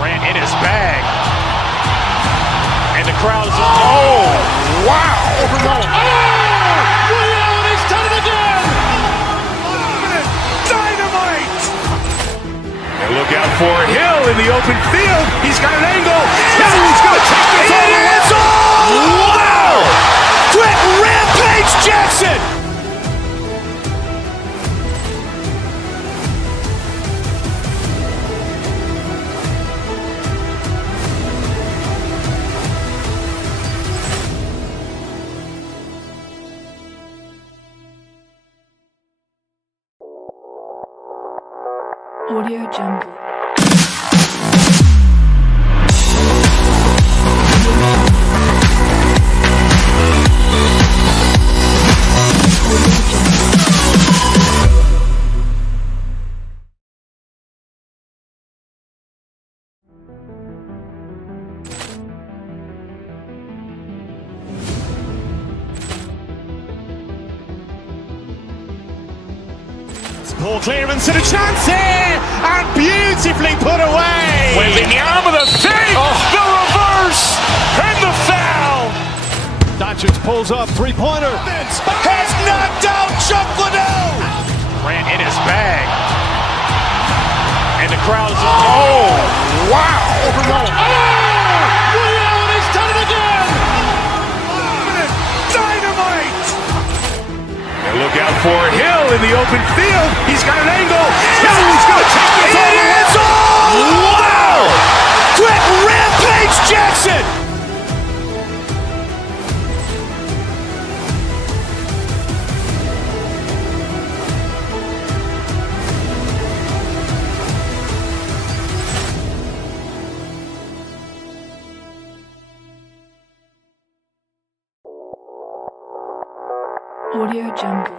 Grant in his bag. And the crowd is, oh, wow. Overrun. Oh, William, he's done it again. Dynamite. And look out for Hill in the open field. He's got an angle. Now he's going to take this all the way. Wow. Quick Rampage Jackson. Audio Jungle. Ball clearance and a chance here, and beautifully put away. Waving the arm of the thing, the reverse, and the foul. Doncic pulls up, three-pointer. Has knocked out Chuck Liddell. Grant in his bag. And the crowd is, oh, wow. Overrun. Oh, William, he's done it again. Dynamite. And look out for Hill in the open field. He's got an angle. Now he's going to take this all the way. Wow! Quick Rampage Jackson. Audio Jungle.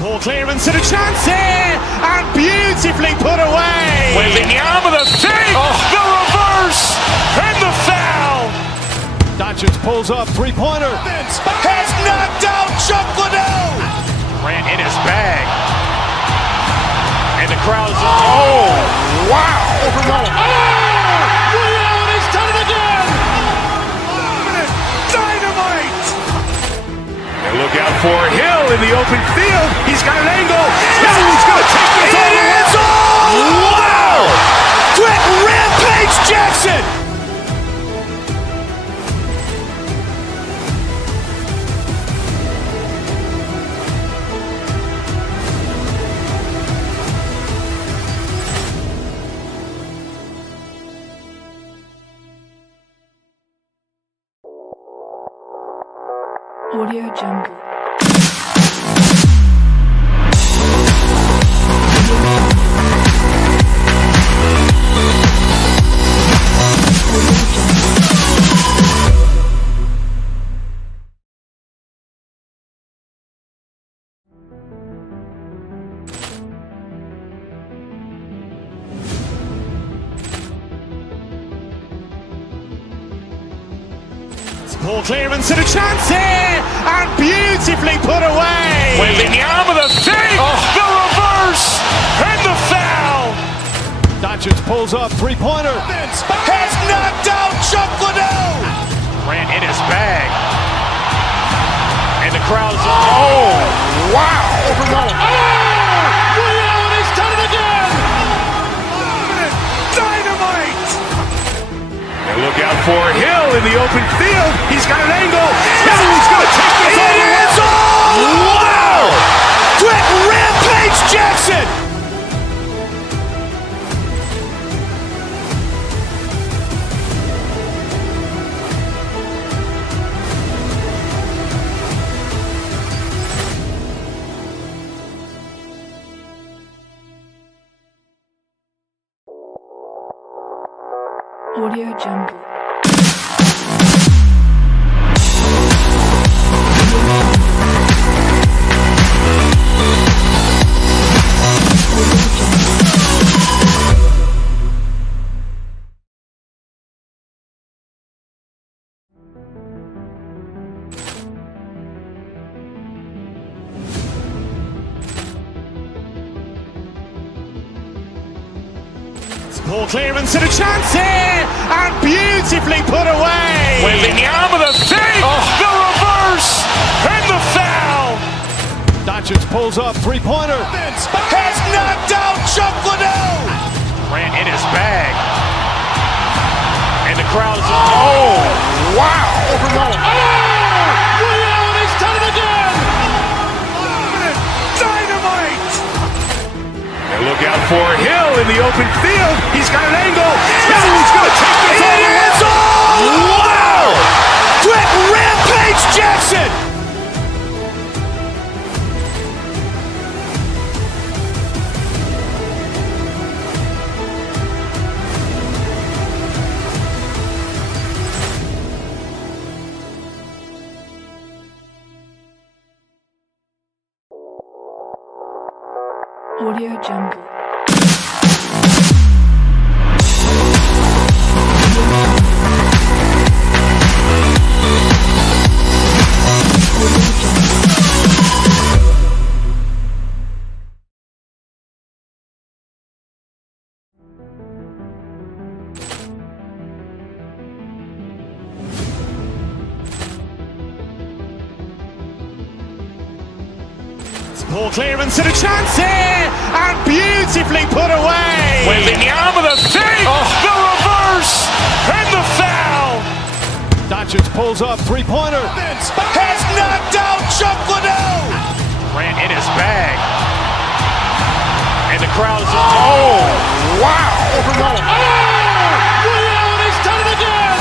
Ball clearance and a chance here, and beautifully put away. Waving the arm of the thing, the reverse, and the foul. Doncic pulls up, three-pointer. Has knocked out Chuck Liddell. Grant in his bag. And the crowd is, oh, wow. Overrun. Oh, William, he's done it again. Dynamite. And look out for Hill in the open field. He's got an angle. Now he's going to take this all the way. Wow. Quick Rampage Jackson. Audio Jungle. Ball clearance and a chance here, and beautifully put away. Waving the arm of the thing, the reverse, and the foul. Doncic pulls up, three-pointer. Has knocked out Chuck Liddell. Grant in his bag. And the crowd is, oh, wow. Overrun. Oh, William, he's done it again. Dynamite. And look out for Hill in the open field. He's got an angle. Now he's going to take this all the way. Wow! Quick Rampage Jackson. Audio Jungle. Ball clearance and a chance here, and beautifully put away. Wembanyama with a fake, the reverse, and the foul. Doncic pulls up, three-pointer. Has knocked out Chuck Liddell. Grant in his bag. And the crowd is, oh, wow. Allen has done it again. Dynamite. And look out for Hill in the open field. He's got an angle. He's going to take this all the way. Wow. Quick Rampage Jackson. Audio Jungle. Ball clearance and a chance here, and beautifully put away. Wembanyama with a fake, the reverse, and the foul. Doncic pulls up, three-pointer. Has knocked out Chuck Liddell. Grant in his bag. And the crowd is, oh, wow. Allen has done it again.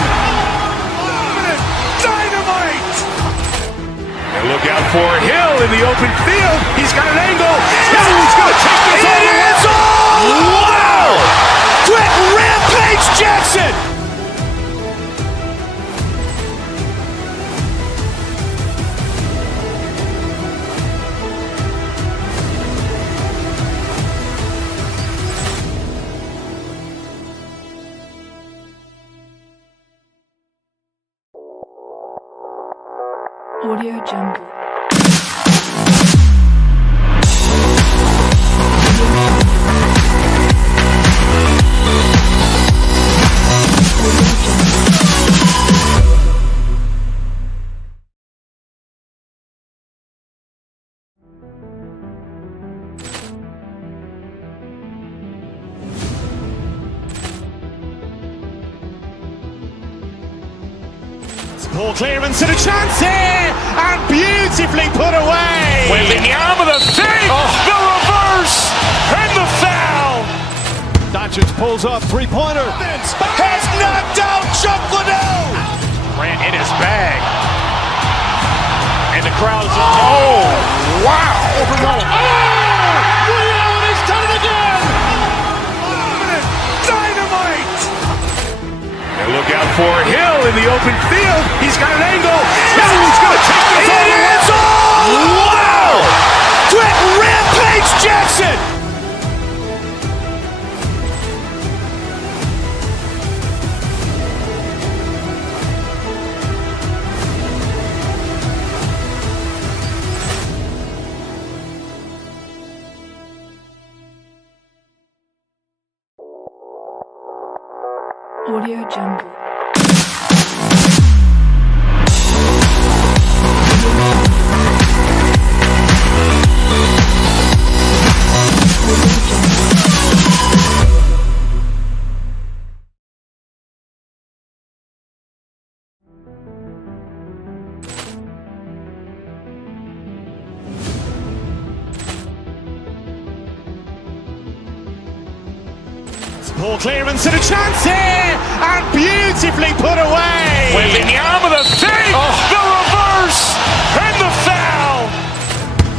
Dynamite. And look out for Hill in the open field. He's got an angle. He's going to take this all the way. Wow. Quick Rampage Jackson. Audio Jungle. Ball clearance and a chance here, and beautifully put away. Wembanyama with a fake, the reverse, and the foul. Doncic pulls up, three-pointer. Has knocked out Chuck Liddell. Grant in his bag. And the crowd is, oh, wow. Allen has done it again. Dynamite. And look out for Hill in the open field. He's got an angle. He's going to take this all the way. Wow. Quick Rampage Jackson. Audio Jungle. Ball clearance and a chance here, and beautifully put away. Wembanyama with a fake, the reverse, and the foul.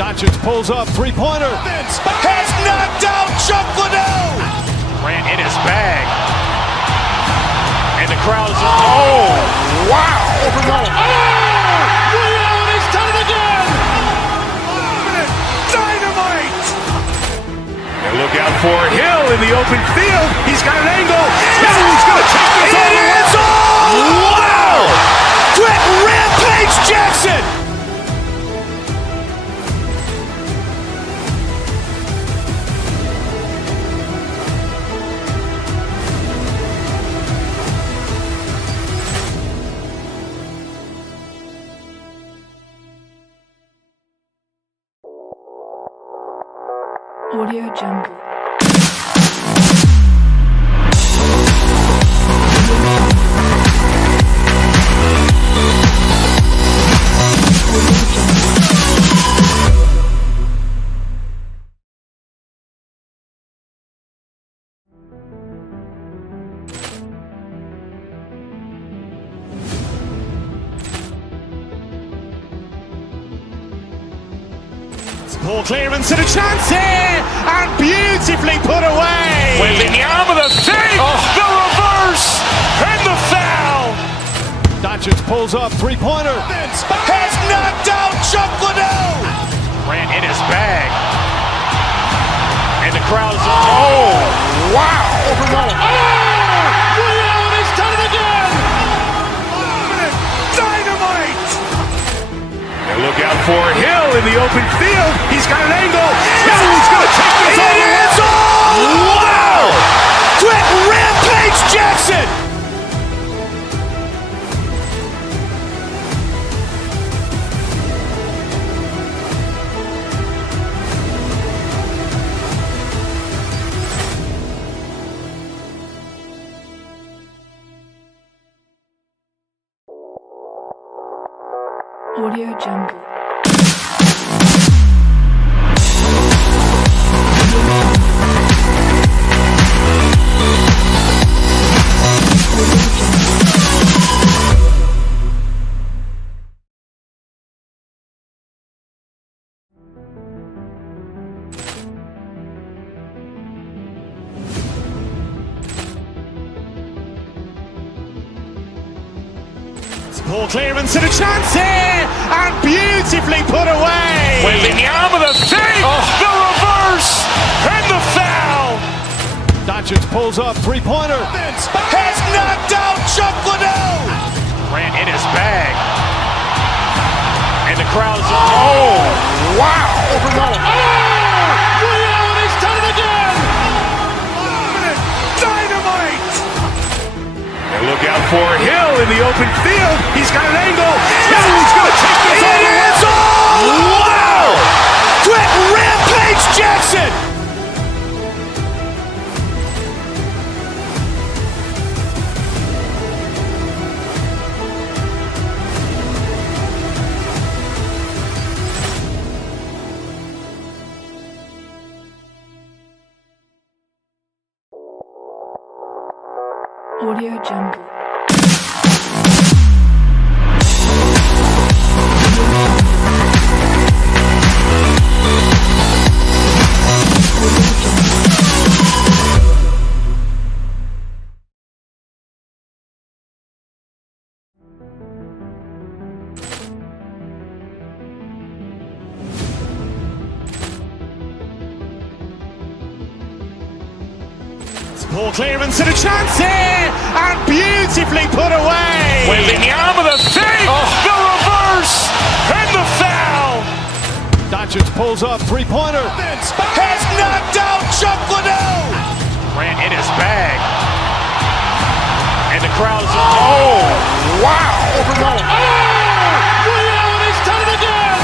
Doncic pulls up, three-pointer. Has knocked out Chuck Liddell. Grant in his bag. And the crowd is, oh, wow. Allen has done it again. Dynamite. And look out for Hill in the open field. He's got an angle. He's going to take this all the way. Wow. Quick Rampage Jackson. Audio Jungle. Ball clearance and a chance here, and beautifully put away. Wembanyama the fake, the reverse, and the foul. Doncic pulls up, three-pointer. Has knocked out Chuck Liddell. Ran in his bag. And the crowd is, oh, wow. Liddell has done it again. Dynamite. And look out for Hill in the open field. He's got an angle. Hill's going to take this all the way. Wow! Quick Rampage Jackson. Audio Jungle. Ball clearance and a chance here, and beautifully put away. Wembanyama the fake, the reverse, and the foul. Doncic pulls up, three-pointer. Has knocked out Chuck Liddell. Ran in his bag. And the crowd is, oh, wow. Liddell has done it again. Dynamite. And look out for Hill in the open field. He's got an angle. Hill's going to take this all the way. Wow! Quick Rampage Jackson. Audio Jungle. Ball clearance and a chance here, and beautifully put away. Wembanyama the fake, the reverse, and the foul. Doncic pulls up, three-pointer. Has knocked out Chuck Liddell. Ran in his bag. And the crowd is, oh, wow. Liddell has done it again.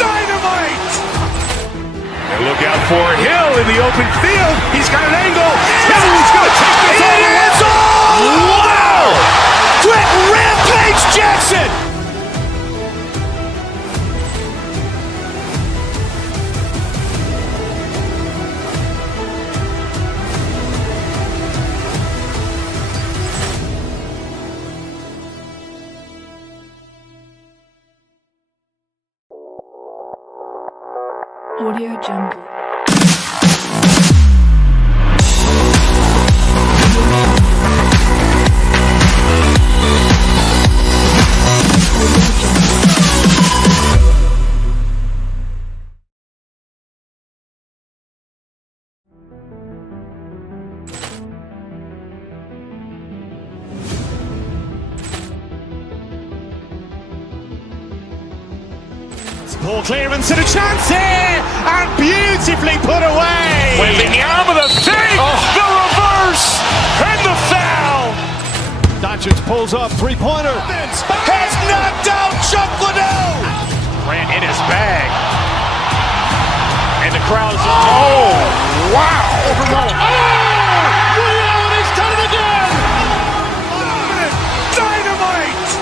Dynamite. And look out for Hill in the open field. He's got an angle. Hill's going to take this all the way. Wow! Quick Rampage Jackson. Audio Jungle. Ball clearance and a chance here, and beautifully put away. Wembanyama the fake, the reverse, and the foul. Doncic pulls up, three-pointer. Has knocked out Chuck Liddell. Ran in his bag. And the crowd is, oh, wow. Overruled. Oh! He's done it again! Dynamite!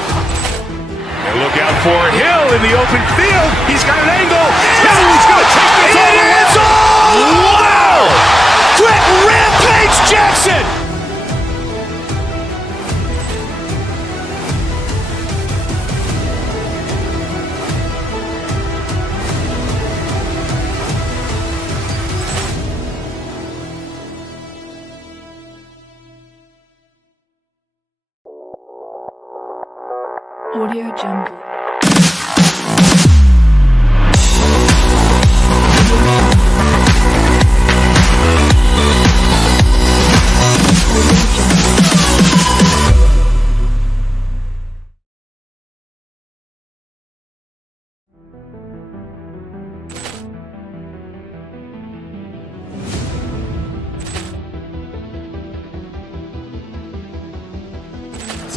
And look out for Hill in the open field. He's got an angle. He's going to take this all the way. Wow! Quick Rampage Jackson! Audio Jungle.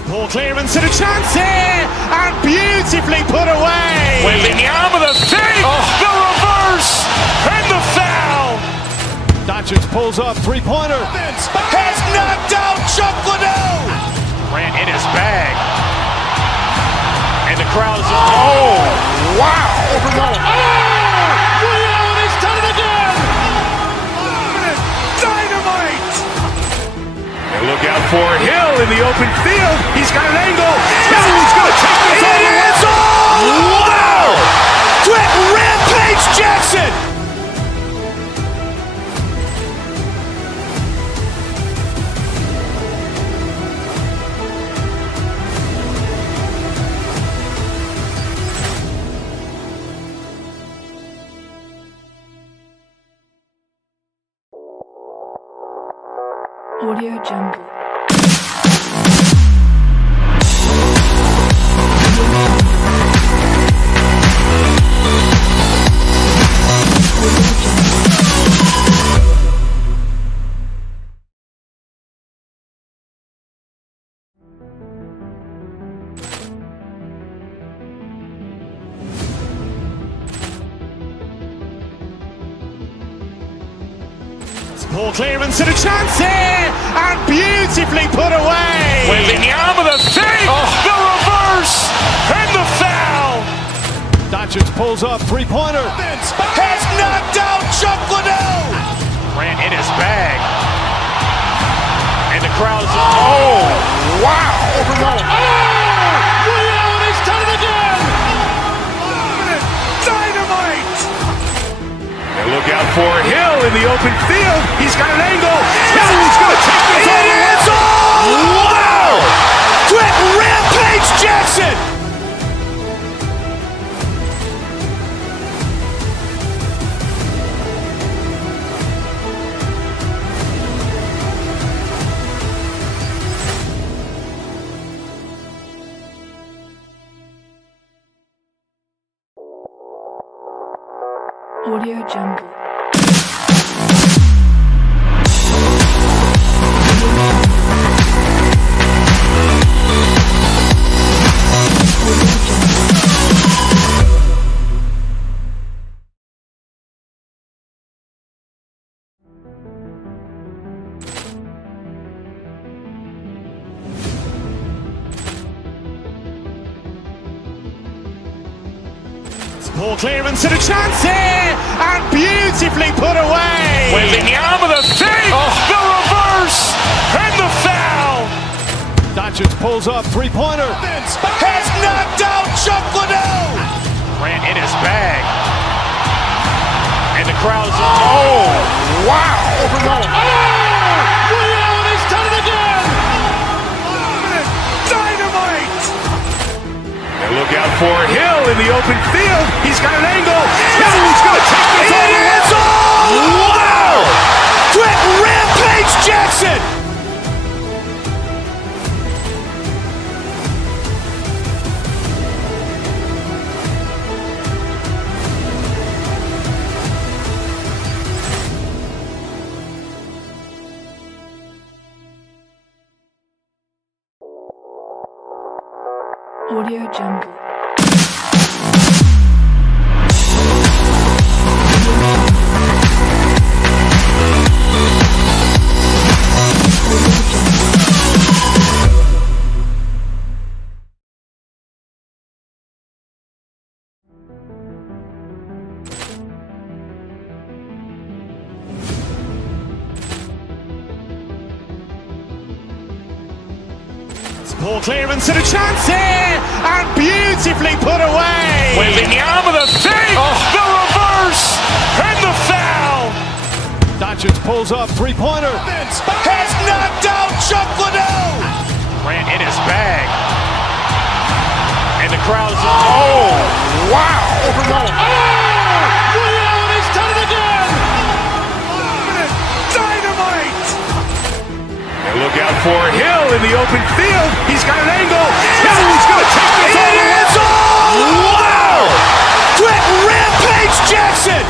Ball clearance and a chance here, and beautifully put away. Wembanyama the fake, the reverse, and the foul. Doncic pulls up, three-pointer. Has knocked out Chuck Liddell. Grant in his bag. And the crowd is, oh, wow. Overruled. Oh! He's done it again! Dynamite! And look out for Hill in the open field. He's got an angle. He's going to take this all the way. Wow! Quick Rampage Jackson! Audio Jungle. Ball clearance and a chance here, and beautifully put away. Wembanyama the fake, the reverse, and the foul. Doncic pulls up, three-pointer. Has knocked out Chuck Liddell. Grant in his bag. And the crowd is, oh, wow. Overruled. Oh! He's done it again! Dynamite! And look out for Hill in the open field. He's got an angle. He's going to take this all the way. Wow! Quick Rampage Jackson! Audio Jungle. Ball clearance and a chance here, and beautifully put away. Wembanyama the fake, the reverse, and the foul. Doncic pulls up, three-pointer. Has knocked out Chuck Liddell. Grant in his bag. And the crowd is, oh, wow. Overruled. Oh! He's done it again! Dynamite! And look out for Hill in the open field. He's got an angle. He's going to take this all the way. Wow! Quick Rampage Jackson! Audio Jungle. Ball clearance and a chance here, and beautifully put away. Wembanyama the fake, the reverse, and the foul. Doncic pulls up, three-pointer. Has knocked out Chuck Liddell. Grant in his bag. And the crowd is, oh, wow. Allen has done it again. Dynamite. And look out for Hill in the open field. He's got an angle. He's going to take this all the way. Wow. Quick Rampage Jackson.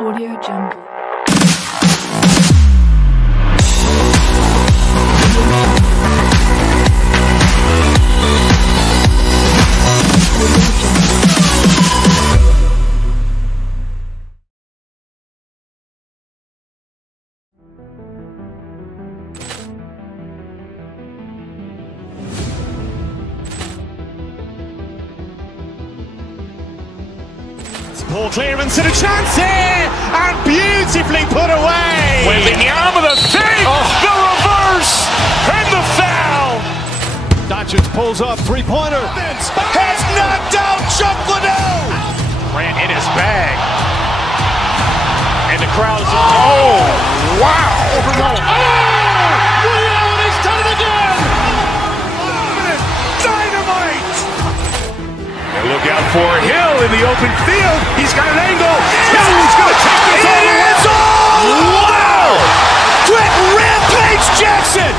Audio Jungle. Ball clearance and a chance here, and beautifully put away. Wembanyama the fake, the reverse, and the foul. Doncic pulls up, three-pointer. Has knocked out Chuck Liddell. Grant in his bag. And the crowd is, oh, wow. Allen has done it again. Dynamite. And look out for Hill in the open field. He's got an angle. He's going to take this all the way. Wow. Quick Rampage Jackson.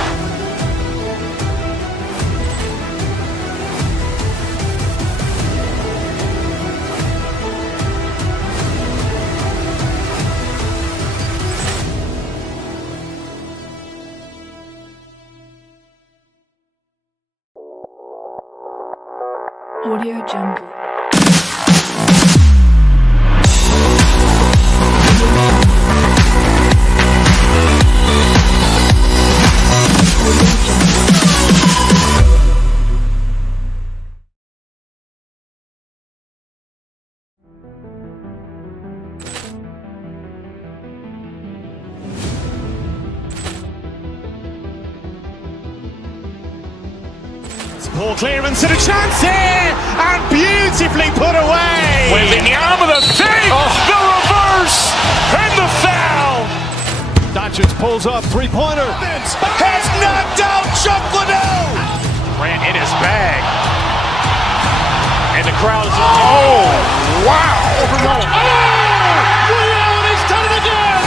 Audio Jungle. Ball clearance and a chance here, and beautifully put away. Wembanyama the fake, the reverse, and the foul. Doncic pulls up, three-pointer. Has knocked out Chuck Liddell. Grant in his bag. And the crowd is, oh, wow. Allen has done it again.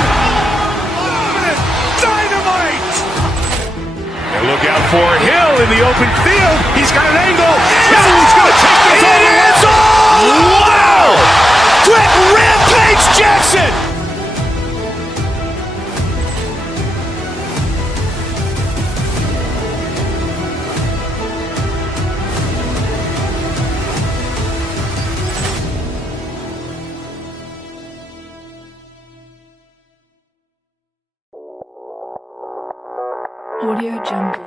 Dynamite. And look out for Hill in the open field. He's got an angle. He's going to take this all the way. Wow. Quick Rampage Jackson. Audio Jungle.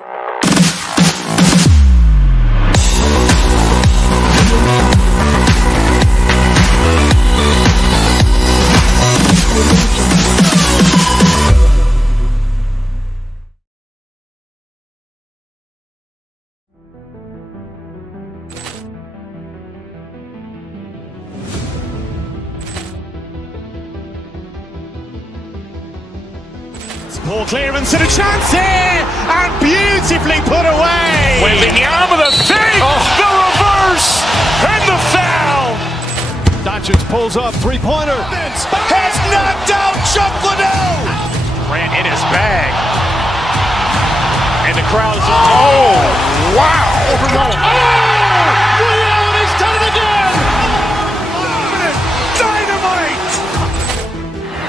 Ball clearance and a chance here, and beautifully put away. Wembanyama the fake, the reverse, and the foul. Doncic pulls up, three-pointer. Has knocked out Chuck Liddell. Grant in his bag. And the crowd is, oh, wow. Allen has done it again. Dynamite.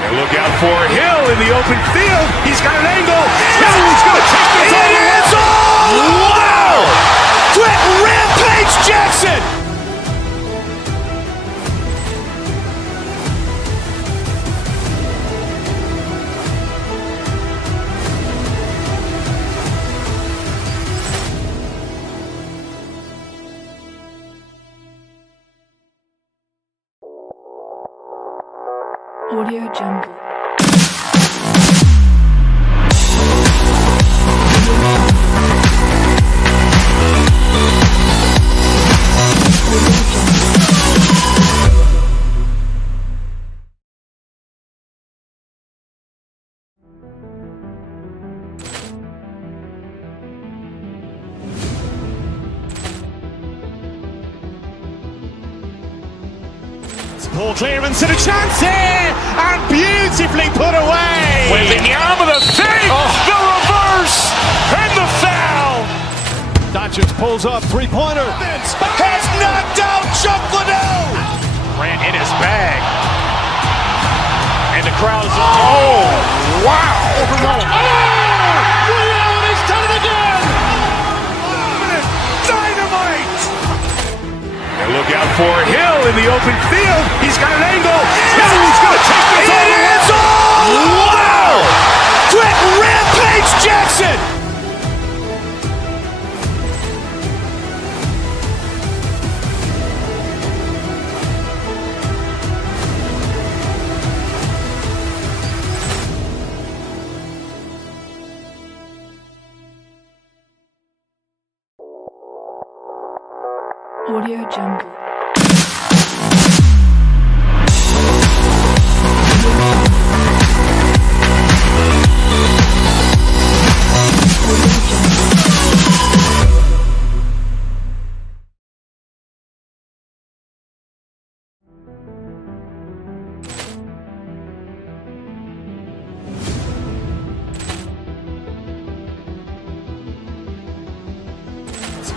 And look out for Hill in the open field. He's got an angle. He's going to take this all the way. Wow. Quick Rampage Jackson. Audio Jungle. Ball clearance and a chance here, and beautifully put away. Wembanyama the fake, the reverse, and the foul. Doncic pulls up, three-pointer. Has knocked out Chuck Liddell. Grant in his bag. And the crowd is, oh, wow. He's done it again. Dynamite. And look out for Hill in the open field. He's got an angle. He's going to take this all the way. Wow! Quick Rampage Jackson. Audio Jungle.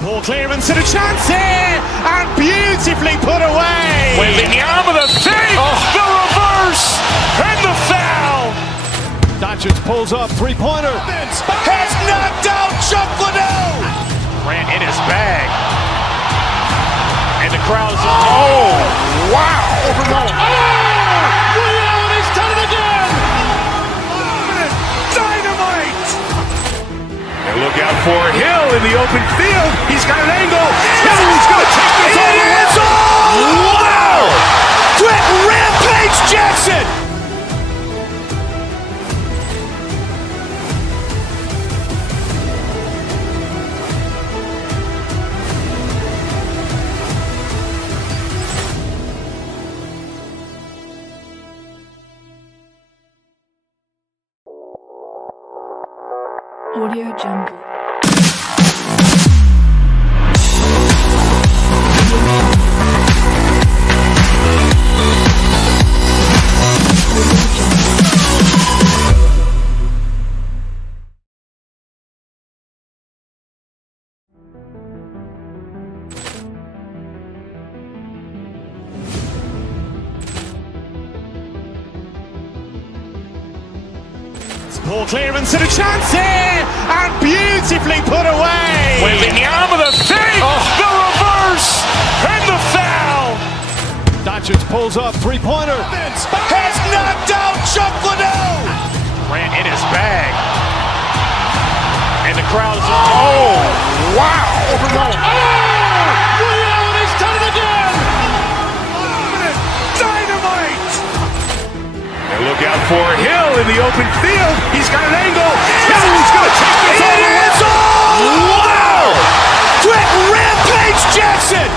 Ball clearance and a chance here, and beautifully put away. Wembanyama the fake, the reverse, and the foul. Doncic pulls up, three-pointer. Has knocked out Chuck Liddell. Grant in his bag. And the crowd is, oh, wow. He's done it again. Dynamite. And look out for Hill in the open field. He's got an angle. He's going to take this all the way. Wow! Quick Rampage Jackson. Audio Jungle. Ball clearance and a chance here, and beautifully put away. Wembanyama the fake, the reverse, and the foul. Doncic pulls up, three-pointer. Has knocked out Chuck Liddell. Grant in his bag. And the crowd is, oh, wow. He's done it again. Dynamite. And look out for Hill in the open field. He's got an angle. He's going to take this all the way. Wow! Quick Rampage Jackson.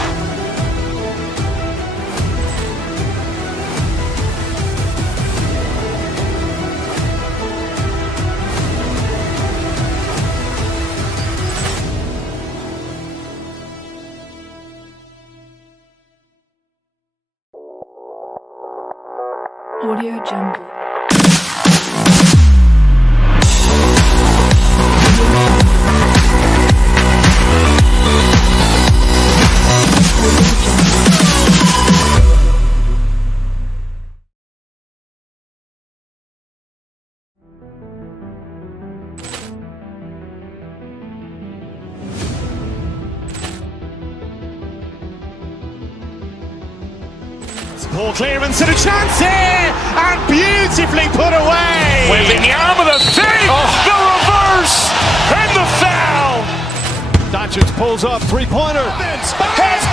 Audio Jungle. Ball clearance and a chance here, and beautifully put away. Wembanyama the fake, the reverse, and the foul. Doncic pulls up, three-pointer. Has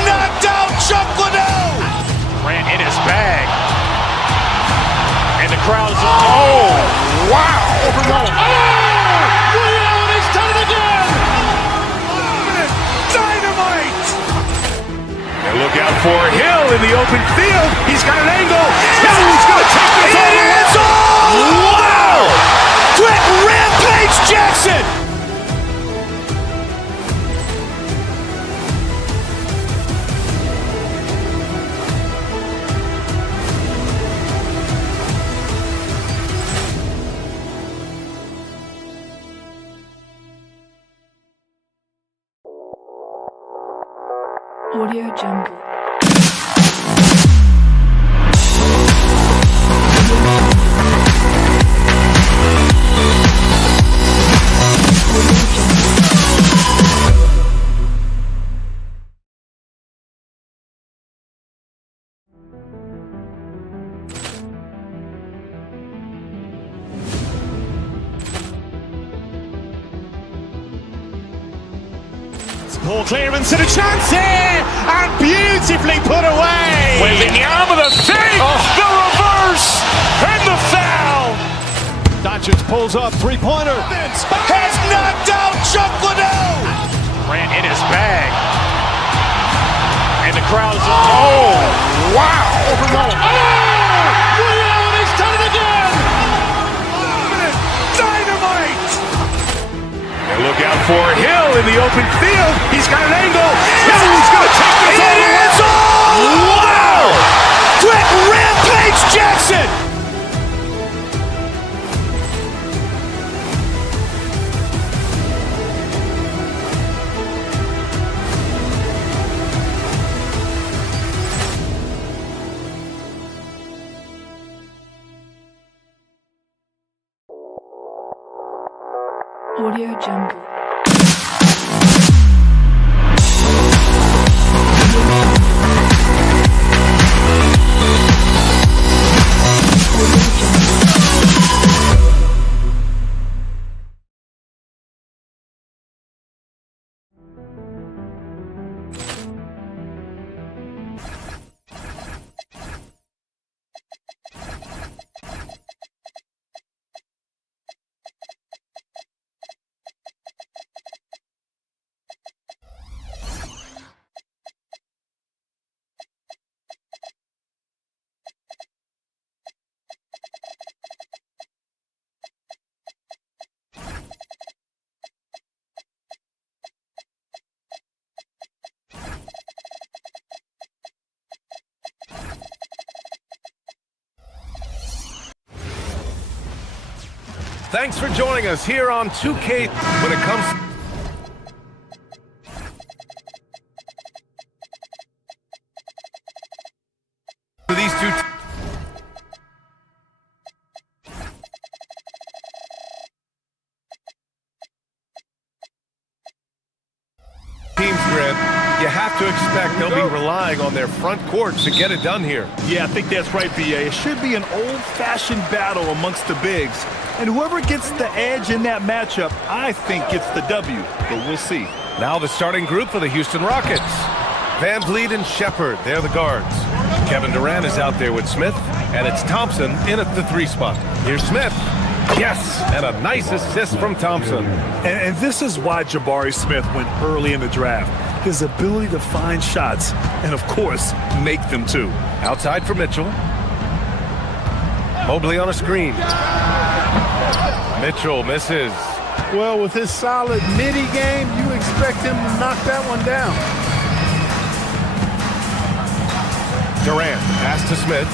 knocked out Chuck Liddell. Grant in his bag. And the crowd is, oh, wow. Overrun. Oh! Williams has done it again! Dynamite! And look out for Hill in the open field. He's got an angle. Hill's going to take this all the way. Wow! Quick Rampage Jackson! Audio Jungle. Ball clearance and a chance here, and beautifully put away. Wembanyama the fake, the reverse, and the foul. Doncic pulls up, three-pointer. Has knocked out Chuck Liddell. Ran in his bag. And the crowd is, oh, wow. Overrun. Oh! Williams has done it again! Dynamite! And look out for Hill in the open field. He's got an angle. Hill's going to take this all the way. Wow! Quick Rampage Jackson! Audio Jungle. Thanks for joining us here on 2K when it comes to these two teams, Grant. You have to expect they'll be relying on their front court to get it done here. Yeah, I think that's right, B.A. It should be an old-fashioned battle amongst the bigs. And whoever gets the edge in that matchup, I think gets the W. But we'll see. Now the starting group for the Houston Rockets. Van Vliet and Shepard, they're the guards. Kevin Durant is out there with Smith, and it's Thompson in at the 3 spot. Here's Smith. Yes, and a nice assist from Thompson. And this is why Jabari Smith went early in the draft. His ability to find shots and, of course, make them too. Outside for Mitchell. Mobley on a screen. Mitchell misses. Well, with his solid midi game, you expect him to knock that one down. Durant, pass to Smith.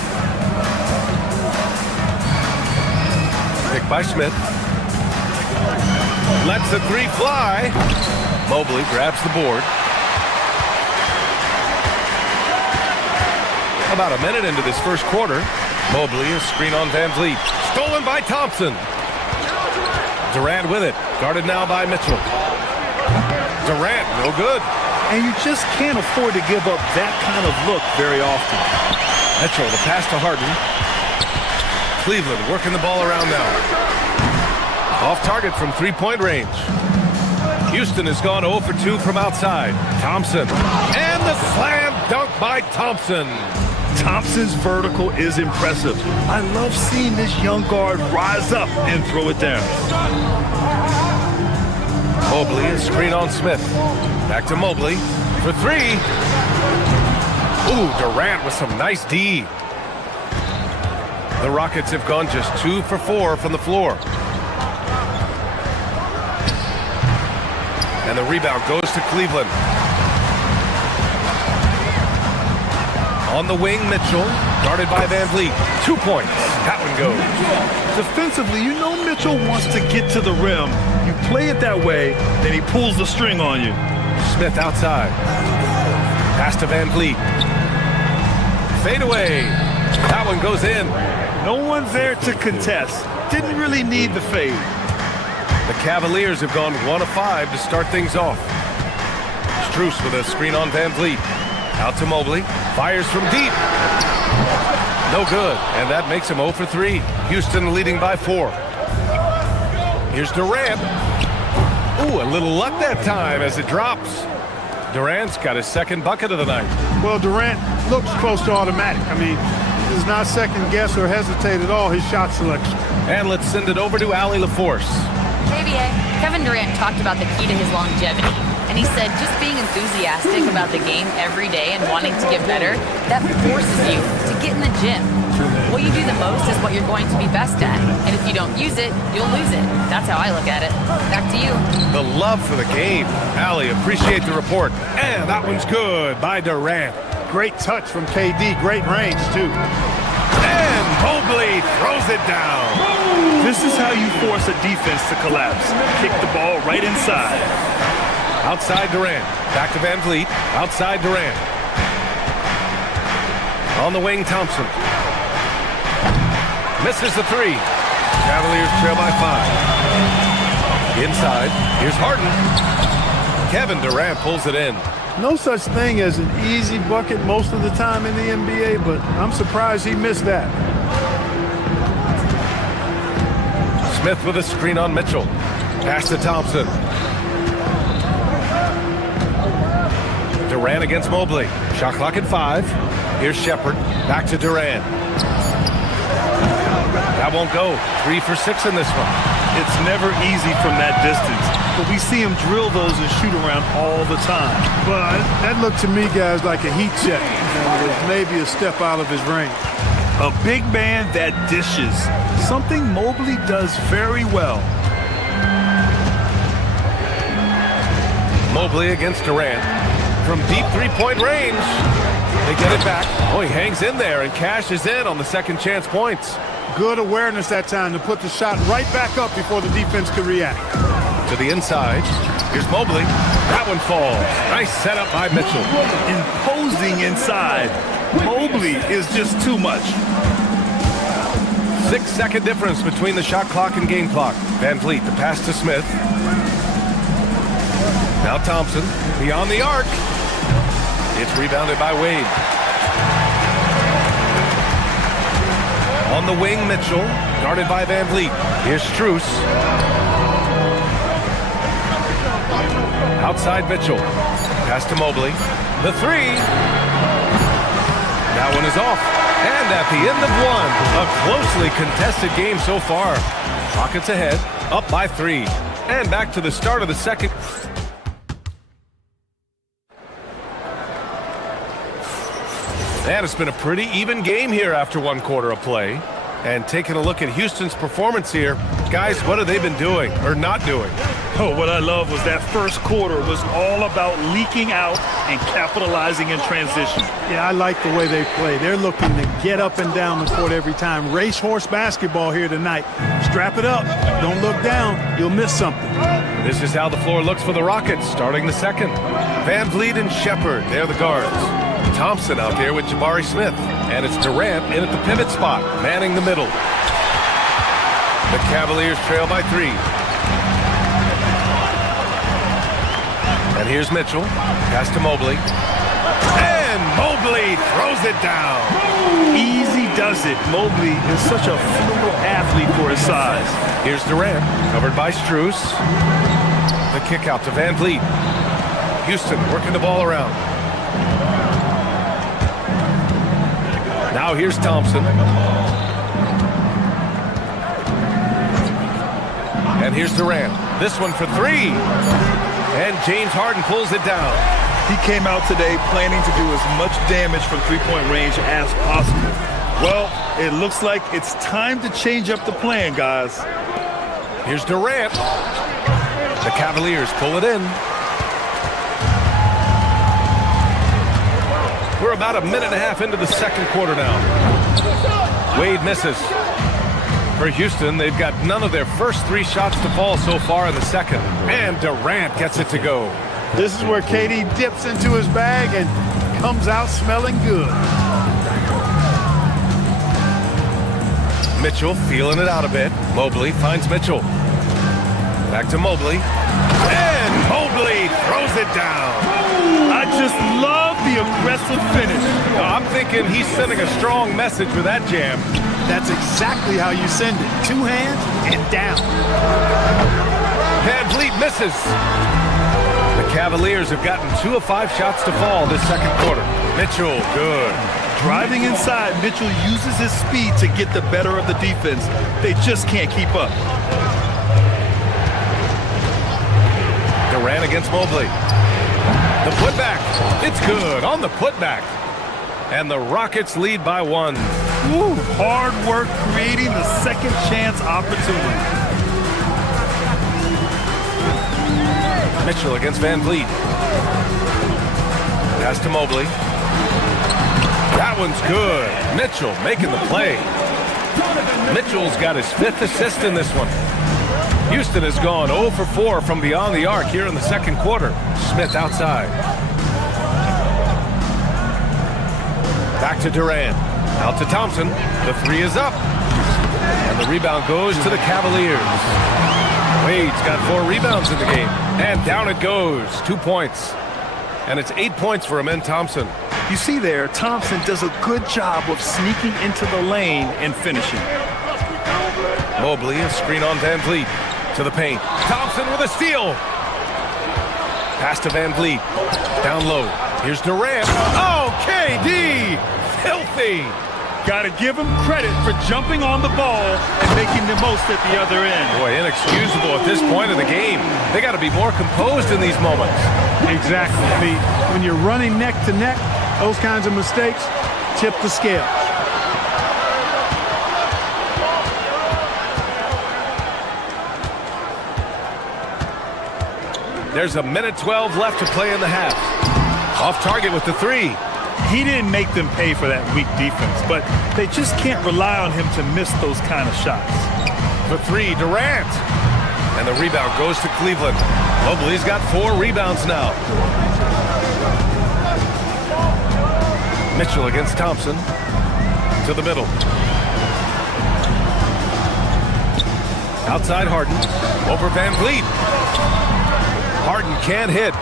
Picked by Smith. Lets the 3 fly. Mobley grabs the board. About a minute into this first quarter. Mobley, a screen on Van Vliet. Stolen by Thompson. Durant with it. Guarded now by Mitchell. Durant, no good. And you just can't afford to give up that kind of look very often. Mitchell, the pass to Harden. Cleveland working the ball around now. Off target from 3-point range. Houston has gone 0 for 2 from outside. Thompson. And the slam dunk by Thompson. Thompson's vertical is impressive. I love seeing this young guard rise up and throw it down. Mobley is screen on Smith. Back to Mobley for three. Ooh, Durant with some nice D. The Rockets have gone just 2 for 4 from the floor. And the rebound goes to Cleveland. On the wing, Mitchell, guarded by Van Vliet. 2 points. That one goes. Defensively, you know Mitchell wants to get to the rim. You play it that way, then he pulls the string on you. Smith outside. Pass to Van Vliet. Fade away. That one goes in. No one's there to contest. Didn't really need the fade. The Cavaliers have gone 1 of 5 to start things off. Strus with a screen on Van Vliet. Out to Mobley. Fires from deep. No good. And that makes him 0 for 3. Houston leading by 4. Here's Durant. Ooh, a little luck that time as it drops. Durant's got his second bucket of the night. Well, Durant looks close to automatic. I mean, he does not second guess or hesitate at all his shot selection. And let's send it over to Allie LaForce. JBA, Kevin Durant talked about the key to his longevity. And he said just being enthusiastic about the game every day and wanting to get better, that forces you to get in the gym. What you do the most is what you're going to be best at. And if you don't use it, you'll lose it. That's how I look at it. Back to you. The love for the game. Allie, appreciate the report. And that one's good by Durant. Great touch from KD. Great range, too. And Mobley throws it down. This is how you force a defense to collapse. Kick the ball right inside. Outside Durant. Back to Van Vliet. Outside Durant. On the wing, Thompson. Misses the 3. Cavaliers trail by 5. Inside. Here's Harden. Kevin Durant pulls it in. No such thing as an easy bucket most of the time in the NBA, but I'm surprised he missed that. Smith with a screen on Mitchell. Pass to Thompson. Durant against Mobley. Shot clock at 5. Here's Shepherd. Back to Durant. That won't go. 3 for 6 in this one. It's never easy from that distance, but we see him drill those and shoot around all the time. But that looked to me, guys, like a heat check. And was maybe a step out of his range. A big man that dishes, something Mobley does very well. Mobley against Durant. From deep three-point range. They get it back. Oh, he hangs in there and cashes in on the second chance points. Good awareness that time to put the shot right back up before the defense could react. To the inside. Here's Mobley. That one falls. Nice setup by Mitchell. Imposing inside. Mobley is just too much. 6-second difference between the shot clock and game clock. Van Vliet, the pass to Smith. Now Thompson, beyond the arc. It's rebounded by Wade. On the wing, Mitchell, guarded by Van Vliet. Here's Strus. Outside Mitchell. Pass to Mobley. The 3. That one is off. And at the end of one, a closely contested game so far. Rockets ahead, up by 3. And back to the start of the second. And it's been a pretty even game here after 1 quarter of play. And taking a look at Houston's performance here, guys, what have they been doing or not doing? Oh, what I love was that first quarter was all about leaking out and capitalizing in transition. Yeah, I like the way they play. They're looking to get up and down the court every time. Racehorse basketball here tonight. Strap it up. Don't look down. You'll miss something. This is how the floor looks for the Rockets starting the second. Van Vliet and Shepherd, they're the guards. Thompson out there with Jabari Smith. And it's Durant in at the pivot spot, manning the middle. The Cavaliers trail by 3. And here's Mitchell. Pass to Mobley. And Mobley throws it down. Easy does it. Mobley is such a fluid athlete for his size. Here's Durant, covered by Strus. The kick out to Van Vliet. Houston working the ball around. Now here's Thompson. And here's Durant. This one for three. And James Harden pulls it down. He came out today planning to do as much damage from three-point range as possible. Well, it looks like it's time to change up the plan, guys. Here's Durant. The Cavaliers pull it in. We're about a minute and a half into the second quarter now. Wade misses. For Houston, they've got none of their first three shots to fall so far in the second. And Durant gets it to go. This is where KD dips into his bag and comes out smelling good. Mitchell feeling it out a bit. Mobley finds Mitchell. Back to Mobley. And Mobley throws it down. I just love the aggressive finish. I'm thinking he's sending a strong message with that jam. That's exactly how you send it. Two hands and down. Van Vliet misses. The Cavaliers have gotten 2 of 5 shots to fall this second quarter. Mitchell, good. Driving inside, Mitchell uses his speed to get the better of the defense. They just can't keep up. Durant against Mobley. The putback. It's good on the putback. And the Rockets lead by 1. Ooh, hard work creating the second chance opportunity. Mitchell against Van Vliet. Pass to Mobley. That one's good. Mitchell making the play. Mitchell's got his 5th assist in this one. Houston has gone 0 for 4 from beyond the arc here in the second quarter. Smith outside. Back to Durant. Out to Thompson. The 3 is up. And the rebound goes to the Cavaliers. Wade's got 4 rebounds in the game. And down it goes. 2 points. And it's 8 points for Amen Thompson. You see there, Thompson does a good job of sneaking into the lane and finishing. Mobley, a screen on Van Vliet. To the paint. Thompson with a steal. Pass to Van Vliet. Down low. Here's Durant. Oh, KD! Filthy! Got to give him credit for jumping on the ball and making the most at the other end. Boy, inexcusable at this point of the game. They got to be more composed in these moments. Exactly, Pete. When you're running neck to neck, those kinds of mistakes tip the scales. There's a minute 12 left to play in the half. Off target with the 3. He didn't make them pay for that weak defense, but they just can't rely on him to miss those kind of shots. For 3, Durant. And the rebound goes to Cleveland. Mobley's got 4 rebounds now. Mitchell against Thompson. To the middle. Outside Harden. Over Van Vliet. Harden can't hit.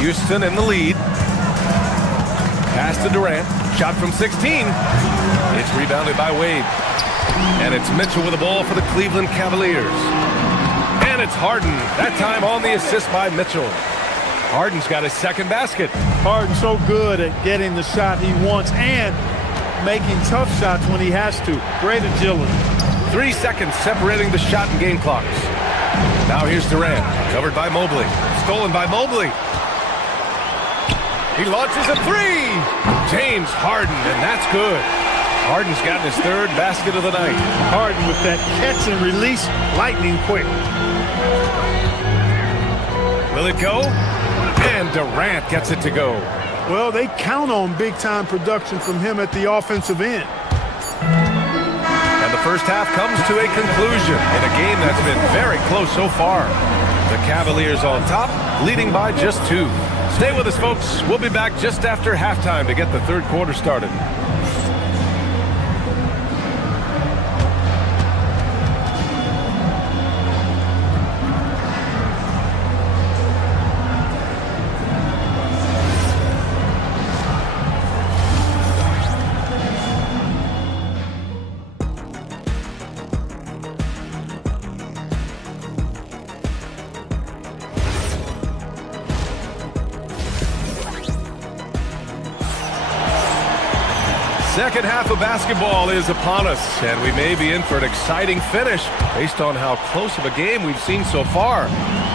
Houston in the lead. Pass to Durant. Shot from 16. It's rebounded by Wade. And it's Mitchell with the ball for the Cleveland Cavaliers. And it's Harden. That time on the assist by Mitchell. Harden's got his second basket. Harden's so good at getting the shot he wants and making tough shots when he has to. Great agility. 3 seconds separating the shot and game clocks. Now here's Durant. Covered by Mobley. Stolen by Mobley. He launches a 3. James Harden, and that's good. Harden's gotten his 3rd basket of the night. Harden with that catch and release, lightning quick. Will it go? And Durant gets it to go. Well, they count on big-time production from him at the offensive end. And the first half comes to a conclusion in a game that's been very close so far. The Cavaliers on top, leading by just 2. Stay with us, folks. We'll be back just after halftime to get the third quarter started. Second half of basketball is upon us, and we may be in for an exciting finish based on how close of a game we've seen so far.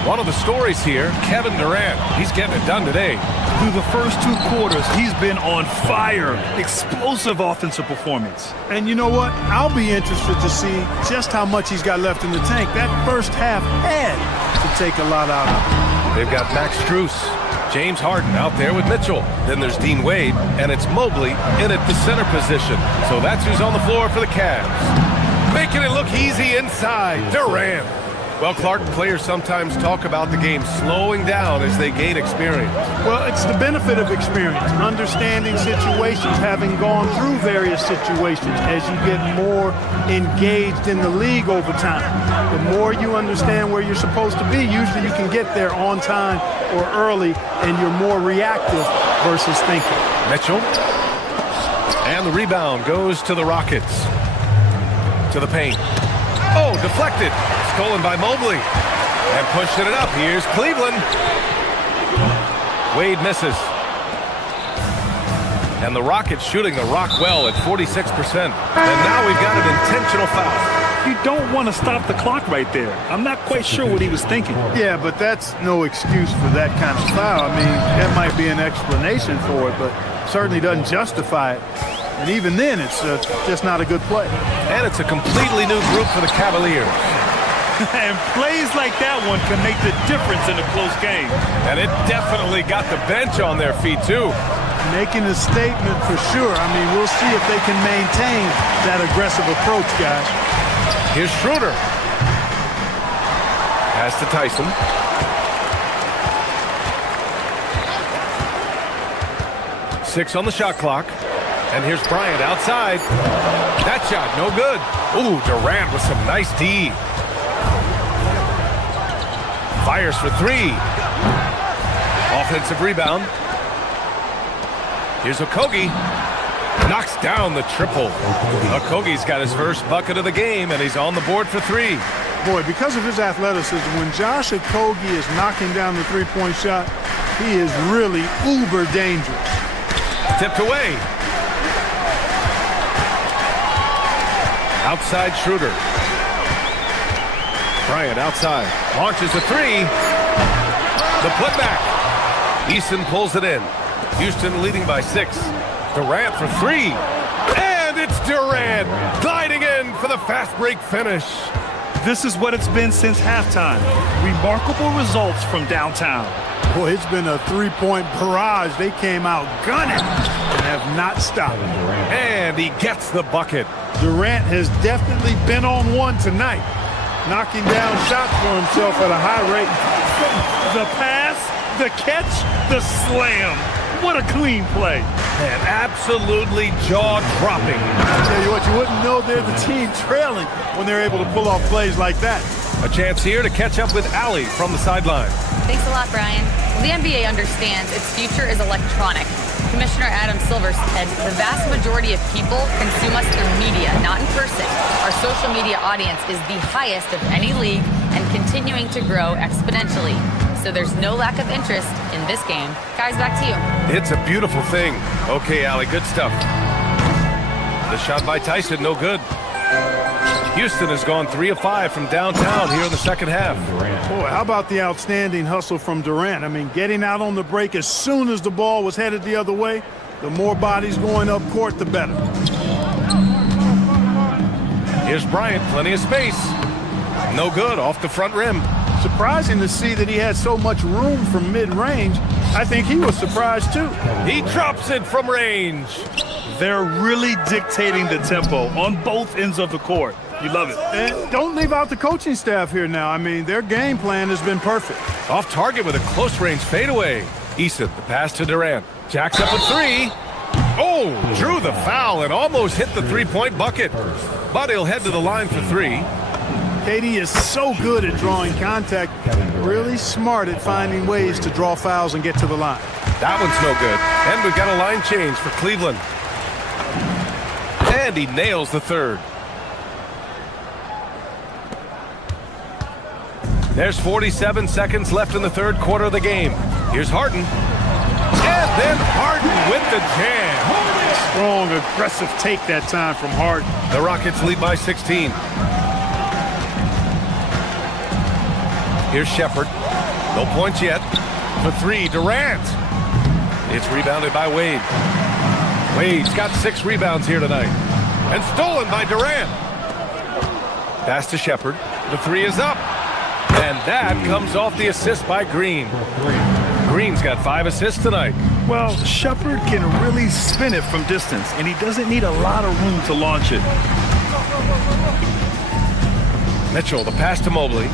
One of the stories here, Kevin Durant. He's getting it done today. Through the first 2 quarters, he's been on fire. Explosive offensive performance. And you know what? I'll be interested to see just how much he's got left in the tank. That first half had to take a lot out of him. They've got Max Strus, James Harden out there with Mitchell. Then there's Dean Wade, and it's Mobley in at the center position. So that's who's on the floor for the Cavs. Making it look easy inside, Durant. Well, Clark, players sometimes talk about the game slowing down as they gain experience. Well, it's the benefit of experience, understanding situations, having gone through various situations as you get more engaged in the league over time. The more you understand where you're supposed to be, usually you can get there on time or early, and you're more reactive versus thinking. Mitchell. And the rebound goes to the Rockets. To the paint. Oh, deflected. Stolen by Mobley. And pushing it up. Here's Cleveland. Wade misses. And the Rockets shooting the rock well at 46%. And now we've got an intentional foul. You don't want to stop the clock right there. I'm not quite sure what he was thinking. Yeah, but that's no excuse for that kind of foul. I mean, that might be an explanation for it, but certainly doesn't justify it. And even then, it's just not a good play. And it's a completely new group for the Cavaliers. And plays like that one can make the difference in a close game. And it definitely got the bench on their feet, too. Making a statement for sure. I mean, we'll see if they can maintain that aggressive approach, guys. Here's Schroeder. Pass to Tyson. Six on the shot clock. And here's Bryant outside. That shot, no good. Ooh, Durant with some nice D. Fires for 3. Offensive rebound. Here's Okogie. Knocks down the triple. Okogie's got his first bucket of the game, and he's on the board for 3. Boy, because of his athleticism, when Josh Okogie is knocking down the three-point shot, he is really uber dangerous. Tipped away. Outside Schroeder. Bryant outside. Launches a 3. The putback. Eason pulls it in. Houston leading by 6. Durant for 3. And it's Durant gliding in for the fast break finish. This is what it's been since halftime. Remarkable results from downtown. Boy, it's been a three-point barrage. They came out gunning and have not stopped. And he gets the bucket. Durant has definitely been on one tonight, knocking down shots for himself at a high rate. The pass, the catch, the slam. What a clean play. And absolutely jaw-dropping. I tell you what, you wouldn't know they're the team trailing when they're able to pull off plays like that. A chance here to catch up with Allie from the sideline. Thanks a lot, Brian. Well, the NBA understands its future is electronic. Commissioner Adam Silver said the vast majority of people consume us through media, not in person. Our social media audience is the highest of any league and continuing to grow exponentially. So there's no lack of interest in this game. Guys, back to you. It's a beautiful thing. Okay, Allie, good stuff. The shot by Tyson, no good. Houston has gone 3 of 5 from downtown here in the second half. Boy, how about the outstanding hustle from Durant? I mean, getting out on the break as soon as the ball was headed the other way. The more bodies going up court, the better. Here's Bryant, plenty of space. No good, off the front rim. Surprising to see that he had so much room from mid-range. I think he was surprised, too. He drops it from range. They're really dictating the tempo on both ends of the court. You love it. And don't leave out the coaching staff here now. I mean, their game plan has been perfect. Off target with a close-range fadeaway. Eason, the pass to Durant. Jacks up a 3. Oh, drew the foul and almost hit the three-point bucket. But he'll head to the line for 3. KD is so good at drawing contact, really smart at finding ways to draw fouls and get to the line. That one's no good. And we've got a line change for Cleveland. And he nails the third. There's 47 seconds left in the third quarter of the game. Here's Harden. And then Harden with the jam. strong, aggressive take that time from Harden. The Rockets lead by 16. Here's Shepherd. No points yet. For three, Durant. It's rebounded by Wade. Wade's got 6 rebounds here tonight. And stolen by Durant. Pass to Shepherd. The three is up. And that comes off the assist by Green. Green's got 5 assists tonight. Well, Shepherd can really spin it from distance, and he doesn't need a lot of room to launch it. Mitchell, the pass to Mobley.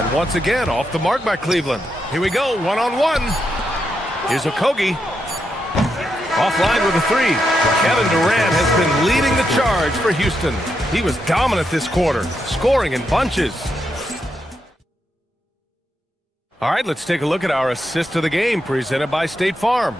And once again, off the mark by Cleveland. Here we go, one-on-one. Here's Okogie. Offline with a 3. Kevin Durant has been leading the charge for Houston. He was dominant this quarter, scoring in bunches. All right, let's take a look at our assist of the game presented by State Farm.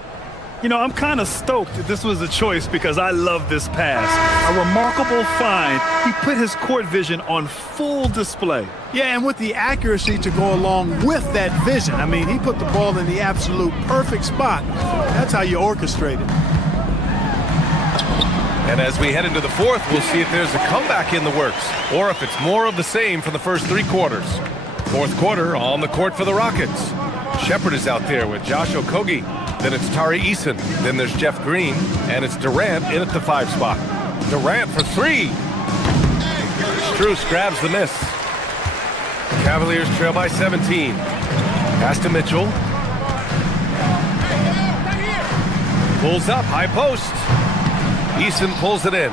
You know, I'm kind of stoked that this was a choice because I love this pass. A remarkable find. He put his court vision on full display. Yeah, and with the accuracy to go along with that vision. I mean, he put the ball in the absolute perfect spot. That's how you orchestrate it. And as we head into the fourth, we'll see if there's a comeback in the works or if it's more of the same from the first 3 quarters. Fourth quarter on the court for the Rockets. Shepherd is out there with Josh Okogie. Then it's Tari Eason. Then there's Jeff Green. And it's Durant in at the 5 spot. Durant for 3. Strus grabs the miss. Cavaliers trail by 17. Pass to Mitchell. Pulls up, high post. Eason pulls it in.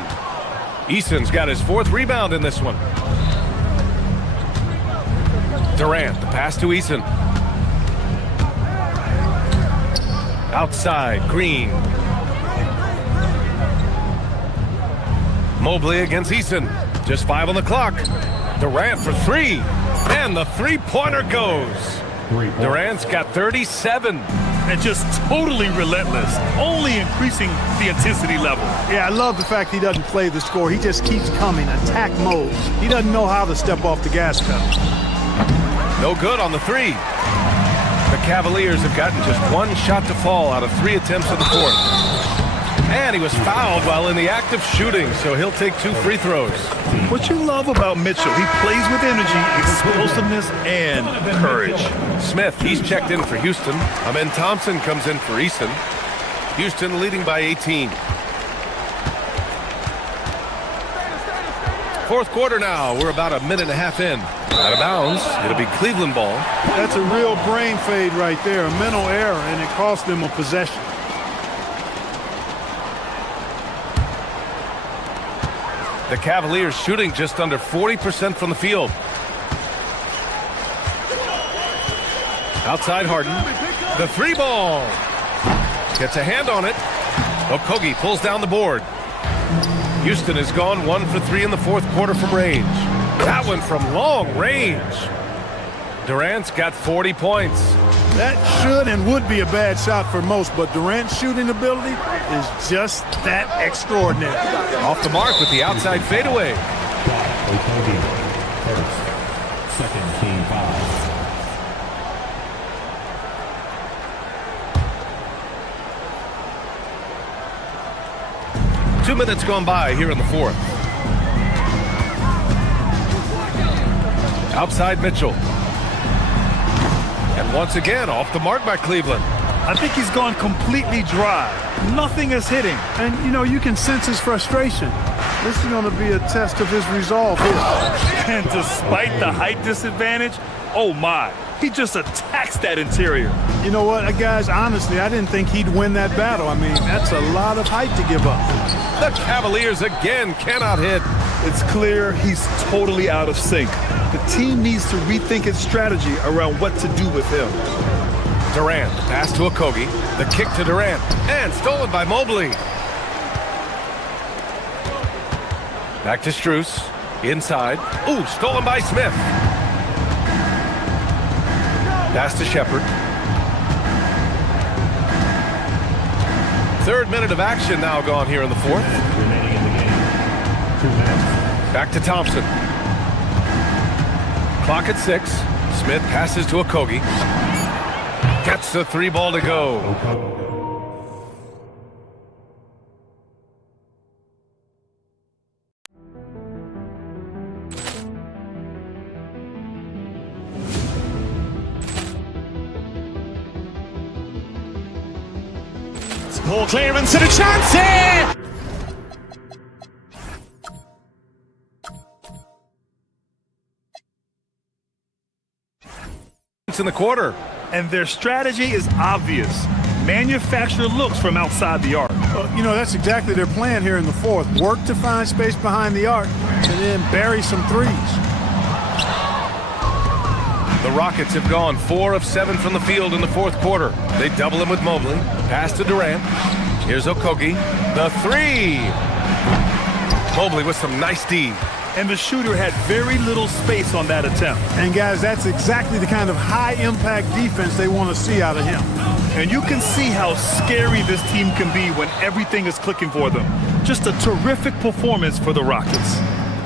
Eason's got his 4th rebound in this one. Durant, the pass to Eason. Outside, Green. Mobley against Eason. Just 5 on the clock. Durant for 3. And the 3-pointer goes. Durant's got 37. And just totally relentless, only increasing the intensity level. Yeah, I love the fact he doesn't play the score. He just keeps coming, attack mode. He doesn't know how to step off the gas pedal. No good on the 3. The Cavaliers have gotten just 1 shot to fall out of 3 attempts in the fourth. And he was fouled while in the act of shooting, so he'll take 2 free throws. What you love about Mitchell, he plays with energy, explosiveness, and courage. Smith, he's checked in for Houston. Amen Thompson comes in for Eason. Houston leading by 18. Fourth quarter now. We're about a minute and a half in. Out of bounds. It'll be Cleveland ball. That's a real brain fade right there, a mental error, and it cost them a possession. The Cavaliers shooting just under 40% from the field. Outside Harden. The 3 ball. Gets a hand on it. Okogie pulls down the board. Houston has gone 1 for 3 in the fourth quarter from range. That one from long range. Durant's got 40 points. That should and would be a bad shot for most, but Durant's shooting ability is just that extraordinary. Off the mark with the outside fadeaway. Second team foul. 2 minutes gone by here in the fourth. Outside Mitchell. And once again, off the mark by Cleveland. I think he's gone completely dry. Nothing is hitting. And, you know, you can sense his frustration. This is going to be a test of his resolve here. And despite the height disadvantage, oh my, he just attacks that interior. You know what, guys, honestly, I didn't think he'd win that battle. I mean, that's a lot of height to give up. The Cavaliers again cannot hit. It's clear he's totally out of sync. The team needs to rethink its strategy around what to do with him. Durant, pass to Okogie. The kick to Durant. And stolen by Mobley. Back to Strus. Inside. Ooh, stolen by Smith. Pass to Shepherd. Third minute of action now gone here in the fourth. Remaining in the game. 2 minutes. Back to Thompson. Clock at 6. Smith passes to Okogie. Gets the 3 ball to go. Ball clearance and a chance here! In the quarter. And their strategy is obvious. Manufacture looks from outside the arc. You know, that's exactly their plan here in the fourth. Work to find space behind the arc and then bury some threes. The Rockets have gone 4 of 7 from the field in the fourth quarter. They double him with Mobley. Pass to Durant. Here's Okogie. The three. Mobley with some nice D. And the shooter had very little space on that attempt. And guys, that's exactly the kind of high-impact defense they want to see out of him. And you can see how scary this team can be when everything is clicking for them. Just a terrific performance for the Rockets.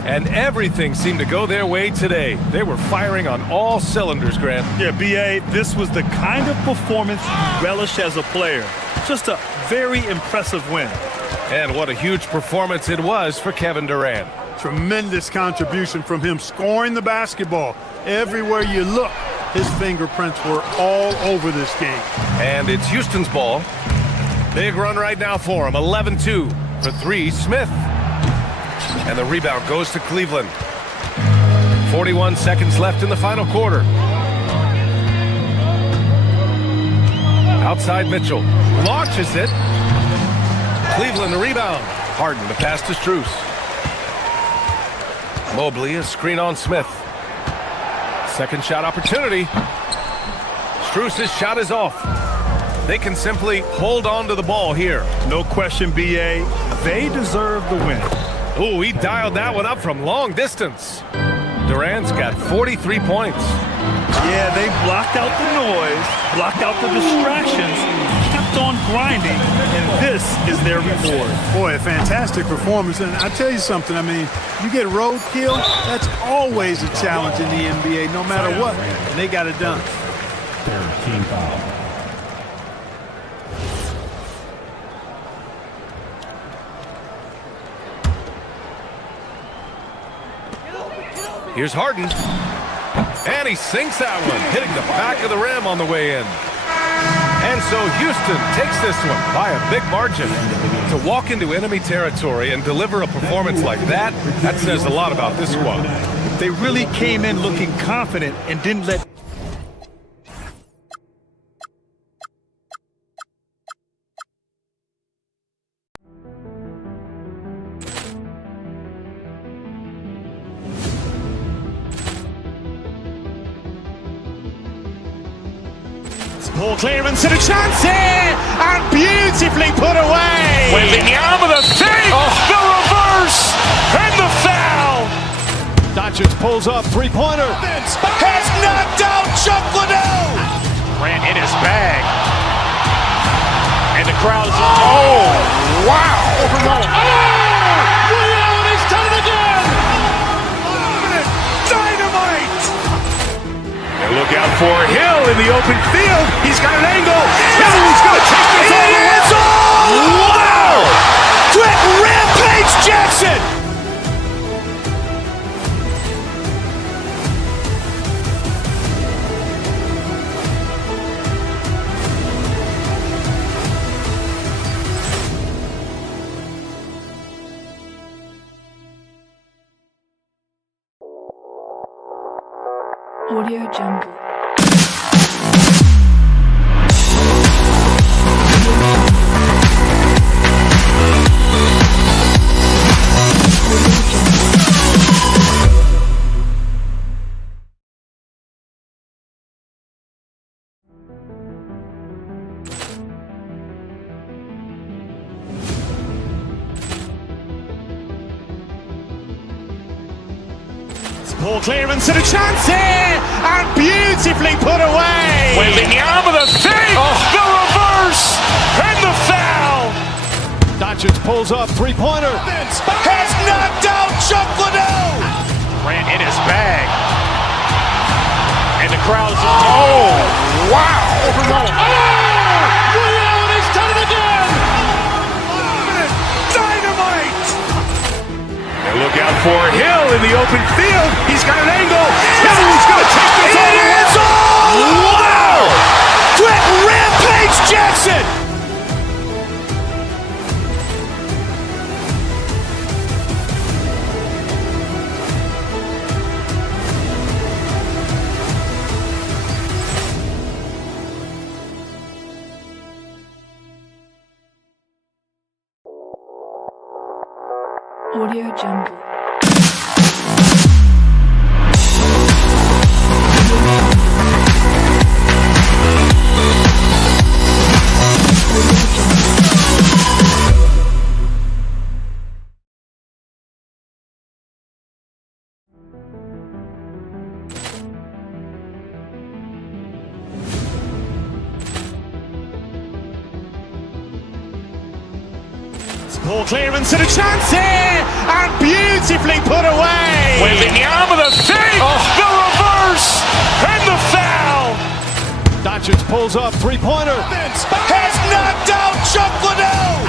And everything seemed to go their way today. They were firing on all cylinders, Grant. Yeah, B.A., this was the kind of performance you relish as a player. Just a very impressive win. And what a huge performance it was for Kevin Durant. Tremendous contribution from him, scoring the basketball. Everywhere you look, his fingerprints were all over this game. And it's Houston's ball. Big run right now for him. 11-2 for 3, Smith. And the rebound goes to Cleveland. 41 seconds left in the final quarter. Outside Mitchell. Launches it. Cleveland the rebound. Harden the pass to Strus. Mobley, a screen on Smith. Second shot opportunity. Strus's shot is off. They can simply hold on to the ball here. No question, B.A. They deserve the win. Ooh, he dialed that one up from long distance. Durant's got 43 points. Yeah, they blocked out the noise, blocked out the distractions, kept on grinding, and this is their reward. Boy, a fantastic performance. And I tell you something, I mean, you get roadkill, that's always a challenge in the NBA, no matter what. And they got it done. Third team foul. Here's Harden. And he sinks that one, hitting the back of the rim on the way in. And so Houston takes this one by a big margin. To walk into enemy territory and deliver a performance like that, that says a lot about this squad. They really came in looking confident and didn't let... Ball clearance and a chance here! And beautifully put away! Wembanyama the fake! The reverse! And the foul! Doncic pulls up, three-pointer. Has knocked out Chuck Liddell! Grant in his bag. And the crowd is... Oh! Wow! He's done it again! Dynamite! And look out for Hill in the open field. He's got an angle. He's going to take this all the way. Wow! Quick Rampage Jackson! Audio Jungle. Ball clearance and a chance here! And beautifully put away! Wembanyama the fake! The reverse! And the foul! Doncic pulls up, three-pointer. Has knocked out Chuck Liddell! Grant in his bag. And the crowd is... Oh! Wow! He's done it again! Dynamite! And look out for Hill in the open field. He's got an angle. He's going to take this all the way. Wow! Quick Rampage Jackson! Audio Jungle. Ball clearance and a chance here, and beautifully put away. Waving the arm of the fake, the reverse, and the foul. Doncic pulls up, three-pointer. Has knocked out Chuck Liddell.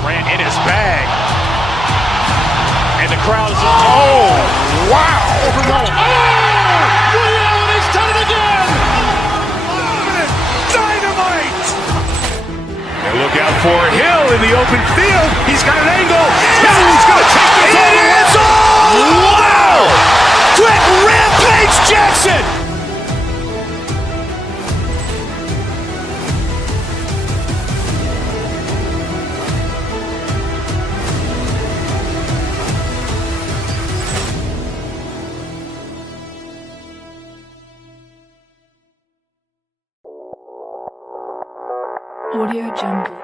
Ran in his bag. And the crowd is, oh, wow. He's done it again. Dynamite. And look out for Hill in the open field. He's got an angle. Hill's going to take this all the way. Wow. Quick Rampage Jackson. Audio Jungle.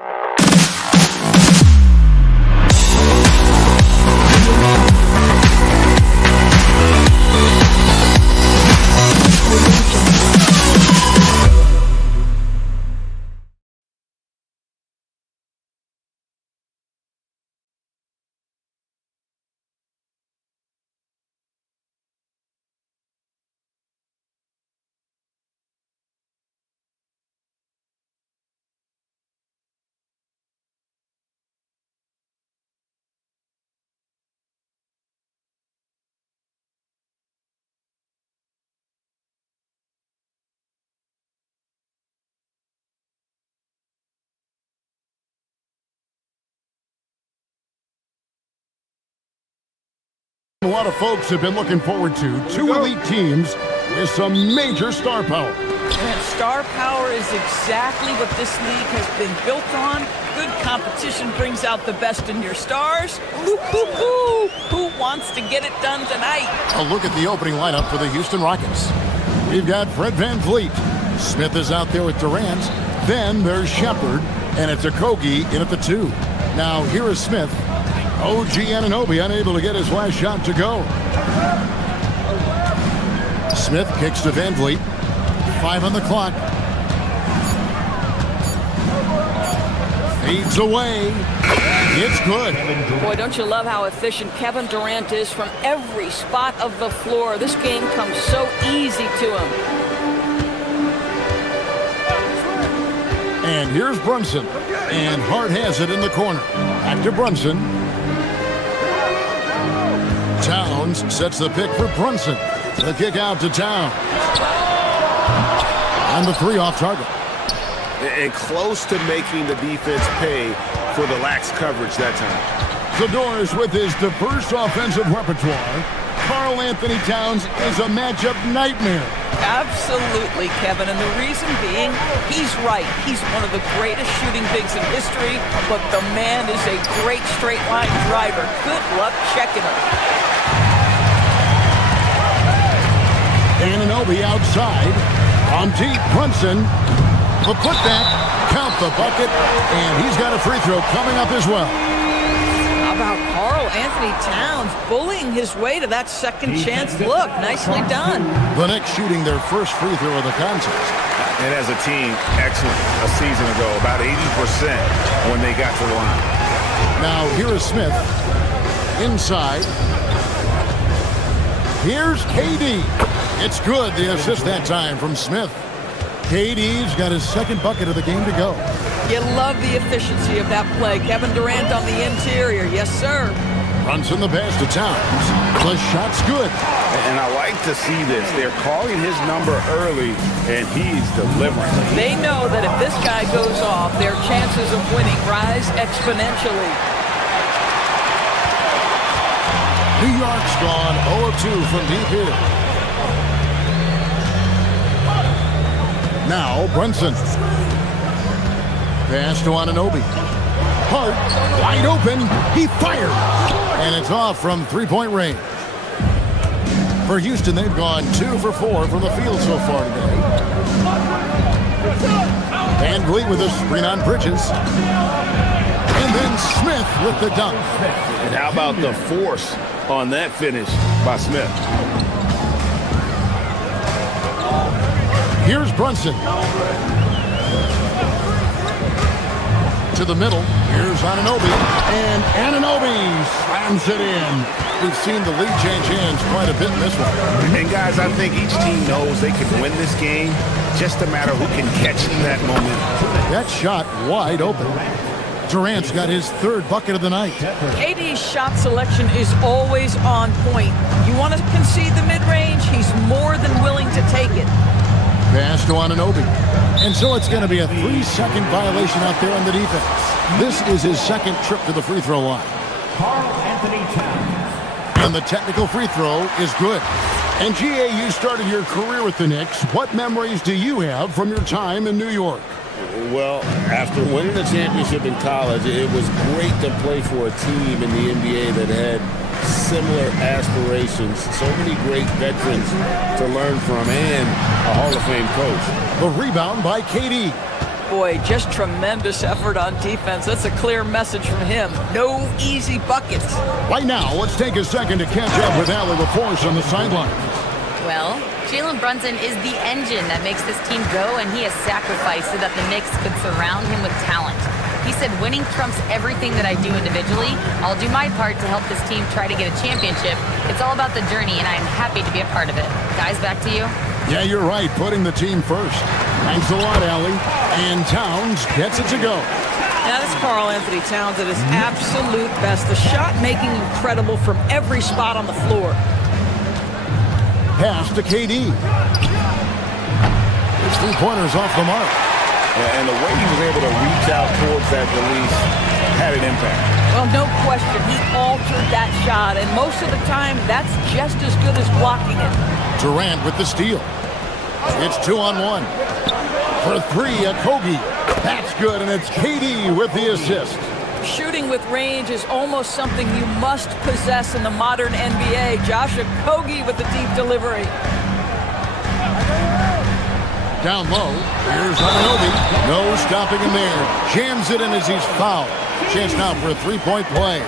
A lot of folks have been looking forward to two elite teams with some major star power. And star power is exactly what this league has been built on. Good competition brings out the best in your stars. Who wants to get it done tonight? A look at the opening lineup for the Houston Rockets. We've got Fred VanVleet. Smith is out there with Durant. Then there's Shepard, and it's Okogie in at the 2. Now here is Smith. OG Anunoby unable to get his last shot to go. Smith kicks to VanVleet. 5 on the clock. Fades away. It's good. Boy, don't you love how efficient Kevin Durant is from every spot of the floor. This game comes so easy to him. And here's Brunson. And Hart has it in the corner. Back to Brunson. Towns sets the pick for Brunson. The kick out to Towns. And the 3 off target. And close to making the defense pay for the lax coverage that time. Zador's with his diverse offensive repertoire. Karl Anthony Towns is a matchup nightmare. Absolutely, Kevin, and the reason being, he's right. He's one of the greatest shooting bigs in history, but the man is a great straight-line driver. Good luck checking him. Anunoby outside. On deep, Brunson. The putback. Count the bucket. And he's got a free throw coming up as well. How about Karl Anthony Towns bullying his way to that second chance look? Nicely done. The Knicks shooting their first free throw of the contest. And as a team, excellent a season ago. About 80% when they got to the line. Now here is Smith. Inside. Here's KD. It's good, the assist that time from Smith. KD's got his second bucket of the game to go. You love the efficiency of that play. Kevin Durant on the interior. Yes, sir. Brunson the pass to Towns. The shot's good. And I like to see this. They're calling his number early, and he's delivering. They know that if this guy goes off, their chances of winning rise exponentially. New York's gone 0-2 from deep here. Now Brunson. Pass to Anunoby. Hart, wide open. He fires. And it's off from three-point range. For Houston, they've gone 2 for 4 from the field so far today. Van Vliet with a screen on Bridges. And then Smith with the dunk. And how about the force on that finish by Smith? Here's Brunson. To the middle. Here's Anunoby. And Anunoby slams it in. We've seen the lead change hands quite a bit in this one. And guys, I think each team knows they can win this game. Just a matter who can catch that moment. That shot wide open. Durant's got his 3rd bucket of the night. KD's shot selection is always on point. You want to concede the mid-range, he's more than willing to take it. Pass to Anunoby. And so it's going to be a 3-second violation out there on the defense. This is his 2nd trip to the free throw line. And the technical free throw is good. And GA, you started your career with the Knicks. What memories do you have from your time in New York? Well, after winning a championship in college, it was great to play for a team in the NBA that had similar aspirations. So many great veterans to learn from and a Hall of Fame coach. The rebound by KD. Boy, just tremendous effort on defense. That's a clear message from him. No easy buckets. Right now, let's take a second to catch up with Allie LaForce on the sideline. Well, Jalen Brunson is the engine that makes this team go, and he has sacrificed so that the Knicks could surround him with talent. He said, winning trumps everything that I do individually. I'll do my part to help this team try to get a championship. It's all about the journey, and I am happy to be a part of it. Guys, back to you. Yeah, you're right, putting the team first. Thanks a lot, Allie. And Towns gets it to go. Now, this Karl Anthony Towns at his absolute best. The shot making incredible from every spot on the floor. Pass to KD. His 3-pointers off the mark. And the way he was able to reach out towards that release had an impact. Well, no question. He altered that shot, and most of the time, that's just as good as blocking it. Durant with the steal. It's 2-on-1. For 3, Okogie. That's good, and it's KD with the assist. Shooting with range is almost something you must possess in the modern NBA. Josh Okogie with the deep delivery. Down low, here's Anunoby. No stopping him there. Jams it in as he's fouled. Chance now for a 3-point play.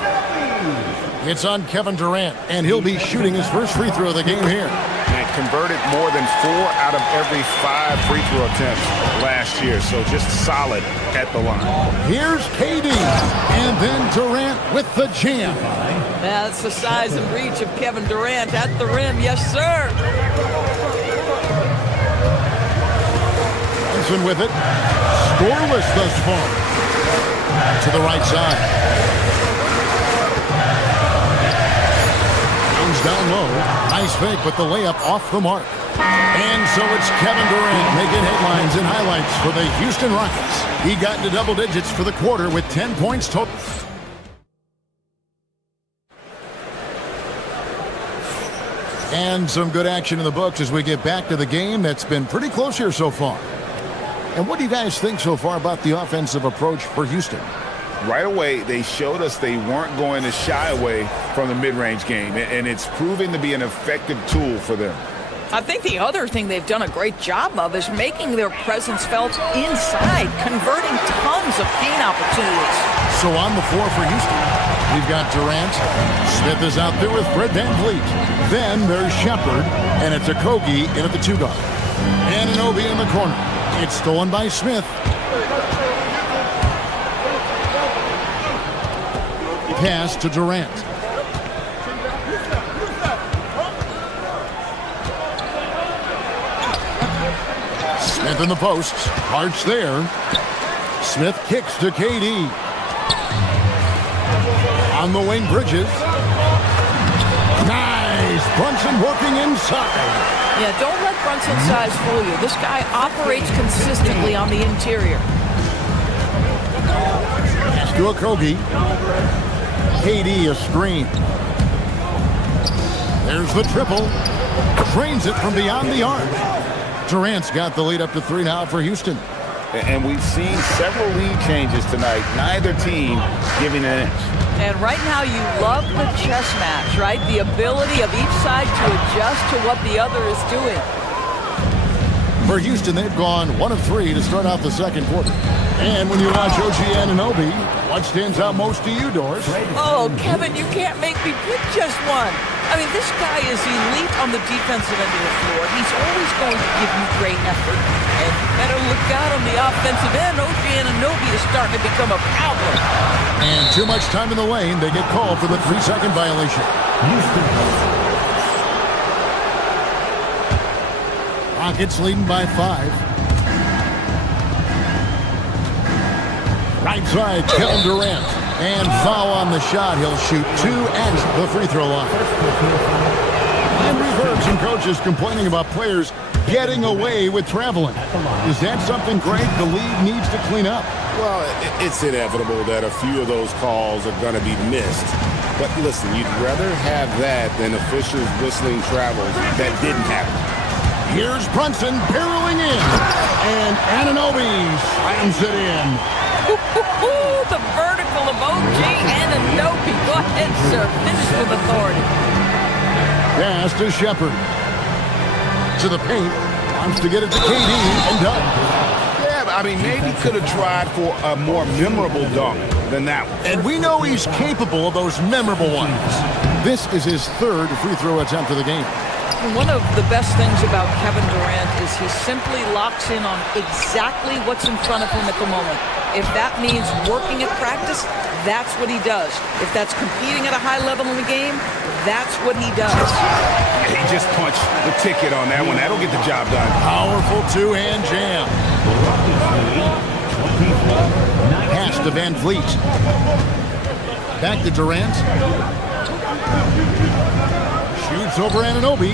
It's on Kevin Durant, and he'll be shooting his first free throw of the game here. And converted more than 4 out of every 5 free throw attempts last year, so just solid at the line. Here's KD, and then Durant with the jam. Yeah, that's the size and reach of Kevin Durant at the rim. Yes, sir. Brunson with it. Scoreless thus far. To the right side. Down low. Nice fake, but the layup off the mark. And so it's Kevin Durant making headlines and highlights for the Houston Rockets. He got into double digits for the quarter with 10 points total. And some good action in the books as we get back to the game that's been pretty close here so far. And what do you guys think so far about the offensive approach for Houston? Right away, they showed us they weren't going to shy away from the mid-range game, and it's proving to be an effective tool for them. I think the other thing they've done a great job of is making their presence felt inside, converting tons of paint opportunities. So on the floor for Houston, we've got Durant. Smith is out there with Fred VanVleet. Then there's Shepard, and it's Okogie in at the 2-guard. Anunoby in the corner. It's stolen by Smith. Pass to Durant. Smith in the posts. Hart's there. Smith kicks to KD. On the wing, Bridges. Nice. Brunson working inside. Yeah, don't let Brunson's size fool you. This guy operates consistently on the interior. Pass to Okogie. KD a screen. There's the triple. Drains it from beyond the arc. Durant's got the lead up to 3 now for Houston. And we've seen several lead changes tonight, neither team giving an inch. And right now you love the chess match, right? The ability of each side to adjust to what the other is doing. For Houston, they've gone 1 of 3 to start out the second quarter. And when you watch OG Anunoby, what stands out most to you, Doris? Oh, Kevin, you can't make me pick just one. I mean, this guy is elite on the defensive end of the floor. He's always going to give you great effort. And better look out on the offensive end. OG Anunoby is starting to become a problem. And too much time in the lane. They get called for the 3-second violation. Rockets leading by 5. Right side, Kevin Durant. And foul on the shot. He'll shoot 2 at the free throw line. And we've heard some coaches complaining about players getting away with traveling. Is that something, Greg, the league needs to clean up? Well, it's inevitable that a few of those calls are going to be missed. But listen, you'd rather have that than officials whistling travels that didn't happen. Here's Brunson barreling in. And Anunoby slams it in. The vertical of OG Anunoby. Go ahead, sir. Finish with authority. Pass to Shepard. To the paint. Wants to get it to KD and done. Yeah, I mean, maybe could have tried for a more memorable dunk than that one. And we know he's capable of those memorable ones. This is his 3rd free throw attempt of the game. One of the best things about Kevin Durant is he simply locks in on exactly what's in front of him at the moment. If that means working at practice, that's what he does. If that's competing at a high level in the game, that's what he does. He just punched the ticket on that one. That'll get the job done. Powerful 2-hand jam. Pass to Van Vliet. Back to Durant. Shoots over Anunoby.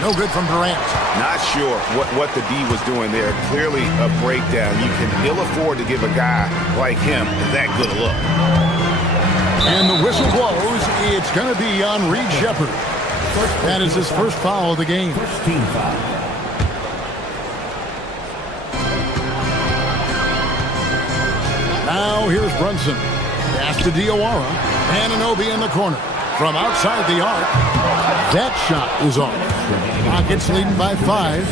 No good from Durant. Not sure what the D was doing there. Clearly a breakdown. You can ill afford to give a guy like him that good a look. And the whistle blows. It's going to be on Reed Shepard. That is his first foul of the game. First team foul. Now here's Brunson. Pass to Diawara. Anunoby in the corner. From outside the arc. That shot is off. Rockets leading by 5.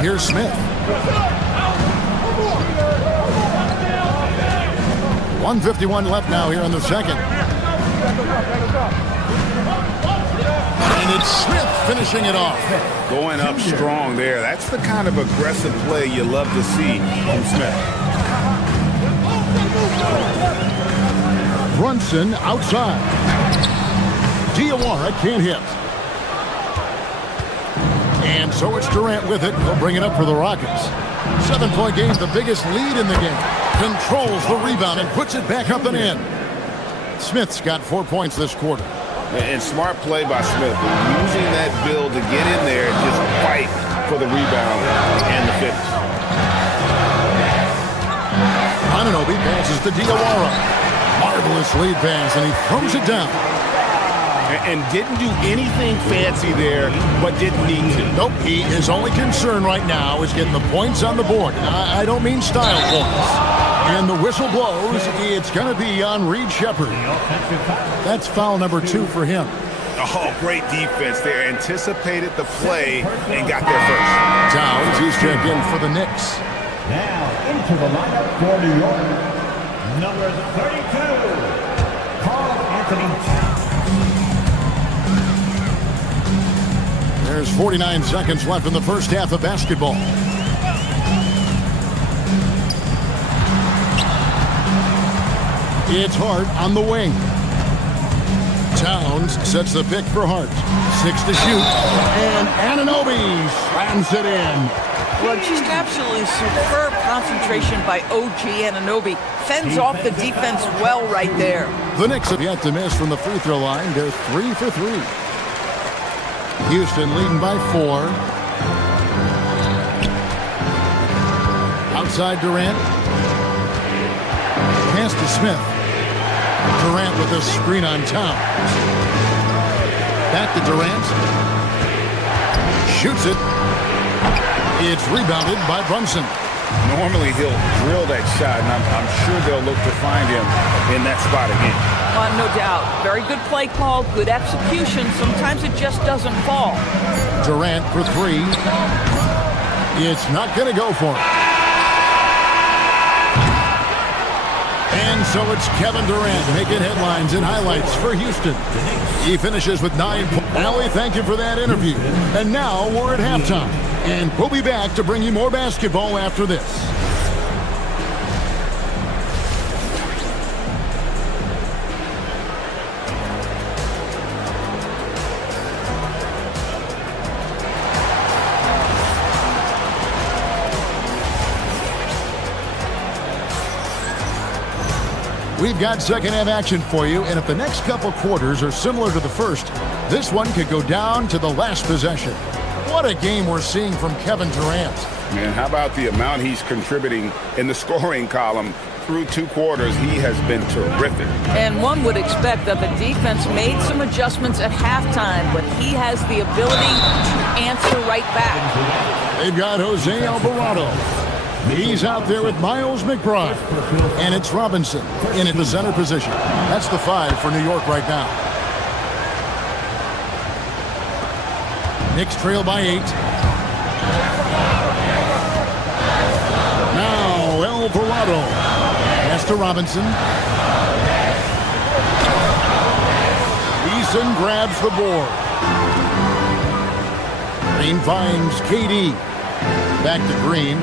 Here's Smith. 1:51 left now here in the second. And it's Smith finishing it off. Going up strong there. That's the kind of aggressive play you love to see from Smith. Brunson outside. Diawara can't hit. And so it's Durant with it. He'll bring it up for the Rockets. 7-point game, the biggest lead in the game. Controls the rebound and puts it back up and in. Smith's got 4 points this quarter. And smart play by Smith. Using that build to get in there and just fight for the rebound and the finish. Anunoby passes to Diawara. Marvelous lead pass, and he throws it down. And didn't do anything fancy there, but didn't need to. Nope, his only concern right now is getting the points on the board. I don't mean style points. And the whistle blows. It's going to be on Reed Shepard. That's foul number 2 for him. Oh, great defense there. Anticipated the play and got there first. Towns, he's checked in for the Knicks. Now into the lineup for New York, number 32, Carl Anthony Towns. There's 49 seconds left in the first half of basketball. It's Hart on the wing. Towns sets the pick for Hart. 6 to shoot. And Anunoby slams it in. Well, just absolutely superb concentration by OG Anunoby. Fends off the defense well right there. The Knicks have yet to miss from the free throw line. They're 3 for 3. Houston leading by 4. Outside Durant. Pass to Smith. Durant with a screen on Towns. Back to Durant. Shoots it. It's rebounded by Brunson. Normally he'll drill that shot, and I'm sure they'll look to find him in that spot again. No doubt. Very good play call, good execution. Sometimes it just doesn't fall. Durant for three. It's not going to go for him. And so it's Kevin Durant making headlines and highlights for Houston. He finishes with 9 points. Allie, thank you for that interview. And now we're at halftime. And we'll be back to bring you more basketball after this. We've got second half action for you, and if the next couple quarters are similar to the first, this one could go down to the last possession. What a game we're seeing from Kevin Durant. Man, how about the amount he's contributing in the scoring column? Through 2 quarters, he has been terrific. And one would expect that the defense made some adjustments at halftime, but he has the ability to answer right back. They've got Jose Alvarado. He's out there with Miles McBride. And it's Robinson in at the center position. That's the 5 for New York right now. Knicks trail by 8. Now Alvarado. Pass to Robinson. Eason grabs the board. Green finds KD. Back to Green.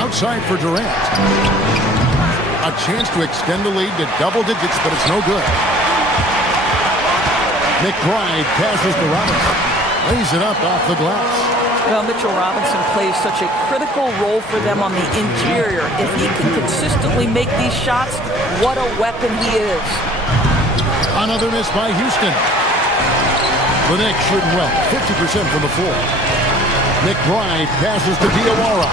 Outside for Durant. A chance to extend the lead to double digits, but it's no good. McBride passes to Robinson. Lays it up off the glass. Well, Mitchell Robinson plays such a critical role for them on the interior. If he can consistently make these shots, what a weapon he is. Another miss by Houston. The Knicks shooting well, 50% from the floor. McBride passes to Diawara.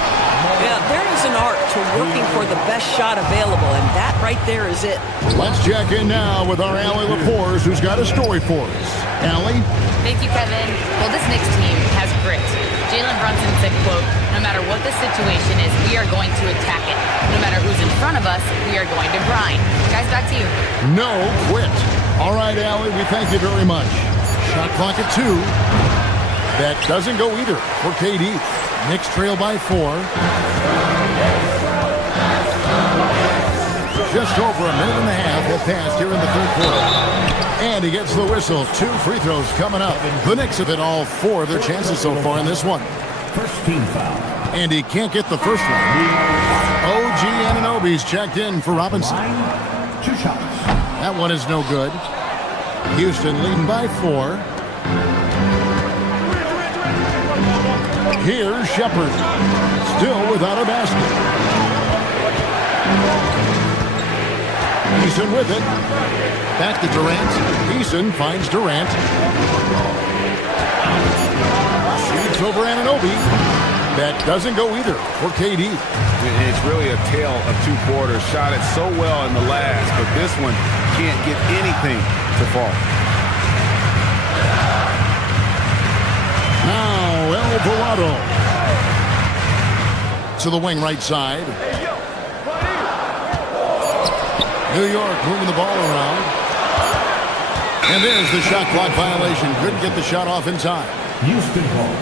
Yeah, there is an art to working for the best shot available, and that right there is it. Let's check in now with our Allie LaForce, who's got a story for us. Allie? Thank you, Kevin. Well, this Knicks team has grit. Jalen Brunson said, quote, "No matter what the situation is, we are going to attack it. No matter who's in front of us, we are going to grind." Guys, back to you. No quit. All right, Allie, we thank you very much. Shot clock at 2. That doesn't go either for KD. Knicks trail by 4. Just over a minute and a half have passed here in the third quarter. And he gets the whistle. 2 free throws coming up. The Knicks have hit all 4 of their chances so far in this one. First team foul. And he can't get the first one. OG Anunoby's checked in for Robinson. 2 shots. That one is no good. Houston leading by 4. Here's Shepard. Still without a basket. Eason with it. Back to Durant. Eason finds Durant. Shoots over Anunoby. That doesn't go either for KD. It's really a tale of 2 quarters. Shot it so well in the last, but this one can't get anything to fall. Now Alvarado to the wing right side. New York moving the ball around. And there's the shot clock violation. Couldn't get the shot off in time. Houston ball.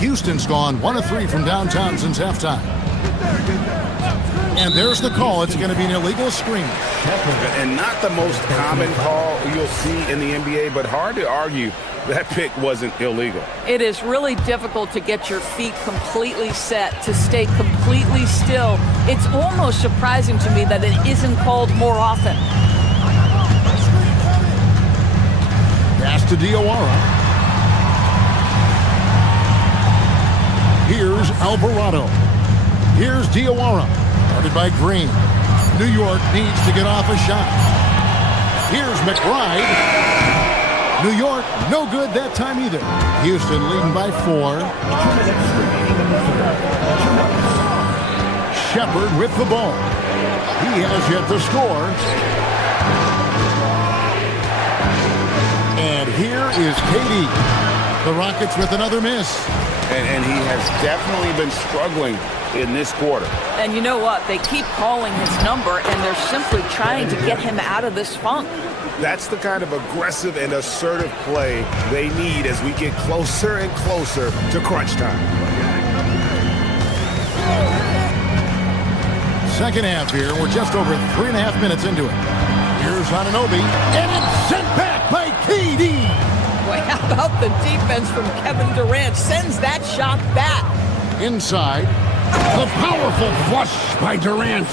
Houston's gone 1 of 3 from downtown since halftime. And there's the call. It's going to be an illegal screen. And not the most common call you'll see in the NBA, but hard to argue that pick wasn't illegal. It is really difficult to get your feet completely set, to stay completely still. It's almost surprising to me that it isn't called more often. Pass to Diawara. Here's Alvarado. Here's Diawara. Guarded by Green. New York needs to get off a shot. Here's McBride. New York, no good that time either. Houston leading by 4. Shepard with the ball. He has yet to score. And here is Katie. The Rockets with another miss. And he has definitely been struggling in this quarter. And you know what? They keep calling his number, and they're simply trying to get him out of this funk. That's the kind of aggressive and assertive play they need as we get closer and closer to crunch time. Second half here. We're just over 3.5 minutes into it. Here's Anunoby, and it's sent back by KD. Boy, how about the defense from Kevin Durant? Sends that shot back. Inside, the powerful flush by Durant.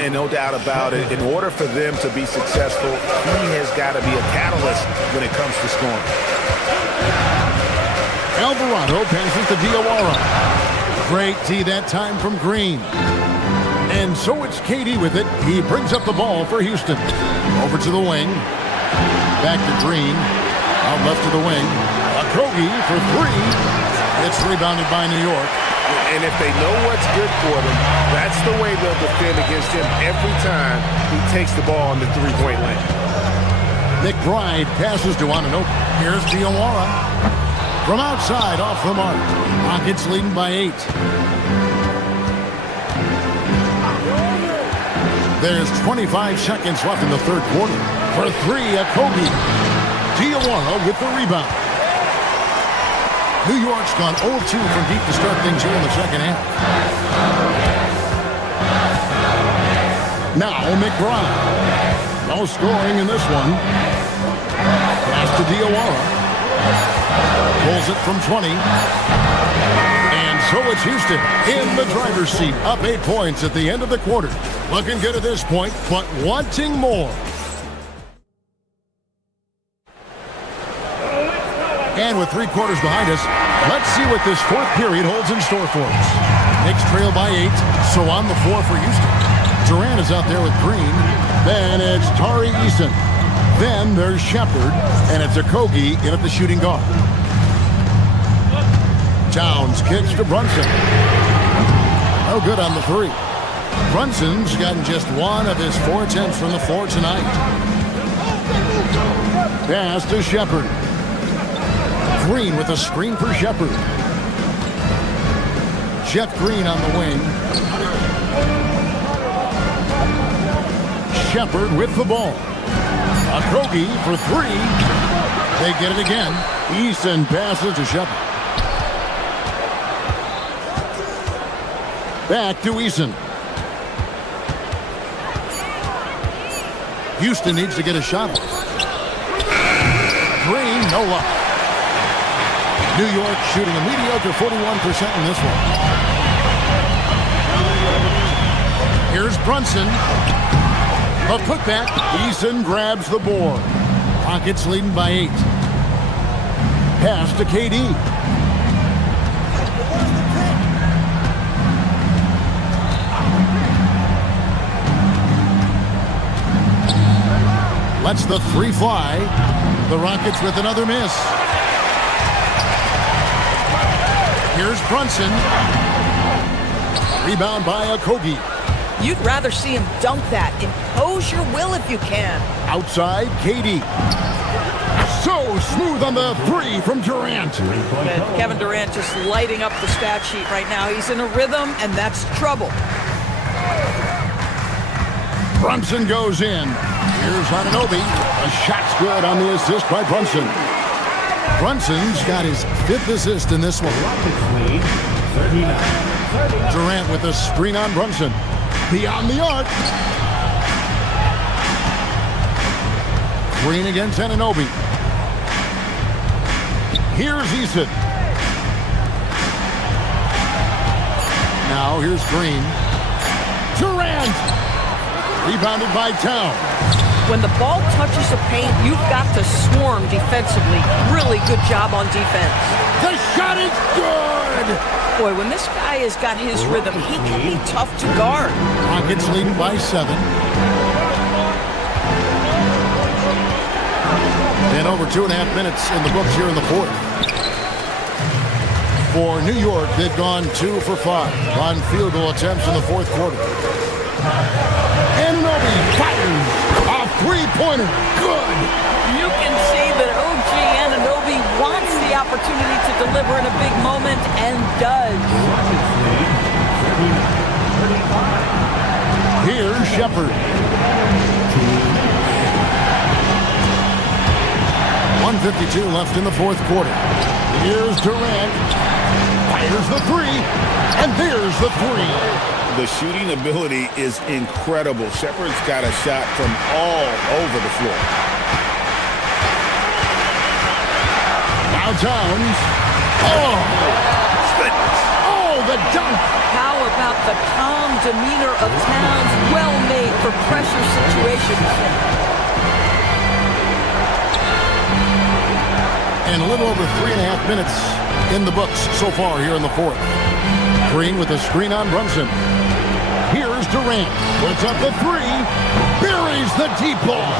And no doubt about it, in order for them to be successful, he has got to be a catalyst when it comes to scoring. Alvarado passes to Diawara. Great D that time from Green. And so it's KD with it. He brings up the ball for Houston. Over to the wing. Back to Green. Out left to the wing. Okogie for three. It's rebounded by New York. And if they know what's good for them, that's the way they'll defend against him every time he takes the ball in the three-point lane. McBride passes to Anunoby. Here's Diawara. From outside, off the mark. Rockets leading by 8. There's 25 seconds left in the third quarter. For three, Okogie. Diawara with the rebound. New York's gone 0-2 from deep to start things here in the second half. Now McBride. No scoring in this one. Pass to Diawara. Pulls it from 20. And so it's Houston in the driver's seat. Up 8 points at the end of the quarter. Looking good at this point, but wanting more. And with 3 quarters behind us, let's see what this fourth period holds in store for us. Knicks trail by 8, so on the floor for Houston. Durant is out there with Green. Then it's Tari Eason. Then there's Shepard, and it's Okogie in at the shooting guard. Towns kicks to Brunson. No good on the 3. Brunson's gotten just 1 of his 4 attempts from the floor tonight. Pass to Shepard. Green with a screen for Shepard. Jeff Green on the wing. Shepard with the ball. Okogie for 3. They get it again. Eason passes to Shepard. Back to Eason. Houston needs to get a shot off. Green, no luck. New York shooting a mediocre 41% in this one. Here's Brunson. A putback. Eason grabs the board. Rockets leading by 8. Pass to KD. Lets the 3 fly. The Rockets with another miss. Here's Brunson. Rebound by Okogie. You'd rather see him dunk that. Impose your will if you can. Outside, KD. So smooth on the 3 from Durant. But Kevin Durant just lighting up the stat sheet right now. He's in a rhythm, and that's trouble. Brunson goes in. Here's Anunoby. A shot's good on the assist by Brunson. Brunson's got his 5th assist in this one. Durant with a screen on Brunson. Beyond the arc. Green against Anunoby. Here's Eason. Now here's Green. Durant. Rebounded by Town. When the ball touches the paint, you've got to swarm defensively. Really good job on defense. The shot is good! Boy, when this guy has got his rhythm, he can be tough to guard. Rockets leading by 7. And over 2.5 minutes in the books here in the fourth. For New York, they've gone 2 for 5 on field goal attempts in the fourth quarter. Anunoby fires a three-pointer. Good. You can see that OG Anunoby wants the opportunity to deliver in a big moment and does. Here's Shepard. 1:52 left in the fourth quarter. Here's Durant. Fires the three. And there's the three. The shooting ability is incredible. Shepard's got a shot from all over the floor. Now Towns. Oh, the dunk. How about the calm demeanor of Towns? Well made for pressure situations. And a little over 3.5 minutes in the books so far here in the fourth. Green with a screen on Brunson. Here's Durant. Puts up the three. Buries the deep ball.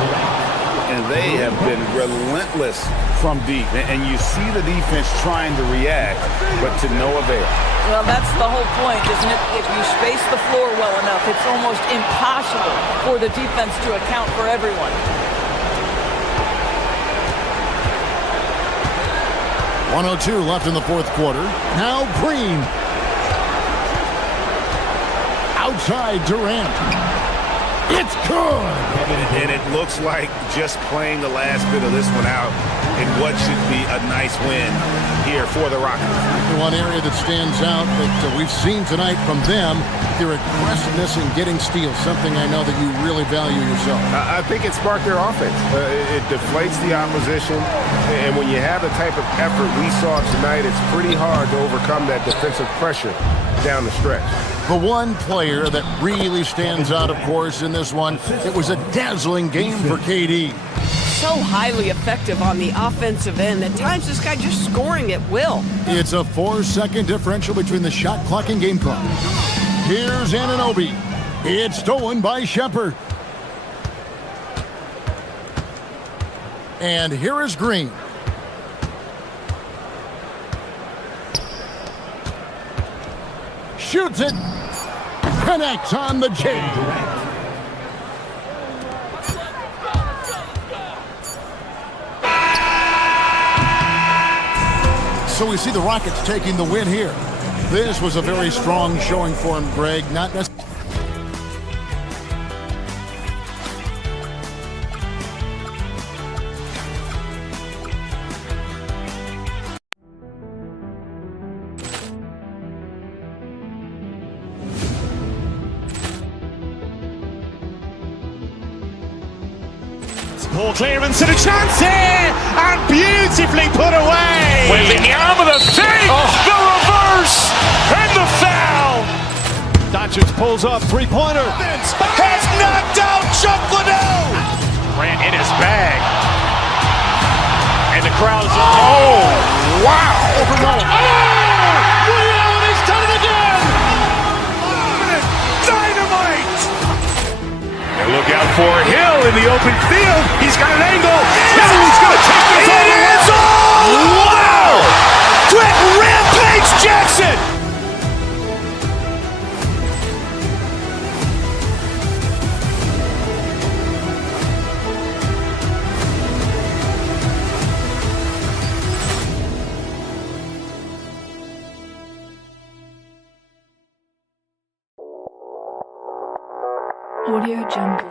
And they have been relentless from deep. And you see the defense trying to react, but to no avail. Well, that's the whole point, isn't it? If you space the floor well enough, it's almost impossible for the defense to account for everyone. 1:02 left in the fourth quarter. Now Green. Outside Durant. It's good. And it looks like just playing the last bit of this one out in what should be a nice win here for the Rockets. One area that stands out that we've seen tonight from them, their aggressiveness in getting steals, something I know that you really value yourself. I think it sparked their offense. It deflates the opposition, and when you have the type of effort we saw tonight, it's pretty hard to overcome that defensive pressure down the stretch. The one player that really stands out, of course, in this one, it was a dazzling game for KD. So highly effective on the offensive end. At times, this guy just scoring at will. It's a 4-second differential between the shot clock and game clock. Here's Anunoby. It's stolen by Shepard. And here is Green. Shoots it. Connects on the J. So we see the Rockets taking the win here. This was a very strong showing for him, Greg. Not necessarily. Ball clearance and a chance here, and beautifully put away. With the arm of the fake, the reverse, and the foul. Doncic pulls up, three-pointer. Has knocked out Chuck Liddell. Grant in his bag. And the crowd is, oh, wow. He's done it again. Dynamite. And look out for Hill in the open field. He's got an angle. Now he's going to take this all the way. Wow. Quick rampage Jackson. Audio Jungle.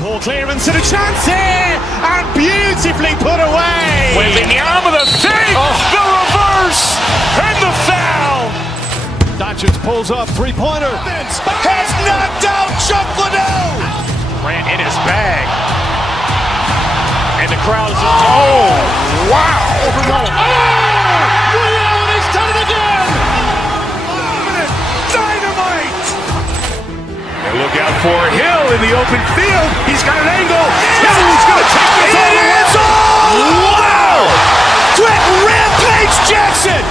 Ball clearance and a chance here, and beautifully put away. With the arm of the fake, the reverse, and the foul. Doncic pulls up, three-pointer. Has knocked out Chuck Liddell. Grant in his bag. And the crowd is, oh, wow. He's done it again. Dynamite. look out for Hill in the open field. He's got an angle. Hill's going to take this all the way. Wow! Quick Rampage Jackson!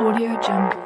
Audio Jungle.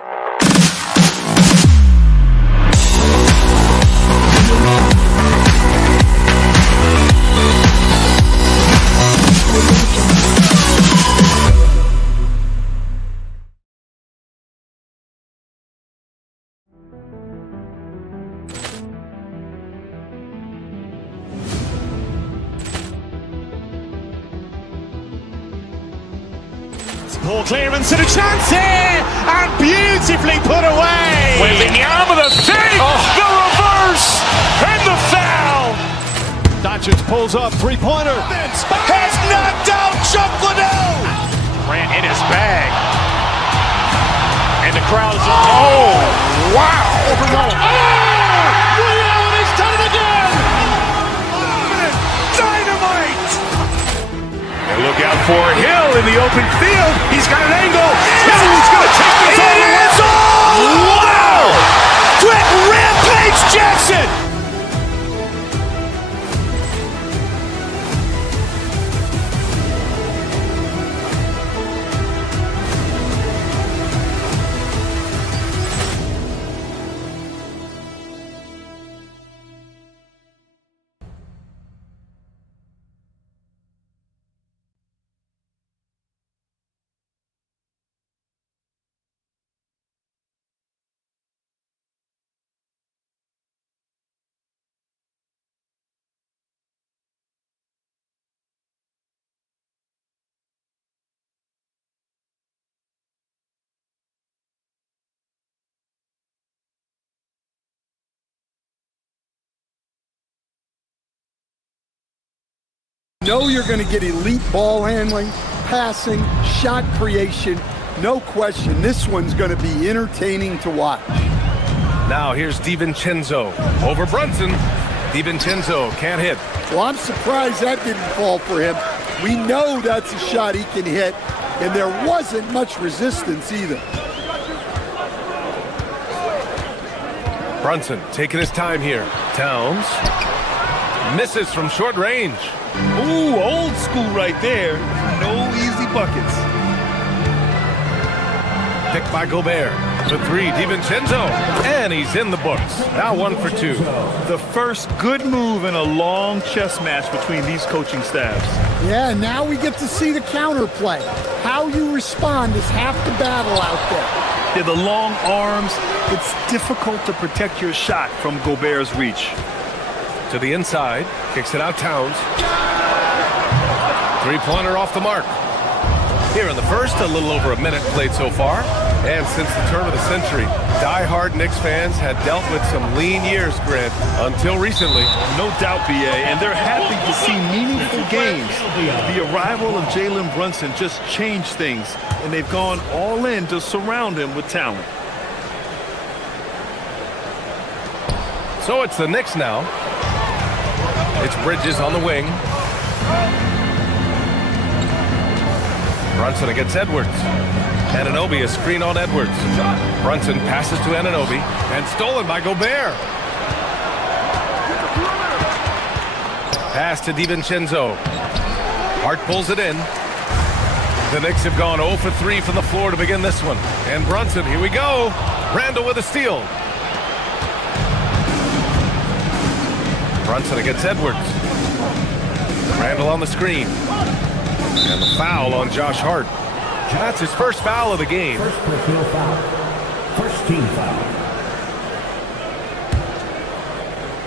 Ball clearance and a chance here, and beautifully put away. Wembanyama the fake, the reverse, and the foul. Doncic pulls up, three-pointer. Has knocked out Chuck Liddell. Grant in his bag. And the crowd is, oh, wow. Ray Allen has done it again. Dynamite. And look out for Hill in the open field. He's got an angle. Hill's going to take this all the way. Wow. Quick Rampage Jackson. Know you're going to get elite ball handling, passing, shot creation. No question, this one's going to be entertaining to watch. Now here's DiVincenzo over Brunson. DiVincenzo can't hit. Well, I'm surprised that didn't fall for him. We know that's a shot he can hit, and there wasn't much resistance either. Brunson taking his time here. Towns misses from short range. Ooh, old school right there. No easy buckets. Picked by Gobert. The three, DiVincenzo. And he's in the books. Now 1 for 2. The first good move in a long chess match between these coaching staffs. Yeah, now we get to see the counterplay. How you respond is half the battle out there. Yeah, the long arms. It's difficult to protect your shot from Gobert's reach. To the inside. Kicks it out Towns. Three-pointer off the mark. Here in the first, a little over a minute played so far. And since the turn of the century, die-hard Knicks fans had dealt with some lean years, Grant, until recently. No doubt, BA, and they're happy to see meaningful games. The arrival of Jalen Brunson just changed things, and they've gone all in to surround him with talent. So it's the Knicks now. It's Bridges on the wing. Brunson against Edwards. Anunoby, a screen on Edwards. Brunson passes to Anunoby and stolen by Gobert. Pass to DiVincenzo. Hart pulls it in. The Knicks have gone 0 for 3 from the floor to begin this one. And Brunson, here we go. Randall with a steal. Brunson against Edwards. Randall on the screen. And the foul on Josh Hart. That's his first foul of the game. First personal foul. First team foul.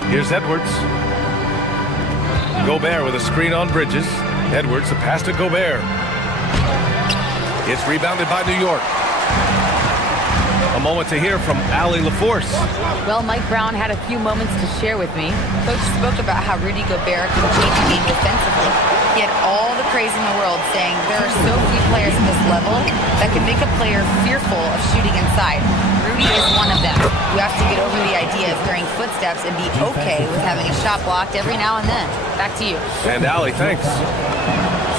Here's Edwards. Gobert with a screen on Bridges. Edwards, the pass to Gobert. It's rebounded by New York. A moment to hear from Allie LaForce. Well, Mike Brown had a few moments to share with me. Coach spoke about how Rudy Gobert can change the game defensively. He had all the praise in the world, saying there are so few players at this level that can make a player fearful of shooting inside. Rudy is one of them. You have to get over the idea of hearing footsteps and be okay with having a shot blocked every now and then. Back to you. And Allie, thanks.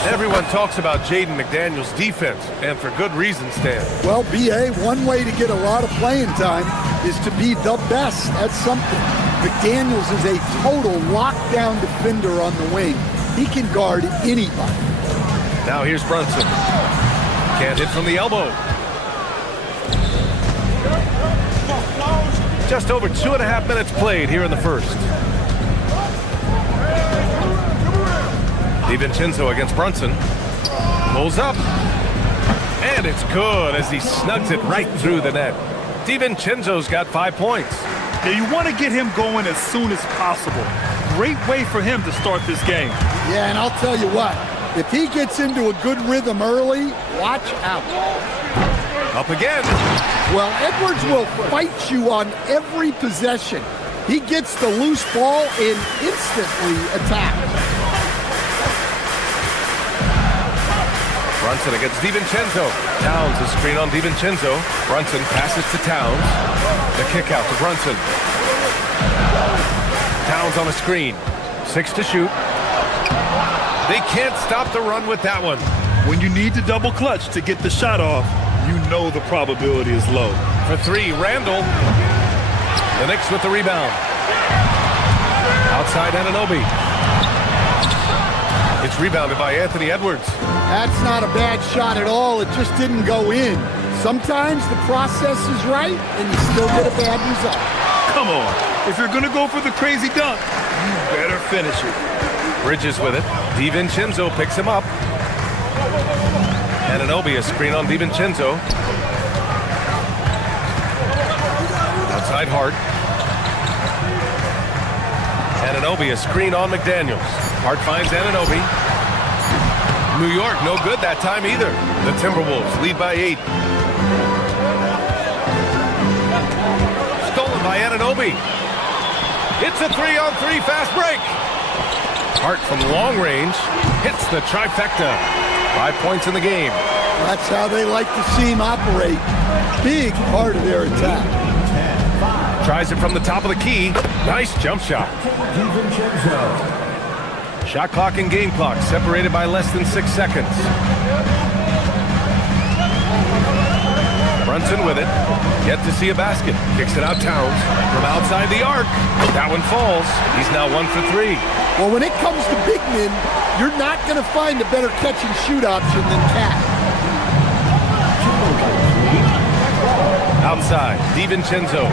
Everyone talks about Jaden McDaniels' defense, and for good reason, Stan. Well, B.A., one way to get a lot of playing time is to be the best at something. McDaniels is a total lockdown defender on the wing. He can guard anybody. Now here's Brunson. Can't hit from the elbow. Just over 2.5 minutes played here in the first. DiVincenzo against Brunson. Pulls up. And it's good as he snugs it right through the net. DiVincenzo's got 5 points. Now you want to get him going as soon as possible. Great way for him to start this game. Yeah, and I'll tell you what, if he gets into a good rhythm early, watch out. Up again. Well, Edwards will fight you on every possession. He gets the loose ball and instantly attacks. Brunson against DiVincenzo. Towns is screen on DiVincenzo. Brunson passes to Towns. The kick out to Brunson. Towns on a screen. 6 to shoot. They can't stop the run with that one. When you need to double clutch to get the shot off, you know the probability is low. For 3, Randall. The Knicks with the rebound. Outside Anunoby. It's rebounded by Anthony Edwards. That's not a bad shot at all. It just didn't go in. Sometimes the process is right and you still get a bad result. Come on. If you're going to go for the crazy dunk, you better finish it. Bridges with it. DiVincenzo picks him up. Anunoby a screen on DiVincenzo. Outside Hart. Anunoby a screen on McDaniels. Hart finds Anunoby. New York no good that time either. The Timberwolves lead by 8. Stolen by Anunoby. It's a 3-on-3 fast break. Hart from long range hits the trifecta. 5 points in the game. That's how they like to see him operate. Big part of their attack. Tries it from the top of the key. Nice jump shot. Shot clock and game clock separated by less than 6 seconds. Brunson with it. Yet to see a basket. Kicks it out Towns. From outside the arc. That one falls. He's now 1 for 3. Well, when it comes to big men, you're not going to find a better catch and shoot option than Cat. Outside. DiVincenzo.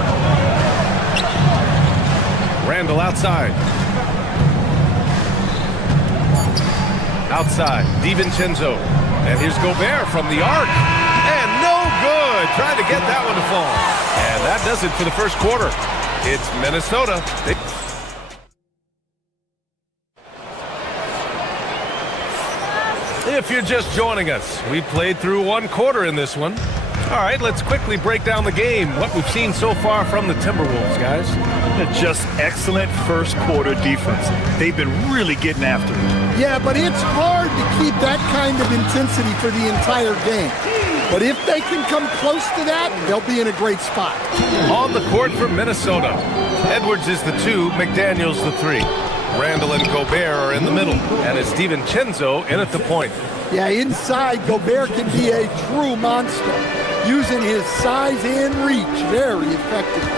Randall outside. Outside, DiVincenzo. And here's Gobert from the arc. And no good. Trying to get that one to fall. And that does it for the first quarter. It's Minnesota. If you're just joining us, we played through 1 quarter in this one. All right, let's quickly break down the game. What we've seen so far from the Timberwolves, guys. Just excellent first quarter defense. They've been really getting after it. Yeah, but it's hard to keep that kind of intensity for the entire game. But if they can come close to that, they'll be in a great spot. On the court for Minnesota. Edwards is the 2, McDaniels the 3. Randall and Gobert are in the middle. And it's DiVincenzo in at the point. Yeah, inside, Gobert can be a true monster, using his size and reach very effectively.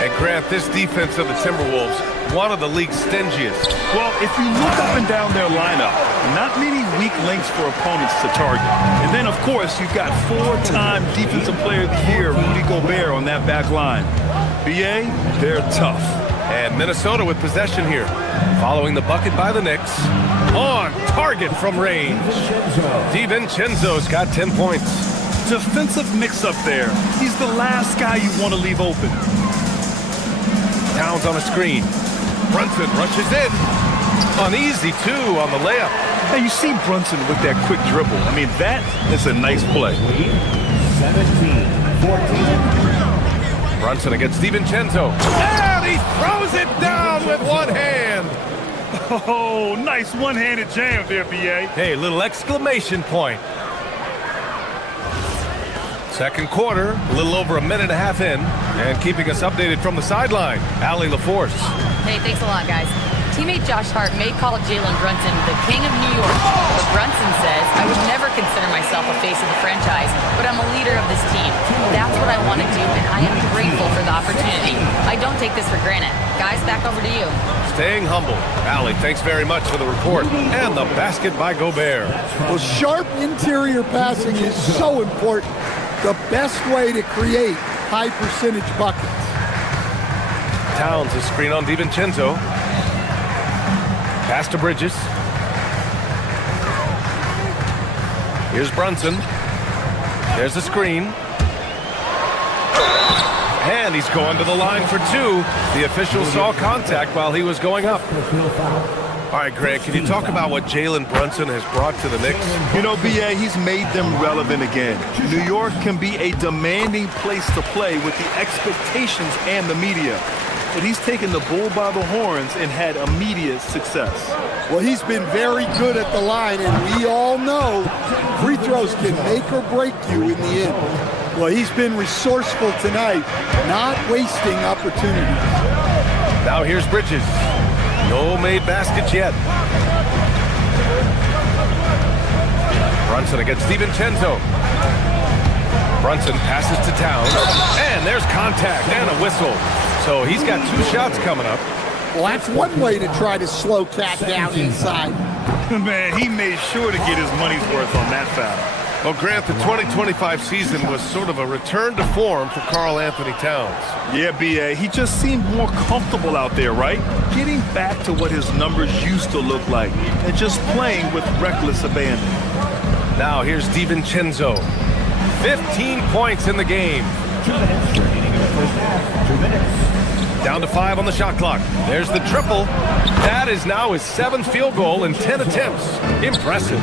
And Grant, this defense of the Timberwolves, one of the league's stingiest. Well, if you look up and down their lineup, not many weak links for opponents to target. And then, of course, you've got 4-time Defensive Player of the Year, Rudy Gobert, on that back line. BA, they're tough. And Minnesota with possession here. Following the bucket by the Knicks. On target from range. DiVincenzo's got 10 points. Defensive mix-up there. He's the last guy you want to leave open. Towns on a screen. Brunson rushes in. Uneasy, 2 on the layup. Now, you see Brunson with that quick dribble. I mean, that is a nice play. 17-14. Brunson against DiVincenzo. And he throws it down with one hand. Oh, nice one-handed jam there, B.A. Hey, little exclamation point. Second quarter, a little over a minute and a half in, and keeping us updated from the sideline, Allie LaForce. Hey, thanks a lot, guys. Teammate Josh Hart may call Jalen Brunson the king of New York, but Brunson says, I would never consider myself a face of the franchise, but I'm a leader of this team. That's what I want to do, and I am grateful for the opportunity. I don't take this for granted. Guys, back over to you. Staying humble. Allie, thanks very much for the report. And the basket by Gobert. Well, sharp interior passing is so important. The best way to create high percentage buckets. Towns a screen on DiVincenzo. Pass to Bridges. Here's Brunson. There's a screen. And he's going to the line for two. The official saw contact while he was going up. All right, Greg, can you talk about what Jalen Brunson has brought to the Knicks? You know, B.A., he's made them relevant again. New York can be a demanding place to play with the expectations and the media. But he's taken the bull by the horns and had immediate success. Well, he's been very good at the line, and we all know free throws can make or break you in the end. Well, he's been resourceful tonight, not wasting opportunities. Now here's Bridges. No made baskets yet. Brunson against DiVincenzo. Brunson passes to Towns, and there's contact and a whistle. So he's got two shots coming up. Well, that's one way to try to slow Cat down inside. Man, he made sure to get his money's worth on that foul. Well, Grant, the 2025 season was sort of a return to form for Karl Anthony Towns. Yeah, B.A., he just seemed more comfortable out there, right? Getting back to what his numbers used to look like and just playing with reckless abandon. Now here's DiVincenzo. 15 points in the game. 2 minutes remaining in the first half. 2 minutes. Down to 5 on the shot clock. There's the triple. That is now his 7th field goal in 10 attempts. Impressive.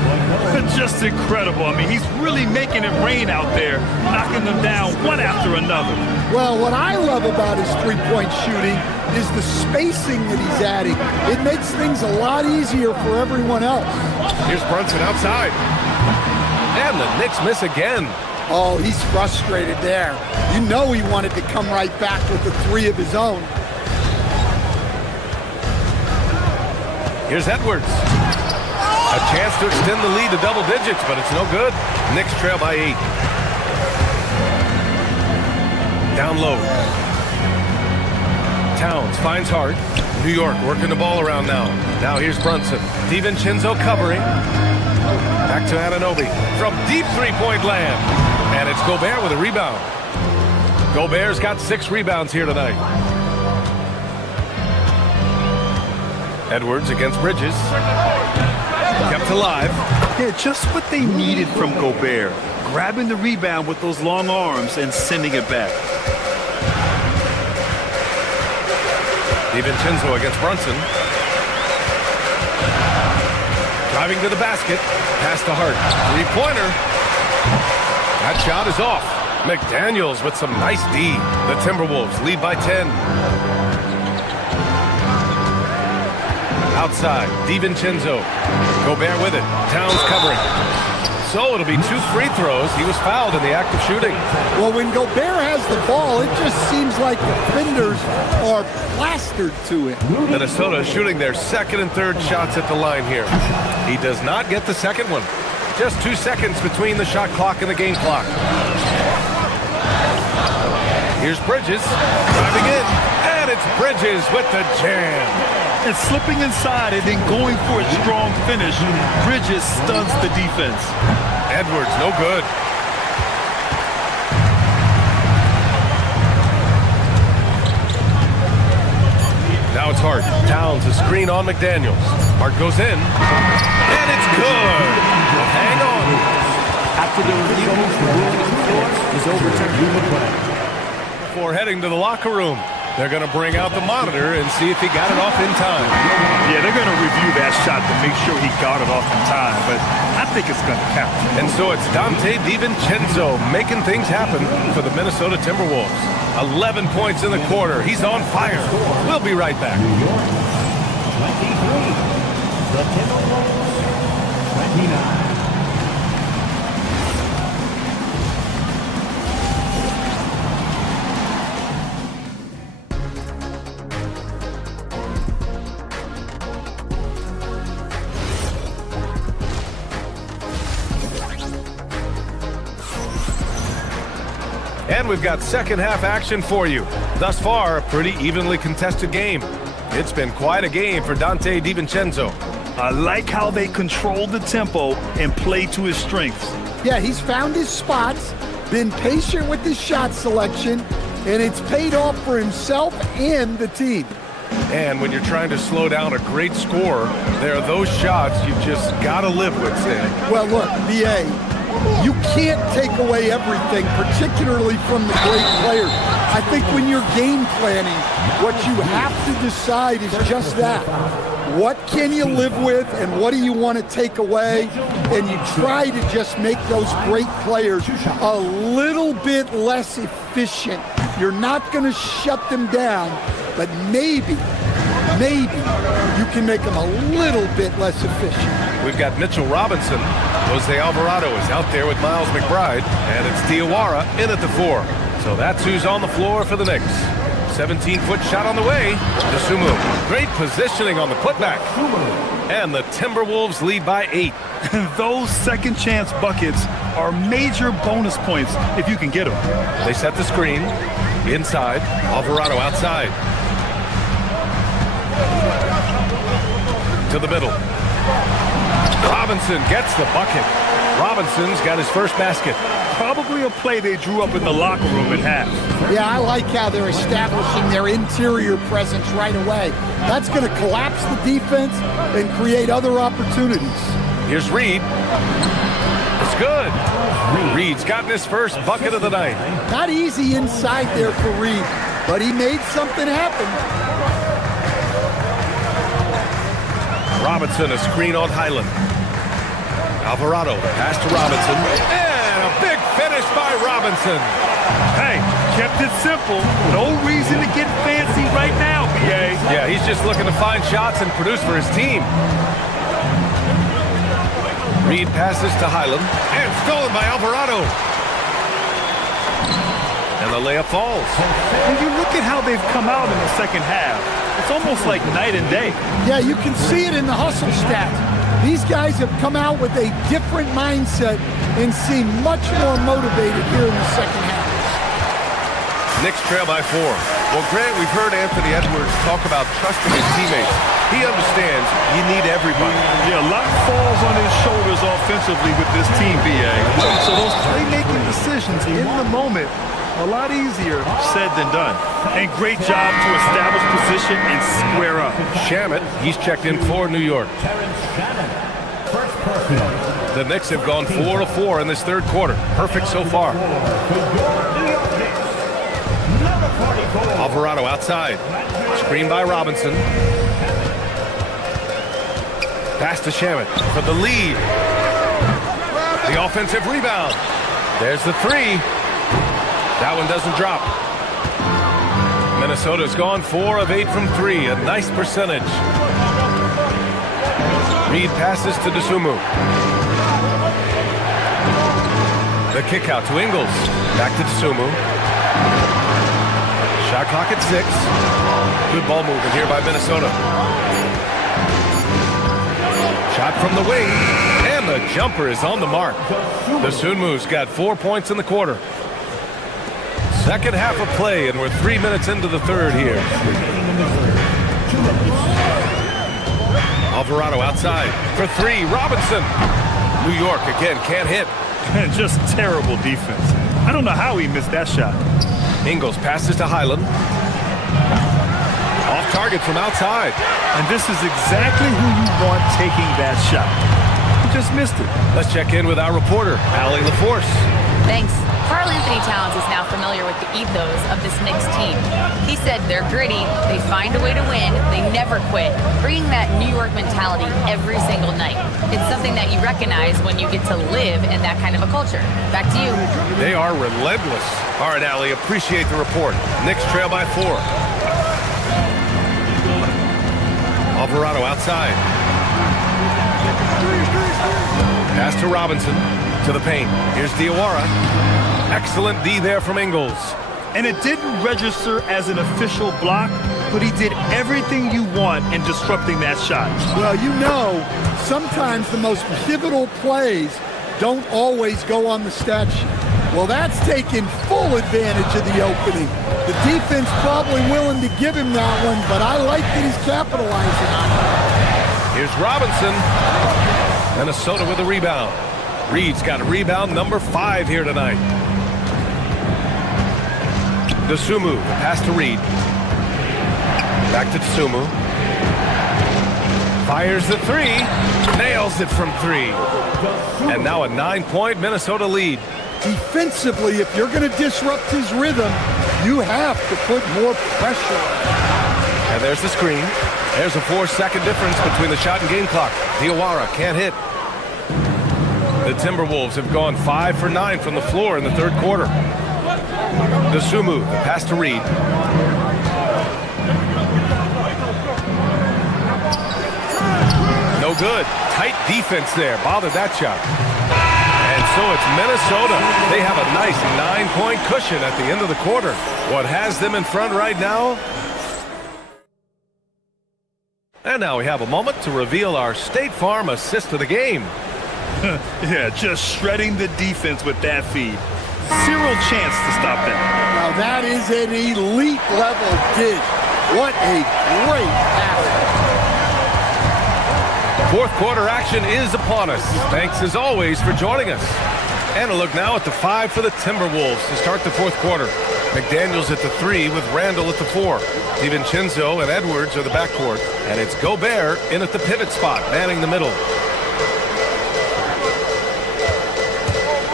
Just incredible. I mean, he's really making it rain out there, knocking them down one after another. Well, what I love about his three-point shooting is the spacing that he's adding. It makes things a lot easier for everyone else. Here's Brunson outside. And the Knicks miss again. Oh, he's frustrated there. You know he wanted to come right back with the three of his own. Here's Edwards. A chance to extend the lead to double digits, but it's no good. Knicks trail by 8. Down low. Towns finds Hart. New York working the ball around now. Now here's Brunson. DiVincenzo covering. Back to Anunoby from deep three-point land. And it's Gobert with a rebound. Gobert's got 6 rebounds here tonight. Edwards against Bridges. Kept alive. Yeah, just what they needed from Gobert. Grabbing the rebound with those long arms and sending it back. DiVincenzo against Brunson. Driving to the basket. Pass to Hart. Three-pointer. That shot is off. McDaniels with some nice D. The Timberwolves lead by 10. Outside, DiVincenzo. Gobert with it. Towns covering. So it'll be 2 free throws. He was fouled in the act of shooting. Well, when Gobert has the ball, it just seems like defenders are plastered to him. Minnesota shooting their 2nd and 3rd shots at the line here. He does not get the second one. Just 2 seconds between the shot clock and the game clock. Here's Bridges driving in, and it's Bridges with the jam. And slipping inside and then going for a strong finish. Bridges stuns the defense. Edwards, no good. Now it's Hart. Towns a screen on McDaniels. Hart goes in, and it's good. Hang on. After the review, the ruling on the floor is overturned. Before heading to the locker room, They're going to bring out the monitor and see if he got it off in time. Yeah, they're going to review that shot to make sure he got it off in time, but I think it's going to count. And so it's Donte DiVincenzo making things happen for the Minnesota Timberwolves. 11 points in the quarter. He's on fire. We'll be right back. New York, 23. The Timberwolves, 29. And we've got second half action for you. Thus far, a pretty evenly contested game. It's been quite a game for Donte DiVincenzo. I like how they control the tempo and play to his strengths. Yeah, he's found his spots, been patient with his shot selection, and it's paid off for himself and the team. And when you're trying to slow down a great scorer, there are those shots you've just got to live with, Stan. Well, look, B.A., you can't take away everything, particularly from the great players. I think when you're game planning, what you have to decide is just that. What can you live with and what do you want to take away? And you try to just make those great players a little bit less efficient. You're not going to shut them down, but maybe you can make them a little bit less efficient. We've got Mitchell Robinson. Jose Alvarado is out there with Miles McBride, and it's Diawara in at the 4. So that's who's on the floor for the Knicks. 17-foot shot on the way. DeSumo. Great positioning on the putback. And the Timberwolves lead by 8. Those second chance buckets are major bonus points if you can get them. They set the screen. Inside. Alvarado outside. To the middle. Robinson gets the bucket. Robinson's got his first basket. Probably a play they drew up in the locker room at half. Yeah, I like how they're establishing their interior presence right away. That's going to collapse the defense and create other opportunities. Here's Reed. It's good. Reed's gotten his first bucket of the night. Not easy inside there for Reed, but he made something happen. Robinson, a screen on Highland. Alvarado, pass to Robinson. And a big finish by Robinson. Hey, kept it simple. No reason to get fancy right now, B.A. Yeah, he's just looking to find shots and produce for his team. Reed passes to Highland. And stolen by Alvarado. And the layup falls. When you look at how they've come out in the second half, it's almost like night and day. Yeah, you can see it in the hustle stats. These guys have come out with a different mindset and seem much more motivated here in the second half. Knicks trail by 4. Well, Grant, we've heard Anthony Edwards talk about trusting his teammates. He understands you need everybody. Yeah, a lot falls on his shoulders offensively with this team, B.A. So those playmaking decisions in the moment, a lot easier said than done. And great job to establish position and square up. Shamet, he's checked in for New York. The Knicks have gone 4 of 4 in this third quarter. Perfect so far. Alvarado outside. Screen by Robinson. Pass to Shamet for the lead. The offensive rebound. There's the 3. That one doesn't drop. Minnesota's gone 4 of 8 from 3. A nice percentage. Reed passes to DeSumo. The kick out to Ingles. Back to DeSumo. Shot clock at 6. Good ball movement here by Minnesota. Shot from the wing. And the jumper is on the mark. DeSumo's got 4 points in the quarter. Second half of play, and we're 3 minutes into the third here. Alvarado outside for 3. Robinson. New York again can't hit. Just terrible defense. I don't know how he missed that shot. Ingles passes to Highland. Off target from outside. And this is exactly who you want taking that shot. He just missed it. Let's check in with our reporter, Allie LaForce. Thanks. Karl Anthony Towns is now familiar with the ethos of this Knicks team. He said they're gritty, they find a way to win, they never quit, bringing that New York mentality every single night. It's something that you recognize when you get to live in that kind of a culture. Back to you. They are relentless. All right, Allie, appreciate the report. Knicks trail by 4. Alvarado outside. Pass to Robinson, to the paint. Here's Diawara. Excellent D there from Ingles. And it didn't register as an official block, but he did everything you want in disrupting that shot. Well, you know, sometimes the most pivotal plays don't always go on the stat sheet. Well, that's taking full advantage of the opening. The defense probably willing to give him that one, but I like that he's capitalizing on it. Here's Robinson. Minnesota with a rebound. Reed's got a rebound number 5 here tonight. Dosunmu, pass to Reed. Back to Dosunmu. Fires the 3. Nails it from 3. And now a 9-point Minnesota lead. Defensively, if you're going to disrupt his rhythm, you have to put more pressure on. And there's the screen. There's a 4-second difference between the shot and game clock. Diawara can't hit. The Timberwolves have gone 5 for 9 from the floor in the third quarter. Dosunmu, the pass to Reed. No good. Tight defense there. Bothered that shot. And so it's Minnesota. They have a nice 9-point cushion at the end of the quarter. What has them in front right now? And now we have a moment to reveal our State Farm assist of the game. Yeah, just shredding the defense with that feed. Zero chance to stop that. Now that is an elite level dig. What a great pass. Fourth quarter action is upon us. Thanks as always for joining us. And a look now at the 5 for the Timberwolves to start the fourth quarter. McDaniels at the 3 with Randall at the 4. DiVincenzo and Edwards are the backcourt. And it's Gobert in at the pivot spot, manning the middle.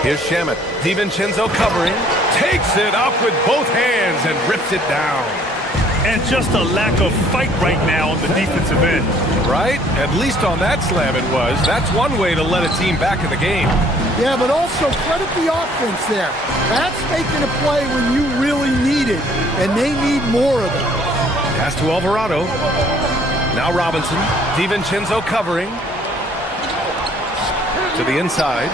Here's Shamet. DiVincenzo covering. Takes it up with both hands and rips it down. And just a lack of fight right now on the defensive end. Right? At least on that slam it was. That's one way to let a team back in the game. Yeah, but also credit the offense there. That's making a play when you really need it, and they need more of it. Pass to Alvarado. Now Robinson. DiVincenzo covering. To the inside.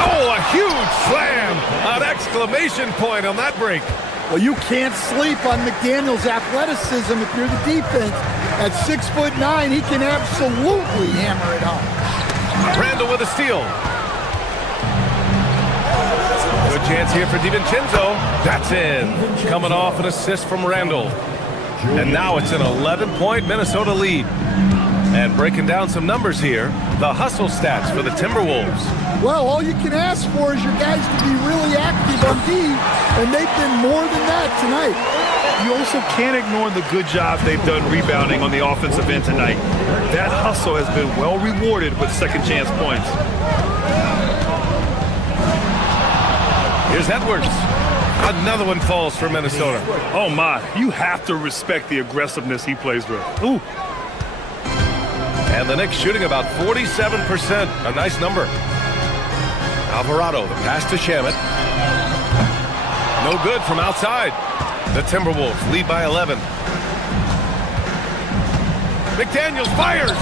Oh, a huge slam! An exclamation point on that break. Well, you can't sleep on McDaniels' athleticism if you're the defense. At 6'9", he can absolutely hammer it home. Randall with a steal. Good chance here for DiVincenzo. That's in. Coming off an assist from Randall. And now it's an 11-point Minnesota lead. And breaking down some numbers here, the hustle stats for the Timberwolves. Well, all you can ask for is your guys to be really active on D, and they've been more than that tonight. You also can't ignore the good job they've done rebounding on the offensive end tonight. That hustle has been well rewarded with second chance points. Here's Edwards. Another one falls for Minnesota. Oh my, you have to respect the aggressiveness he plays with. Ooh. And the Knicks shooting about 47%. A nice number. Alvarado, the pass to Shamet. No good from outside. The Timberwolves lead by 11. McDaniels fires.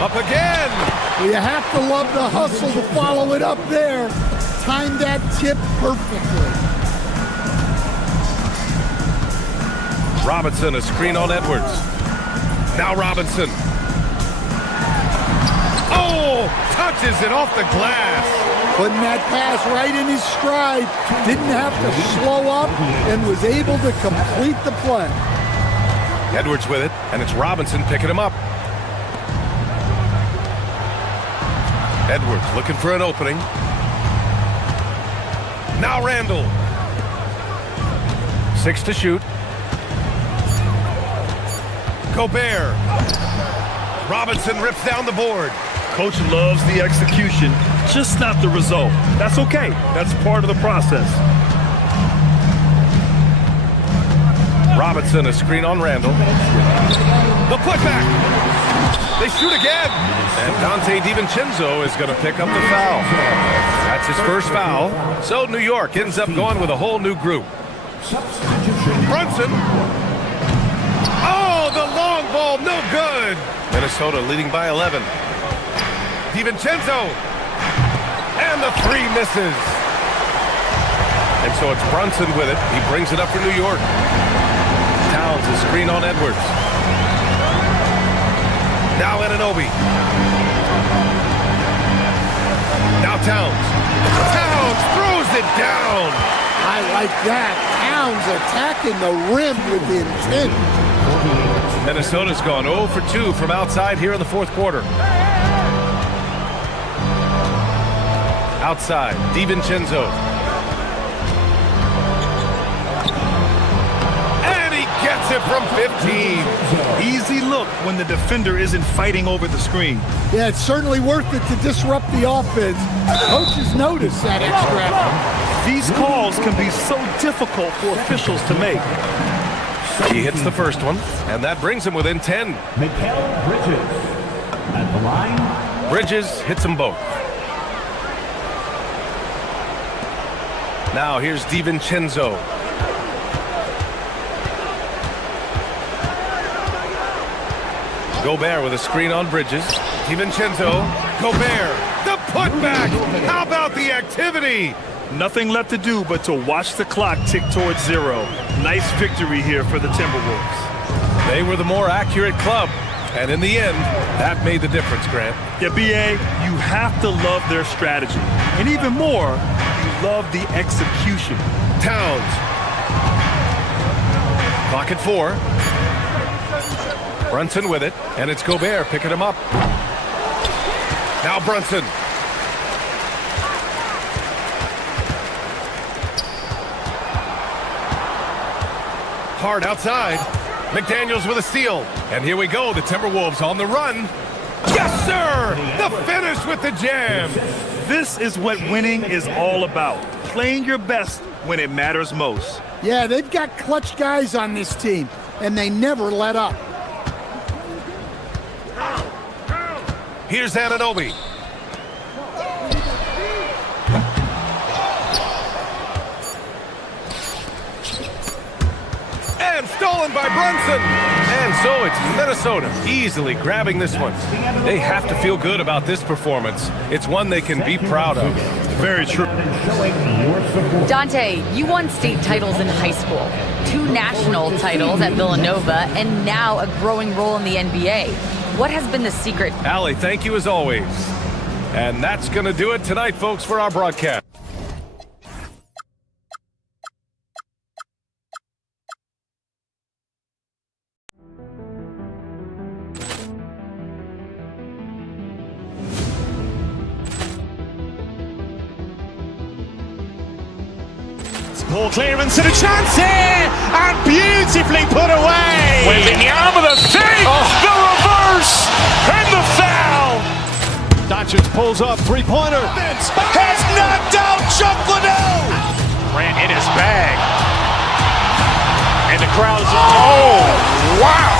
Up again. Well, you have to love the hustle to follow it up there. Timed that tip perfectly. Robinson, a screen on Edwards. Now Robinson. Oh, touches it off the glass. Putting that pass right in his stride. Didn't have to slow up and was able to complete the play. Edwards with it, and it's Robinson picking him up. Edwards looking for an opening. Now Randall. 6 to shoot. Gobert. Robinson rips down the board. Coach loves the execution, just not the result. That's okay. That's part of the process. Robinson, a screen on Randall. The putback. They shoot again. And Dante DiVincenzo is going to pick up the foul. That's his first foul. So New York ends up going with a whole new group. Brunson. Oh, the long ball, no good. Minnesota leading by 11. DiVincenzo. And the three misses. And so it's Brunson with it. He brings it up for New York. Towns, a screen on Edwards. Now Anunoby. Now Towns. Towns throws it down. I like that. Towns attacking the rim with intent. Minnesota's gone 0 for 2 from outside here in the fourth quarter. Outside, DiVincenzo. Gets it from 15. Easy look when the defender isn't fighting over the screen. Yeah, it's certainly worth it to disrupt the offense. Coaches notice that extra effort. These calls can be so difficult for officials to make. He hits the first one, and that brings him within 10. Mikal Bridges at the line. Bridges hits them both. Now here's DiVincenzo. Gobert with a screen on Bridges. DiVincenzo. Gobert. The putback. How about the activity? Nothing left to do but to watch the clock tick towards 0. Nice victory here for the Timberwolves. They were the more accurate club. And in the end, that made the difference, Grant. Yeah, B.A., you have to love their strategy. And even more, you love the execution. Towns. Clock at 4. Brunson with it, and it's Gobert picking him up. Now Brunson. Hard outside. McDaniels with a steal. And here we go, the Timberwolves on the run. Yes, sir! The finish with the jam. This is what winning is all about. Playing your best when it matters most. Yeah, they've got clutch guys on this team, and they never let up. Here's Anunoby. And stolen by Brunson. And so it's Minnesota easily grabbing this one. They have to feel good about this performance. It's one they can be proud of. Very true. Dante, you won state titles in high school, 2 national titles at Villanova, and now a growing role in the NBA. What has been the secret? Allie, thank you as always. And that's going to do it tonight, folks, for our broadcast. Ball clearance and a chance here, and beautifully put away. Wembanyama the save, the reverse, and the foul. Doncic pulls up, three-pointer. Has knocked out Chuck Liddell. Grant in his bag. And the crowd is, oh, wow.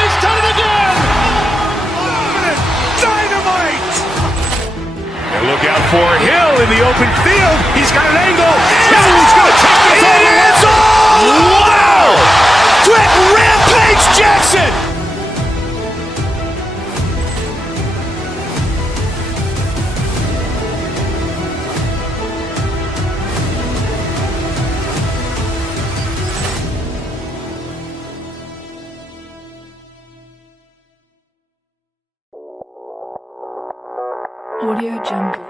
He's done it again. Dynamite. And look out for Hill in the open field. He's got an angle. He's going to take this all the way. Wow! Trent Rampage Jackson. Audio Jungle.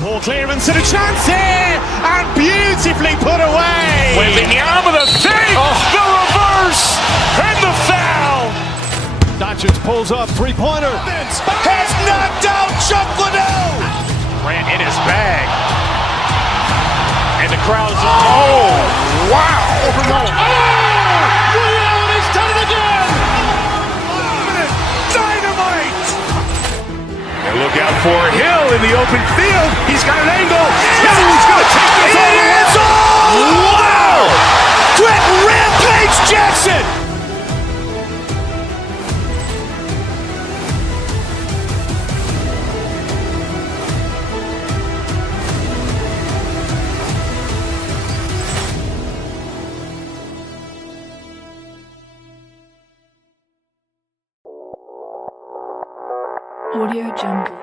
Ball clearance and a chance here, and beautifully put away. Wembanyama the fake, the reverse, and the foul. Doncic pulls up, three-pointer. Has knocked out Chuck Liddell. Grant in his bag. And the crowd's, oh, wow. He's done it again. Dynamite. And look out for Hill in the open field. He's got an angle. Hill is going to take this all the way. Wow. Quick Rampage Jackson. Audio Jungle.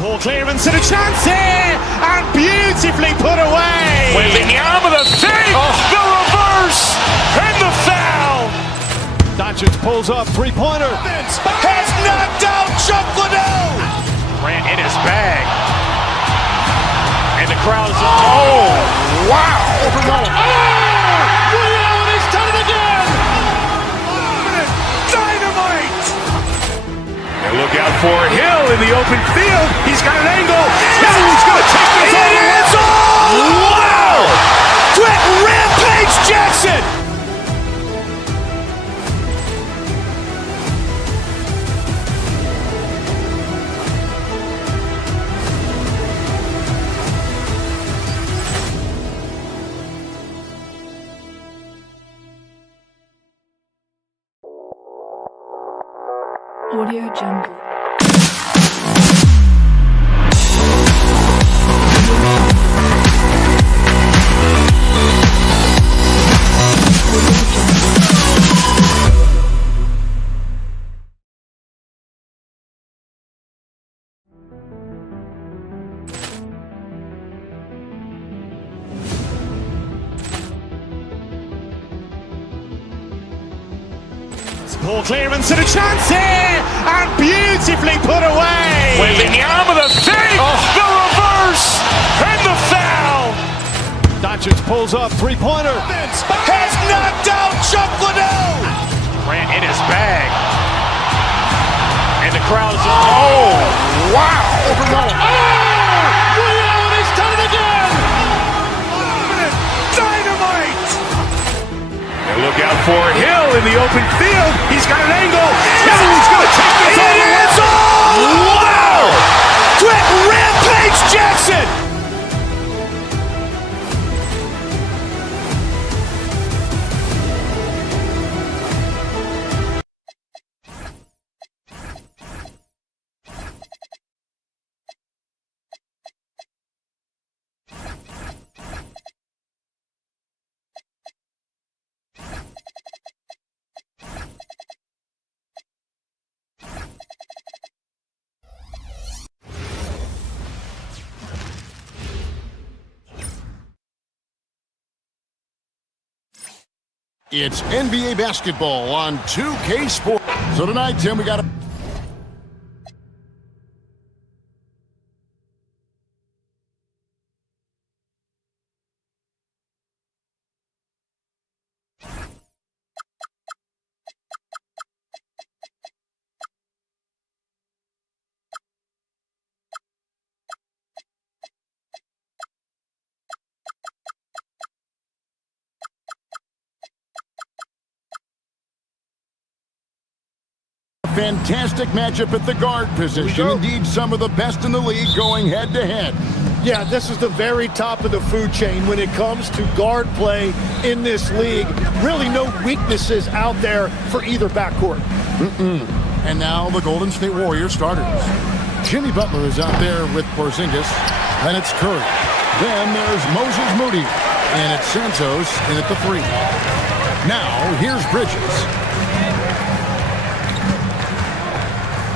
Ball clearance and a chance here, and beautifully put away. Wembanyama the fake, the reverse, and the foul. Doncic pulls up, three-pointer. Has knocked out Chuck Liddell. Grant in his bag. And the crowd's, oh, wow. He's done it again. Dynamite. And look out for Hill in the open field. He's got an angle. Hill is going to take this all the way. Wow. Quick Rampage Jackson. Audio Jungle. Ball clearance and a chance here, and beautifully put away. Wembanyama the fake, the reverse, and the foul. Doncic pulls up, three-pointer. Has knocked out Chuck Liddell. Grant in his bag. And the crowd's, oh, wow. He's done it again. Dynamite. And look out for Hill in the open field. He's got an angle. Hill is going to take this all the way. Wow. Quick Rampage Jackson. It's NBA basketball on 2K Sports. So tonight, Tim, we got a... fantastic matchup at the guard position. Indeed, some of the best in the league going head-to-head. Yeah, this is the very top of the food chain when it comes to guard play in this league. Really no weaknesses out there for either backcourt. And now the Golden State Warriors starters. Jimmy Butler is out there with Porzingis. Then it's Curry. Then there's Moses Moody. And it's Santos in at the 3. Now, here's Bridges.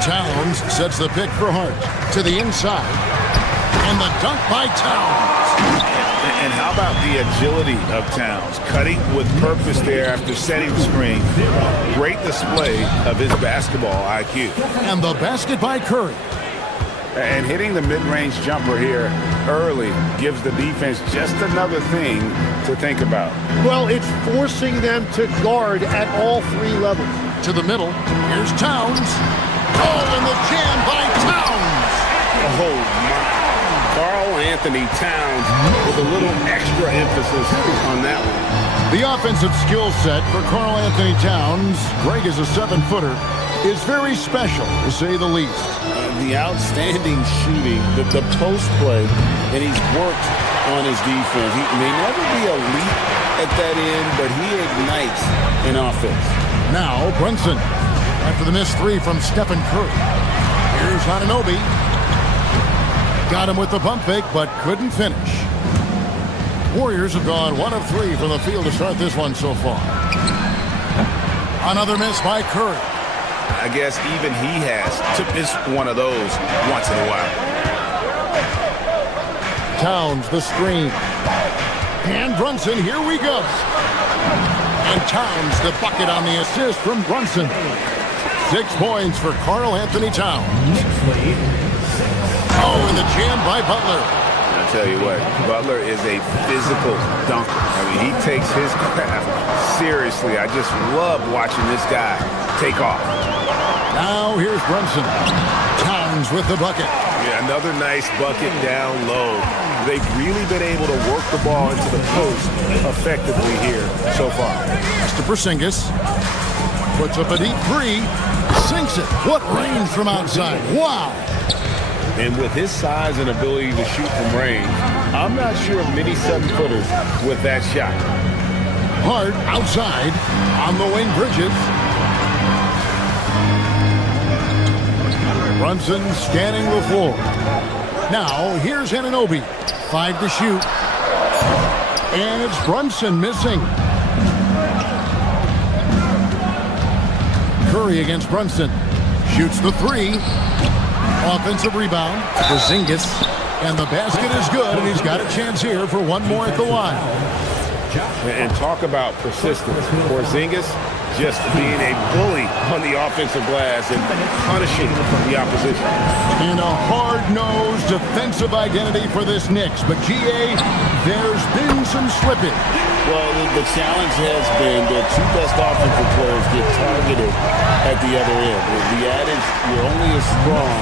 Towns sets the pick for Hart to the inside. And the dunk by Towns. And how about the agility of Towns? Cutting with purpose there after setting the screen. Great display of his basketball IQ. And the basket by Curry. And hitting the mid-range jumper here early gives the defense just another thing to think about. Well, it's forcing them to guard at all 3 levels. To the middle. Here's Towns. Oh, and the jam by Towns. Oh, my. Karl Anthony Towns with a little extra emphasis on that one. The offensive skill set for Karl Anthony Towns, Greg is a 7-footer, is very special, to say the least. The outstanding shooting, the post play, and he's worked on his defense. He may never be elite at that end, but he ignites an offense. Now, Brunson, after the missed 3 from Stephen Curry. Here's Anunoby. Got him with the pump fake, but couldn't finish. Warriors have gone 1 of 3 from the field to start this one so far. Another miss by Curry. I guess even he has to miss one of those once in a while. Towns, the screen. And Brunson, here we go. And Towns, the bucket on the assist from Brunson. 6 points for Karl Anthony Towns. Oh, and the jam by Butler. I'll tell you what, Butler is a physical dunker. I mean, he takes his craft seriously. I just love watching this guy take off. Now here's Brunson. Towns with the bucket. Yeah, another nice bucket down low. They've really been able to work the ball into the post effectively here so far. That's to Porzingis. Puts up a deep 3. Sinks it. What range from outside. Wow. And with his size and ability to shoot from range, I'm not sure of many 7-footers with that shot. Hart outside on the wing. Bridges. Brunson scanning the floor. Now here's Anunoby. 5 to shoot. And it's Brunson missing. Curry against Brunson. Shoots the 3. Offensive rebound. Porzingis. And the basket is good, and he's got a chance here for one more at the line. And talk about persistence. Porzingis just being a bully on the offensive glass and punishing the opposition. And a hard-nosed defensive identity for this Knicks. But, G.A., there's been some slippage. Well, the challenge has been that 2 best offensive players get targeted at the other end. The adage, you're only as strong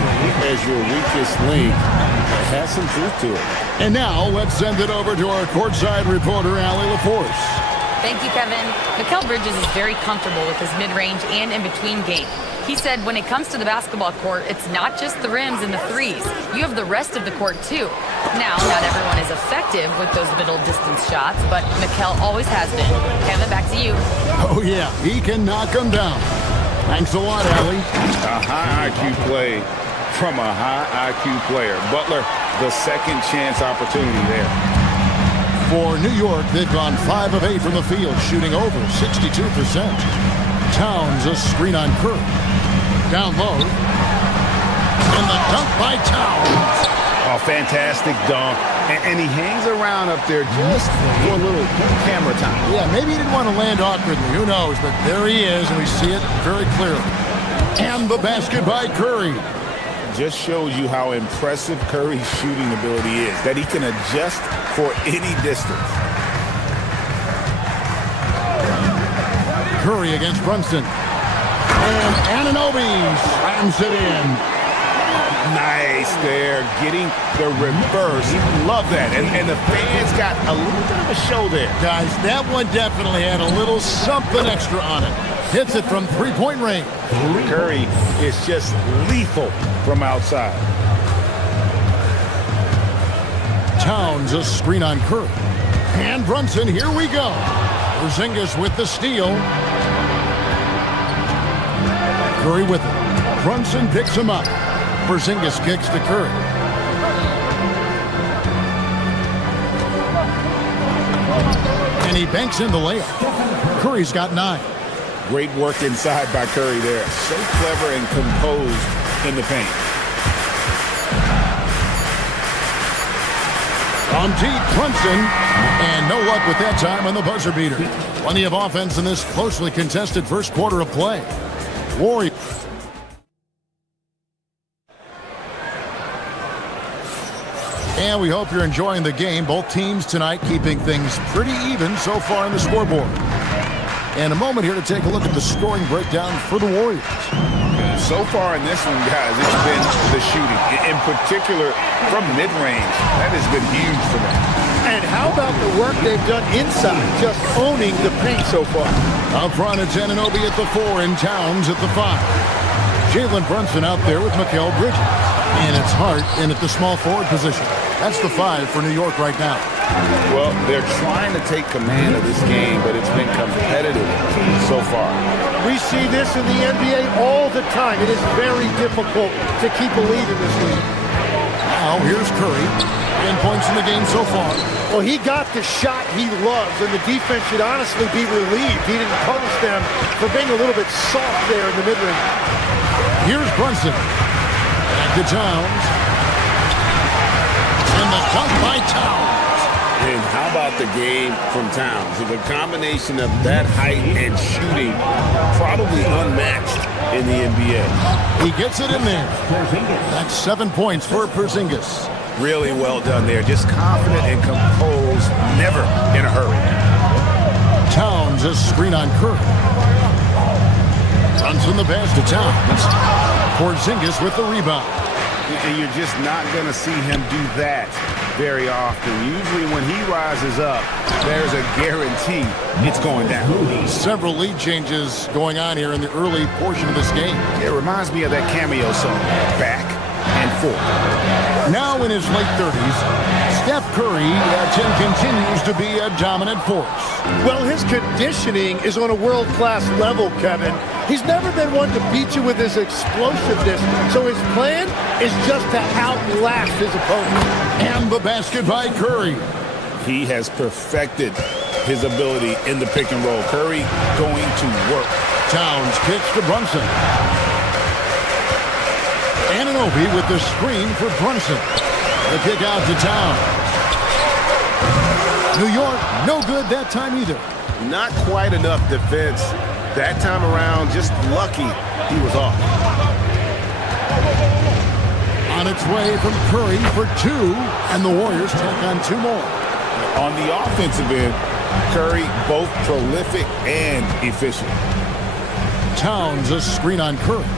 as your weakest link, has some truth to it. And now, let's send it over to our courtside reporter, Allie LaForce. Thank you, Kevin. Mikal Bridges is very comfortable with his mid-range and in-between game. He said when it comes to the basketball court, it's not just the rims and the threes. You have the rest of the court, too. Now, not everyone is effective with those middle-distance shots, but Mikal always has been. Kevin, back to you. Oh, yeah, he can knock them down. Thanks a lot, Allie. A high IQ play from a high IQ player. Butler, the second chance opportunity there. For New York, they've gone 5 of 8 from the field, shooting over 62%. Towns, a screen on Curry. Down low. And the dunk by Towns. Oh, fantastic dunk. And he hangs around up there just for a little camera time. Yeah, maybe he didn't want to land awkwardly. Who knows? But there he is, and we see it very clearly. And the basket by Curry. Just shows you how impressive Curry's shooting ability is, that he can adjust for any distance. Curry against Brunson. And Anunoby slams it in. Nice there, getting the reverse. Love that. And the fans got a little bit of a show there. Guys, that one definitely had a little something extra on it. Hits it from 3-point range. Curry is just lethal from outside. Towns, a screen on Curry. And Brunson, here we go. Porzingis with the steal. Curry with it. Brunson picks him up. Porzingis kicks to Curry. he banks in the layup. Curry's got 9. Great work inside by Curry there. So clever and composed in the paint. On deep, Brunson, and no luck with that time on the buzzer beater. Plenty of offense in this closely contested first quarter of play. Warriors. And we hope you're enjoying the game. Both teams tonight keeping things pretty even so far on the scoreboard. And a moment here to take a look at the scoring breakdown for the Warriors. So far in this one, guys, it's been the shooting. In particular, from mid-range. That has been huge for them. And how about the work they've done inside, just owning the paint so far? Up front, it's Anunoby at the 4 and Towns at the 5. Jalen Brunson out there with Mikal Bridges. And it's Hart in at the small forward position. That's the 5 for New York right now. Well, they're trying to take command of this game, but it's been competitive so far. We see this in the NBA all the time. It is very difficult to keep a lead in this league. Now, here's Curry. 10 points in the game so far. Well, he got the shot he loves, and the defense should honestly be relieved. He didn't punish them for being a little bit soft there in the mid-range. Here's Brunson. Back to Towns. And the dunk by Towns. And how about the game from Towns? The combination of that height and shooting, probably unmatched in the NBA. He gets it in there. That's 7 points for Porzingis. Really well done there. Just confident and composed, never in a hurry. Towns a screen on Curry. Runs from the pass to Towns. Porzingis with the rebound. And you're just not going to see him do that very often. Usually when he rises up, there's a guarantee it's going down. Several lead changes going on here in the early portion of this game. It reminds me of that cameo song, Back and Forth. Now in his late 30s, Steph Curry continues to be a dominant force. Well, his conditioning is on a world-class level, Kevin. He's never been one to beat you with his explosiveness, so his plan is just to outlast his opponent. And the basket by Curry. He has perfected his ability in the pick and roll. Curry going to work. Towns kicks to Brunson. Anunoby with the screen for Brunson. The kick out to Towns. New York, no good that time either. Not quite enough defense. That time around, just lucky he was off. On its way from Curry for 2, and the Warriors take on 2 more. On the offensive end, Curry both prolific and efficient. Towns a screen on Curry.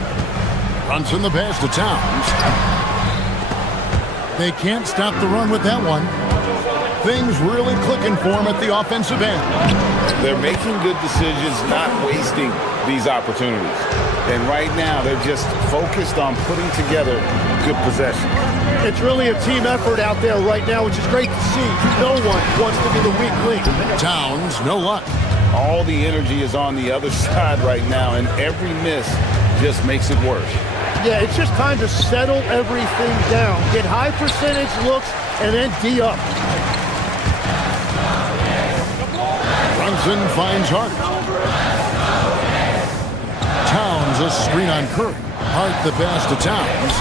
Runs in the pass to Towns. They can't stop the run with that one. Things really clicking for him at the offensive end. They're making good decisions, not wasting these opportunities. And right now, they're just focused on putting together good possession. It's really a team effort out there right now, which is great to see. No one wants to be the weak link. Towns, no luck. All the energy is on the other side right now, and every miss just makes it worse. Yeah, it's just time to settle everything down. Get high percentage looks and then D up. Brunson finds Hart. Towns a screen on Curry. Hart the pass to Towns.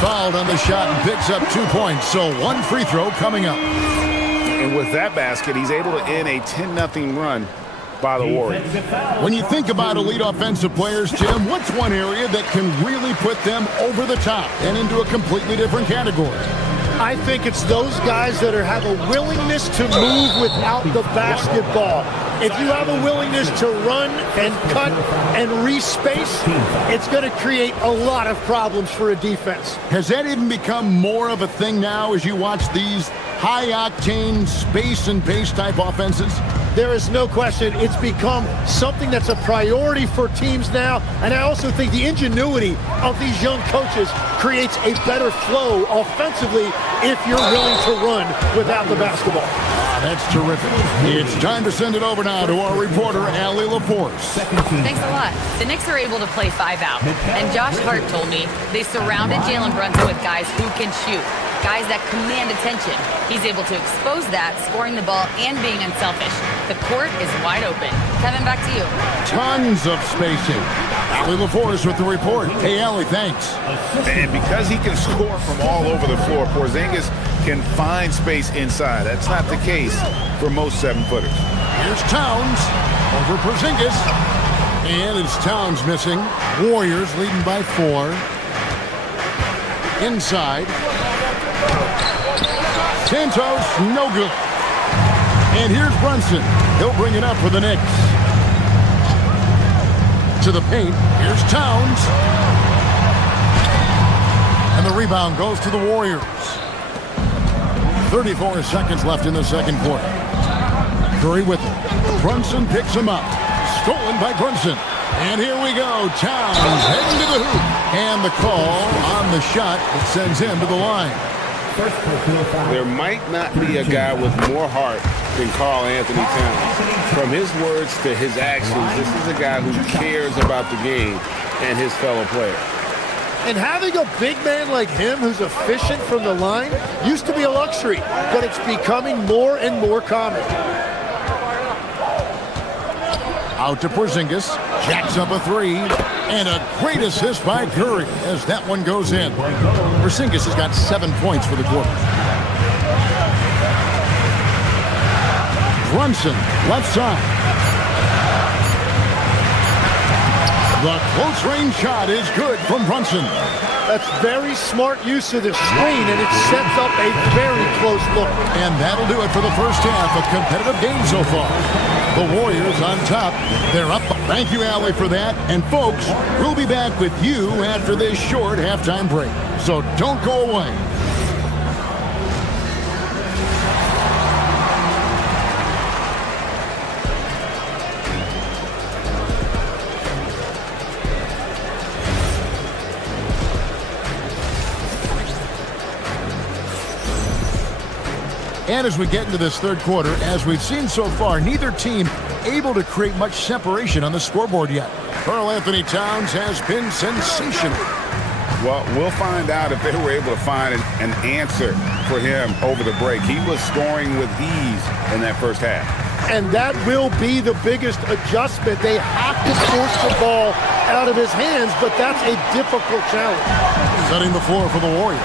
Fouled on the shot and picks up 2 points, so 1 free throw coming up. And with that basket, he's able to end a 10-0 run by the Warriors. When you think about elite offensive players, Jim, what's one area that can really put them over the top and into a completely different category? I think it's those guys that have a willingness to move without the basketball. If you have a willingness to run and cut and re-space, it's going to create a lot of problems for a defense. Has that even become more of a thing now as you watch these high-octane space and pace type offenses? There is no question it's become something that's a priority for teams now, and I also think the ingenuity of these young coaches creates a better flow offensively if you're willing to run without the basketball. That's terrific. It's time to send it over now to our reporter, Allie LaForce. Thanks a lot. The Knicks are able to play 5 out, and Josh Hart told me they surrounded Jalen Brunson with guys who can shoot, guys that command attention. He's able to expose that, scoring the ball and being unselfish. The court is wide open. Kevin, back to you. Tons of spacing. Allie LaForce with the report. Hey, Allie, thanks. And because he can score from all over the floor, Porzingis can find space inside. That's not the case for most 7-footers. Here's Towns over Porzingis. And it's Towns missing. Warriors leading by 4. Inside. Santos, no good. And here's Brunson. He'll bring it up for the Knicks. To the paint. Here's Towns. And the rebound goes to the Warriors. 34 seconds left in the second quarter. Curry with it. Brunson picks him up. Stolen by Brunson. And here we go. Towns heading to the hoop. And the call on the shot that sends him to the line. There might not be a guy with more heart than Karl Anthony Towns. From his words to his actions, this is a guy who cares about the game and his fellow players. And having a big man like him who's efficient from the line used to be a luxury, but it's becoming more and more common. Out to Porzingis. Jacks up a 3. And a great assist by Curry as that one goes in. Porzingis has got 7 points for the quarter. Brunson, left side. The close-range shot is good from Brunson. That's very smart use of the screen, and it sets up a very close look. And that'll do it for the first half. A competitive game so far. The Warriors on top. They're up. Thank you, Allie, for that. And, folks, we'll be back with you after this short halftime break. So don't go away. And as we get into this third quarter, as we've seen so far, neither team able to create much separation on the scoreboard yet. Karl Anthony Towns has been sensational. Well, we'll find out if they were able to find an answer for him over the break. He was scoring with ease in that first half. And that will be the biggest adjustment. They have to force the ball out of his hands, but that's a difficult challenge. Setting the floor for the Warriors.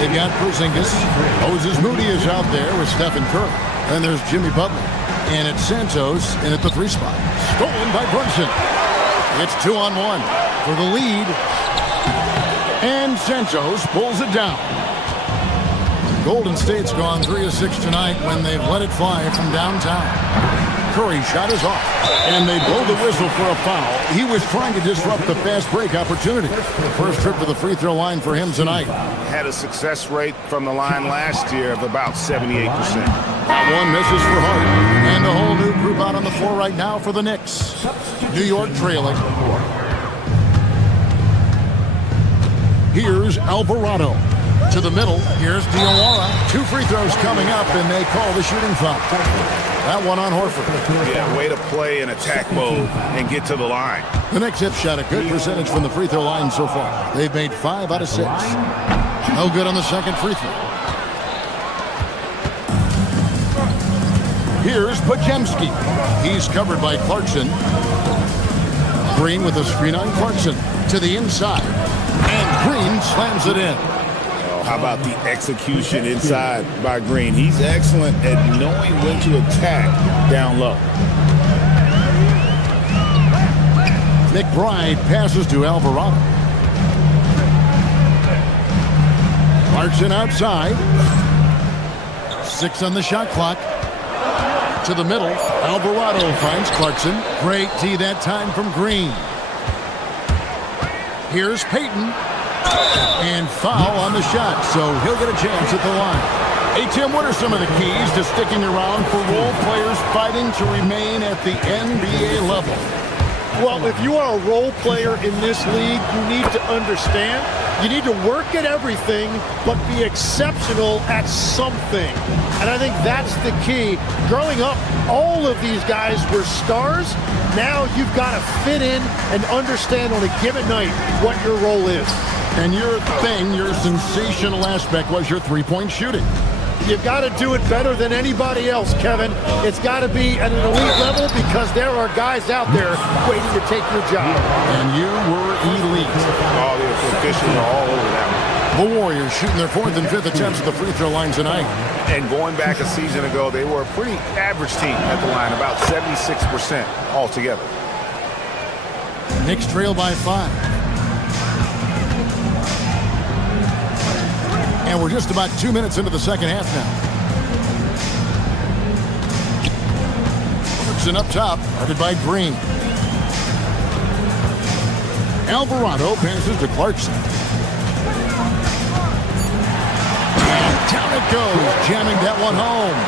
They've got Porzingis. Moses Moody is out there with Stephen Curry. Then there's Jimmy Butler. And it's Santos in at the 3 spot. Stolen by Brunson. It's 2-on-1 for the lead. And Santos pulls it down. Golden State's gone 3 of 6 tonight when they've let it fly from downtown. Curry's shot is off. And they blow the whistle for a foul. He was trying to disrupt the fast break opportunity. First trip to the free throw line for him tonight. Had a success rate from the line last year of about 78%. That one misses for Hart. And a whole new group out on the floor right now for the Knicks. New York trailing. Here's Alvarado. To the middle, here's Diawara. 2 free throws coming up, and they call the shooting foul. That one on Horford. Yeah, way to play in attack mode and get to the line. The Knicks have shot a good percentage from the free throw line so far. They've made 5 out of 6. No good on the second free throw. Here's Podziemski. He's covered by Clarkson. Green with a screen on Clarkson. To the inside. And Green slams it in. How about the execution inside by Green? He's excellent at knowing when to attack down low. McBride passes to Alvarado. Clarkson outside. 6 on the shot clock. To the middle. Alvarado finds Clarkson. Great D that time from Green. Here's Payton. And foul on the shot, so he'll get a chance at the line. Hey, Tim, what are some of the keys to sticking around for role players fighting to remain at the NBA level? Well, if you are a role player in this league, you need to understand you need to work at everything, but be exceptional at something. And I think that's the key. Growing up, all of these guys were stars. Now you've got to fit in and understand on a given night what your role is. And your thing, your sensational aspect was your three-point shooting. You've got to do it better than anybody else, Kevin. It's got to be at an elite level because there are guys out there waiting to take your job. And you were elite. All the officials are all over that one. The Warriors shooting their 4th and 5th attempts at the free throw line tonight. And going back a season ago, they were a pretty average team at the line, about 76% altogether. Knicks trail by 5. And we're just about 2 minutes into the second half now. Clarkson up top, guarded by Green. Alvarado passes to Clarkson. And down it goes, jamming that one home.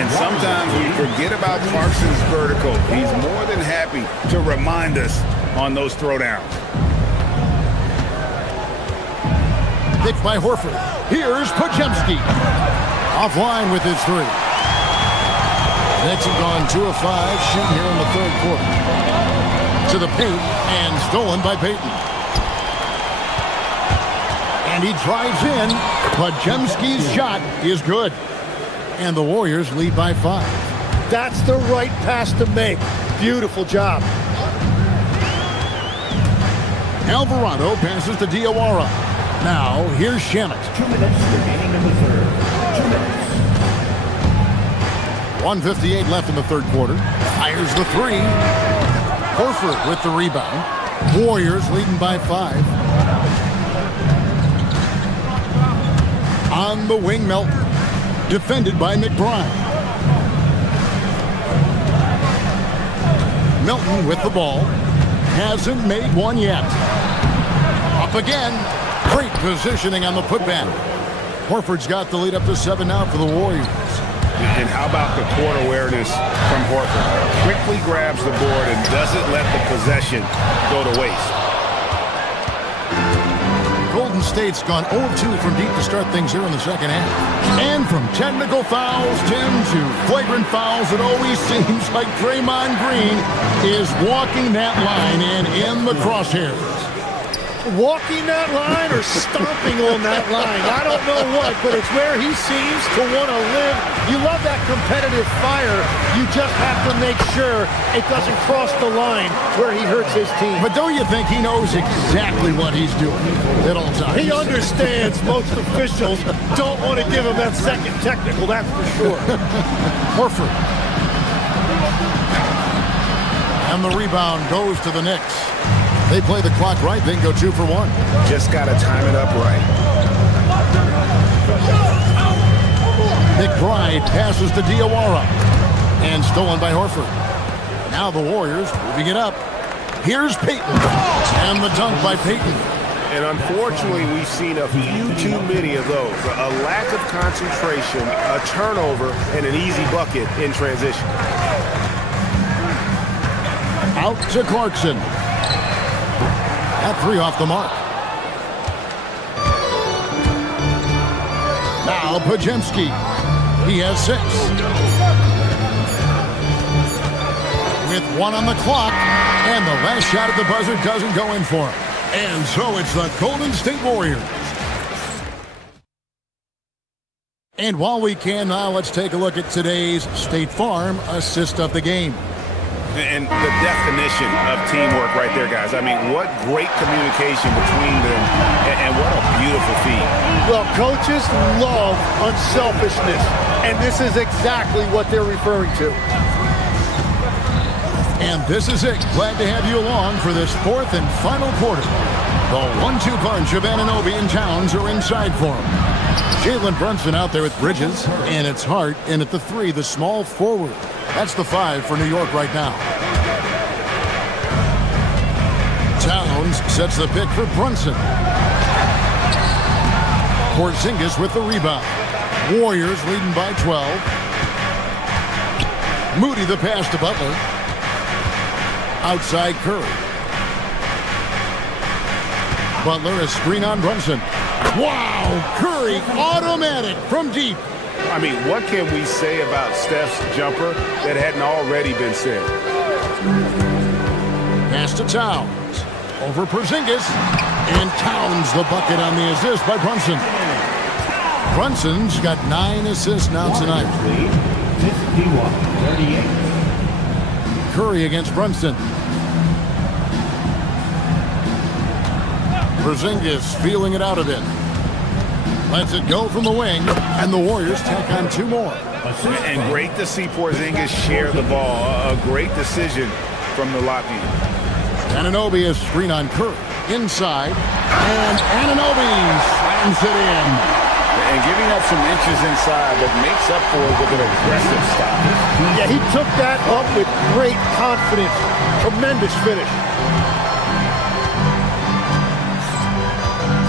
And sometimes we forget about Clarkson's vertical. He's more than happy to remind us on those throwdowns. Picked by Horford. Here's Podziemski. Offline with his 3. Knicks have gone 2 of 5, shooting here in the third quarter. To the paint, and stolen by Payton. And he drives in. Podziemski's shot is good. And the Warriors lead by 5. That's the right pass to make. Beautiful job. Alvarado passes to Diawara. Now, here's Shamet. 2 minutes remaining in the third. 2 minutes. 1:58 left in the third quarter. Fires the 3. Horford with the rebound. Warriors leading by 5. On the wing, Melton. Defended by McBride. Melton with the ball. Hasn't made one yet. Up again. Great positioning on the putback. Horford's got the lead up to 7 now for the Warriors. And how about the court awareness from Horford? Quickly grabs the board and doesn't let the possession go to waste. Golden State's gone 0-2 from deep to start things here in the second half. And from technical fouls, Tim, to flagrant fouls, it always seems like Draymond Green is walking that line and in the crosshairs. Walking that line or stomping on that line. I don't know what, but it's where he seems to want to live. You love that competitive fire. You just have to make sure it doesn't cross the line where he hurts his team. But don't you think he knows exactly what he's doing at all times? He understands most officials don't want to give him that second technical, that's for sure. Horford. And the rebound goes to the Knicks. They play the clock right, then go 2 for 1. Just got to time it up right. McBride passes to Diawara. And stolen by Horford. Now the Warriors moving it up. Here's Payton. And the dunk by Payton. And unfortunately, we've seen a few too many of those. A lack of concentration, a turnover, and an easy bucket in transition. Out to Clarkson. At 3 off the mark. Now Podziemski. He has 6. With 1 on the clock. And the last shot at the buzzer doesn't go in for him. And so it's the Golden State Warriors. And while we can now, let's take a look at today's State Farm assist of the game. And the definition of teamwork right there, guys. I mean, what great communication between them, and what a beautiful feed. Well, coaches love unselfishness, and this is exactly what they're referring to. And this is it. Glad to have you along for this 4th and final quarter. The 1-2 punch of Anunoby and Towns are inside for him. Jalen Brunson out there with Bridges, and it's Hart in at the 3, the small forward. That's the 5 for New York right now. Towns sets the pick for Brunson. Porzingis with the rebound. Warriors leading by 12. Moody the pass to Butler. Outside Curry. Butler, a screen on Brunson. Wow! Curry, automatic from deep. I mean, what can we say about Steph's jumper that hadn't already been said? Pass to Towns. Over Porzingis. And Towns the bucket on the assist by Brunson. Brunson's got 9 assists now tonight. 51-38. Curry against Brunson. Porzingis feeling it out a bit. Lets it go from the wing, and the Warriors take on 2 more. And great to see Porzingis share the ball. A great decision from the Latvian. Anunoby is screen on Curry. Inside, and Anunoby slams it in. And giving up some inches inside, but makes up for it with an aggressive stop. Yeah, he took that up with great confidence. Tremendous finish.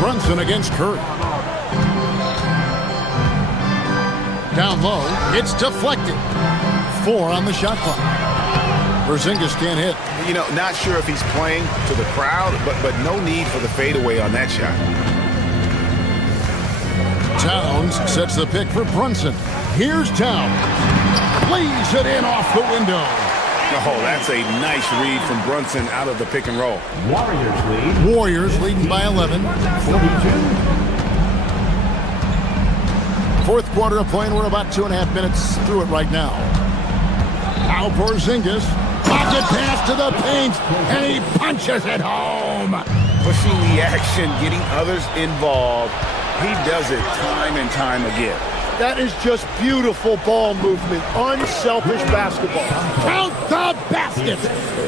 Brunson against Curry. Down low, it's deflected. 4 on the shot clock. Porzingis can't hit. You know, not sure if he's playing to the crowd, but no need for the fadeaway on that shot. Towns sets the pick for Brunson. Here's Towns. Lays it in off the window. Oh, that's a nice read from Brunson out of the pick and roll. Warriors lead. Warriors leading by 11. 42. Fourth quarter of play, and we're about 2.5 minutes through it right now. Now Porzingis. Pocket pass to the paint, and he punches it home. Pushing the action, getting others involved. He does it time and time again. That is just beautiful ball movement. Unselfish basketball. Count the basket.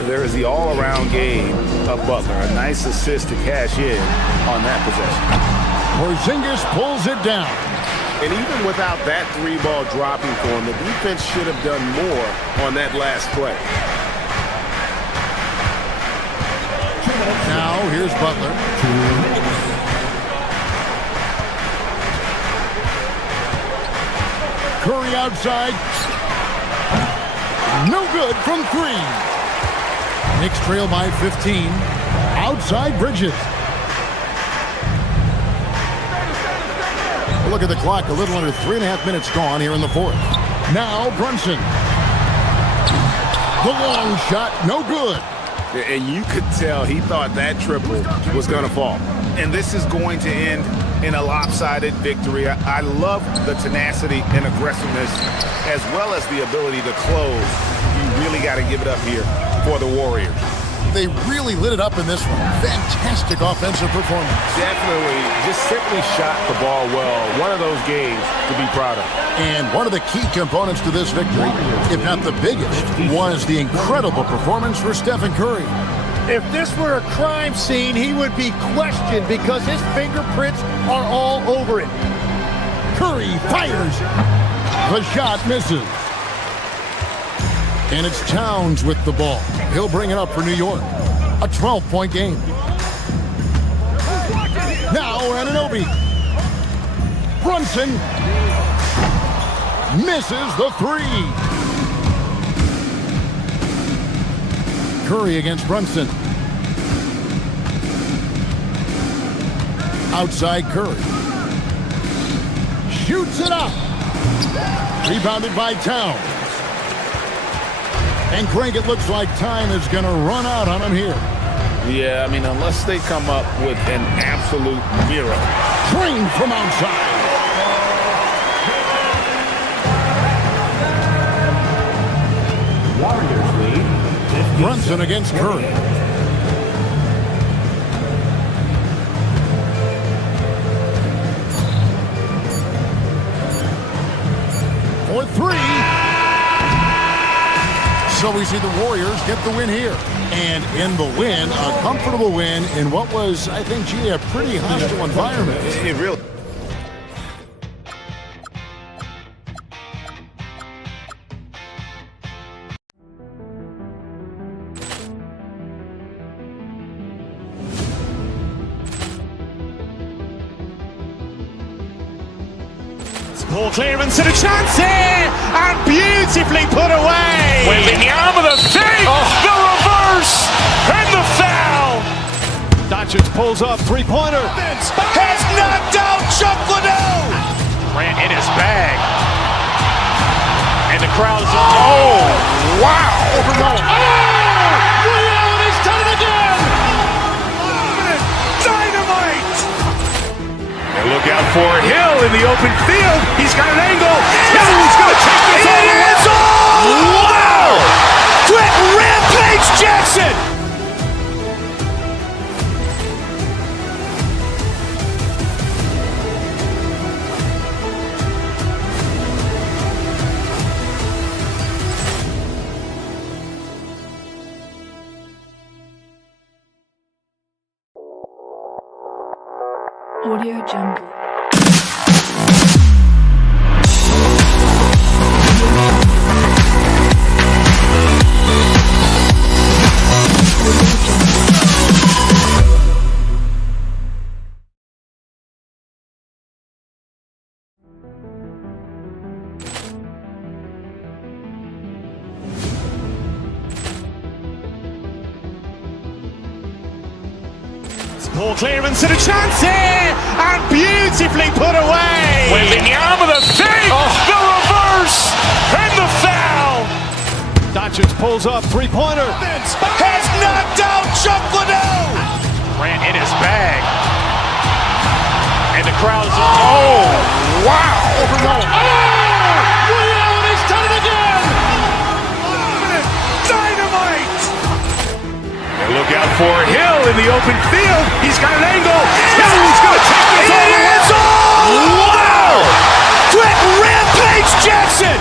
There is the all-around game of Butler. A nice assist to cash in on that possession. Porzingis pulls it down. And even without that 3-ball dropping for him, the defense should have done more on that last play. Now here's Butler. 2 minutes. Curry outside. No good from 3. Knicks trail by 15. Outside Bridges. Look at the clock. A little under 3.5 minutes gone here in the fourth. Now Brunson. The long shot. No good. And you could tell he thought that triple was going to fall. And this is going to end in a lopsided victory. I love the tenacity and aggressiveness as well as the ability to close. You really got to give it up here for the Warriors. They really lit it up in this one. Fantastic offensive performance. Definitely just simply shot the ball well. One of those games to be proud of. And one of the key components to this victory, if not the biggest, was the incredible performance for Stephen Curry. If this were a crime scene, he would be questioned because his fingerprints are all over it. Curry fires. The shot misses. And it's Towns with the ball. He'll bring it up for New York. A 12-point game. Now Anunoby. Brunson misses the 3. Curry against Brunson. Outside Curry. Shoots it up. Rebounded by Towns. And Craig, it looks like time is going to run out on him here. Yeah, I mean, unless they come up with an absolute miracle. Drained from outside. Warriors lead. Brunson against Curry. For 3. So we see the Warriors get the win here. And in the win, a comfortable win in what was, I think, gee, a pretty hostile environment. It really... Ball clearance and a chance here, and beautifully put away. With the arm of the save, the reverse. reverse and the foul. Doncic pulls up, three-pointer. Has knocked out Chuck Liddell. Grant in his bag. And the crowd is, oh, wow. Overrun. Oh, Ray Allen has done it again. Dynamite. And look out for Hill in the open field. He's got an angle. Hill's going to take this all the way. Wow. Quick Rampage Jackson. Audio Jungle. Ball clearance and a chance here, and beautifully put away. Wembanyama the save, the reverse, and the foul. Doncic pulls up, three-pointer. Has knocked out Chuck Liddell. Grant in his bag. And the crowd is, oh, wow. Overrun. Oh, Ray Allen has done it again. Dynamite. And look out for Hill in the open field. He's got an angle. Hill's going to take this all the way. Wow. Quick Rampage Jackson.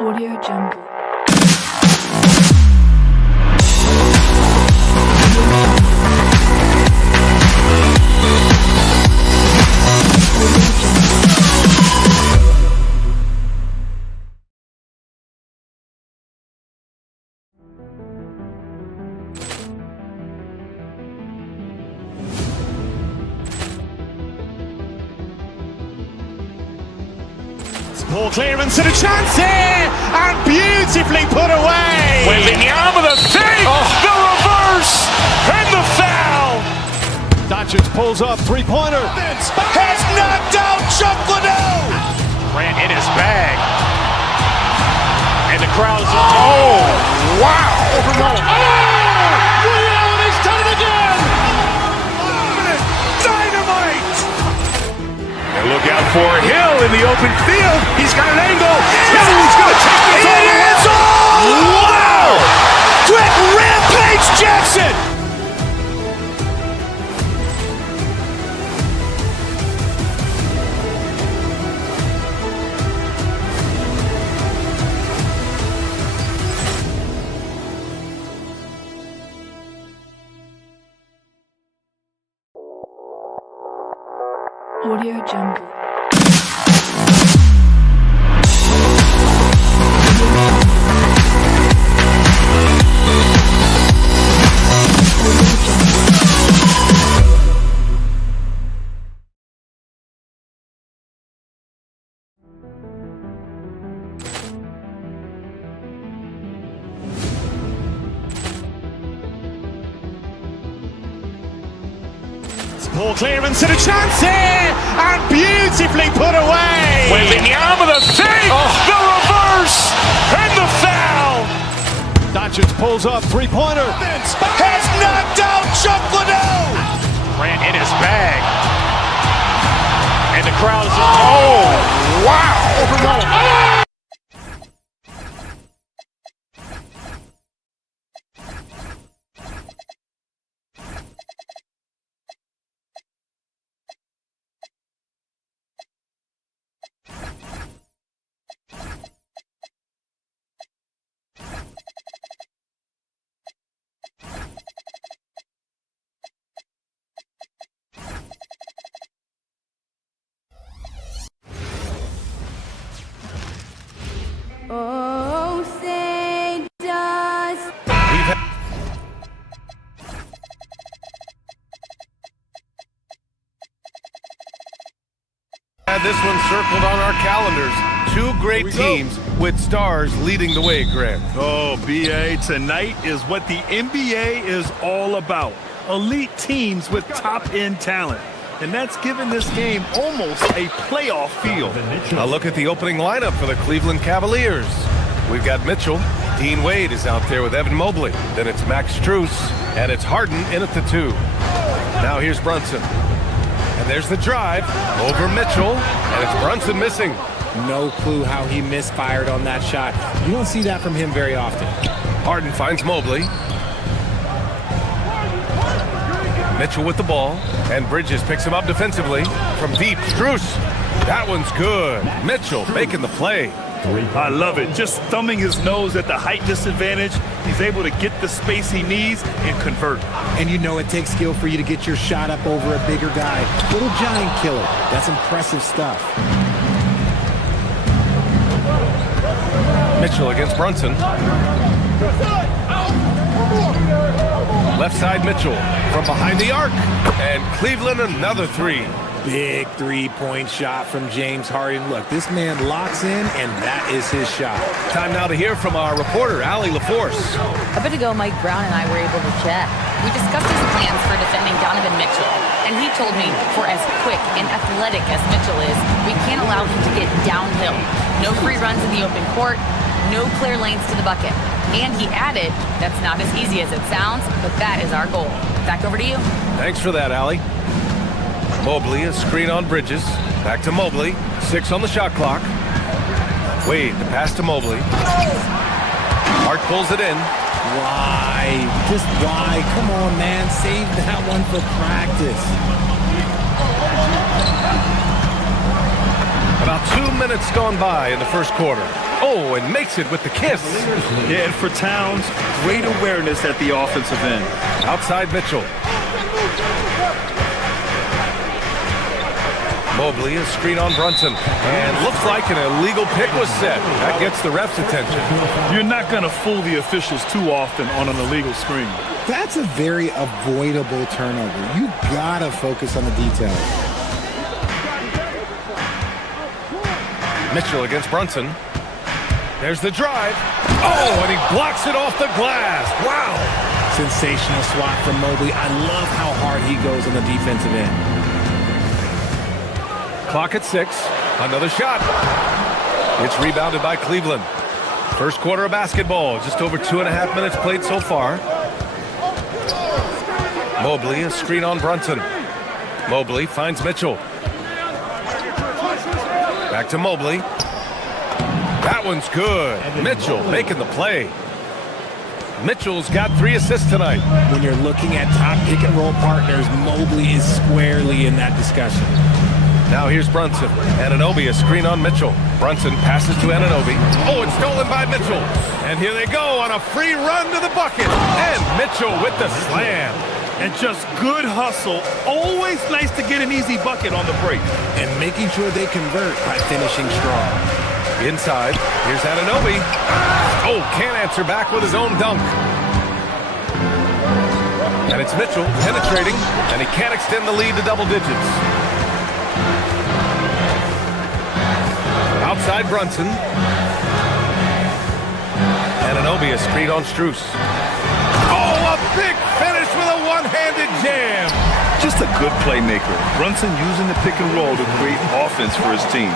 Audio Jungle. Ball clearance and a chance here, and beautifully put away. Wembanyama the save, the reverse, and the foul. Doncic pulls up, three-pointer. Has knocked out Chuck Liddell. Grant in his bag. And the crowd is, oh, wow. Overrun. Oh, Ray Allen has done it again. Dynamite. And look out for Hill in the open field. He's got an angle. Hill's going to take this all the way. Wow. Quick Rampage Jackson. Audio Jungle. Ball clearance and a chance here, and beautifully put away. Wembanyama the save, the reverse, and the foul. Doncic pulls up, three-pointer. Has knocked out Chuck Liddell. Grant in his bag. And the crowd is, oh, wow. Overrun. Oh! had this one circled on our calendars. Two great teams with stars leading the way, Grant. Oh, BA, tonight is what the NBA is all about. Elite teams with top-end talent. And that's given this game almost a playoff feel. A look at the opening lineup for the Cleveland Cavaliers. We've got Mitchell. Dean Wade is out there with Evan Mobley. Then it's Max Strus, and it's Harden in at the 2. Now here's Brunson. And there's the drive over Mitchell, and it's Brunson missing. No clue how he misfired on that shot. You don't see that from him very often. Harden finds Mobley. Mitchell with the ball, and Bridges picks him up defensively from deep. Strus, that one's good. Mitchell making the play. I love it. Just thumbing his nose at the height disadvantage. He's able to get the space he needs and convert. And you know it takes skill for you to get your shot up over a bigger guy. Little giant killer. That's impressive stuff. Mitchell against Brunson. Left side Mitchell from behind the arc. And Cleveland another 3. Big three-point shot from James Harden. Look, this man locks in, and that is his shot. Time now to hear from our reporter, Allie LaForce. A bit ago, Mike Brown and I were able to chat. We discussed his plans for defending Donovan Mitchell, and he told me for as quick and athletic as Mitchell is, we can't allow him to get downhill. No free runs in the open court, no clear lanes to the bucket. And he added, that's not as easy as it sounds, but that is our goal. Back over to you. Thanks for that, Allie. Mobley, a screen on Bridges. Back to Mobley. 6 on the shot clock. Wade, the pass to Mobley. Hart pulls it in. Why? Just why? Come on, man. Save that one for practice. About 2 minutes gone by in the first quarter. Oh, and makes it with the kiss. Yeah, and for Towns, great awareness at the offensive end. Outside Mitchell. Mobley, a screen on Brunson. And looks like an illegal pick was set. That gets the ref's attention. You're not going to fool the officials too often on an illegal screen. That's a very avoidable turnover. You got to focus on the details. Mitchell against Brunson. There's the drive. Oh, and he blocks it off the glass. Wow. Sensational swat from Mobley. I love how hard he goes on the defensive end. Clock at 6. Another shot. It's rebounded by Cleveland. First quarter of basketball. Just over 2.5 minutes played so far. Mobley, a screen on Brunson. Mobley finds Mitchell. Back to Mobley. That one's good. Mitchell making the play. Mitchell's got 3 assists tonight. When you're looking at top pick and roll partners, Mobley is squarely in that discussion. Now here's Brunson. Anunoby, a screen on Mitchell. Brunson passes to Anunoby. Oh, it's stolen by Mitchell. And here they go on a free run to the bucket. And Mitchell with the slam. And just good hustle. Always nice to get an easy bucket on the break. And making sure they convert by finishing strong. Inside, here's Anunoby. Oh, can't answer back with his own dunk. And it's Mitchell penetrating, and he can't extend the lead to double digits. Outside Brunson. Anunoby, a screen on Strus. Oh, a big finish with a one-handed jam. Just a good playmaker. Brunson using the pick and roll to create offense for his team.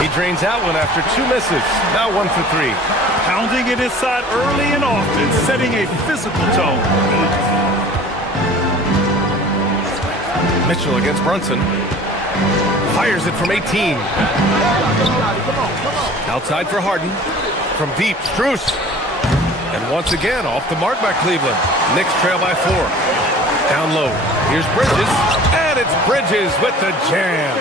He drains out one after 2 misses. Now 1 for 3. Pounding it inside early and often, setting a physical tone. Mitchell against Brunson. Fires it from 18. Outside for Harden. From deep, Strus. And once again, off the mark by Cleveland. Knicks trail by 4. Down low. Here's Bridges. And it's Bridges with the jam.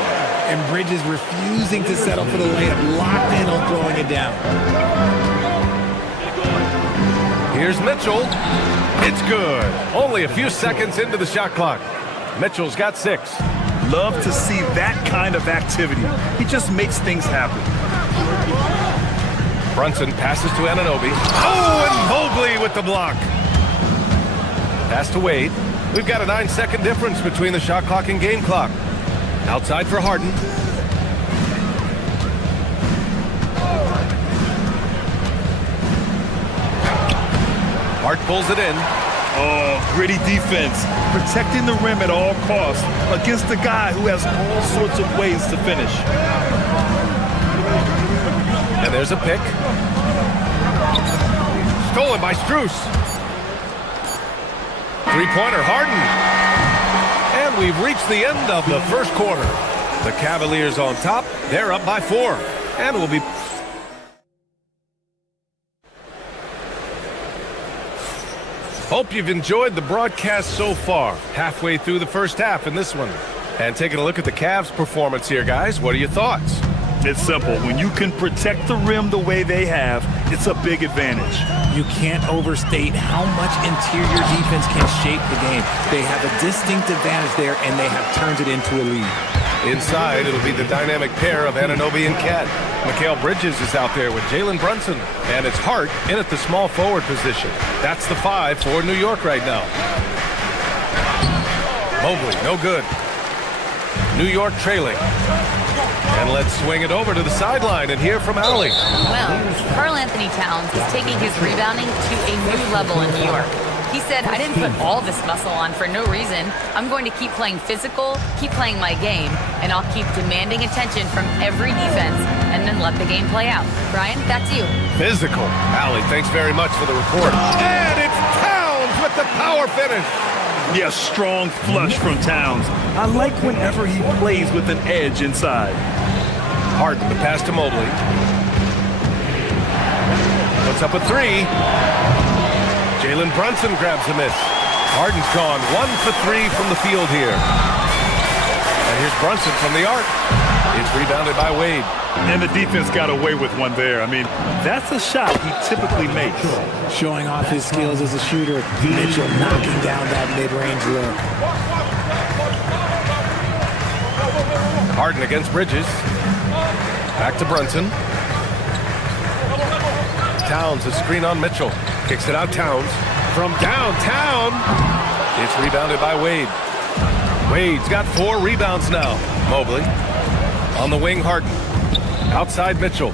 And Bridges refusing to settle for the layup. Locked in on throwing it down. Here's Mitchell. It's good. Only a few seconds into the shot clock. Mitchell's got 6. Love to see that kind of activity. He just makes things happen. Brunson passes to Anunoby. Oh, and Mobley with the block. Pass to Wade. We've got a 9-second difference between the shot clock and game clock. Outside for Harden. Hart pulls it in. Oh, gritty defense. Protecting the rim at all costs against a guy who has all sorts of ways to finish. And there's a pick. Stolen by Strus. Three-pointer, Harden. And we've reached the end of the first quarter. The Cavaliers on top. They're up by 4. And we'll be... Hope you've enjoyed the broadcast so far. Halfway through the first half in this one. And taking a look at the Cavs' performance here, guys. What are your thoughts? It's simple. When you can protect the rim the way they have, it's a big advantage. You can't overstate how much interior defense can shape the game. They have a distinct advantage there, and they have turned it into a lead. Inside, it'll be the dynamic pair of Anunoby and Cat. Mikal Bridges is out there with Jalen Brunson. And it's Hart in at the small forward position. That's the 5 for New York right now. Mobley, no good. New York trailing. And let's swing it over to the sideline and hear from Allie. Well, Karl Anthony Towns is taking his rebounding to a new level in New York. He said, I didn't put all this muscle on for no reason. I'm going to keep playing physical, keep playing my game, and I'll keep demanding attention from every defense and then let the game play out. Brian, that's you. Physical. Allie, thanks very much for the report. And it's Towns with the power finish. Yeah, strong flush from Towns. I like whenever he plays with an edge inside. Harden, the pass to Mobley. Puts up a 3. Jalen Brunson grabs a miss. Harden's gone 1 for 3 from the field here. And here's Brunson from the arc. It's rebounded by Wade. And the defense got away with one there. I mean, that's a shot he typically makes. Showing off his skills as a shooter. Mitchell knocking down that mid-range look. Harden against Bridges. Back to Brunson. Towns, a screen on Mitchell. Kicks it out Towns. From downtown. It's rebounded by Wade. Wade's got 4 rebounds now. Mobley. On the wing, Harden. Outside Mitchell.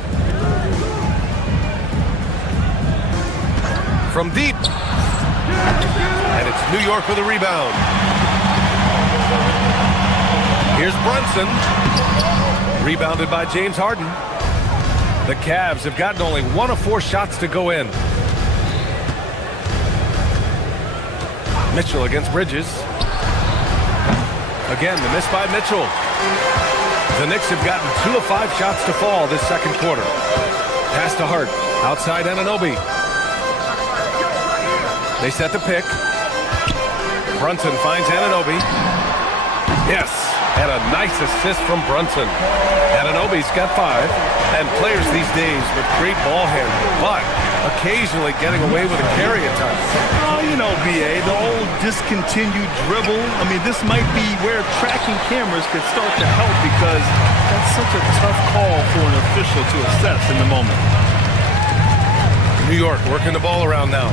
From deep. And it's New York with a rebound. Here's Brunson. Rebounded by James Harden. The Cavs have gotten only 1 of 4 shots to go in. Mitchell against Bridges. Again, the miss by Mitchell. The Knicks have gotten 2 of 5 shots to fall this second quarter. Pass to Hart. Outside Anunoby. They set the pick. Brunson finds Anunoby. Yes, and a nice assist from Brunson. Anunoby's got 5. And players these days with great ball handling, but occasionally getting away with a carry at times. Oh, you know, BA, the old discontinued dribble. I mean, this might be where tracking cameras could start to help because that's such a tough call for an official to assess in the moment. New York working the ball around now.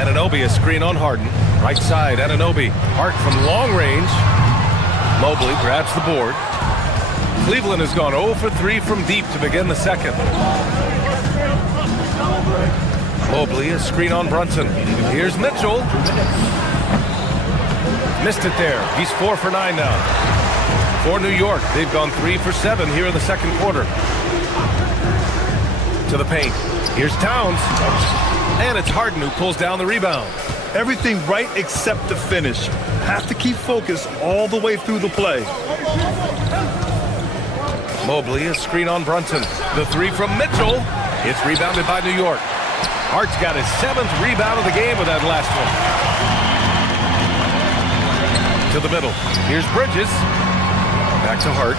Anunoby, a screen on Harden. Right side, Anunoby. Hart from long range. Mobley grabs the board. Cleveland has gone 0 for 3 from deep to begin the second. Mobley, a screen on Brunson. Here's Mitchell. Missed it there. He's 4 for 9 now. For New York, they've gone 3 for 7 here in the second quarter. To the paint. Here's Towns. And it's Harden who pulls down the rebound. Everything right except the finish. Have to keep focused all the way through the play. Mobley, a screen on Brunson. The 3 from Mitchell. It's rebounded by New York. Hart's got his 7th rebound of the game with that last one. To the middle. Here's Bridges. Back to Hart.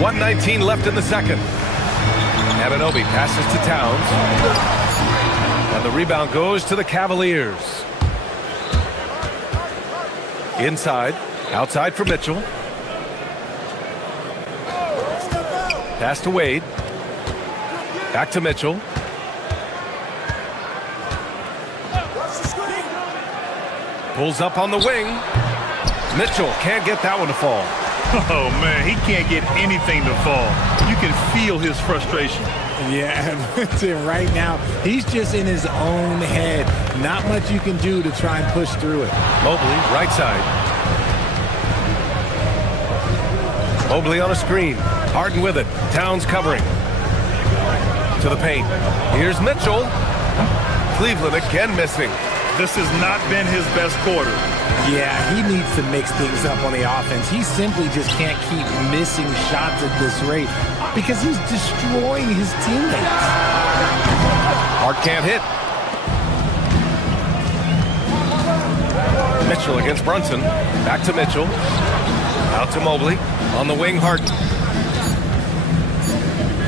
1:19 left in the second. Anunoby passes to Towns. And the rebound goes to the Cavaliers. Inside. Outside for Mitchell. Pass to Wade. Back to Mitchell. Pulls up on the wing. Mitchell can't get that one to fall. Oh, man, he can't get anything to fall. You can feel his frustration. Yeah, right now, he's just in his own head. Not much you can do to try and push through it. Mobley, right side. Mobley on a screen. Harden with it. Towns covering. To the paint. Here's Mitchell. Cleveland again missing. This has not been his best quarter. Yeah, he needs to mix things up on the offense. He simply just can't keep missing shots at this rate because he's destroying his teammates. Hart can't hit. Mitchell against Brunson. Back to Mitchell. Out to Mobley. On the wing, Hart.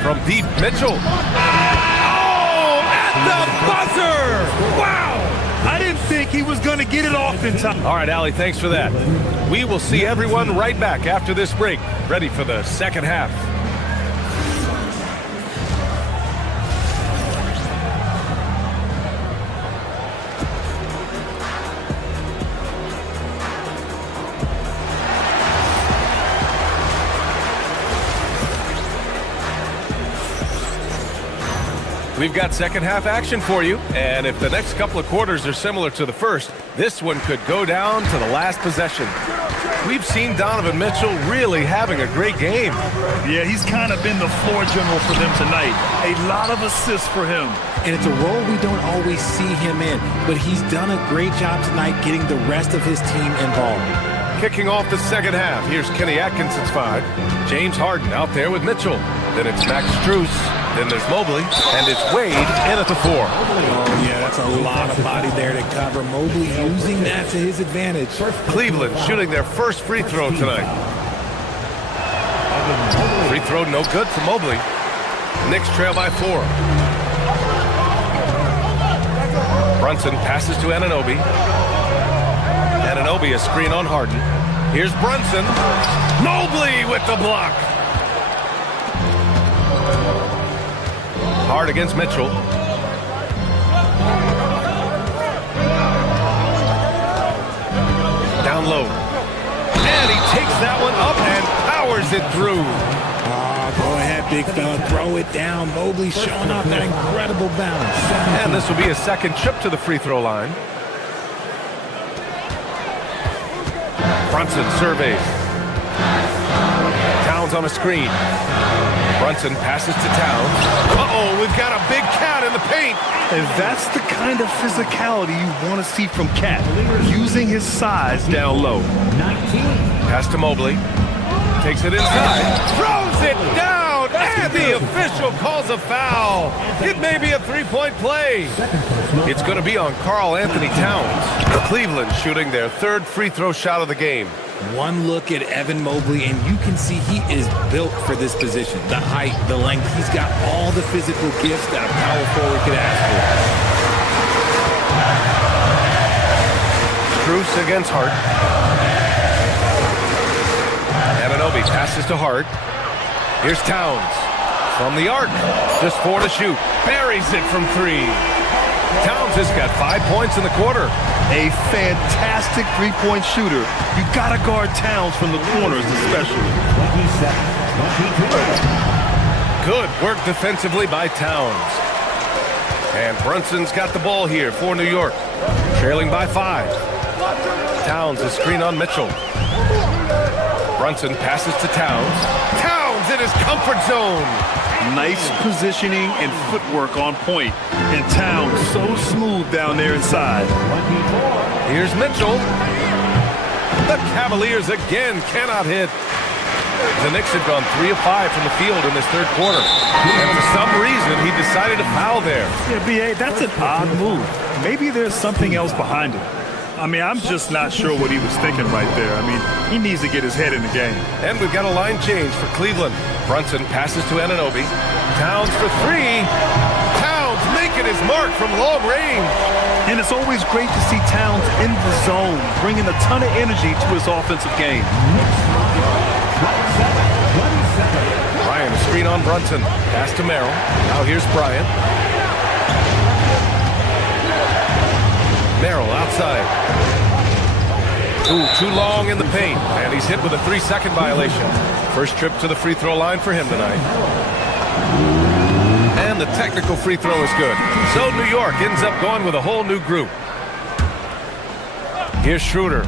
From deep, Mitchell. Oh, at the buzzer! Wow! I didn't think he was going to get it off in time. All right, Allie, thanks for that. We will see everyone right back after this break, ready for the second half. We've got second half action for you, and if the next couple of quarters are similar to the first, this one could go down to the last possession. We've seen Donovan Mitchell really having a great game. Yeah, he's kind of been the floor general for them tonight. A lot of assists for him. And it's a role we don't always see him in, but he's done a great job tonight getting the rest of his team involved. Kicking off the second half, here's Kenny Atkinson's 5. James Harden out there with Mitchell. Then it's Max Strus. Then there's Mobley, and it's Wade in at the 4. Oh, yeah, that's a lot of body there to cover. Mobley using that to his advantage. Cleveland shooting their first free throw tonight. Free throw no good for Mobley. Knicks trail by 4. Brunson passes to Anunoby. Anunoby a screen on Harden. Here's Brunson. Mobley with the block. Hard against Mitchell. Down low. And he takes that one up and powers it through. Go ahead, big fella. Throw it down. Mobley showing off that incredible balance. And this will be a second trip to the free throw line. Brunson surveys. Towns on a screen. Brunson passes to Towns. Uh-oh, we've got a big cat in the paint. And that's the kind of physicality you want to see from Cat, using his size down low. Pass to Mobley. Takes it inside. Throws it down. And the official calls a foul. It may be a three-point play. It's going to be on Karl Anthony Towns. Cleveland shooting their third free throw shot of the game. One look at Evan Mobley, and you can see he is built for this position. The height, the length, he's got all the physical gifts that a power forward could ask for. Strus against Hart. Anunoby passes to Hart. Here's Towns. From the arc. Just 4 to shoot. Buries it from 3. Towns has got 5 points in the quarter. A fantastic three-point shooter. You got to guard Towns from the corners especially. Good work defensively by Towns. And Brunson's got the ball here for New York. Trailing by 5. Towns a screen on Mitchell. Brunson passes to Towns. Towns in his comfort zone. Nice positioning and footwork on point. And Towns so smooth down there inside. Here's Mitchell. The Cavaliers again cannot hit. The Knicks have gone 3 of 5 from the field in this third quarter. And for some reason, he decided to foul there. Yeah, B.A., that's an odd move. Maybe there's something else behind it. I mean, I'm just not sure what he was thinking right there. I mean, he needs to get his head in the game. And we've got a line change for Cleveland. Brunson passes to Anunoby. Towns for 3. Towns making his mark from long range. And it's always great to see Towns in the zone, bringing a ton of energy to his offensive game. Ryan screen on Brunson. Pass to Merrill. Now here's Bryant. Merrill outside. Ooh, too long in the paint. And he's hit with a 3-second violation. First trip to the free throw line for him tonight. And the technical free throw is good. So New York ends up going with a whole new group. Here's Schroeder.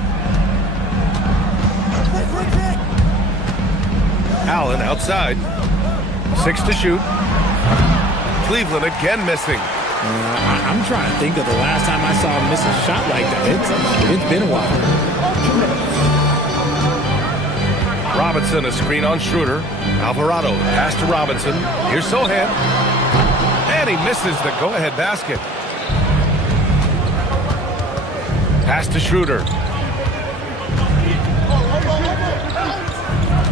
Allen outside. 6 to shoot. Cleveland again missing. I'm trying to think of the last time I saw him miss a shot like that. It's been a while. Robinson, a screen on Schroeder. Alvarado, pass to Robinson. Here's Sohan. And he misses the go-ahead basket. Pass to Schroeder.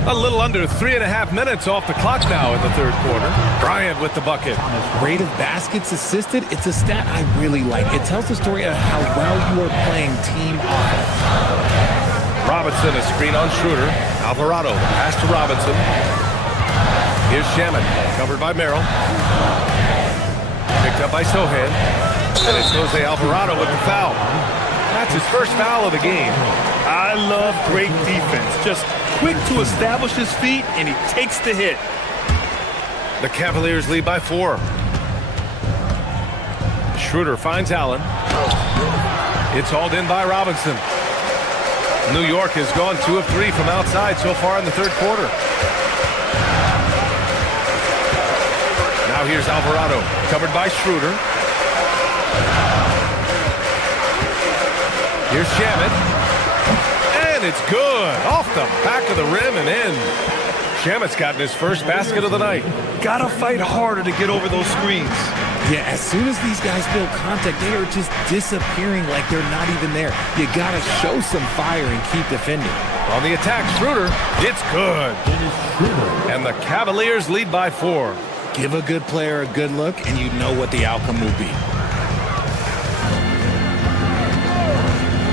A little under 3.5 minutes off the clock now in the third quarter. Bryant with the bucket. Rate of baskets assisted, it's a stat I really like. It tells the story of how well you are playing team offense. Robinson, a screen on Schroeder. Alvarado, pass to Robinson. Here's Shaman, covered by Merrill. Picked up by Sohan. And it's Jose Alvarado with the foul. That's his first foul of the game. I love great defense. Just quick to establish his feet, and he takes the hit. The Cavaliers lead by 4. Schroeder finds Allen. It's hauled in by Robinson. New York has gone 2 of 3 from outside so far in the third quarter. Now here's Alvarado, covered by Schroeder. Here's Shaman. And it's good. Off the back of the rim and in. Shaman's gotten his first basket of the night. Gotta fight harder to get over those screens. Yeah, as soon as these guys feel contact, they are just disappearing like they're not even there. You gotta show some fire and keep defending. On the attack, Schroeder. It's good. And the Cavaliers lead by 4. Give a good player a good look, and you know what the outcome will be.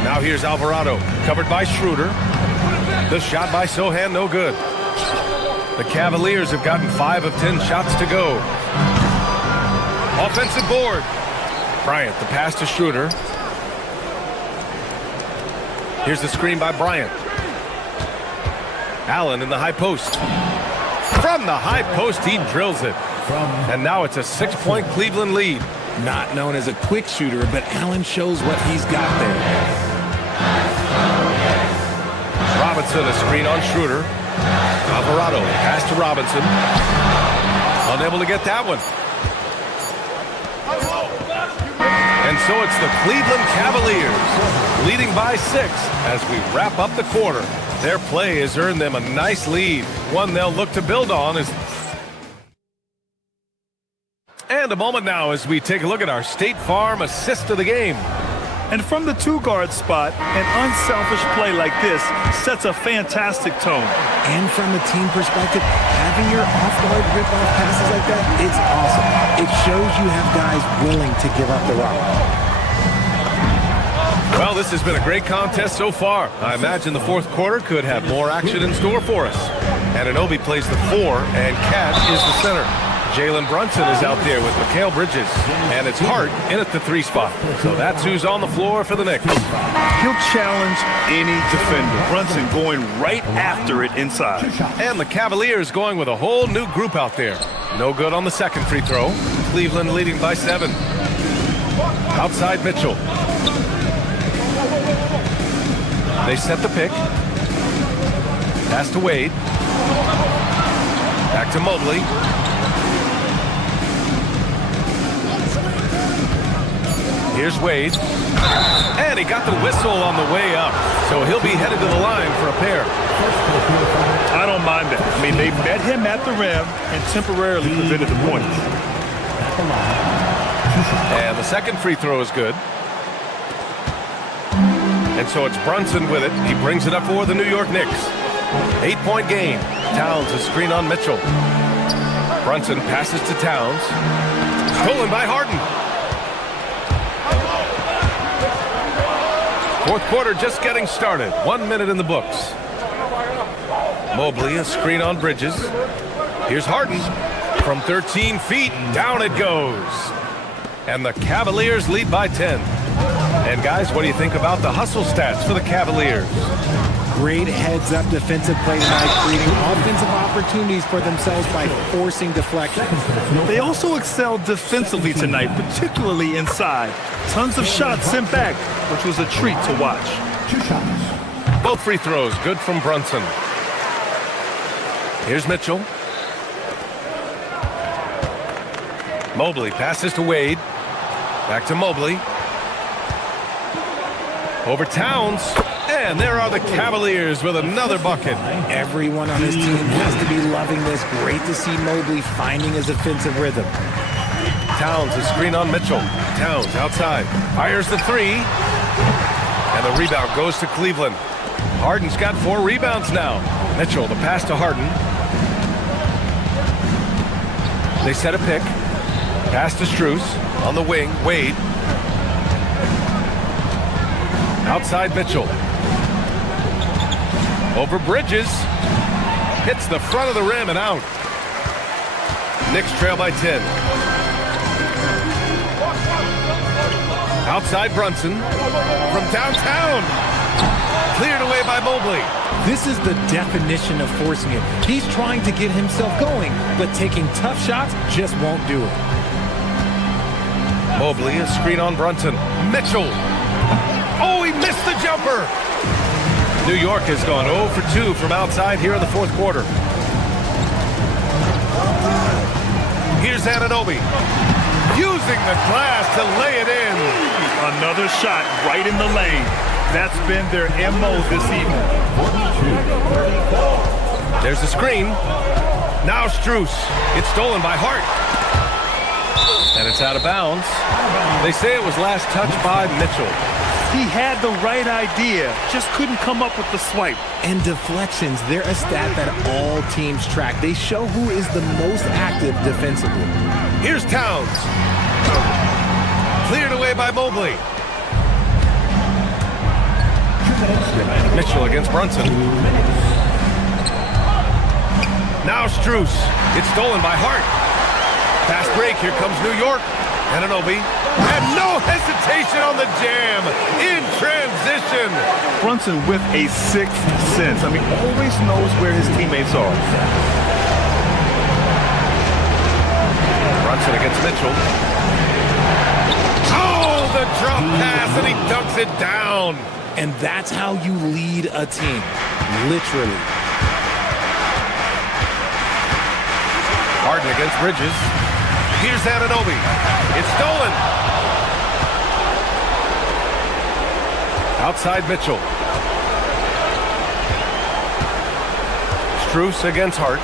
Now here's Alvarado, covered by Schroeder. The shot by Sohan, no good. The Cavaliers have gotten 5 of 10 shots to go. Offensive board. Bryant, the pass to Schroeder. Here's the screen by Bryant. Allen in the high post. From the high post, he drills it. And now it's a 6-point Cleveland lead. Not known as a quick shooter, but Allen shows what he's got there. Robinson, a screen on Schroeder. Alvarado, pass to Robinson. Unable to get that one. And so it's the Cleveland Cavaliers leading by 6 as we wrap up the quarter. Their play has earned them a nice lead, one they'll look to build on. And a moment now as we take a look at our State Farm assist of the game. And from the 2-guard spot, an unselfish play like this sets a fantastic tone. And from a team perspective, having your off-guard rip-off passes like that, it's awesome. It shows you have guys willing to give up the rock. Well, this has been a great contest so far. I imagine the fourth quarter could have more action in store for us. Anunoby plays the 4, and Cat is the center. Jalen Brunson is out there with Mikal Bridges, and it's Hart in at the 3 spot. So that's who's on the floor for the Knicks. He'll challenge any defender. Brunson going right after it inside. And the Cavaliers going with a whole new group out there. No good on the second free throw. Cleveland leading by 7. Outside Mitchell. They set the pick. Pass to Wade. Back to Mobley. Here's Wade. And he got the whistle on the way up. So he'll be headed to the line for a pair. I don't mind that. I mean, they met him at the rim and temporarily prevented the points. And the second free throw is good. And so it's Brunson with it. He brings it up for the New York Knicks. 8-point game. Towns a screen on Mitchell. Brunson passes to Towns. Stolen by Harden. Fourth quarter just getting started. 1 minute in the books. Mobley, a screen on Bridges. Here's Harden. From 13 feet, down it goes. And the Cavaliers lead by 10. And guys, what do you think about the hustle stats for the Cavaliers? Great heads-up defensive play tonight, creating offensive opportunities for themselves by forcing deflections. They also excelled defensively tonight, particularly inside. Tons of shots sent back, which was a treat to watch. 2 shots. Both free throws, good from Brunson. Here's Mitchell. Mobley passes to Wade. Back to Mobley. Over Towns. And there are the Cavaliers with another bucket. Everyone on this team has to be loving this. Great to see Mobley finding his offensive rhythm. Towns, a screen on Mitchell. Towns outside. Fires the three. And the rebound goes to Cleveland. Harden's got 4 rebounds now. Mitchell, the pass to Harden. They set a pick. Pass to Strus. On the wing, Wade. Outside Mitchell. Over Bridges. Hits the front of the rim and out. Knicks trail by 10. Outside Brunson. From downtown. Cleared away by Mobley. This is the definition of forcing it. He's trying to get himself going, but taking tough shots just won't do it. Mobley, a screen on Brunson. Mitchell. Oh, he missed the jumper. New York has gone 0 for 2 from outside here in the fourth quarter. Here's Anunoby. Using the glass to lay it in. Another shot right in the lane. That's been their MO this evening. There's the screen. Now Strus. It's stolen by Hart. And it's out of bounds. They say it was last touched by Mitchell. He had the right idea, just couldn't come up with the swipe. And deflections, they're a stat that all teams track. They show who is the most active defensively. Here's Towns. Cleared away by Mobley. Mitchell against Brunson. Now Strus. It's stolen by Hart. Fast break. Here comes New York. Anunoby. And no hesitation on the jam. In transition. Brunson with a sixth sense. I mean, always knows where his teammates are. Brunson against Mitchell. Oh, the drop pass, and he dunks it down. And that's how you lead a team. Literally. Harden against Bridges. Here's Anunoby. It's stolen. Outside Mitchell. Strus against Hart.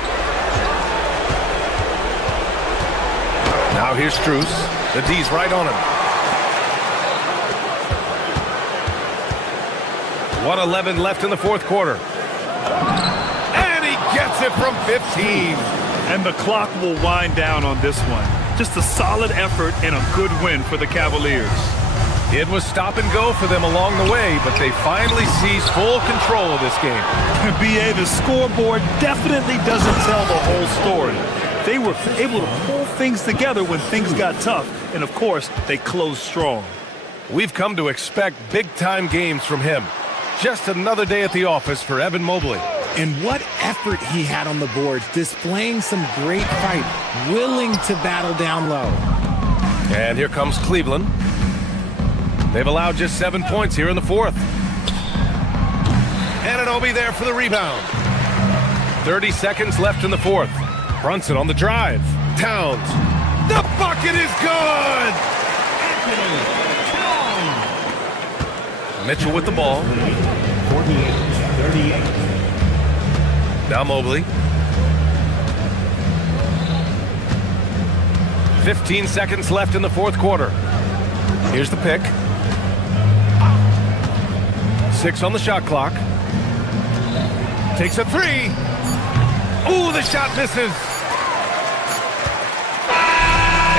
Now here's Strus. The D's right on him. 1:11 left in the fourth quarter. And he gets it from 15. And the clock will wind down on this one. Just a solid effort and a good win for the Cavaliers. It was stop and go for them along the way, but they finally seized full control of this game. BA, the scoreboard definitely doesn't tell the whole story. They were able to pull things together when things got tough, and of course, they closed strong. We've come to expect big-time games from him. Just another day at the office for Evan Mobley. And what effort he had on the boards, displaying some great fight, willing to battle down low. And here comes Cleveland. They've allowed just 7 points here in the fourth. Anunoby there for the rebound. 30 seconds left in the fourth. Brunson on the drive. Towns. The bucket is good! Mitchell with the ball. 48-38. Now Mobley. 15 seconds left in the fourth quarter. Here's the pick. 6 on the shot clock. Takes a three. Ooh, the shot misses.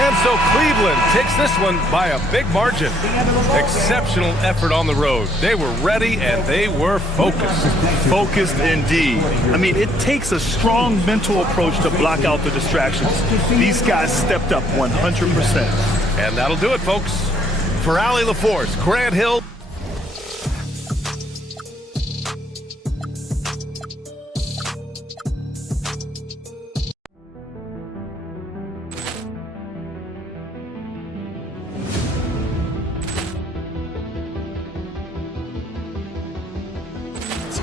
And And so Cleveland takes this one by a big margin. Exceptional effort on the road. They were ready and they were focused. Focused indeed. I mean, it takes a strong mental approach to block out the distractions. These guys stepped up 100%. And that'll do it, folks. For Allie LaForce, Grant Hill.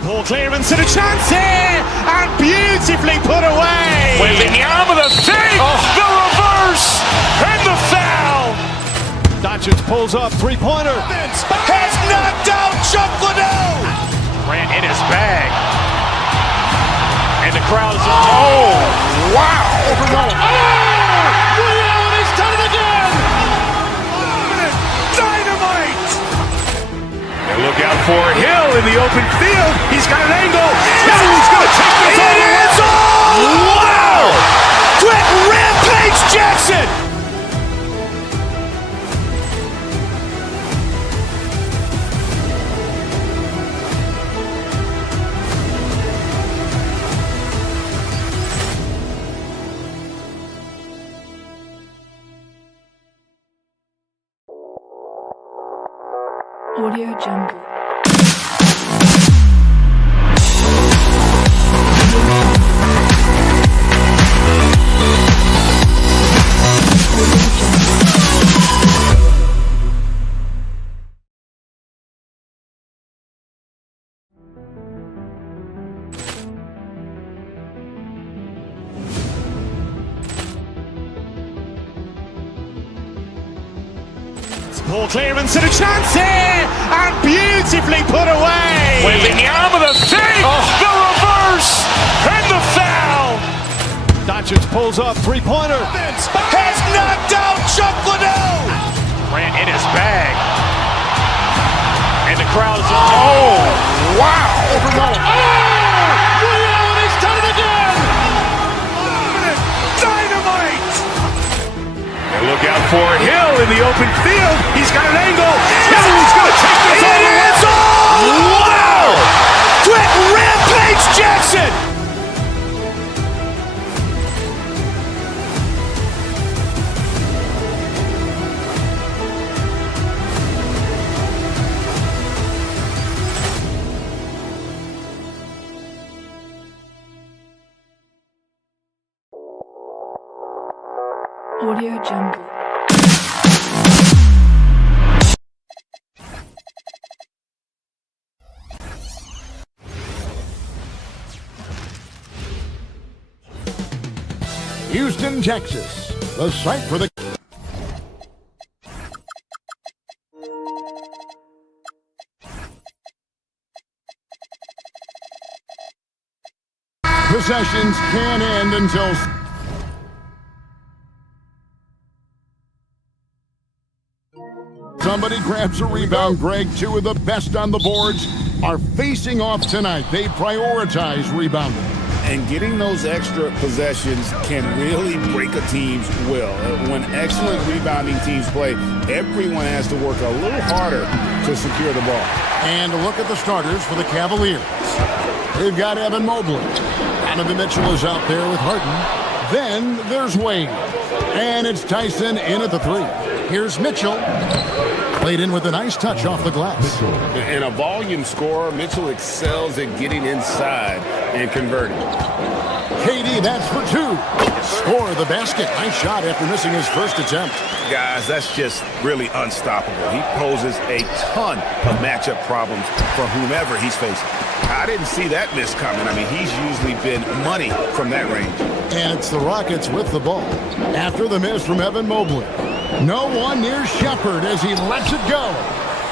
Ball clearance and a chance here, and beautifully put away. Wembanyama the fake, the reverse, and the foul. Doncic pulls up, three-pointer. Has knocked out Chuck Liddell. Grant in his bag. And the crowd is, oh, wow. Ray Allen has done it again. Dynamite. And look out for Hill in the open field. He's got an angle. He's going to take this all the way. Wow. Quick Rampage Jackson. Audio Jungle. Ball clearance and a chance here, and beautifully put away. Wembanyama the fake, the reverse, and the foul. Doncic pulls up, three-pointer. Has knocked out Chuck Liddell. Grant in his bag. And the crowd is, oh, wow. Ray Allen has done it again. Dynamite. And look out for Hill in the open field. He's got an angle. He's going to take this all the way. Wow. Quick Rampage Jackson. Audio Jungle. Houston, Texas, the site for the possessions can end until somebody grabs a rebound. Greg, two of the best on the boards are facing off tonight. They prioritize rebounding. And getting those extra possessions can really break a team's will. When excellent rebounding teams play, everyone has to work a little harder to secure the ball. And look at the starters for the Cavaliers. They've got Evan Mobley. Donovan Mitchell is out there with Harden. Then there's Wade. And it's Tyson in at the three. Here's Mitchell. Played in with a nice touch off the glass. And a volume scorer, Mitchell excels at getting inside and converting. KD, that's for two. Score the basket. Nice shot after missing his first attempt. Guys, that's just really unstoppable. He poses a ton of matchup problems for whomever he's facing. I didn't see that miss coming. I mean, he's usually been money from that range. And it's the Rockets with the ball. After the miss from Evan Mobley. No one near Shepard as he lets it go.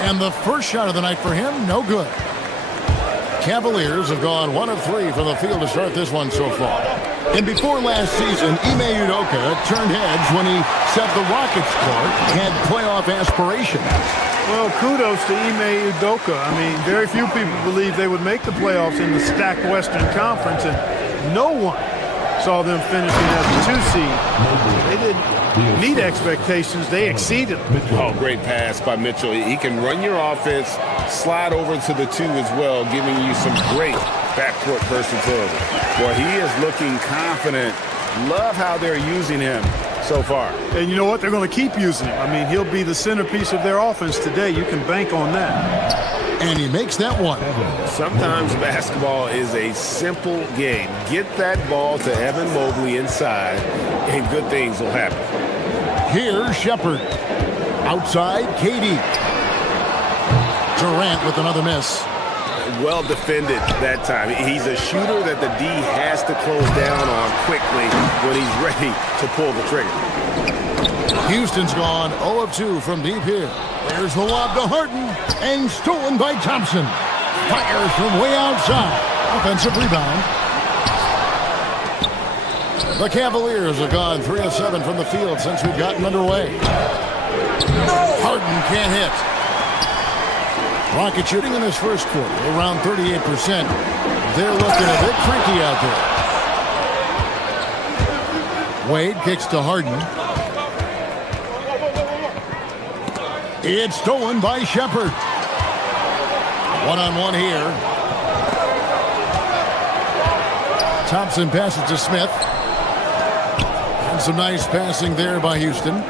And the first shot of the night for him, no good. Cavaliers have gone 1 of 3 from the field to start this one so far. And before last season, Ime Udoka turned heads when he said the Rockets Clark had playoff aspirations. Well, kudos to Ime Udoka. I mean, very few people believe they would make the playoffs in the stacked Western Conference, and no one saw them finishing as a 2 seed. They didn't meet expectations. They exceeded them. Oh, great pass by Mitchell. He can run your offense, slide over to the 2 as well, giving you some great backcourt versatility. Well, he is looking confident. Love how they're using him so far. And you know what? They're going to keep using him. I mean, he'll be the centerpiece of their offense today. You can bank on that. And he makes that one. Sometimes basketball is a simple game. Get that ball to Evan Mobley inside, and good things will happen. Here's Shepard. Outside, KD. Durant with another miss. Well defended that time. He's a shooter that the D has to close down on quickly when he's ready to pull the trigger. Houston's gone 0 of 2 from deep here. There's the lob to Harden, and stolen by Thompson. Fires from way outside. Offensive rebound. The Cavaliers have gone 3 of 7 from the field since we've gotten underway. Harden can't hit. Rocket shooting in this first quarter, around 38%. They're looking a bit freaky out there. Wade kicks to Harden. It's stolen by Shepard. One-on-one here. Thompson passes to Smith. And some nice passing there by Houston.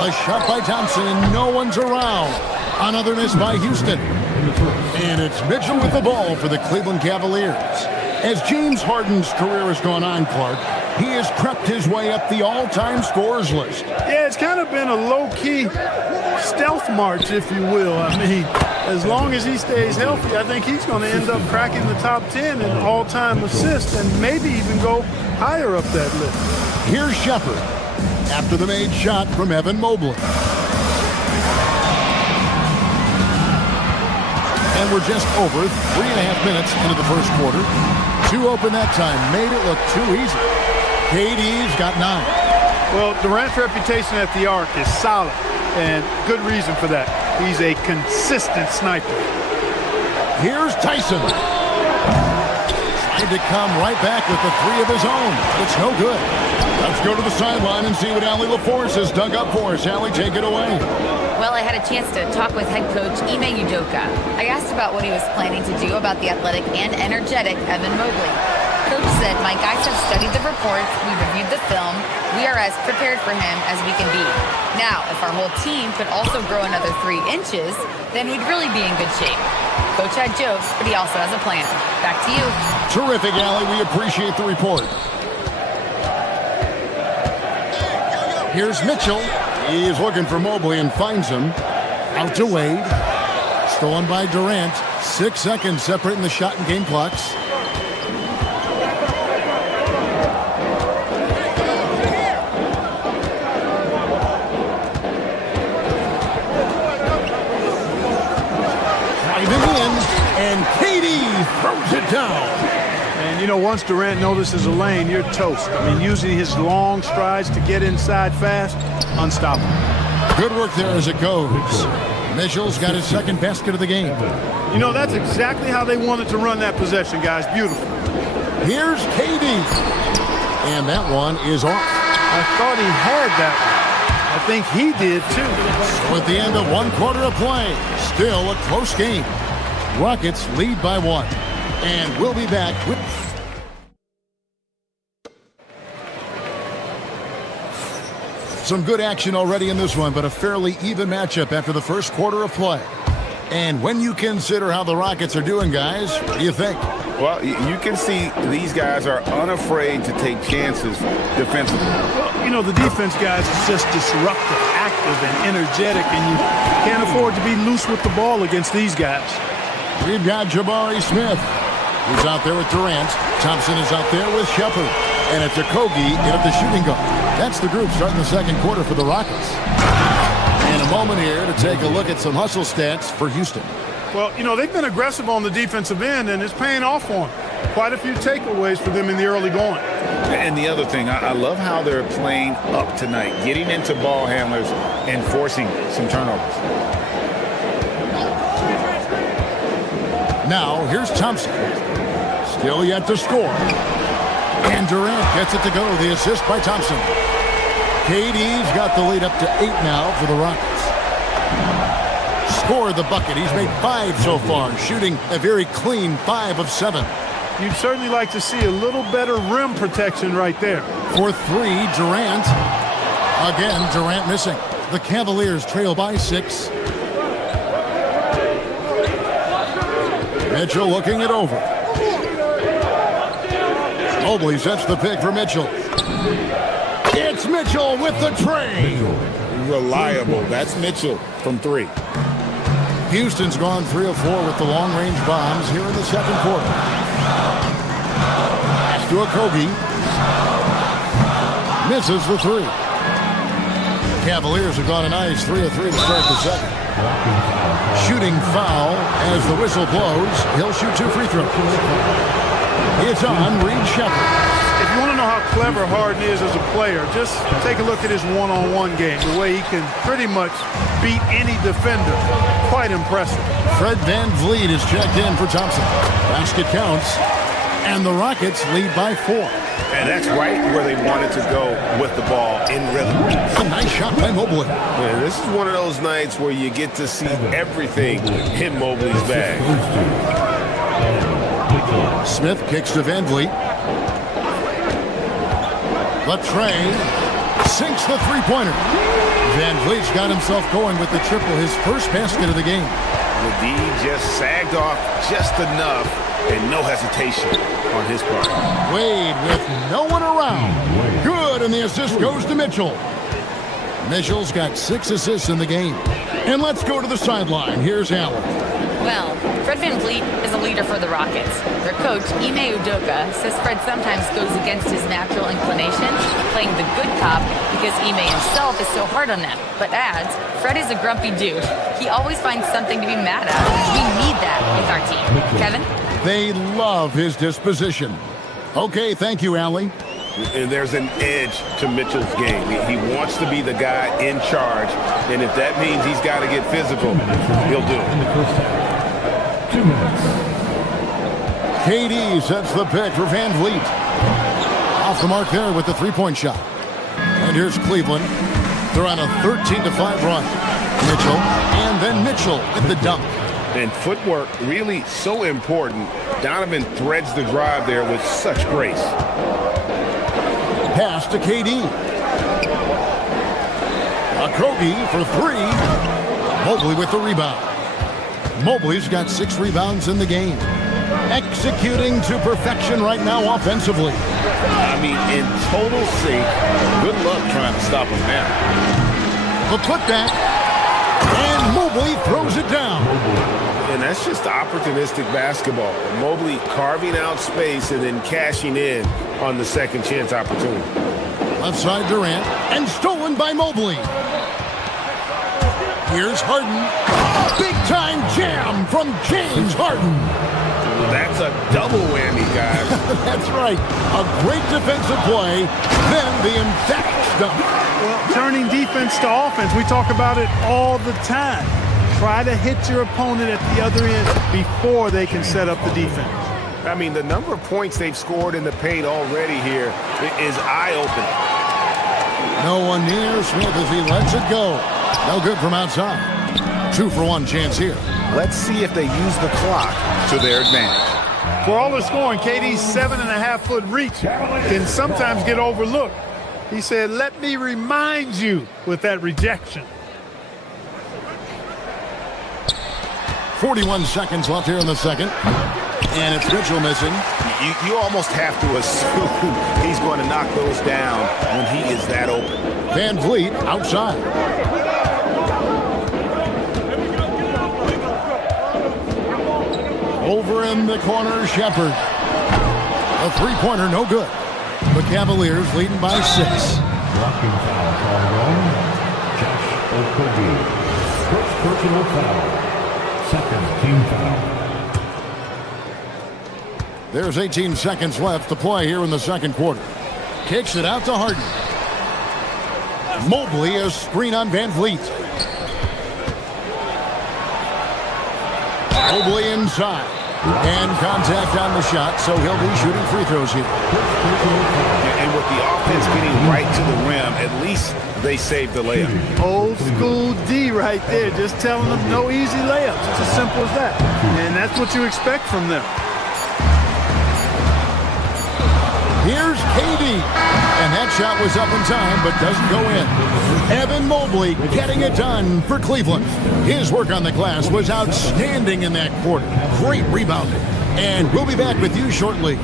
A shot by Thompson, and no one's around. Another miss by Houston. And it's Mitchell with the ball for the Cleveland Cavaliers. As James Harden's career has gone on, Clark, he has crept his way up the all-time scorers list. Yeah, it's kind of been a low-key stealth march, if you will. I mean, as long as he stays healthy, I think he's going to end up cracking the top 10 in all-time assists and maybe even go higher up that list. Here's Shepard after the made shot from Evan Mobley. And we're just over 3.5 minutes into the first quarter. 2 open that time. Made it look too easy. KD's got 9. Well, Durant's reputation at the arc is solid, and good reason for that. He's a consistent sniper. Here's Tyson. Trying to come right back with the 3 of his own. It's no good. Let's go to the sideline and see what Allie LaForce has dug up for us. Allie, take it away. Well, I had a chance to talk with head coach Ime Udoka. I asked about what he was planning to do about the athletic and energetic Evan Mobley. Coach said, "My guys have studied the reports, we've reviewed the film, we are as prepared for him as we can be. Now, if our whole team could also grow another 3 inches, then we'd really be in good shape." Coach had jokes, but he also has a plan. Back to you. Terrific, Allie. We appreciate the report. Here's Mitchell. He is looking for Mobley and finds him. Out to Wade. Stolen by Durant. 6 seconds separating the shot and game clocks. Driving in, and KD throws it down. And, you know, once Durant notices a lane, you're toast. I mean, using his long strides to get inside fast, unstoppable. Good work there as it goes. Mitchell's got his second basket of the game. You know, that's exactly how they wanted to run that possession, guys. Beautiful. Here's KD. And that one is off. I thought he had that one. I think he did, too. So at the end of 1 quarter of play, still a close game. Rockets lead by 1. And we'll be back with... Some good action already in this one, but a fairly even matchup after the first quarter of play. And when you consider how the Rockets are doing, guys, what do you think? Well, you can see these guys are unafraid to take chances defensively. Well, you know, the defense, guys, is just disruptive, active, and energetic, and you can't afford to be loose with the ball against these guys. We've got Jabari Smith, who's out there with Durant. Thompson is out there with Shepard. And it's Okogie in at the shooting guard. That's the group starting the second quarter for the Rockets. And a moment here to take a look at some hustle stats for Houston. Well, you know, they've been aggressive on the defensive end, and it's paying off for them. Quite a few takeaways for them in the early going. And the other thing, I love how they're playing up tonight, getting into ball handlers and forcing some turnovers. Now, here's Thompson. Still yet to score. And Durant gets it to go. The assist by Thompson. KD's got the lead up to 8 now for the Rockets. Scored the bucket. He's made 5 so far, shooting a very clean 5 of 7. You'd certainly like to see a little better rim protection right there. For 3, Durant. Again, Durant missing. The Cavaliers trail by 6. Mitchell looking it over. Mobley sets the pick for Mitchell. It's Mitchell with the tray. Reliable. That's Mitchell from 3. Houston's gone 3 of 4 with the long-range bombs here in the second quarter. Pass to Okogie. Misses the 3. Cavaliers have gone a nice 3 of 3 to start the second. Shooting foul as the whistle blows. He'll shoot 2 free throws. It's on Reed Sheppard. If you want to know how clever Harden is as a player, just take a look at his one-on-one game. The way he can pretty much beat any defender. Quite impressive. Fred VanVleet is checked in for Thompson. Basket counts. And the Rockets lead by 4. And that's right where they wanted to go with the ball in rhythm. A nice shot by Mobley. Yeah, this is one of those nights where you get to see everything in Mobley's bag. Smith kicks to VanVleet. Latrey sinks the three-pointer. VanVleet's got himself going with the triple, his first basket of the game. The D just sagged off just enough and no hesitation on his part. Wade with no one around. Good, and the assist goes to Mitchell. Mitchell's got 6 assists in the game. And let's go to the sideline. Here's Allen. Well, Fred VanVleet is a leader for the Rockets. Their coach, Ime Udoka, says Fred sometimes goes against his natural inclination, playing the good cop because Ime himself is so hard on them. But adds, Fred is a grumpy dude. He always finds something to be mad at. We need that with our team. Kevin? They love his disposition. Okay, thank you, Allie. And there's an edge to Mitchell's game. He wants to be the guy in charge, and if that means he's got to get physical, he'll do it. 2 minutes. KD sets the pick for VanVleet. Off the mark there with the three-point shot. And here's Cleveland. They're on a 13-5 run. Mitchell, and then Mitchell at the dunk. And footwork really so important. Donovan threads the drive there with such grace. Pass to KD. Okogie for 3. Mobley with the rebound. Mobley's got 6 rebounds in the game. Executing to perfection right now offensively. I mean, in total sync. Good luck trying to stop him now. The putback. And Mobley throws it down. And that's just opportunistic basketball. Mobley carving out space and then cashing in on the second chance opportunity. Left side Durant, and stolen by Mobley. Here's Harden. Big time jam from James Harden. That's a double whammy, guys. That's right. A great defensive play, then the emphatic dunk. Well, turning defense to offense, we talk about it all the time. Try to hit your opponent at the other end before they can set up the defense. I mean, the number of points they've scored in the paint already here is eye-opening. No one near Smith as he lets it go. No good from outside. 2-for-1 chance here. Let's see if they use the clock to their advantage. For all the scoring, KD's 7.5-foot reach can sometimes get overlooked. He said, "Let me remind you," with that rejection. 41 seconds left here in the second. And it's Mitchell missing. You almost have to assume he's going to knock those down when he is that open. VanVleet outside. Over in the corner, Sheppard. A three-pointer, no good. The Cavaliers leading by 6. Blocking foul called on Josh Okogie. First personal foul. Second team foul. There's 18 seconds left to play here in the second quarter. Kicks it out to Harden. Mobley, a screen on VanVleet. Mobley inside. And contact on the shot, so he'll be shooting free throws here. And with the offense getting right to the rim, at least they saved the layup. Old school D right there, just telling them no easy layups. It's as simple as that. And that's what you expect from them. Here's KD. And that shot was up in time, but doesn't go in. Evan Mobley getting it done for Cleveland. His work on the glass was outstanding in that quarter. Great rebounding. And we'll be back with you shortly.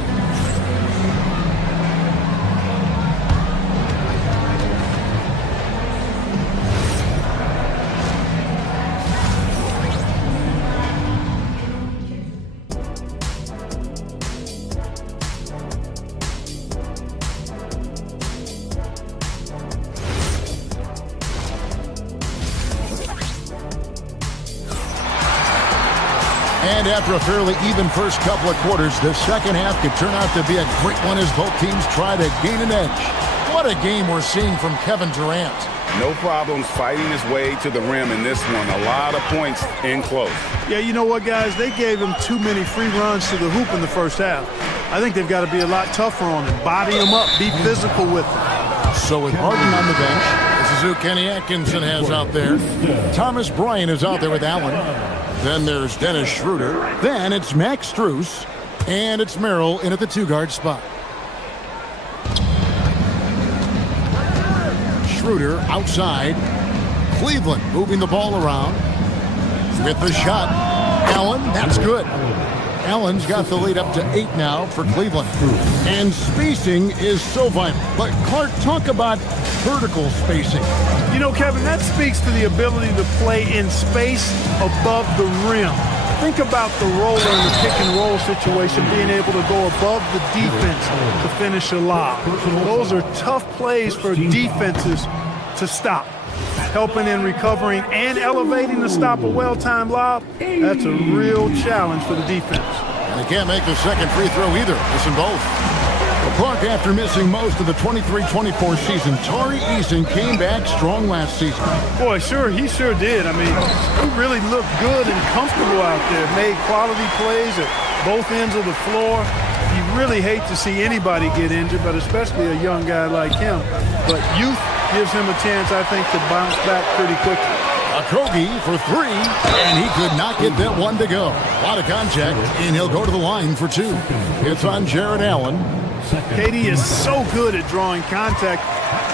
And after a fairly even first couple of quarters, the second half could turn out to be a great one as both teams try to gain an edge. What a game we're seeing from Kevin Durant. No problems fighting his way to the rim in this one. A lot of points in close. Yeah, you know what, guys? They gave him too many free runs to the hoop in the first half. I think they've got to be a lot tougher on him. Body him up. Be physical with him. So with Harden on the bench, this is who Kenny Atkinson has out there. Thomas Bryant is out there with Allen. Then there's Dennis Schroeder. Then it's Max Strus. And it's Merrill in at the two-guard spot. Schroeder outside. Cleveland moving the ball around. With the shot. Allen, that's good. Allen's got the lead up to 8 now for Cleveland. And spacing is so vital. But Clark, talk about vertical spacing. You know, Kevin, that speaks to the ability to play in space above the rim. Think about the roller in the pick and roll situation, being able to go above the defense to finish a lob. Those are tough plays for defenses to stop. Helping in recovering and elevating to stop a well-timed lob, that's a real challenge for the defense. And they can't make the second free throw either. Missing both. Clark, after missing most of the 23-24 season, Tari Eason came back strong last season. Boy, he sure did. I mean, he really looked good and comfortable out there. Made quality plays at both ends of the floor. You really hate to see anybody get injured, but especially a young guy like him. But youth gives him a chance, I think, to bounce back pretty quickly. Okogie for 3, and he could not get that one to go. A lot of contact, and he'll go to the line for 2. It's on Jared Allen. KD is so good at drawing contact,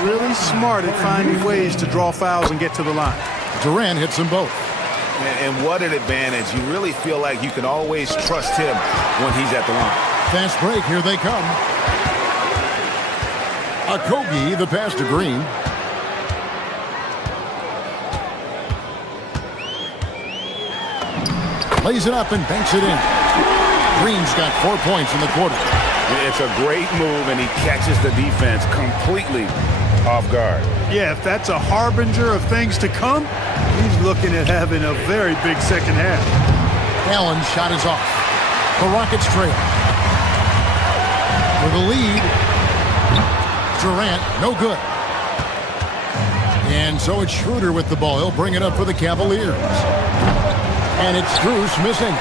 really smart at finding ways to draw fouls and get to the line. Durant hits them both. And what an advantage. You really feel like you can always trust him when he's at the line. Fast break, here they come. Okogie, the pass to Green. Lays it up and banks it in. Green's got 4 points in the quarter. It's a great move, and he catches the defense completely off guard. Yeah, if that's a harbinger of things to come, he's looking at having a very big second half. Allen's shot is off. The Rockets trail. With the lead, Durant, no good. And so it's Schroeder with the ball. He'll bring it up for the Cavaliers. And it's Strus missing.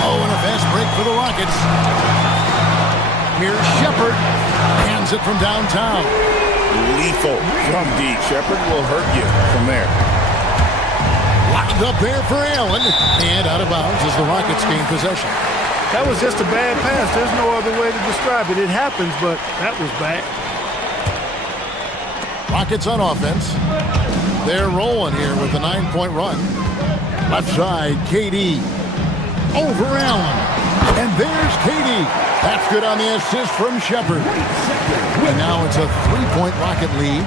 Oh, and a fast break for the Rockets. Here's Shepard. Hands it from downtown. Lethal from deep. Shepard will hurt you from there. Locked up there for Allen. And out of bounds as the Rockets gain possession. That was just a bad pass. There's no other way to describe it. It happens, but that was bad. Rockets on offense. They're rolling here with a 9-point run. Left side, KD. Over Allen. And there's KD. That's good on the assist from Shepard. And now it's a 3-point Rocket lead.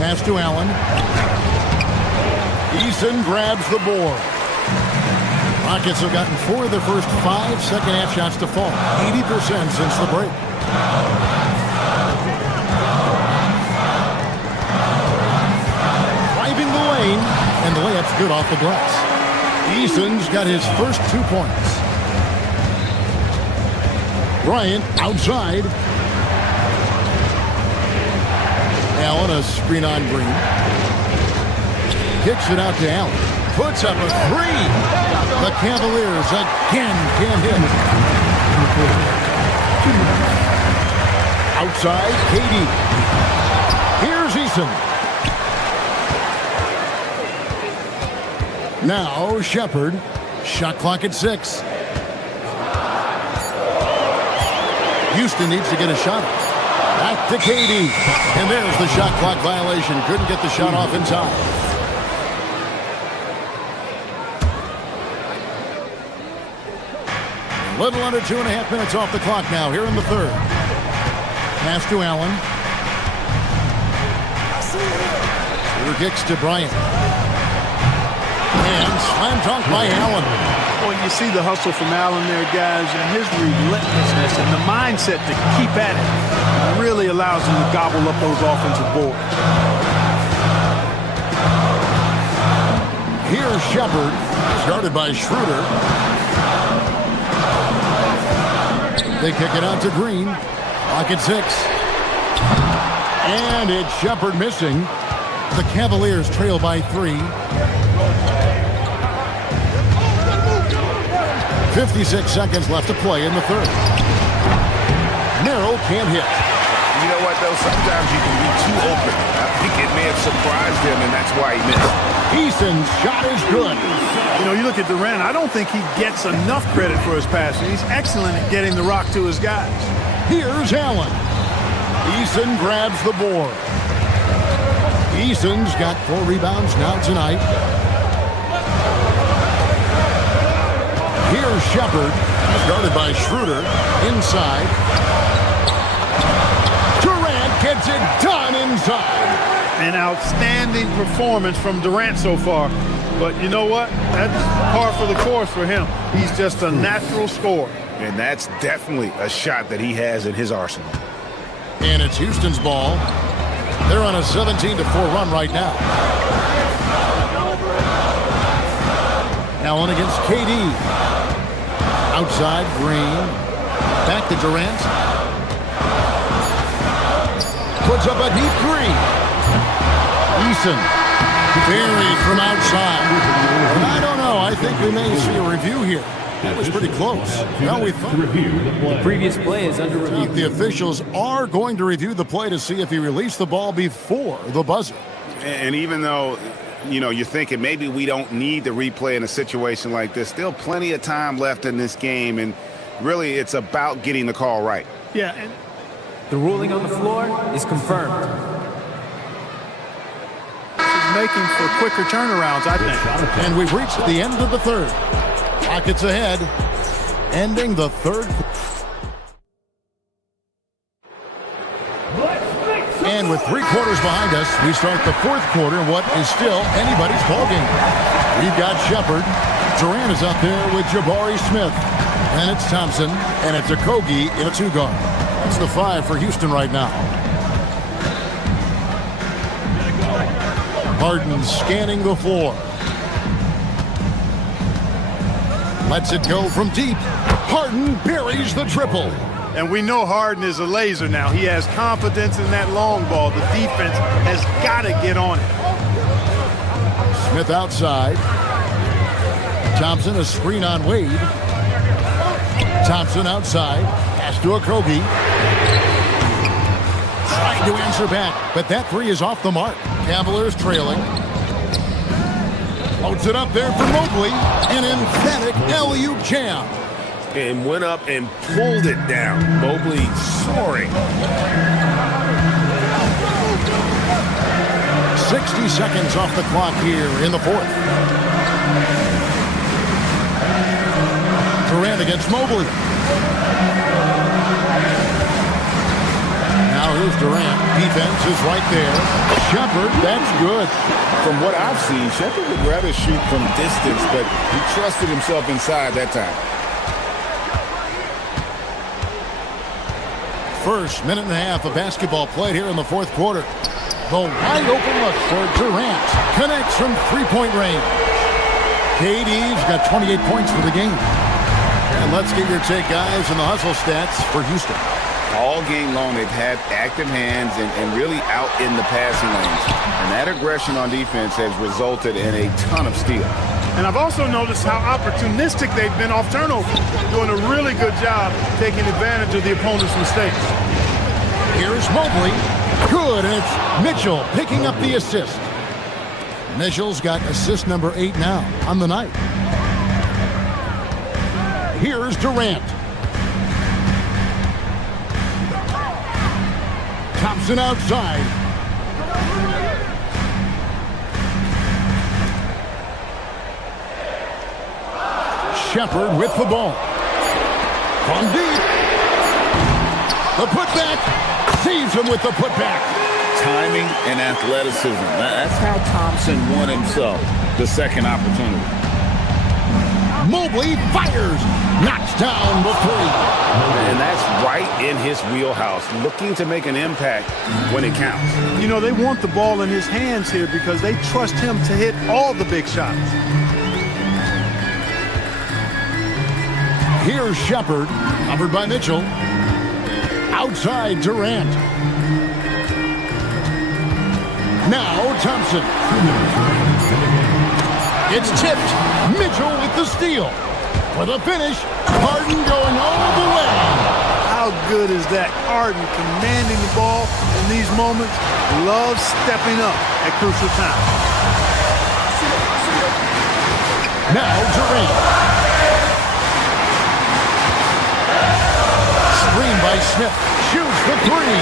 Pass to Allen. Eason grabs the board. Rockets have gotten 4 of their first 5 second-half shots to fall. 80% since the break. Driving the lane, and the layup's good off the glass. Eason's got his first 2 points. Bryant outside. Allen, a screen on Green. Kicks it out to Allen. puts up a three. The Cavaliers again can't hit. Outside, KD. Here's Eason. Now Shepard. Shot clock at 6. Houston needs to get a shot. Back to KD. And there's the shot clock violation. Couldn't get the shot off in time. A little under 2.5 minutes off the clock now here in the third. Pass to Allen. Kicks to Bryant. And slam dunk by Allen. Well, you see the hustle from Allen there, guys, and his relentlessness and the mindset to keep at it really allows him to gobble up those offensive boards. Here's Shepard, started by Schroeder. They kick it out to Green. Clock at 6. And it's Shepard missing. The Cavaliers trail by 3. 56 seconds left to play in the third. Merrill can't hit. You know what, though? Sometimes you can be too open. I think it may have surprised him, and that's why he missed. Eason's shot is good. You know, you look at Durant, I don't think he gets enough credit for his passing. He's excellent at getting the rock to his guys. Here's Allen. Eason grabs the board. Eason's got 4 rebounds now tonight. Here's Shepard, guarded by Schroeder, inside. Durant gets it done inside. An outstanding performance from Durant so far. But you know what? That's par for the course for him. He's just a natural scorer. And that's definitely a shot that he has in his arsenal. And it's Houston's ball. They're on a 17-4 run right now. Allen against KD. Outside, Green. Back to Durant. Puts up a deep 3. Eason. Buried from outside. And I don't know. I think we may see a review here. That was pretty close. Well, we thought the previous play is under review. The officials are going to review the play to see if he released the ball before the buzzer. And even though, you know, you're thinking maybe we don't need the replay in a situation like this, still plenty of time left in this game, and really it's about getting the call right. Yeah. And the ruling on the floor is confirmed. Making for quicker turnarounds, I think. And we've reached the end of the third. Rockets ahead, ending the third. And with 3 quarters behind us, we start the fourth quarter in what is still anybody's ballgame. We've got Shepard. Durant is out there with Jabari Smith. And it's Thompson, and it's Okogie in a 2-guard. That's the 5 for Houston right now. Harden scanning the floor. Lets it go from deep. Harden buries the triple. And we know Harden is a laser now. He has confidence in that long ball. The defense has got to get on it. Smith outside. Thompson, a screen on Wade. Thompson outside. Pass to Okogie. Trying to answer back, but that 3 is off the mark. Cavaliers trailing. Loads it up there for Mobley. An emphatic alley-oop jam. And went up and pulled it down. Mobley soaring. 60 seconds off the clock here in the fourth. Durant against Mobley. Now here's Durant. Defense is right there. Shepard, that's good. From what I've seen, Shepard would rather shoot from distance, but he trusted himself inside that time. First minute and a half of basketball played here in the fourth quarter. The wide open look for Durant. Connects from 3-point range. KD's got 28 points for the game. And let's get your take, guys, on the hustle stats for Houston. All game long, they've had active hands and really out in the passing lanes. And that aggression on defense has resulted in a ton of steals. And I've also noticed how opportunistic they've been off turnover, doing a really good job taking advantage of the opponent's mistakes. Here's Mobley. Good, and it's Mitchell picking up the assist. Mitchell's got assist number 8 now on the night. Here's Durant. Thompson outside. Shepard with the ball. From deep. The putback. Saves him with the putback. Timing and athleticism. That's how Thompson won himself the second opportunity. Mobley fires. Knocks down the three. And that's right in his wheelhouse, looking to make an impact when it counts. You know, they want the ball in his hands here because they trust him to hit all the big shots. Here's Shepard, covered by Mitchell. Outside Durant. Now Thompson. It's tipped. Mitchell with the steal. For the finish, Harden going all the way. How good is that? Harden commanding the ball in these moments. Loves stepping up at crucial times. Now Durant. Screen by Smith. Shoots the three.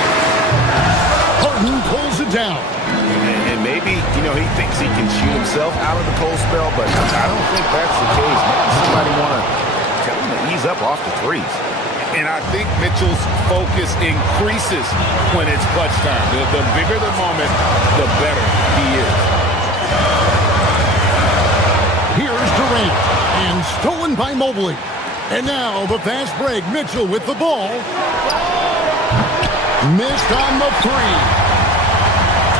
Harden pulls it down. And maybe, you know, he thinks he can shoot himself out of the cold spell, but I don't think that's the case. Maybe somebody want to tell him to ease up off the threes. And I think Mitchell's focus increases when it's clutch time. The bigger the moment, the better he is. Here's Durant. And stolen by Mobley. And now the fast break. Mitchell with the ball. Missed on the three.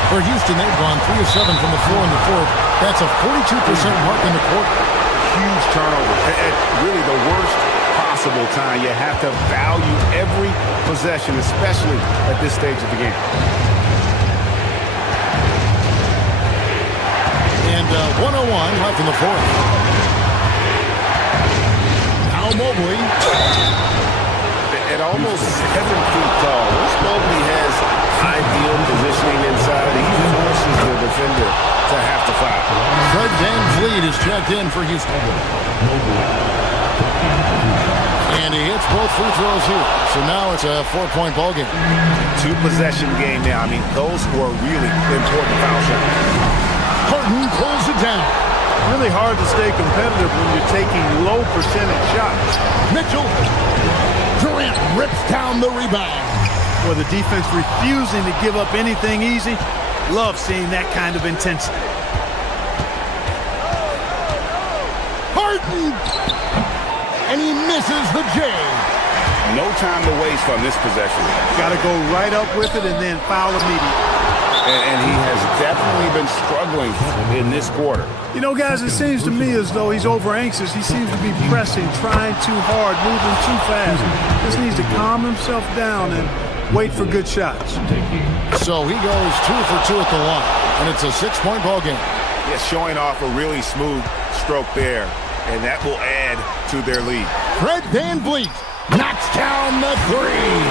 For Houston, they've gone 3 of 7 from the floor in the fourth. That's a 42% mark in the quarter. Huge turnover. At really the worst possible time. You have to value every possession, especially at this stage of the game. And 101 left in the fourth. Now Mobley. At almost 7 feet tall, this Mobley has ideal positioning inside. He forces the defender to have to foul. Fred VanVleet is checked in for Houston. And he hits both free throws here. So now it's a 4-point ball game. 2-possession game now. I mean, those were really important foul shots. Harden pulls it down. Really hard to stay competitive when you're taking low percentage shots. Mitchell. Durant rips down the rebound. Well, the defense refusing to give up anything easy. Love seeing that kind of intensity. Harden! And he misses the J. No time to waste on this possession. Got to go right up with it and then foul immediately. And he has definitely been struggling in this quarter. You know, guys, it seems to me as though he's over anxious. He seems to be pressing, trying too hard, moving too fast. Just needs to calm himself down and wait for good shots. So he goes 2 for 2 at the line, and it's a 6-point ball game. Yeah, showing off a really smooth stroke there, and that will add to their lead. Fred VanVleet knocks down the three.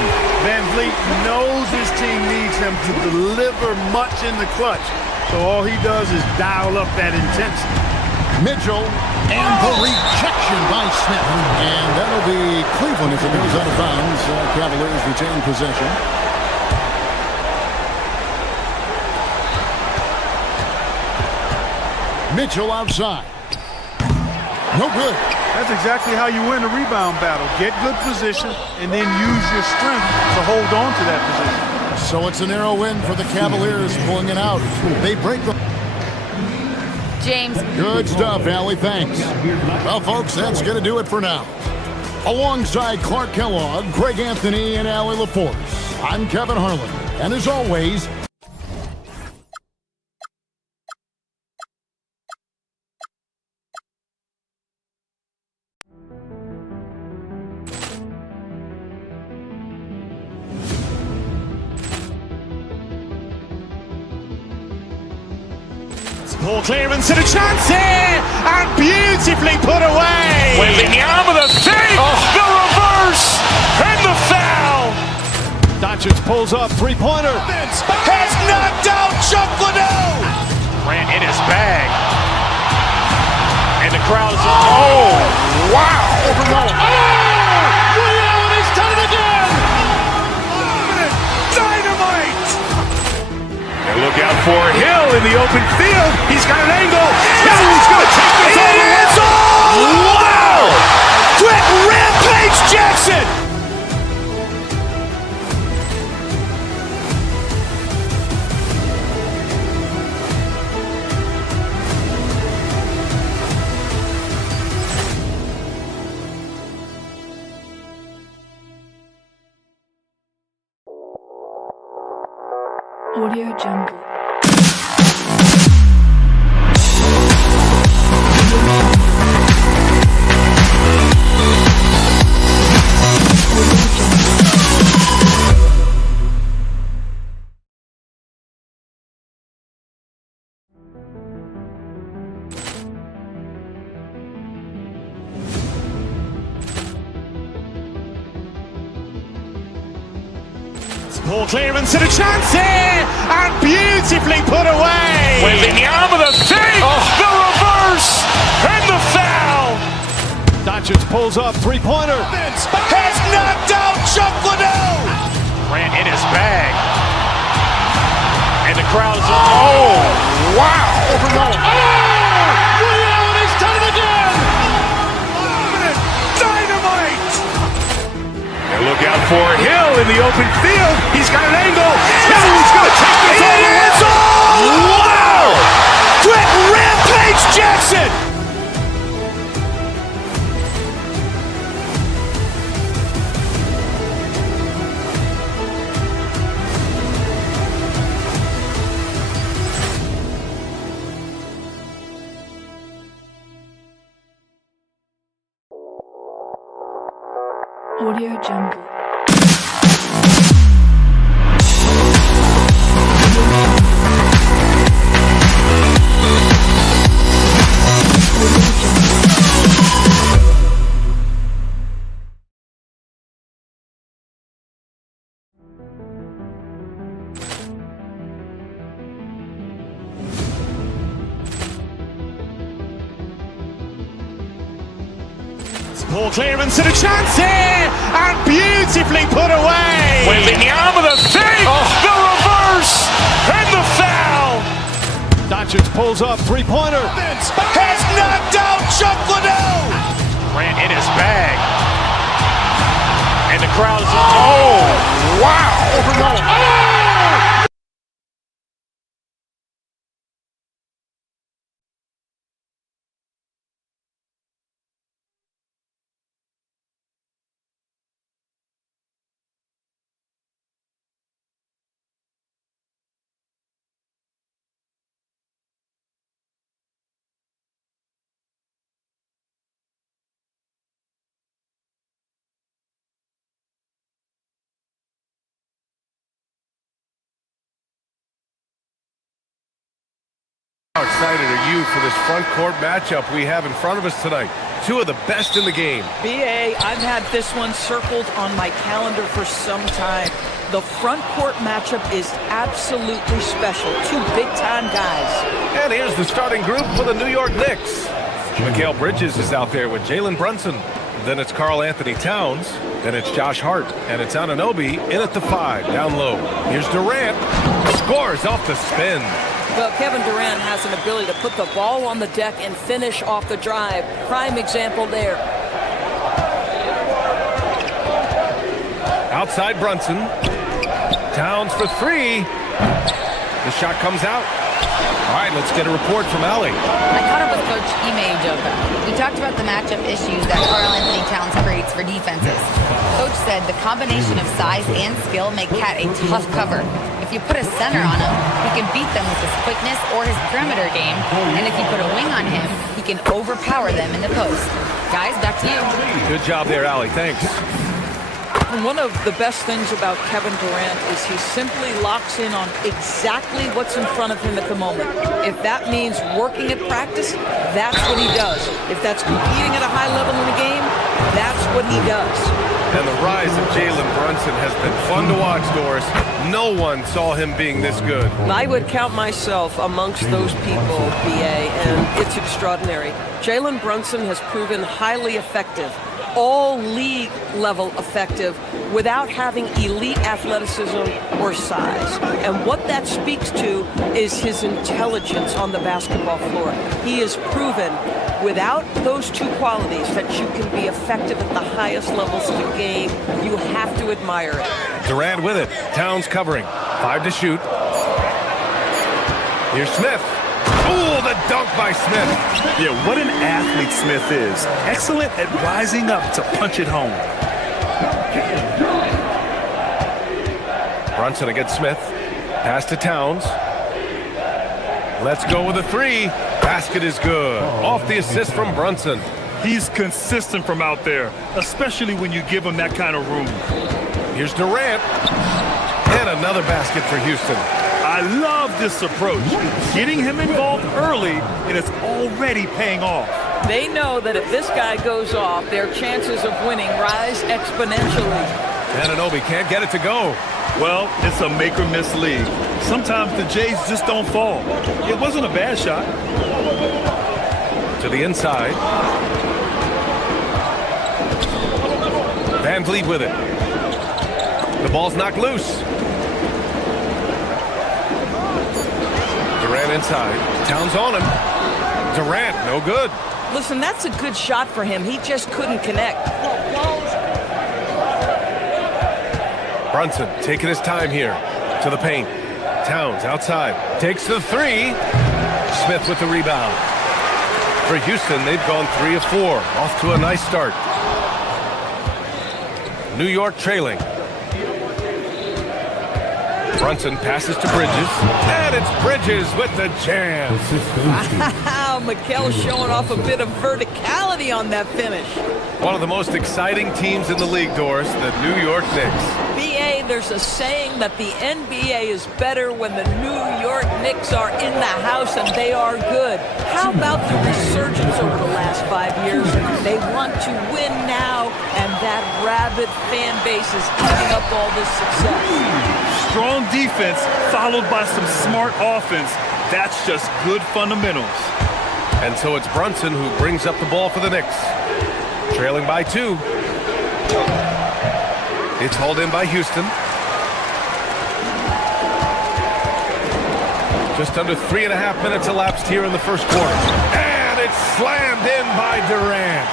VanVleet knows his team needs him to deliver much in the clutch. So all he does is dial up that intensity. Mitchell and the rejection by Smith. And that'll be Cleveland if it goes out of bounds. Cavaliers retain possession. Mitchell outside. No good. That's exactly how you win a rebound battle. Get good position and then use your strength to hold on to that position. So it's a narrow win for the Cavaliers, pulling it out. They break the... James. Good stuff, Allie. Thanks. Well, folks, that's going to do it for now. Alongside Clark Kellogg, Greg Anthony, and Allie LaForce, I'm Kevin Harlan. And as always... Ball clearance and a chance here, and beautifully put away. Wembanyama the save, the reverse, and the foul. Doncic pulls up, three-pointer. Has knocked out Chuck Liddell. Grant in his bag. And the crowd is, oh, wow. He's done it again. Dynamite. And look out for Hill in the open field. He's got an angle. He's going to take this all the way. Wow. Quick Rampage Jackson. Audio Jungle. Ball clearance and a chance here, and beautifully put away. Wembanyama the save, the reverse, and the foul. Doncic pulls up, three-pointer. Has knocked out Chuck Liddell. Grant in his bag. And the crowd is, oh, wow. He's done it again. Dynamite. And look out for Hill in the open field. He's got an angle. He's going to take this all the way. Wow. Quick Rampage Jackson. Audio Jungle. Ball clearance and a chance here, and beautifully put away. Wembanyama the save, the reverse, and the foul. Doncic pulls up, three-pointer. Has knocked out Chuck Liddell. Grant in his bag. And the crowd is, oh, wow. How excited are you for this front court matchup we have in front of us tonight? Two of the best in the game. BA, I've had this one circled on my calendar for some time. The front court matchup is absolutely special. Two big-time guys. And here's the starting group for the New York Knicks. Mikal Bridges is out there with Jalen Brunson. Then it's Karl Anthony Towns. Then it's Josh Hart. And it's Anunoby in at the 5, down low. Here's Durant. Scores off the spin. Well, Kevin Durant has an ability to put the ball on the deck and finish off the drive. Prime example there. Outside Brunson. Towns for 3. The shot comes out. All right, let's get a report from Allie. I caught up with Coach Ime Udoka. We talked about the matchup issues that Karl Anthony Towns creates for defenses. Coach said the combination of size and skill make Cat a tough cover. If you put a center on him, he can beat them with his quickness or his perimeter game. And if you put a wing on him, he can overpower them in the post. Guys, back to you. Good job there, Allie. Thanks. One of the best things about Kevin Durant is he simply locks in on exactly what's in front of him at the moment. If that means working at practice, that's what he does. If that's competing at a high level in the game, that's what he does. And the rise of Jalen Brunson has been fun to watch, Doris. No one saw him being this good. I would count myself amongst those people, BA, and it's extraordinary. Jalen Brunson has proven highly effective, all league level effective, without having elite athleticism or size. And what that speaks to is his intelligence on the basketball floor. He has proven without those two qualities that you can be effective at the highest levels of the game. You have to admire it. Durant with it. Towns covering. 5 to shoot. Here's Smith. Ooh, the dunk by Smith. Yeah, what an athlete Smith is. Excellent at rising up to punch it home. Brunson against Smith. Pass to Towns. Let's go with a 3. Basket is good. Off the assist from Brunson. He's consistent from out there, especially when you give him that kind of room. Here's Durant. And another basket for Houston. I love this approach. Getting him involved early, and it's already paying off. They know that if this guy goes off, their chances of winning rise exponentially. Anunoby can't get it to go. Well, it's a make-or-miss league. Sometimes the Jays just don't fall. It wasn't a bad shot. To the inside. Van Vliet with it. The ball's knocked loose. Durant inside. Towns on him. Durant, no good. Listen, that's a good shot for him. He just couldn't connect. Brunson taking his time here to the paint. Towns outside. Takes the 3. Smith with the rebound. For Houston, they've gone 3 of 4. Off to a nice start. New York trailing. Brunson passes to Bridges. And it's Bridges with the jam. Wow, Mikal showing off a bit of verticality on that finish. One of the most exciting teams in the league, Doris, the New York Knicks. BA, there's a saying that the NBA is better when the New York Knicks are in the house and they are good. How about the resurgence over the last 5 years? They want to win now, and that rabid fan base is eating up all this success. Strong defense followed by some smart offense. That's just good fundamentals. And so it's Brunson who brings up the ball for the Knicks. Trailing by 2. It's hauled in by Houston. Just under 3.5 minutes elapsed here in the first quarter. And it's slammed in by Durant.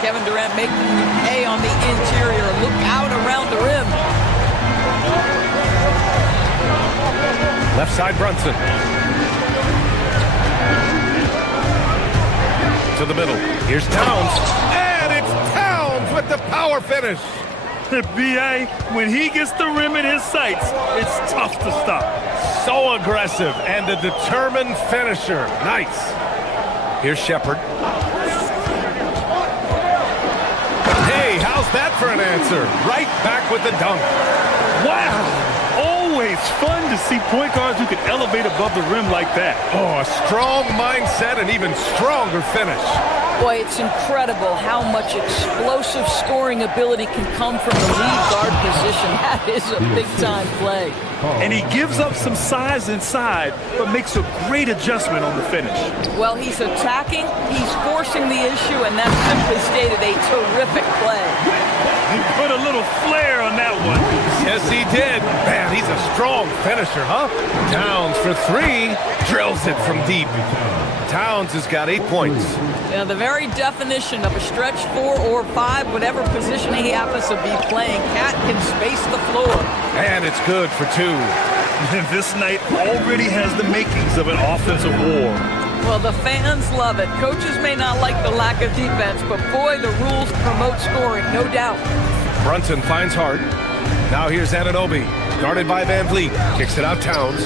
Kevin Durant making the pay on the interior. Look out around the rim. Left side Brunson. To the middle. Here's Towns. And it's Towns with the power finish. B.A., when he gets the rim in his sights, it's tough to stop. So aggressive and a determined finisher. Nice. Here's Shepard. Hey, how's that for an answer? Right back with the dunk. Wow. Always fun to see point guards who can elevate above the rim like that. Oh, a strong mindset and even stronger finish. Boy, it's incredible how much explosive scoring ability can come from the lead guard position. That is a big-time play. And he gives up some size inside, but makes a great adjustment on the finish. Well, he's attacking, he's forcing the issue, and that's simply stated a terrific play. He put a little flair on that one. Yes, he did. Man, he's a strong finisher, huh? Towns for 3. Drills it from deep. Towns has got 8 points. Yeah, the very definition of a stretch 4 or 5, whatever position he happens to be playing, Cat can space the floor. And it's good for 2. And this night already has the makings of an offensive war. Well, the fans love it. Coaches may not like the lack of defense, but boy, the rules promote scoring, no doubt. Brunson finds Hart. Now here's Anunoby, guarded by Van Vliet. Kicks it out Towns.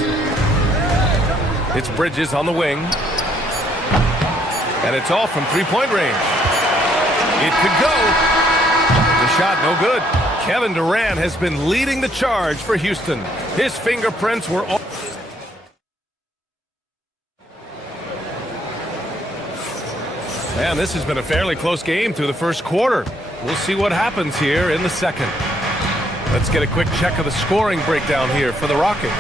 It's Bridges on the wing. And it's off from 3-point range. It could go. The shot no good. Kevin Durant has been leading the charge for Houston. His fingerprints were all... And this has been a fairly close game through the first quarter. We'll see what happens here in the second. Let's get a quick check of the scoring breakdown here for the Rockets.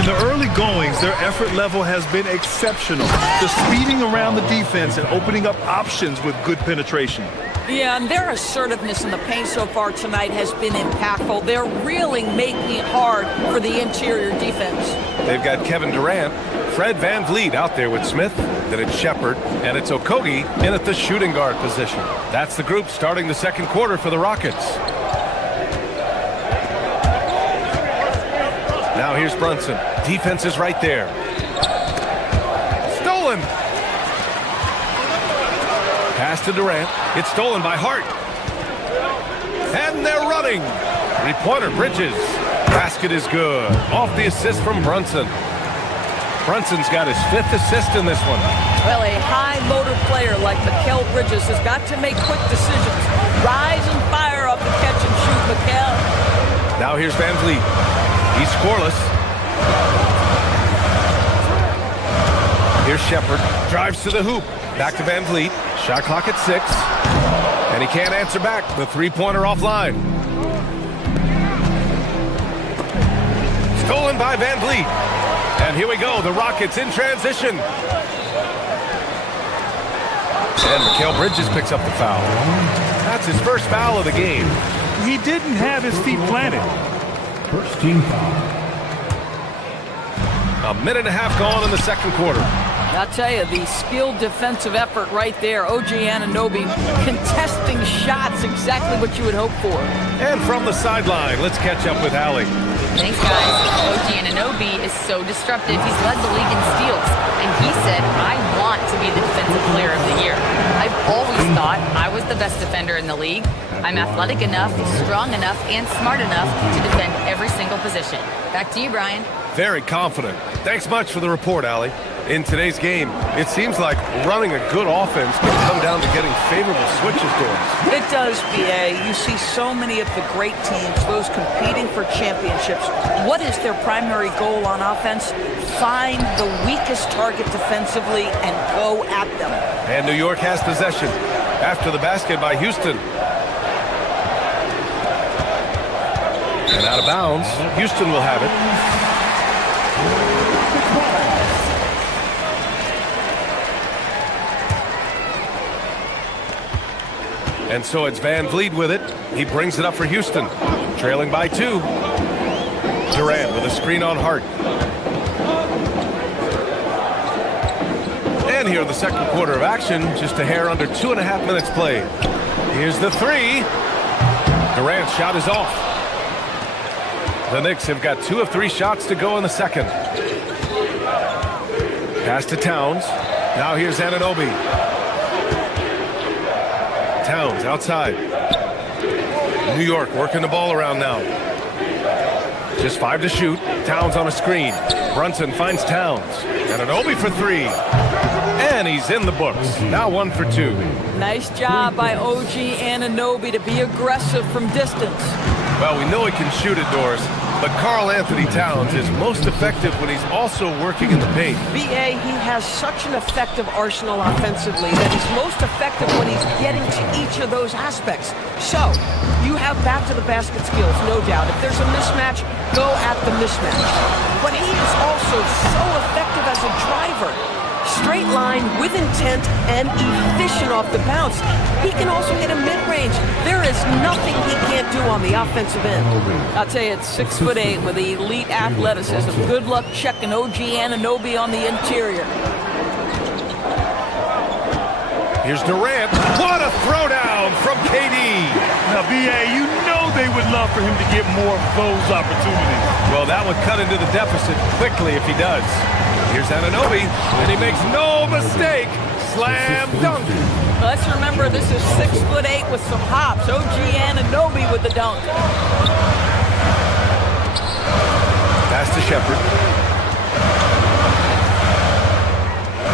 In the early goings, their effort level has been exceptional. The speeding around the defense and opening up options with good penetration. Yeah, and their assertiveness in the paint so far tonight has been impactful. They're really making it hard for the interior defense. They've got Kevin Durant, Fred VanVleet out there with Smith, then it's Shepard, and it's Okogie in at the shooting guard position. That's the group starting the second quarter for the Rockets. Now here's Brunson. Defense is right there. Stolen. Pass to Durant. It's stolen by Hart. And they're running. Three-pointer Bridges. Basket is good. Off the assist from Brunson. Brunson's got his 5th assist in this one. Well, a high-motor player like Mikal Bridges has got to make quick decisions. Rise and fire off the catch and shoot, Mikal. Now here's VanVleet. He's scoreless. Here's Shepard. Drives to the hoop. Back to VanVleet. Shot clock at 6. And he can't answer back. The three-pointer offline. Stolen by VanVleet. And here we go. The Rockets in transition. And Mikal Bridges picks up the foul. That's his first foul of the game. He didn't have his feet planted. First team foul. A minute and a half gone in the second quarter. I'll tell you, the skilled defensive effort right there. OG Anunoby contesting shots, exactly what you would hope for. And from the sideline, let's catch up with Allie. Thanks, guys. OG Anunoby is so disruptive. He's led the league in steals. And he said, I want to be the defensive player of the year. I've always thought I was the best defender in the league. I'm athletic enough, strong enough, and smart enough to defend every single position. Back to you, Brian. Very confident. Thanks much for the report, Allie. In today's game, it seems like running a good offense can come down to getting favorable switches doors. It does, BA. You see so many of the great teams, those competing for championships. What is their primary goal on offense? Find the weakest target defensively and go at them. And New York has possession after the basket by Houston. And out of bounds, Houston will have it. And so it's VanVleet with it. He brings it up for Houston. Trailing by 2. Durant with a screen on Hart. And here in the second quarter of action, just a hair under 2.5 minutes played. Here's the 3. Durant's shot is off. The Knicks have got 2 of 3 shots to go in the second. Pass to Towns. Now here's Anunoby. Towns outside. New York working the ball around now. Just 5 to shoot. Towns on a screen. Brunson finds Towns. Anunoby for 3. And he's in the books. Now 1 for 2. Nice job by OG Anunoby to be aggressive from distance. Well, we know he can shoot it, Doris, but Karl Anthony Towns is most effective when he's also working in the paint. BA, he has such an effective arsenal offensively that he's most effective when he's getting to each of those aspects. So, you have back-to-the-basket skills, no doubt. If there's a mismatch, go at the mismatch. But he is also so effective as a driver. Straight line, with intent, and efficient off the bounce. He can also hit a mid-range. There is nothing he can't do on the offensive end. I'll tell you, it's 6'8" with elite athleticism. Good luck checking OG Anunoby on the interior. Here's Durant. What a throwdown from KD. Now, BA, you know they would love for him to get more of those opportunities. Well, that would cut into the deficit quickly if he does. Here's Anunoby, and he makes no mistake. Slam dunk. Let's remember, this is 6'8" with some hops. OG Anunoby with the dunk. Pass to Shepard.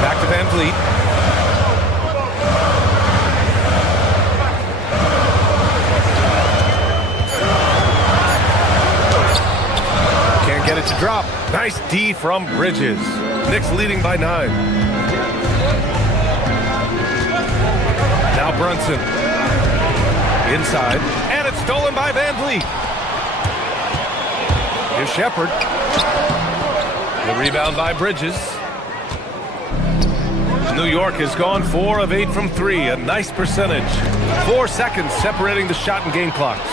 Back to VanVleet. Watch it drop. Nice D from Bridges. Knicks leading by 9. Now Brunson. Inside. And it's stolen by Van Vliet. Here's Shepherd. The rebound by Bridges. New York has gone 4 of 8 from 3. A nice percentage. 4 seconds separating the shot and game clocks.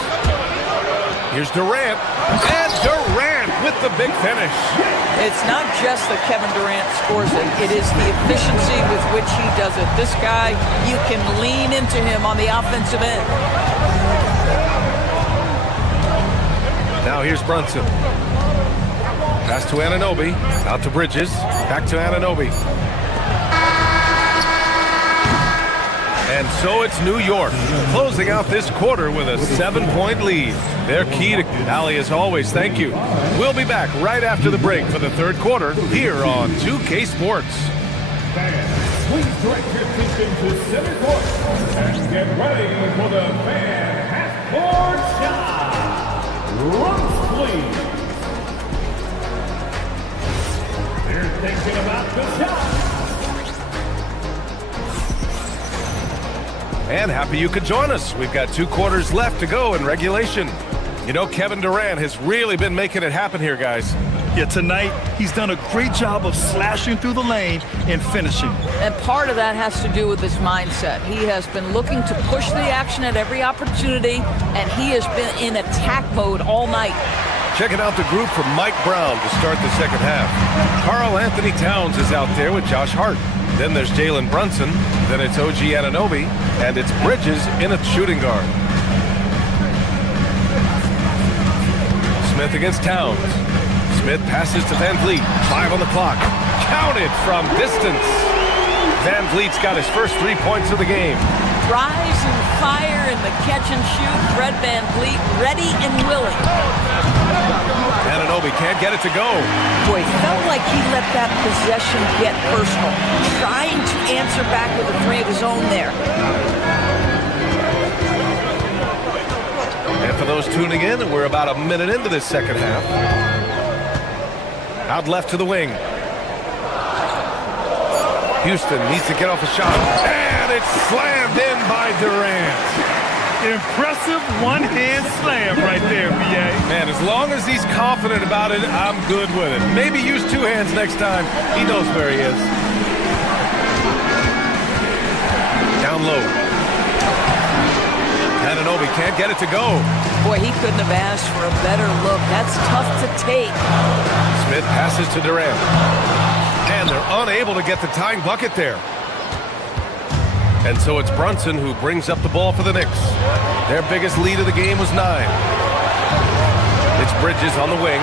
Here's Durant. And Durant with the big finish. It's not just that Kevin Durant scores it. It is the efficiency with which he does it. This guy, you can lean into him on the offensive end. Now here's Brunson. Pass to Anunoby. Out to Bridges. Back to Anunoby. And so it's New York closing out this quarter with a 7-point lead. Their key to Allie, as always, thank you. We'll be back right after the break for the third quarter here on 2K Sports. Please direct your attention to center court and get ready for the fan half-court shot. Runs, please. They're thinking about the shot. And happy you could join us. We've got 2 quarters left to go in regulation. You know, Kevin Durant has really been making it happen here, guys. Yeah, tonight he's done a great job of slashing through the lane and finishing. And part of that has to do with his mindset. He has been looking to push the action at every opportunity, and he has been in attack mode all night. Checking out the group from Mike Brown to start the second half. Karl Anthony Towns is out there with Josh Hart. Then there's Jalen Brunson. Then it's OG Anunoby. And it's Bridges in a shooting guard. Smith against Towns. Smith passes to Van Vliet. 5 on the clock. Counted from distance. Van Vliet's got his first 3 points of the game. Rise and fire in the catch and shoot. Fred Van Vliet ready and willing. Anunoby can't get it to go. Boy, felt like he let that possession get personal. Trying to answer back with a 3 of his own there. And for those tuning in, we're about a minute into this second half. Out left to the wing. Houston needs to get off a shot. And it's slammed in by Durant. Impressive one-hand slam right there, B.A. Man, as long as he's confident about it, I'm good with it. Maybe use 2 hands next time. He knows where he is. Down low. Anunoby can't get it to go. Boy, he couldn't have asked for a better look. That's tough to take. Smith passes to Durant. And they're unable to get the tying bucket there. And so it's Brunson who brings up the ball for the Knicks. Their biggest lead of the game was 9. It's Bridges on the wing.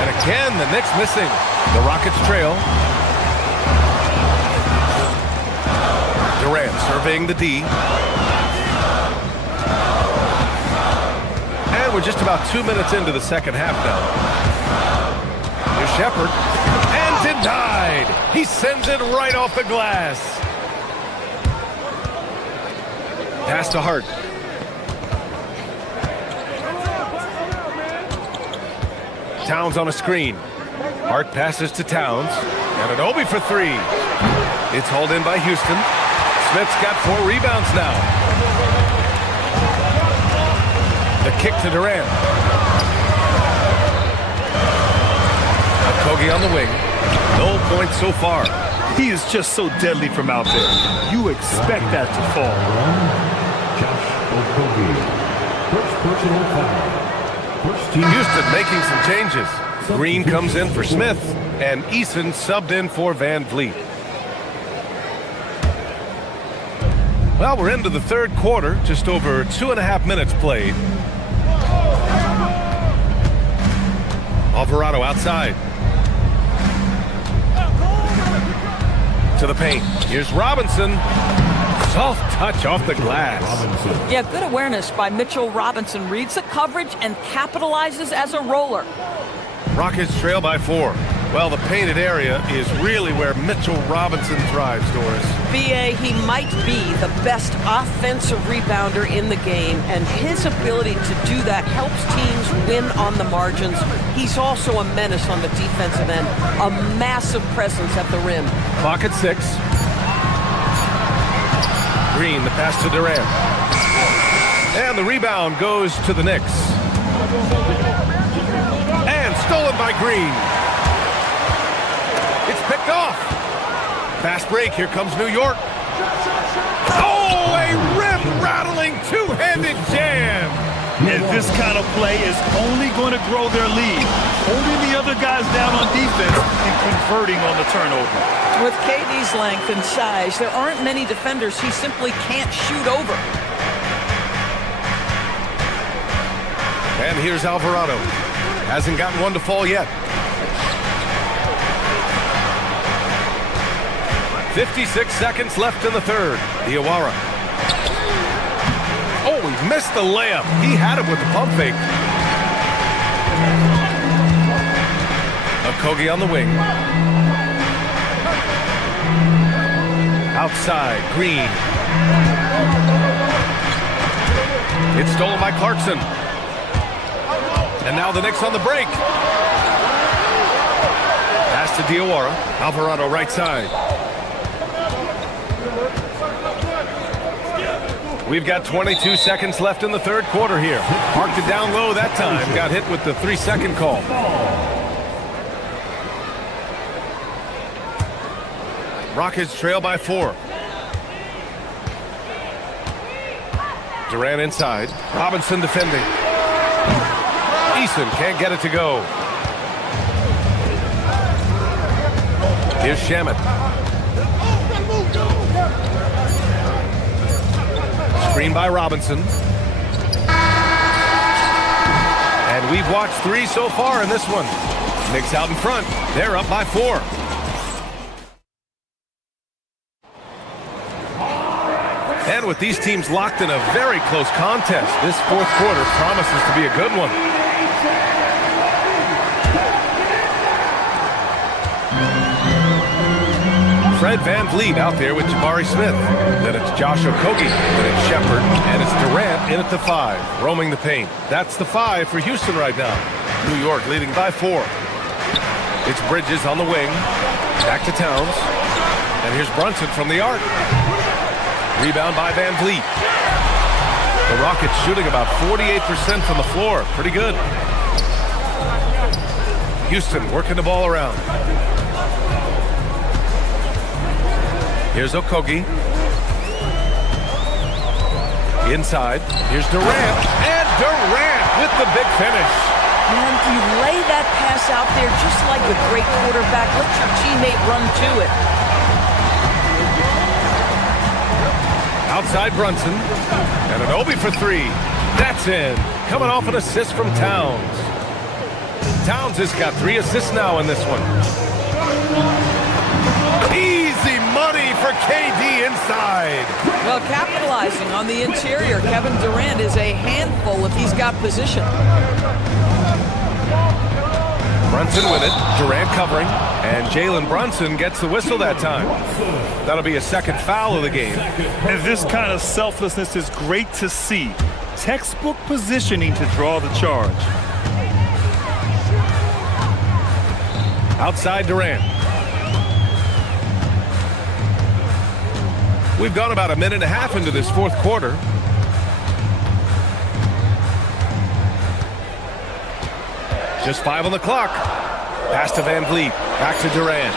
And again, the Knicks missing. The Rockets trail. Durant surveying the D. And we're just about 2 minutes into the second half now. Here's Shepherd. And denied. He sends it right off the glass. Pass to Hart. Towns on a screen. Hart passes to Towns. Anunoby for 3. It's hauled in by Houston. Smith's got 4 rebounds now. The kick to Durant. Kogi on the wing. No points so far. He is just so deadly from out there. You expect that to fall. Houston making some changes. Green comes in for Smith, and Eason subbed in for Van Vliet. Well, we're into the third quarter, just over 2.5 minutes played. Alvarado outside. To the paint. Here's Robinson. Soft touch off the glass. Yeah, good awareness by Mitchell Robinson. Reads the coverage and capitalizes as a roller. Rockets trail by 4. Well, the painted area is really where Mitchell Robinson thrives, Doris. B.A., he might be the best offensive rebounder in the game, and his ability to do that helps teams win on the margins. He's also a menace on the defensive end, a massive presence at the rim. Clock at 6. Green, the pass to Durant. And the rebound goes to the Knicks. And stolen by Green. It's picked off. Fast break, here comes New York. Oh, a rim-rattling two-handed jam. And this kind of play is only going to grow their lead, holding the other guys down on defense and converting on the turnover. With KD's length and size, there aren't many defenders he simply can't shoot over. And here's Alvarado. Hasn't gotten one to fall yet. 56 seconds left in the third. Diawara. Oh, he missed the layup. He had it with the pump fake. Okogie on the wing. Outside, Green. It's stolen by Clarkson. And now the Knicks on the break. Pass to Diawara. Alvarado right side. We've got 22 seconds left in the third quarter here. Marked it down low that time. Got hit with the 3-second call. Rockets trail by 4. Durant inside. Robinson defending. Eason can't get it to go. Here's Shamet. Screen by Robinson. And we've watched 3 so far in this one. Knicks out in front. They're up by 4. And with these teams locked in a very close contest, this fourth quarter promises to be a good one. Fred VanVleet out there with Jabari Smith. Then it's Josh Okogie. Then it's Shepard. And it's Durant in at the 5, roaming the paint. That's the 5 for Houston right now. New York leading by 4. It's Bridges on the wing. Back to Towns. And here's Brunson from the arc. Rebound by VanVleet. The Rockets shooting about 48% from the floor. Pretty good. Houston working the ball around. Here's Okogie. Inside. Here's Durant. And Durant with the big finish. And you lay that pass out there just like a great quarterback. Let your teammate run to it. Outside Brunson. And an Obi for 3. That's in. Coming off an assist from Towns. Towns has got 3 assists now in this one. Easy money for KD inside. Well, capitalizing on the interior, Kevin Durant is a handful if he's got position. Brunson with it. Durant covering. And Jalen Brunson gets the whistle that time. That'll be a second foul of the game. And this kind of selflessness is great to see. Textbook positioning to draw the charge. Outside Durant. We've gone about a minute and a half into this fourth quarter. Just 5 on the clock. Pass to VanVleet. Back to Durant.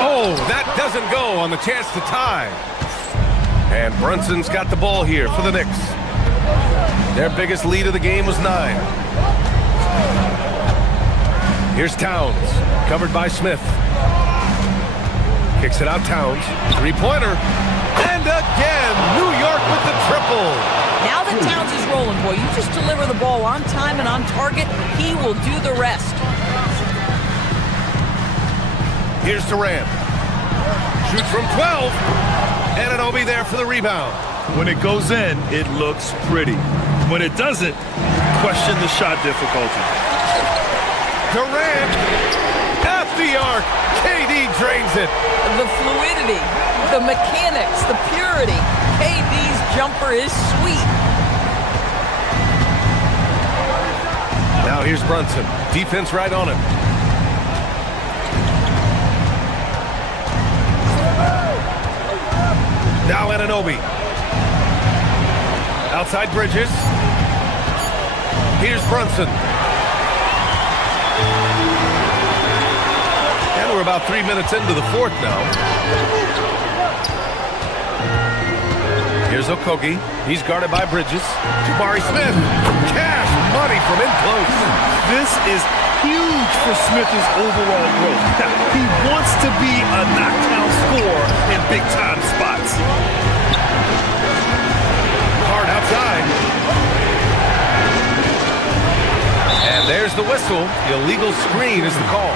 Oh, that doesn't go on the chance to tie. And Brunson's got the ball here for the Knicks. Their biggest lead of the game was 9. Here's Towns. Covered by Smith. Kicks it out, Towns. 3-pointer. And again, New York with the triple. Now that Towns is rolling, boy, you just deliver the ball on time and on target, he will do the rest. Here's Durant. Shoots from 12. And it'll be there for the rebound. When it goes in, it looks pretty. When it doesn't, question the shot difficulty. Durant at the the arc. KD drains it. The fluidity, the mechanics, the purity. KD's jumper is sweet. Now here's Brunson. Defense right on him. Now Anunoby. Outside Bridges. Here's Brunson. And we're about 3 minutes into the fourth now. Here's Okogie. He's guarded by Bridges. Jabari Smith. Cash money from in close. This is huge for Smith's overall growth. He wants to be a knockdown scorer in big-time spots. Hard outside. And there's the whistle. The illegal screen is the call.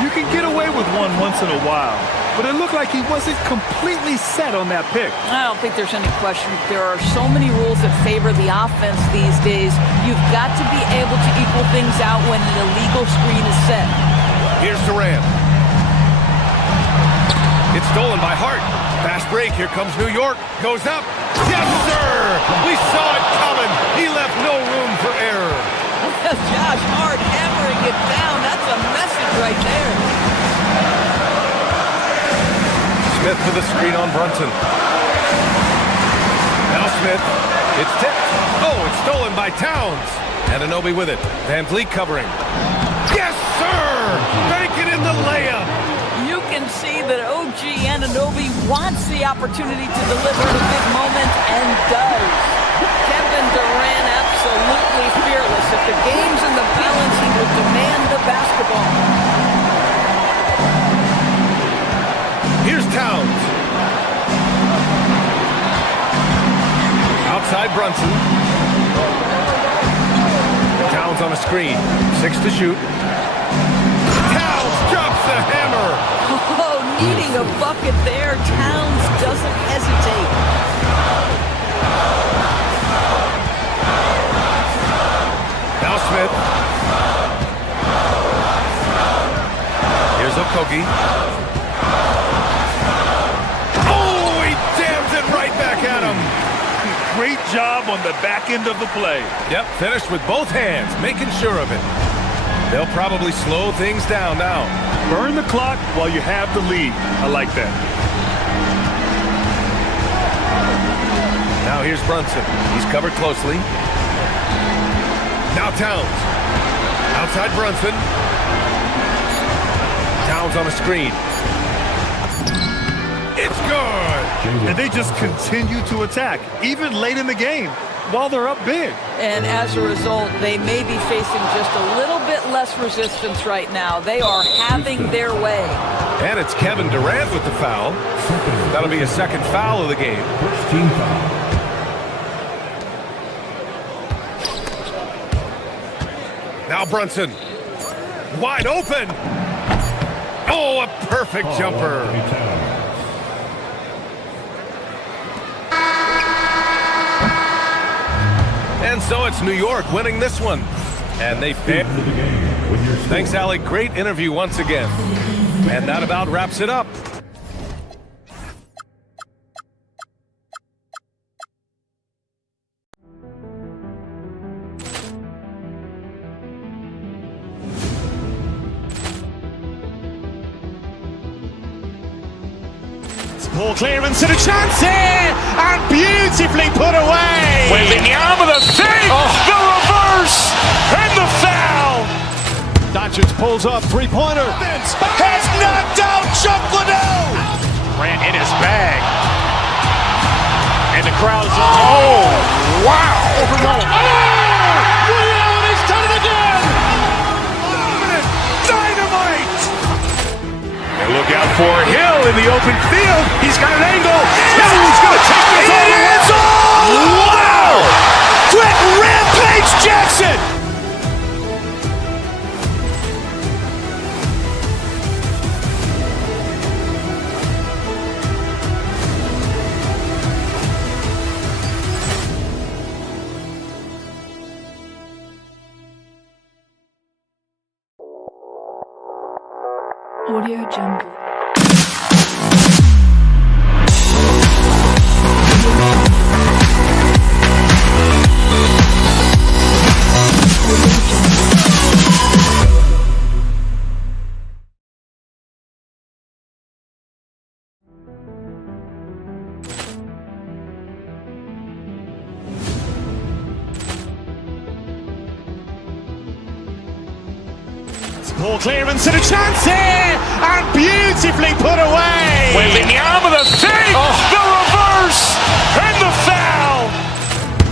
You can get away with one once in a while, but it looked like he wasn't completely set on that pick. I don't think there's any question. There are so many rules that favor the offense these days. You've got to be able to equal things out when an illegal screen is set. Here's Durant. It's stolen by Hart. Fast break. Here comes New York. Goes up. Yes, sir! We saw it coming. He left no room for error. Josh Hart hammering it down. That's a message right there. Smith with the screen on Brunson. Now Smith. It's tipped. Oh, it's stolen by Towns. Anunoby with it. Van Vliet covering. Yes, sir! Bank it in the layup. You can see that OG Anunoby wants the opportunity to deliver in a big moment and does. Kevin Durant absolutely fearless. If the game's in the balance, he will demand the basketball. Here's Towns. Outside Brunson. Towns on a screen. 6 to shoot. Towns drops the hammer. Oh, needing a bucket there. Towns doesn't hesitate. Now Smith. Here's Okogie. Oh, he jams it right back at him. Great job on the back end of the play. Yep, finished with both hands, making sure of it. They'll probably slow things down now. Burn the clock while you have the lead. I like that. Now here's Brunson. He's covered closely. Now Towns. Outside Brunson. Towns on a screen. It's good! And they just continue to attack, even late in the game, while they're up big. And as a result, they may be facing just a little bit less resistance right now. They are having their way. And it's Kevin Durant with the foul. That'll be his second foul of the game. First team foul. Now Brunson. Wide open! Oh, a perfect jumper. And so it's New York winning this one. And they failed. Thanks, Allie. Great interview once again. And that about wraps it up. Ball clearance and a chance here, and beautifully put away. Wembanyama with a save, the reverse, and the foul. Doncic pulls up, three-pointer. Has knocked out Chuck Liddell. Grant in his bag. And the crowd's, oh, wow. Overrun. Oh, Ray Allen has done it again. Dynamite. And look out for Hill in the open field. He's got an angle. Now he's going to take this all the way. It's all. Wow. Quick Rampage Jackson. Audio Jungle. Ball clearance and a chance here, and beautifully put away. Wembanyama the fake, the reverse, and the foul.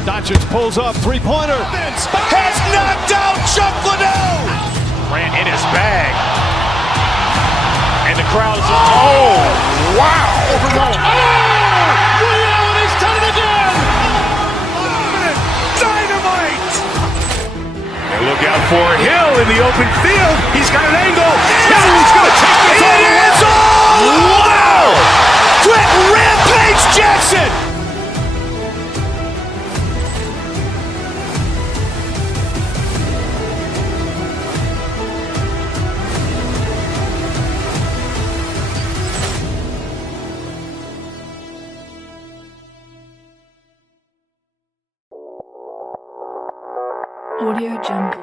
Doncic pulls up, three-pointer. Has knocked out Chuck Liddell. Grant in his bag. And the crowd is, oh, wow. He's done it again. Dynamite. And look out for Hill in the open field. He's got an angle. Hill's going to take this all the way. It is all. Wow. Quit Rampage Jackson. Audio Jungle.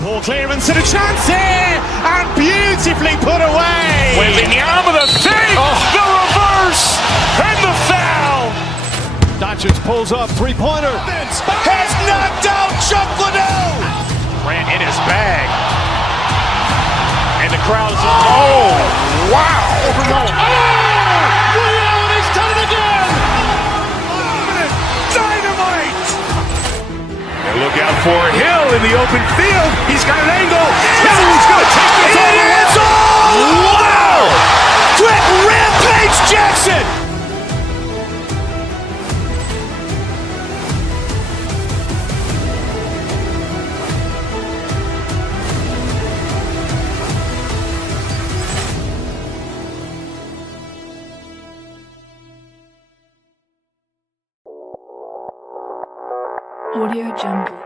Ball clearance and a chance here, and beautifully put away. Wembanyama the fake, the reverse, and the foul. Doncic pulls up, three-pointer. Has knocked out Chuck Liddell. Grant in his bag. And the crowd is, oh, wow. He's done it again. Dynamite. And look out for Hill in the open field. He's got an angle. Hill's going to take this all the way. It is all. Wow. Quit Rampage Jackson. Audio Jungle.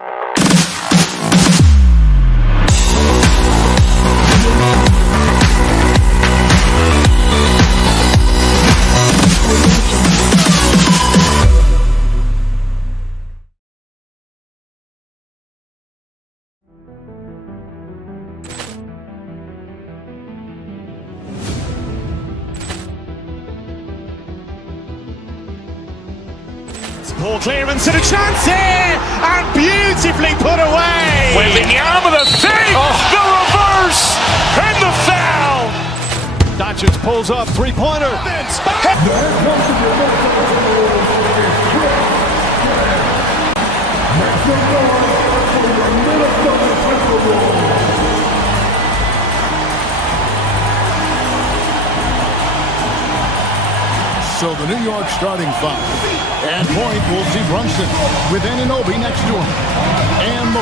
Ball clearance and a chance here, and beautifully put away. Wembanyama the fake, the reverse, and the foul. Doncic pulls up, three-pointer. So the New York starting five. And point will see Brunson with Anunoby next to him. And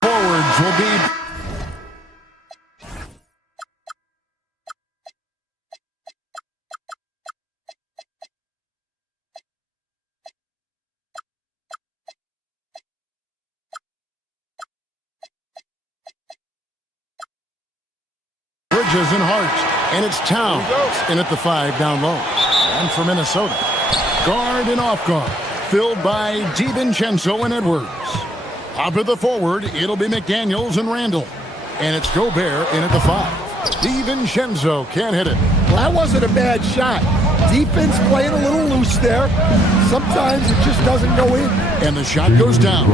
forwards will be Bridges and Hart, and it's Towns in at the 5 down low. And for Minnesota, guard and off guard, filled by DiVincenzo and Edwards. Up at the forward, it'll be McDaniels and Randall. And it's Gobert in at the 5. DiVincenzo can't hit it. Well, that wasn't a bad shot. Defense playing a little loose there. Sometimes it just doesn't go in. And the shot goes down.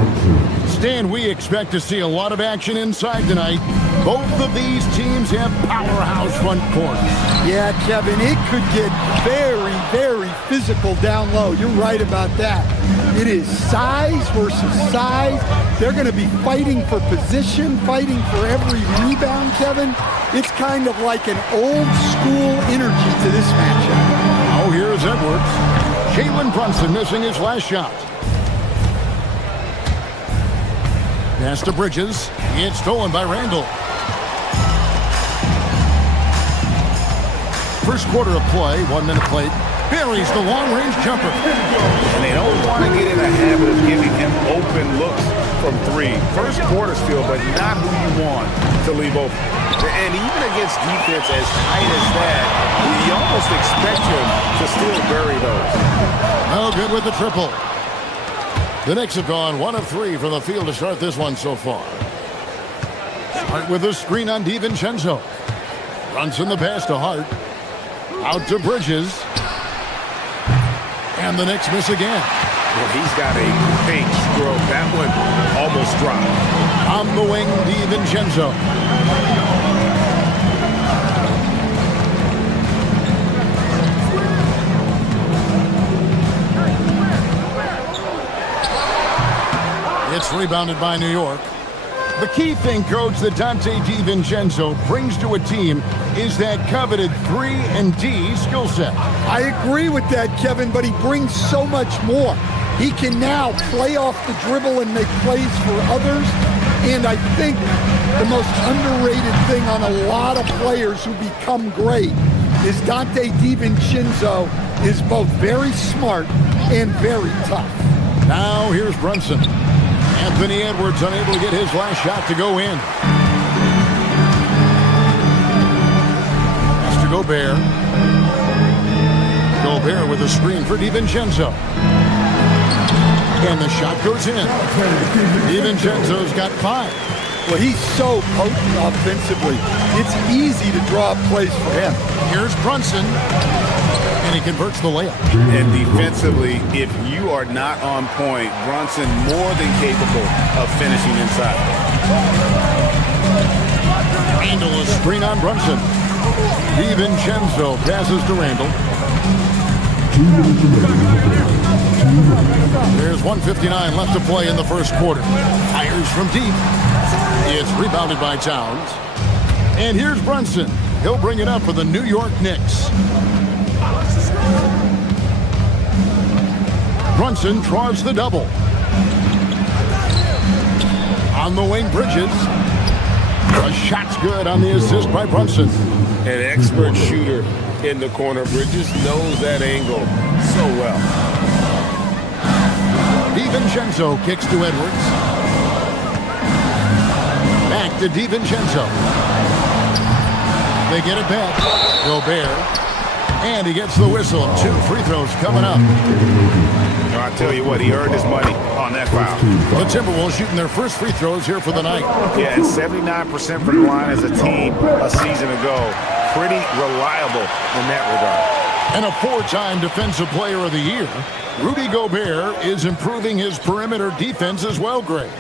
Stan, we expect to see a lot of action inside tonight. Both of these teams have powerhouse front courts. Yeah, Kevin, it could get very, very physical down low. You're right about that. It is size versus size. They're going to be fighting for position, fighting for every rebound, Kevin. It's kind of like an old school energy to this matchup. Oh, here's Edwards. Jalen Brunson missing his last shot. Pass to Bridges. It's stolen by Randall. First quarter of play, 1 minute played. Buries the long-range jumper. And they don't want to get in a habit of giving him open looks from three. First quarter still, but not who you want to leave open. And even against defense as tight as that, you almost expect him to still bury those. No good with the triple. The Knicks have gone 1 of 3 from the field to start this one so far. Hart with a screen on DiVincenzo. Brunson the pass to Hart. Out to Bridges. And the Knicks miss again. Well, he's got a great stroke. That one almost dropped. On the wing, DiVincenzo. It's rebounded by New York. The key thing, Coach, that Dante DiVincenzo brings to a team is that coveted 3-and-D skill set. I agree with that, Kevin, but he brings so much more. He can now play off the dribble and make plays for others. And I think the most underrated thing on a lot of players who become great is Dante DiVincenzo is both very smart and very tough. Now here's Brunson. Anthony Edwards unable to get his last shot to go in. Pass to Gobert. Gobert with a screen for DiVincenzo. And the shot goes in. DiVincenzo's got 5. Well, he's so potent offensively. It's easy to draw up plays for him. Here's Brunson. And he converts the layup. And defensively, if you are not on point, Brunson more than capable of finishing inside. Randall a screen on Brunson. DiVincenzo passes to Randall. There's 1:59 left to play in the first quarter. Fires from deep. It's rebounded by Towns. And here's Brunson. He'll bring it up for the New York Knicks. Brunson draws the double. On the wing, Bridges. A shot's good on the assist by Brunson. An expert shooter in the corner. Bridges knows that angle so well. DiVincenzo kicks to Edwards. Back to DiVincenzo. They get it back. Gobert. And he gets the whistle. 2 free throws coming up. I'll tell you what, he earned his money on that foul. The Timberwolves shooting their first free throws here for the night. Yeah, 79% from the line as a team a season ago. Pretty reliable in that regard. And a 4-time Defensive Player of the Year, Rudy Gobert is improving his perimeter defense as well, Greg.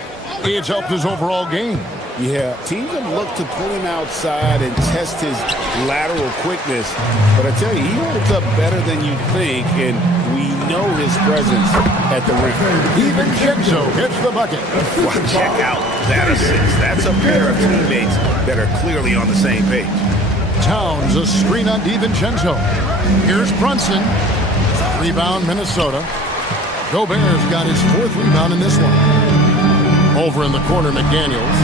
It's helped his overall game. Yeah, teams have looked to pull him outside and test his lateral quickness. But I tell you, he holds up better than you think, and we know his presence at the rim. DiVincenzo hits the bucket. Well, check out that assist. That's a pair of teammates that are clearly on the same page. Towns, a screen on DiVincenzo. Here's Brunson. Rebound, Minnesota. Gobert's got his 4th rebound in this one. Over in the corner, McDaniels.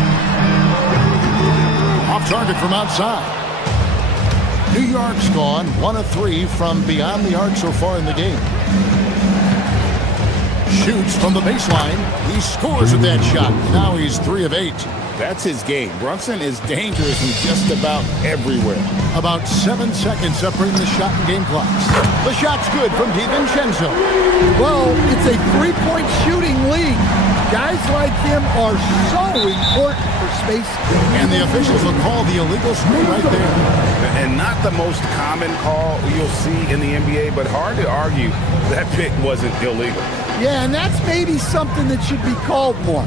Off target from outside. New York's gone 1 of 3 from beyond the arc so far in the game. Shoots from the baseline. He scores with that shot. Now he's 3 of 8. That's his game. Brunson is dangerous from just about everywhere. About 7 seconds separating the shot and game clocks. The shot's good from DiVincenzo. Well, it's a 3-point shooting league. Guys like him are so important for space. And the officials will call the illegal screen right there. And not the most common call you'll see in the NBA, but hard to argue that pick wasn't illegal. Yeah, and that's maybe something that should be called more.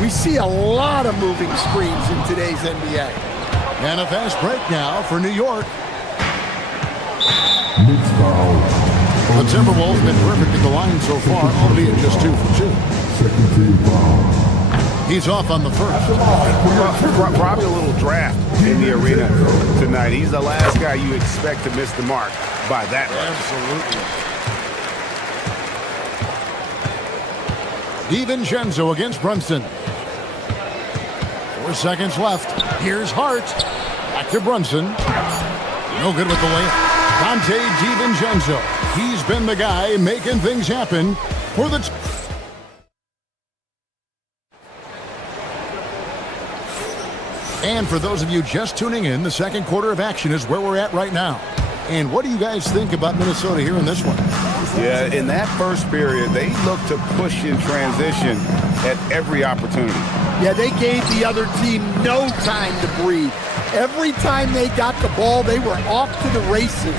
We see a lot of moving screens in today's NBA. And a fast break now for New York. The Timberwolves have been perfect at the line so far, albeit just 2 for 2. He's off on the first. Probably a little draft in the arena tonight. He's the last guy you expect to miss the mark by that much. Absolutely. DiVincenzo against Brunson. 4 seconds left. Here's Hart. Back to Brunson. No good with the layup. Dante DiVincenzo. He's been the guy making things happen for the... And for those of you just tuning in, the second quarter of action is where we're at right now. And what do you guys think about Minnesota here in this one? Yeah, in that first period, they looked to push in transition at every opportunity. Yeah, they gave the other team no time to breathe. Every time they got the ball, they were off to the races.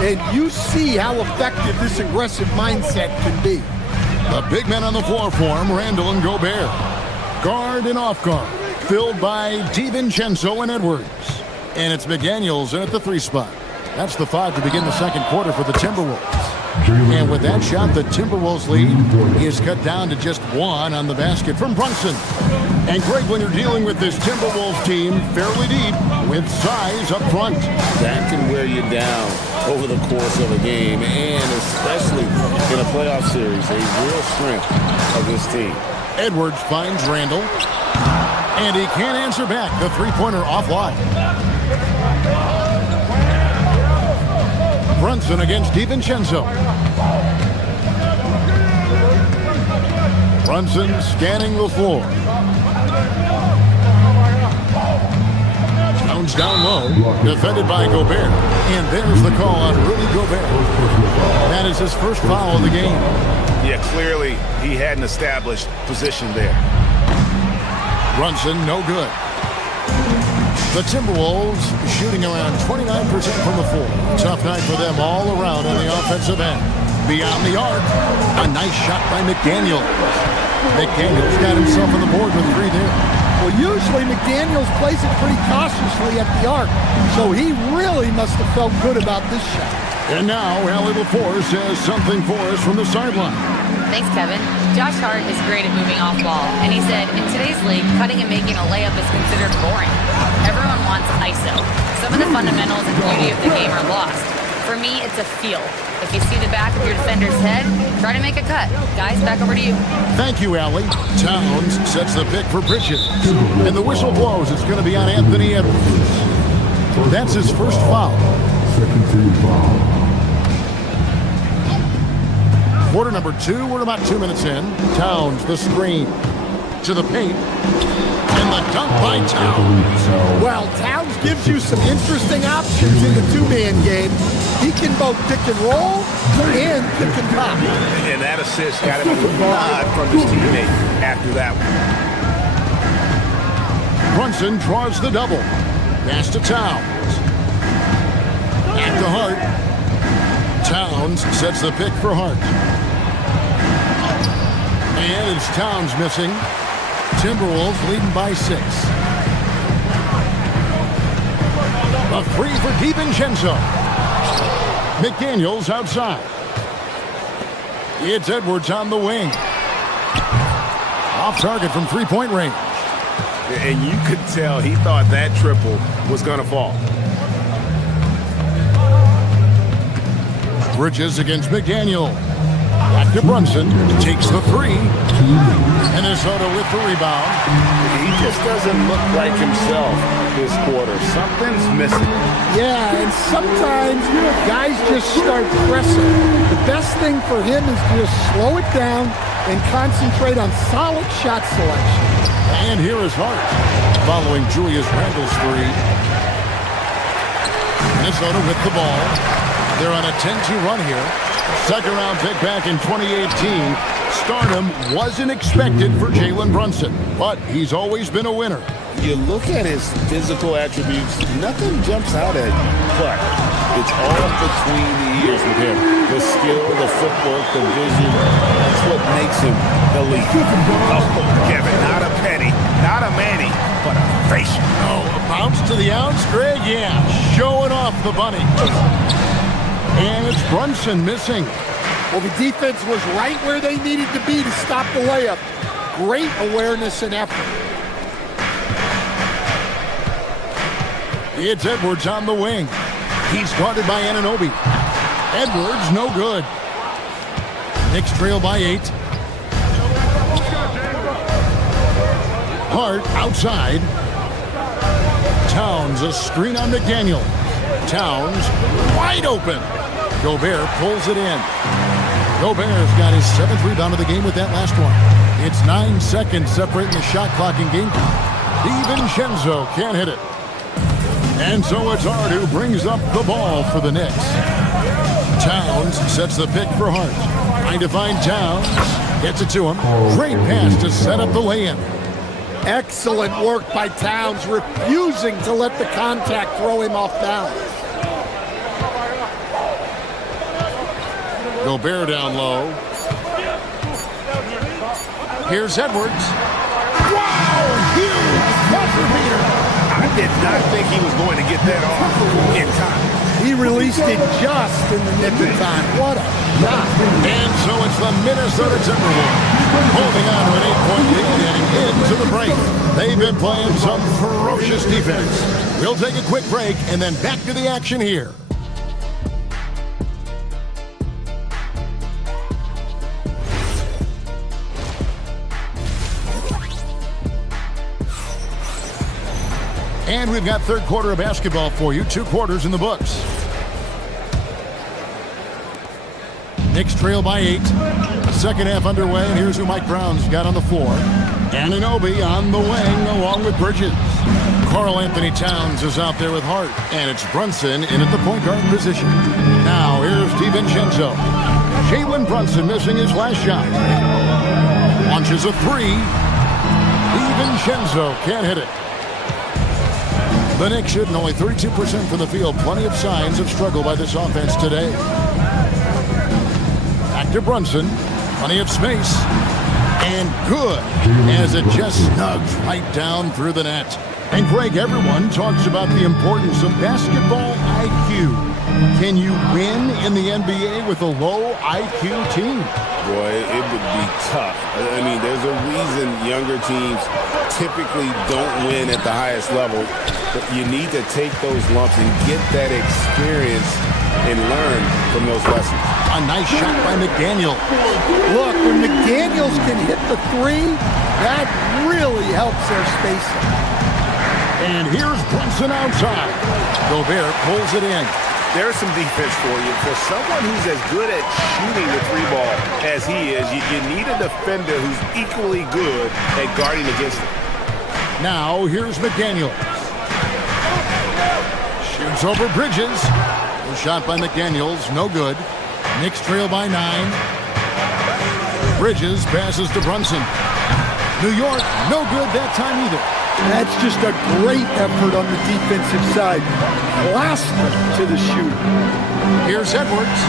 And you see how effective this aggressive mindset can be. The big men on the floor for him, Randall and Gobert. Guard and off guard, filled by DiVincenzo and Edwards. And it's McDaniels in at the 3 spot. That's the 5 to begin the second quarter for the Timberwolves. And with that shot, the Timberwolves lead is cut down to just 1 on the basket from Brunson. And Greg, when you're dealing with this Timberwolves team fairly deep with size up front, that can wear you down over the course of a game, and especially in a playoff series, a real strength of this team. Edwards finds Randall, and he can't answer back. The three-pointer offline. Brunson against DiVincenzo. Brunson scanning the floor. Jones down low, defended by Gobert. And there's the call on Rudy Gobert. That is his first foul of the game. Yeah, clearly he hadn't established position there. Brunson, no good. The Timberwolves shooting around 29% from the floor. Tough night for them all around on the offensive end. Beyond the arc, a nice shot by McDaniels. McDaniels got himself on the board with 3 there. Well, usually McDaniels plays it pretty cautiously at the arc, so he really must have felt good about this shot. And now, Allie LaForce has something for us from the sideline. Thanks, Kevin. Josh Hart is great at moving off ball, and he said, in today's league, cutting and making a layup is considered boring. Everyone wants ISO. Some of the fundamentals and beauty of the game are lost. For me, it's a feel. If you see the back of your defender's head, try to make a cut. Guys, back over to you. Thank you, Allie. Towns sets the pick for Bridges. And the whistle blows. It's going to be on Anthony Edwards. That's his first foul. Second team foul. Quarter number 2, we're about 2 minutes in. Towns, the screen. To the paint. And the dunk by Towns. Well, Towns gives you some interesting options in the 2-man game. He can both pick and roll and pick and pop. And that assist got him a nod from his teammate after that one. Brunson draws the double. Pass to Towns. Back to Hart. Towns sets the pick for Hart. And it's Towns missing. Timberwolves leading by 6. A 3 for DiVincenzo. McDaniels outside. It's Edwards on the wing. Off target from 3-point range. And you could tell he thought that triple was going to fall. Bridges against McDaniel. Back to Brunson. Takes the 3. Minnesota with the rebound. He just doesn't look like himself this quarter. Something's missing. Yeah, and sometimes guys just start pressing. The best thing for him is to just slow it down and concentrate on solid shot selection. And here is Hart following Julius Randle's 3. Minnesota with the ball. They're on a 10-2 run here. Second round pick back in 2018. Stardom wasn't expected for Jalen Brunson, but he's always been a winner. you look at his physical attributes, nothing jumps out at you. But it's all between the ears with him. The skill, the footwork, the vision. That's what makes him elite. Oh, Kevin, not a penny, not a Manny, but a facial. Oh, a bounce to the ounce, Greg? Yeah, showing off the bunny. And it's Brunson missing. Well, the defense was right where they needed to be to stop the layup. Great awareness and effort. It's Edwards on the wing. He's guarded by Anunoby. Edwards, no good. Knicks trail by 8. Hart outside. Towns, a screen on McDaniel. Towns, wide open. Gobert pulls it in. Gobert's got his 7th rebound of the game with that last one. It's 9 seconds separating the shot clock and game clock. DiVincenzo can't hit it. And so it's Hart who brings up the ball for the Knicks. Towns sets the pick for Hart. Trying to find Towns. Gets it to him. Great pass to set up the lay-in. Excellent work by Towns, refusing to let the contact throw him off balance. Gobert down low. Here's Edwards. Wow! Huge buzzer beater. I did not think he was going to get that off in time. He released it just in the nick of time. What a shot. And so it's the Minnesota Timberwolves holding on to an 8-point lead heading into the break. They've been playing some ferocious defense. We'll take a quick break and then back to the action here. And we've got third quarter of basketball for you. 2 quarters in the books. Knicks trail by 8. Second half underway, and here's who Mike Brown's got on the floor. Anunoby on the wing along with Bridges. Karl Anthony Towns is out there with Hart, and it's Brunson in at the point guard position. Now here's DiVincenzo. Jalen Brunson missing his last shot. Launches a 3. DiVincenzo can't hit it. The Knicks shooting only 32% from the field. Plenty of signs of struggle by this offense today. Back to Brunson. Plenty of space. And good as it just snugs right down through the net. And Greg, everyone talks about the importance of basketball IQ. Can you win in the NBA with a low IQ team? Boy, it would be tough. I mean, there's a reason younger teams typically don't win at the highest level. But you need to take those lumps and get that experience and learn from those lessons. A nice shot by McDaniel. Look, when McDaniels can hit the 3, that really helps their spacing. And here's Brunson outside. Gobert pulls it in. There's some defense for you. For someone who's as good at shooting the 3 ball as he is, you need a defender who's equally good at guarding against him. Now here's McDaniel. Shoots over Bridges. A shot by McDaniels, no good. Knicks trail by 9. Bridges passes to Brunson. New York, no good that time either. That's just a great effort on the defensive side. Blasted to the shooter. Here's Edwards.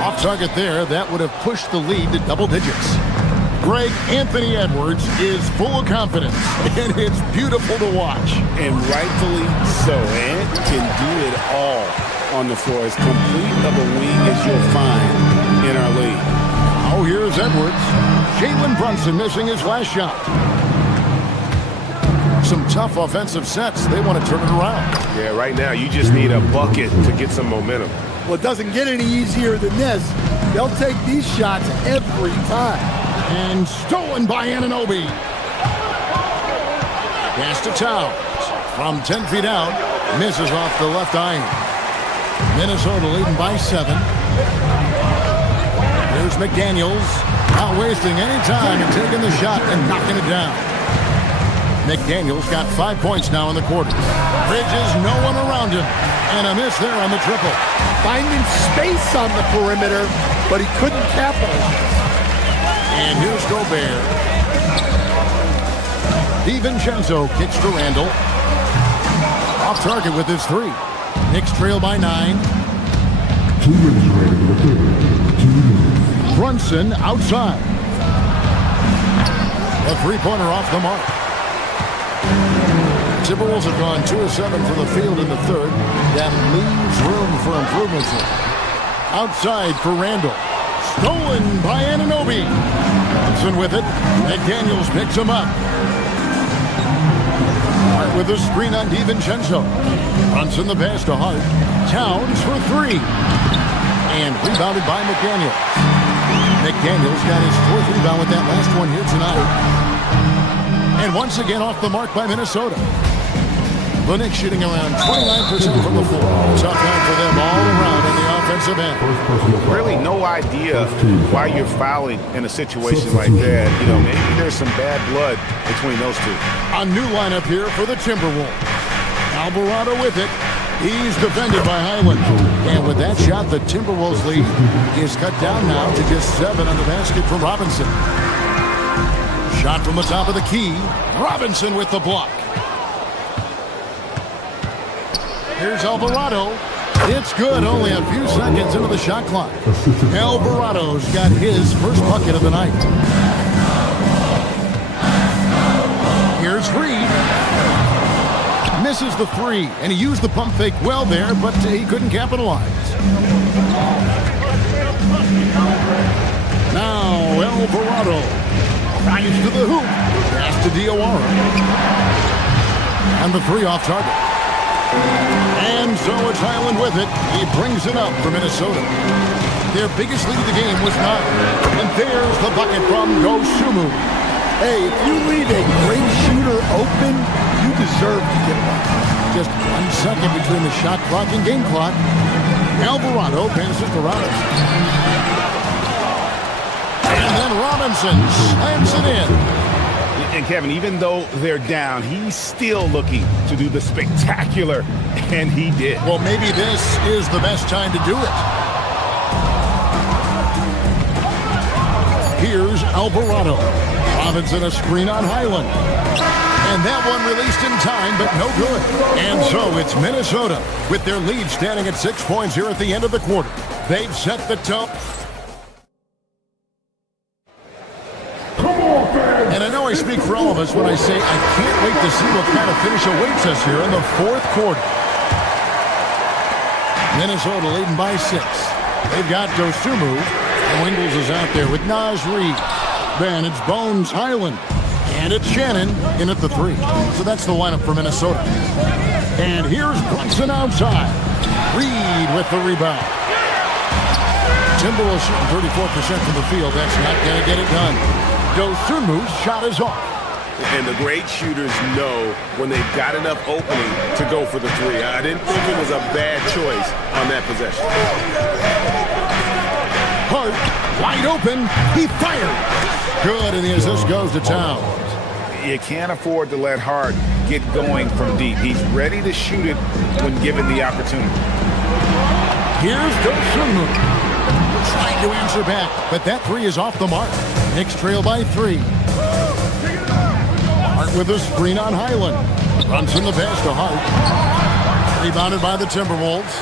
Off target there. That would have pushed the lead to double digits. Greg, Anthony Edwards is full of confidence, and it's beautiful to watch. And rightfully so. Ant can do it all on the floor. As complete of a wing as you'll find in our league. Oh, here's Edwards. Jalen Brunson missing his last shot. Some tough offensive sets. They want to turn it around. Yeah, right now you just need a bucket to get some momentum. Well, it doesn't get any easier than this. They'll take these shots every time. And stolen by Anunoby. Pass to Towns. From 10 feet out. Misses off the left iron. Minnesota leading by 7. Here's McDaniels. Not wasting any time and taking the shot and knocking it down. McDaniels got 5 points now in the quarter. Bridges, no one around him. And a miss there on the triple. Finding space on the perimeter, but he couldn't capitalize. And here's Gobert. DiVincenzo kicks to Randall. Off target with his three. Knicks trail by 9. 2 minutes remaining in the third. 2 minutes. Brunson outside. A three-pointer off the mark. Timberwolves have gone 2 of 7 from the field in the third. That leaves room for improvements. Outside for Randall. Stolen by Anunoby. Brunson with it. McDaniels picks him up. Hart with a screen on DiVincenzo. Brunson the pass to Hart. Towns for 3. And rebounded by McDaniels. McDaniels got his 4th rebound with that last one here tonight. And once again off the mark by Minnesota. The Knicks shooting around 29% from the floor. Tough night for them all around in the offensive end. Really no idea why you're fouling in a situation like that. You know, maybe there's some bad blood between those two. A new lineup here for the Timberwolves. Alvarado with it. He's defended by Highland. And with that shot, the Timberwolves lead is cut down now to just 7 on the basket for Robinson. Shot from the top of the key. Robinson with the block. Here's Alvarado. It's good. Only a few seconds into the shot clock. Alvarado's got his first bucket of the night. Here's Reed. Misses the 3, and he used the pump fake well there, but he couldn't capitalize. Now Alvarado drives to the hoop. Pass to Diawara. And the 3 off target. And so it's Highland with it. He brings it up for Minnesota. Their biggest lead of the game was 9. And there's the bucket from Dosunmu. Hey, if you leave a great shooter open, you deserve to get one. Just 1 second between the shot clock and game clock. Alvarado passes to Robinson. And then Robinson slams it in. And Kevin, even though they're down, he's still looking to do the spectacular, and he did. Well, maybe this is the best time to do it. Here's Alvarado. Robinson a screen on Highland. And that one released in time, but no good. And so it's Minnesota with their lead standing at 6 points here at the end of the quarter. They've set the tone. And I know I speak for all of us when I say I can't wait to see what kind of finish awaits us here in the 4th quarter. Minnesota leading by 6. They've got Dosunmu. Wingles is out there with Naz Reid. Then it's Bones Highland. And it's Shannon in at the 3. So that's the lineup for Minnesota. And here's Brunson outside. Reid with the rebound. Timberwolves shooting 34% from the field. That's not going to get it done. Dosunmu's shot is off. And the great shooters know when they've got enough opening to go for the 3. I didn't think it was a bad choice on that possession. Hart, wide open. He fired. Good, and the assist goes to Towns. You can't afford to let Hart get going from deep. He's ready to shoot it when given the opportunity. Here's Dosunmu. Trying to answer back, but that 3 is off the mark. Knicks trail by 3. Hart with a screen on Highland. Brunson the pass to Hart. Rebounded by the Timberwolves.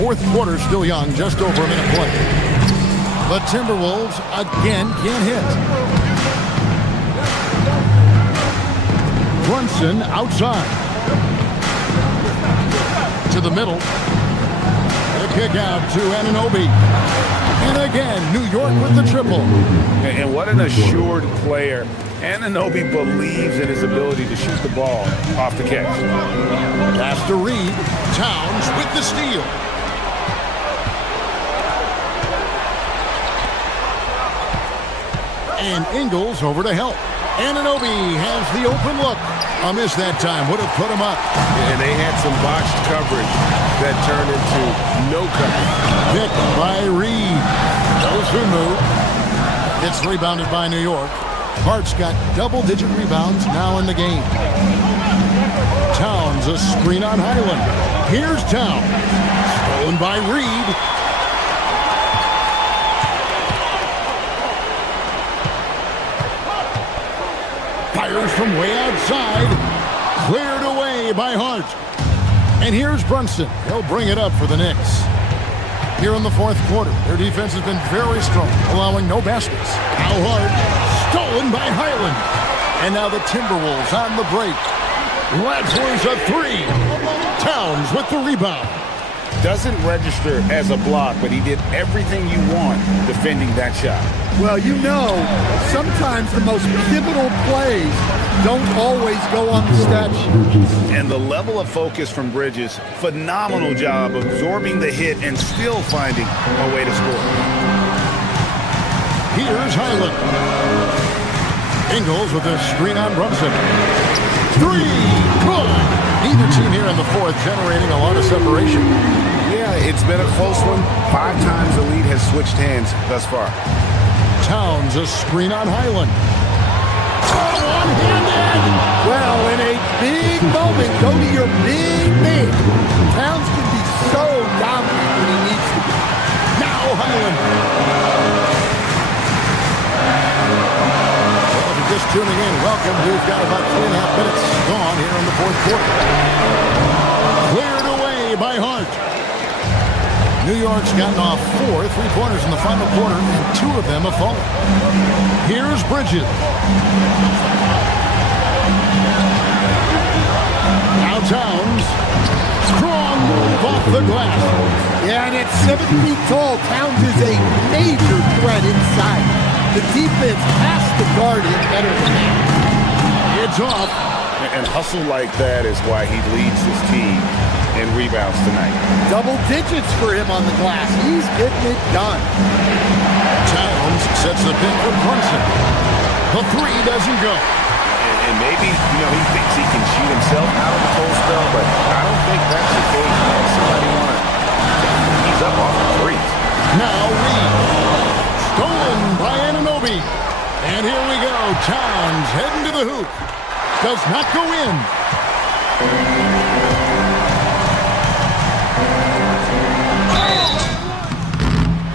4th quarter still young, just over a minute play. The Timberwolves again can't hit. Brunson outside. To the middle. The kick out to Anunoby. And again, New York with the triple. And what an assured player. Anunoby believes in his ability to shoot the ball off the catch. Pass to Reid. Towns with the steal. And Ingles over to help. Anunoby has the open look. A miss that time. Would have put him up. And they had some botched coverage that turned into no coverage. Picked by Reid. Dosunmu. It's rebounded by New York. Hart's got double-digit rebounds now in the game. Towns a screen on Highland. Here's Towns. Stolen by Reid. Fires from way outside. Cleared away by Hart. And here's Brunson. He'll bring it up for the Knicks. Here in the fourth quarter, their defense has been very strong, allowing no baskets. Now Hart, stolen by Highland. And now the Timberwolves on the break. Rattler's a three. Towns with the rebound. Doesn't register as a block, but he did everything you want defending that shot. Well, you know, sometimes the most pivotal plays don't always go on the stat sheet. And the level of focus from Bridges, phenomenal job absorbing the hit and still finding a way to score. Here's Highland. Ingles with a screen on Brunson. Three, good. Neither team here in the fourth generating a lot of separation. Yeah, it's been a close one. 5 times the lead has switched hands thus far. Towns a screen on Highland. One-handed. Well, in a big moment, go to your big man. Towns can be so dominant when he needs to be. Now Highland. Well, if you're just tuning in, welcome. We've got about 3.5 minutes gone here in the fourth quarter. Cleared away by Hart. New York's gotten off 4 3-pointers in the final quarter, and 2 of them have fallen. Here's Bridges. Now Towns. Strong move off the glass. Yeah, and at 7 feet tall, Towns is a major threat inside. The defense has to guard him better than that. It's off. And hustle like that is why he leads his team in rebounds tonight. Double digits for him on the glass. He's getting it done. Towns sets the pin for Brunson. The three doesn't go. And maybe, he thinks he can shoot himself out of the cold spell, but I don't think that's the case. Somebody want to. He's up off the three. Now Reed. Stolen by Anunoby. And here we go. Towns heading to the hoop. Does not go in.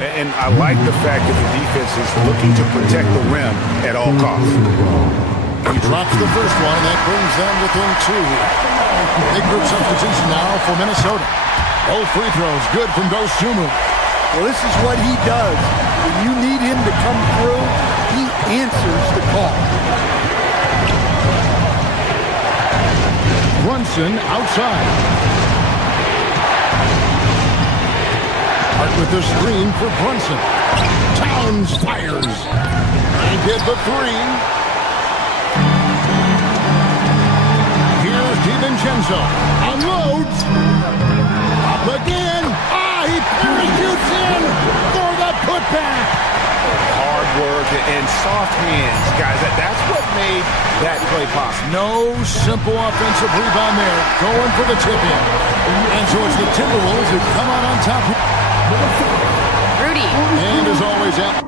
And I like the fact that the defense is looking to protect the rim at all costs. He drops the first one, and that brings them within 2. Big group substitution now for Minnesota. Both free throws good from Dosunmu. Well, this is what he does. When you need him to come through, he answers the call. Brunson outside. Hart with the screen for Brunson. Towns fires. He did the three. Here's DiVincenzo. Unloads. Up again. He parachutes in for the putback. Hard work and soft hands, guys. That's what made that play possible. No simple offensive rebound there. Going for the tip-in. And so it's the Timberwolves who come out on top. Rudy. And as always, out.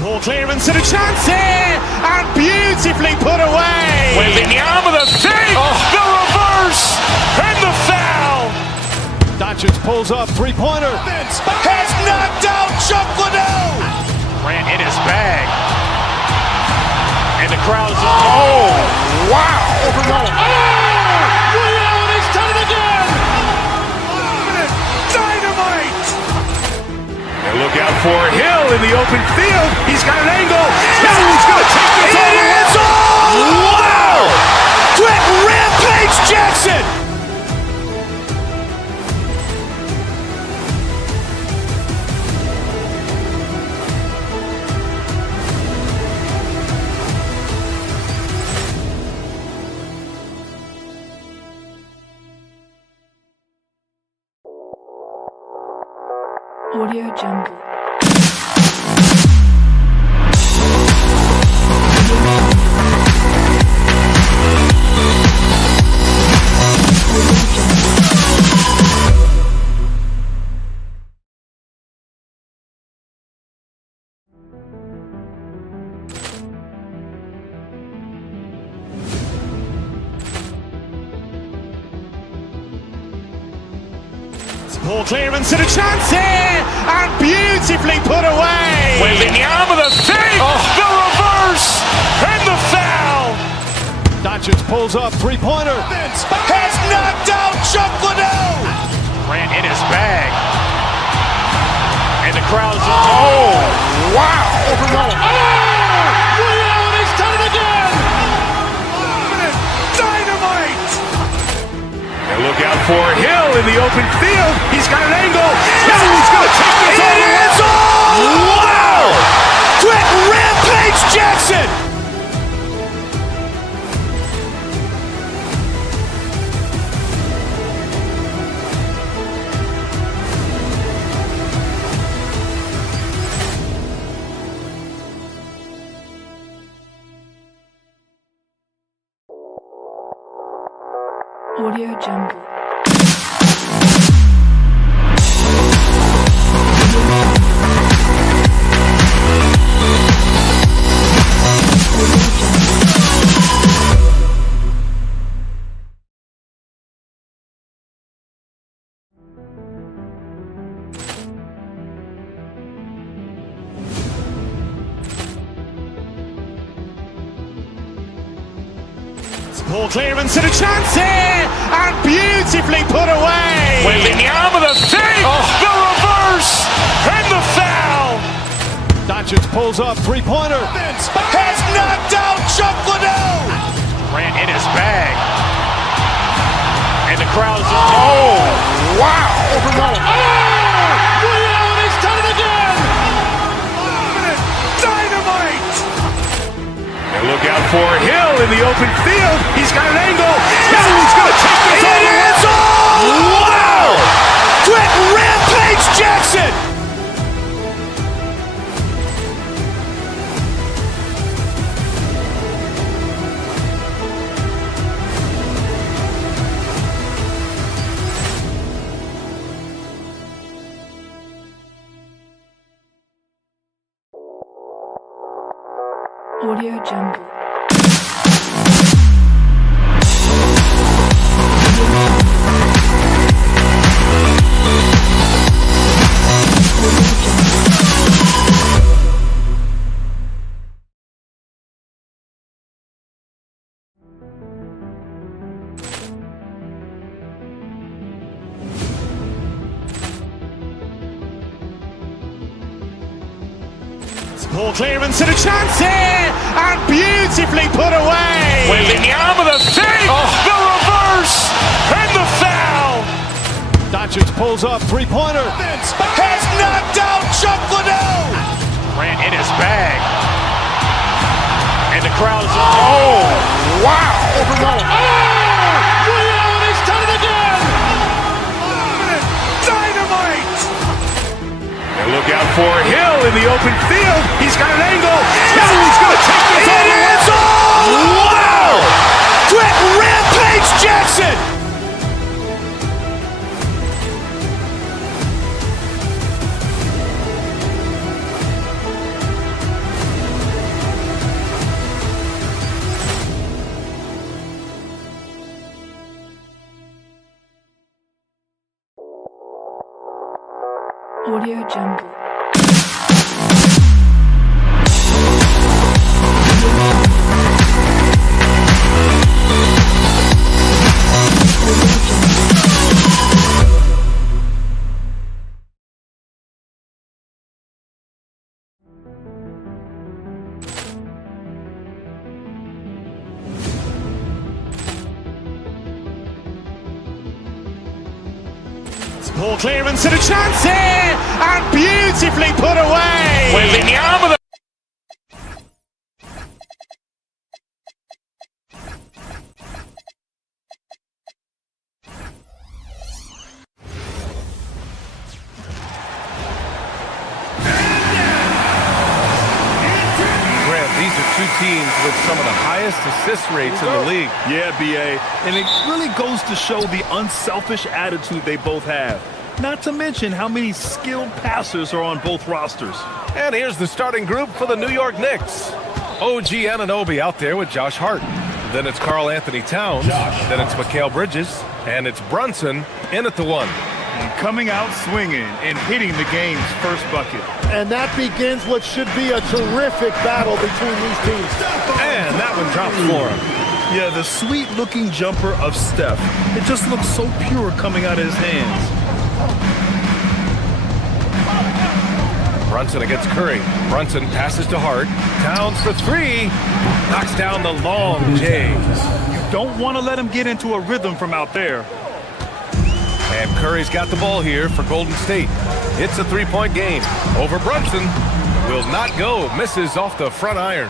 Ball clearance and a chance here, and beautifully put away. Wembanyama the save, the reverse, and the foul. Doncic pulls up, three-pointer. Has knocked out Chuck Liddell. Grant in his bag, and the crowd is wow. He's done it again. Dynamite. And look out for Hill in the open field. He's got an angle. Now he's going to take this all the way. Wow! Grant Rampage Jackson. Audio Jungle. Ball clearance and a chance here, and beautifully put away. Wembanyama the fake, the reverse, and the foul. Doncic pulls up, three-pointer. Has knocked out Chuck Liddell. Grant in his bag. And the crowd's, oh, wow. He's done it again. Dynamite. And look out for Hill in the open field. He's got an angle. He's going to take this all the way. Wow. Quick Rampage Jackson. Audio Jungle. Ball clearance and a chance here, and beautifully put away. Wembanyama the fake, the reverse, and the foul. Doncic pulls up, three-pointer. Has knocked out Chuck Liddell. Grant in his bag. And the crowd's, oh, wow. He's done it again. Dynamite. And look out for Hill in the open field. He's got an angle. He's going to take this all the way. Wow. Quick Rampage Jackson. Audio Jungle. Ball clearance and a chance here, and beautifully put away. Wembanyama the fake, the reverse, and the foul. Doncic pulls up, three-pointer. Has knocked out Chuck Liddell. Grant in his bag. And the crowd's, oh, wow. He's done it again. Dynamite. And look out for Hill in the open field. He's got an angle. He's going to take this all the way. Wow. Quick Rampage Jackson. Audio Jungle. Ball clearance and a chance here, and beautifully put away. Wembanyama the These are two teams with some of the highest assist rates in the league. Yeah, B.A. And it really goes to show the unselfish attitude they both have. Not to mention how many skilled passers are on both rosters. And here's the starting group for the New York Knicks. OG Anunoby out there with Josh Hart. Then it's Karl Anthony Towns. Then it's Mikal Bridges. And it's Brunson in at the one. coming out swinging and hitting the game's first bucket. And that begins what should be a terrific battle between these teams. And that one drops for him. Yeah, the sweet-looking jumper of Steph. It just looks so pure coming out of his hands. Brunson against Curry. Brunson passes to Hart. Towns for three. Knocks down the long J. You don't want to let him get into a rhythm from out there. And Curry's got the ball here for Golden State. It's a three-point game. Over Brunson. Will not go. Misses off the front iron.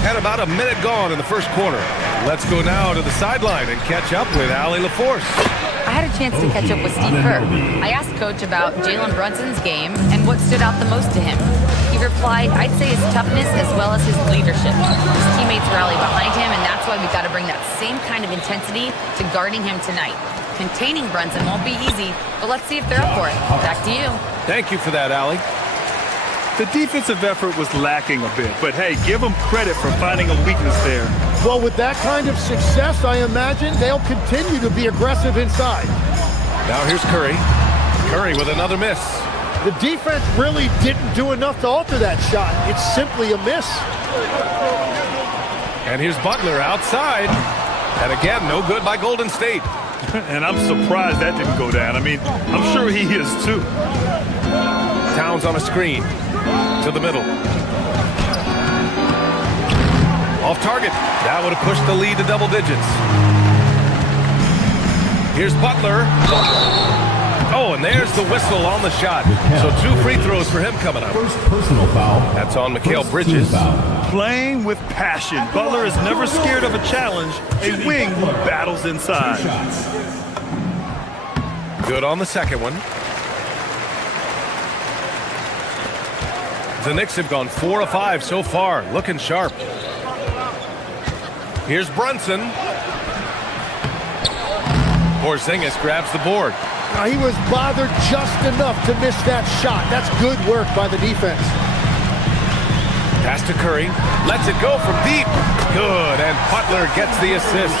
Had about a minute gone in the first quarter. Let's go now to the sideline and catch up with Allie LaForce. I had a chance to catch up with Steve Kerr. I asked Coach about Jalen Brunson's game and what stood out the most to him. He replied, I'd say his toughness as well as his leadership. His teammates rally behind him, and that's why we've got to bring that same kind of intensity to guarding him tonight. Containing Brunson won't be easy, but let's see if they're up for it. Back to you. Thank you for that, Allie. The defensive effort was lacking a bit, but hey, give them credit for finding a weakness there. Well, with that kind of success, I imagine they'll continue to be aggressive inside. Now here's Curry. Curry with another miss. The defense really didn't do enough to alter that shot. It's simply a miss. And here's Butler outside. And again, no good by Golden State. And I'm surprised that didn't go down. I mean, I'm sure he is too. Towns on a screen. To the middle. Off target. That would have pushed the lead to double digits. Here's Butler. Oh, and there's the whistle on the shot. So 2 free throws for him coming up. First personal foul. That's on Mikal Bridges. Playing with passion. Butler is never scared of a challenge. A wing who battles inside. Good on the second one. The Knicks have gone 4 of 5 so far. Looking sharp. Here's Brunson. Porzingis grabs the board. He was bothered just enough to miss that shot. That's good work by the defense. Pass to Curry. Lets it go from deep. Good. And Butler gets the assist.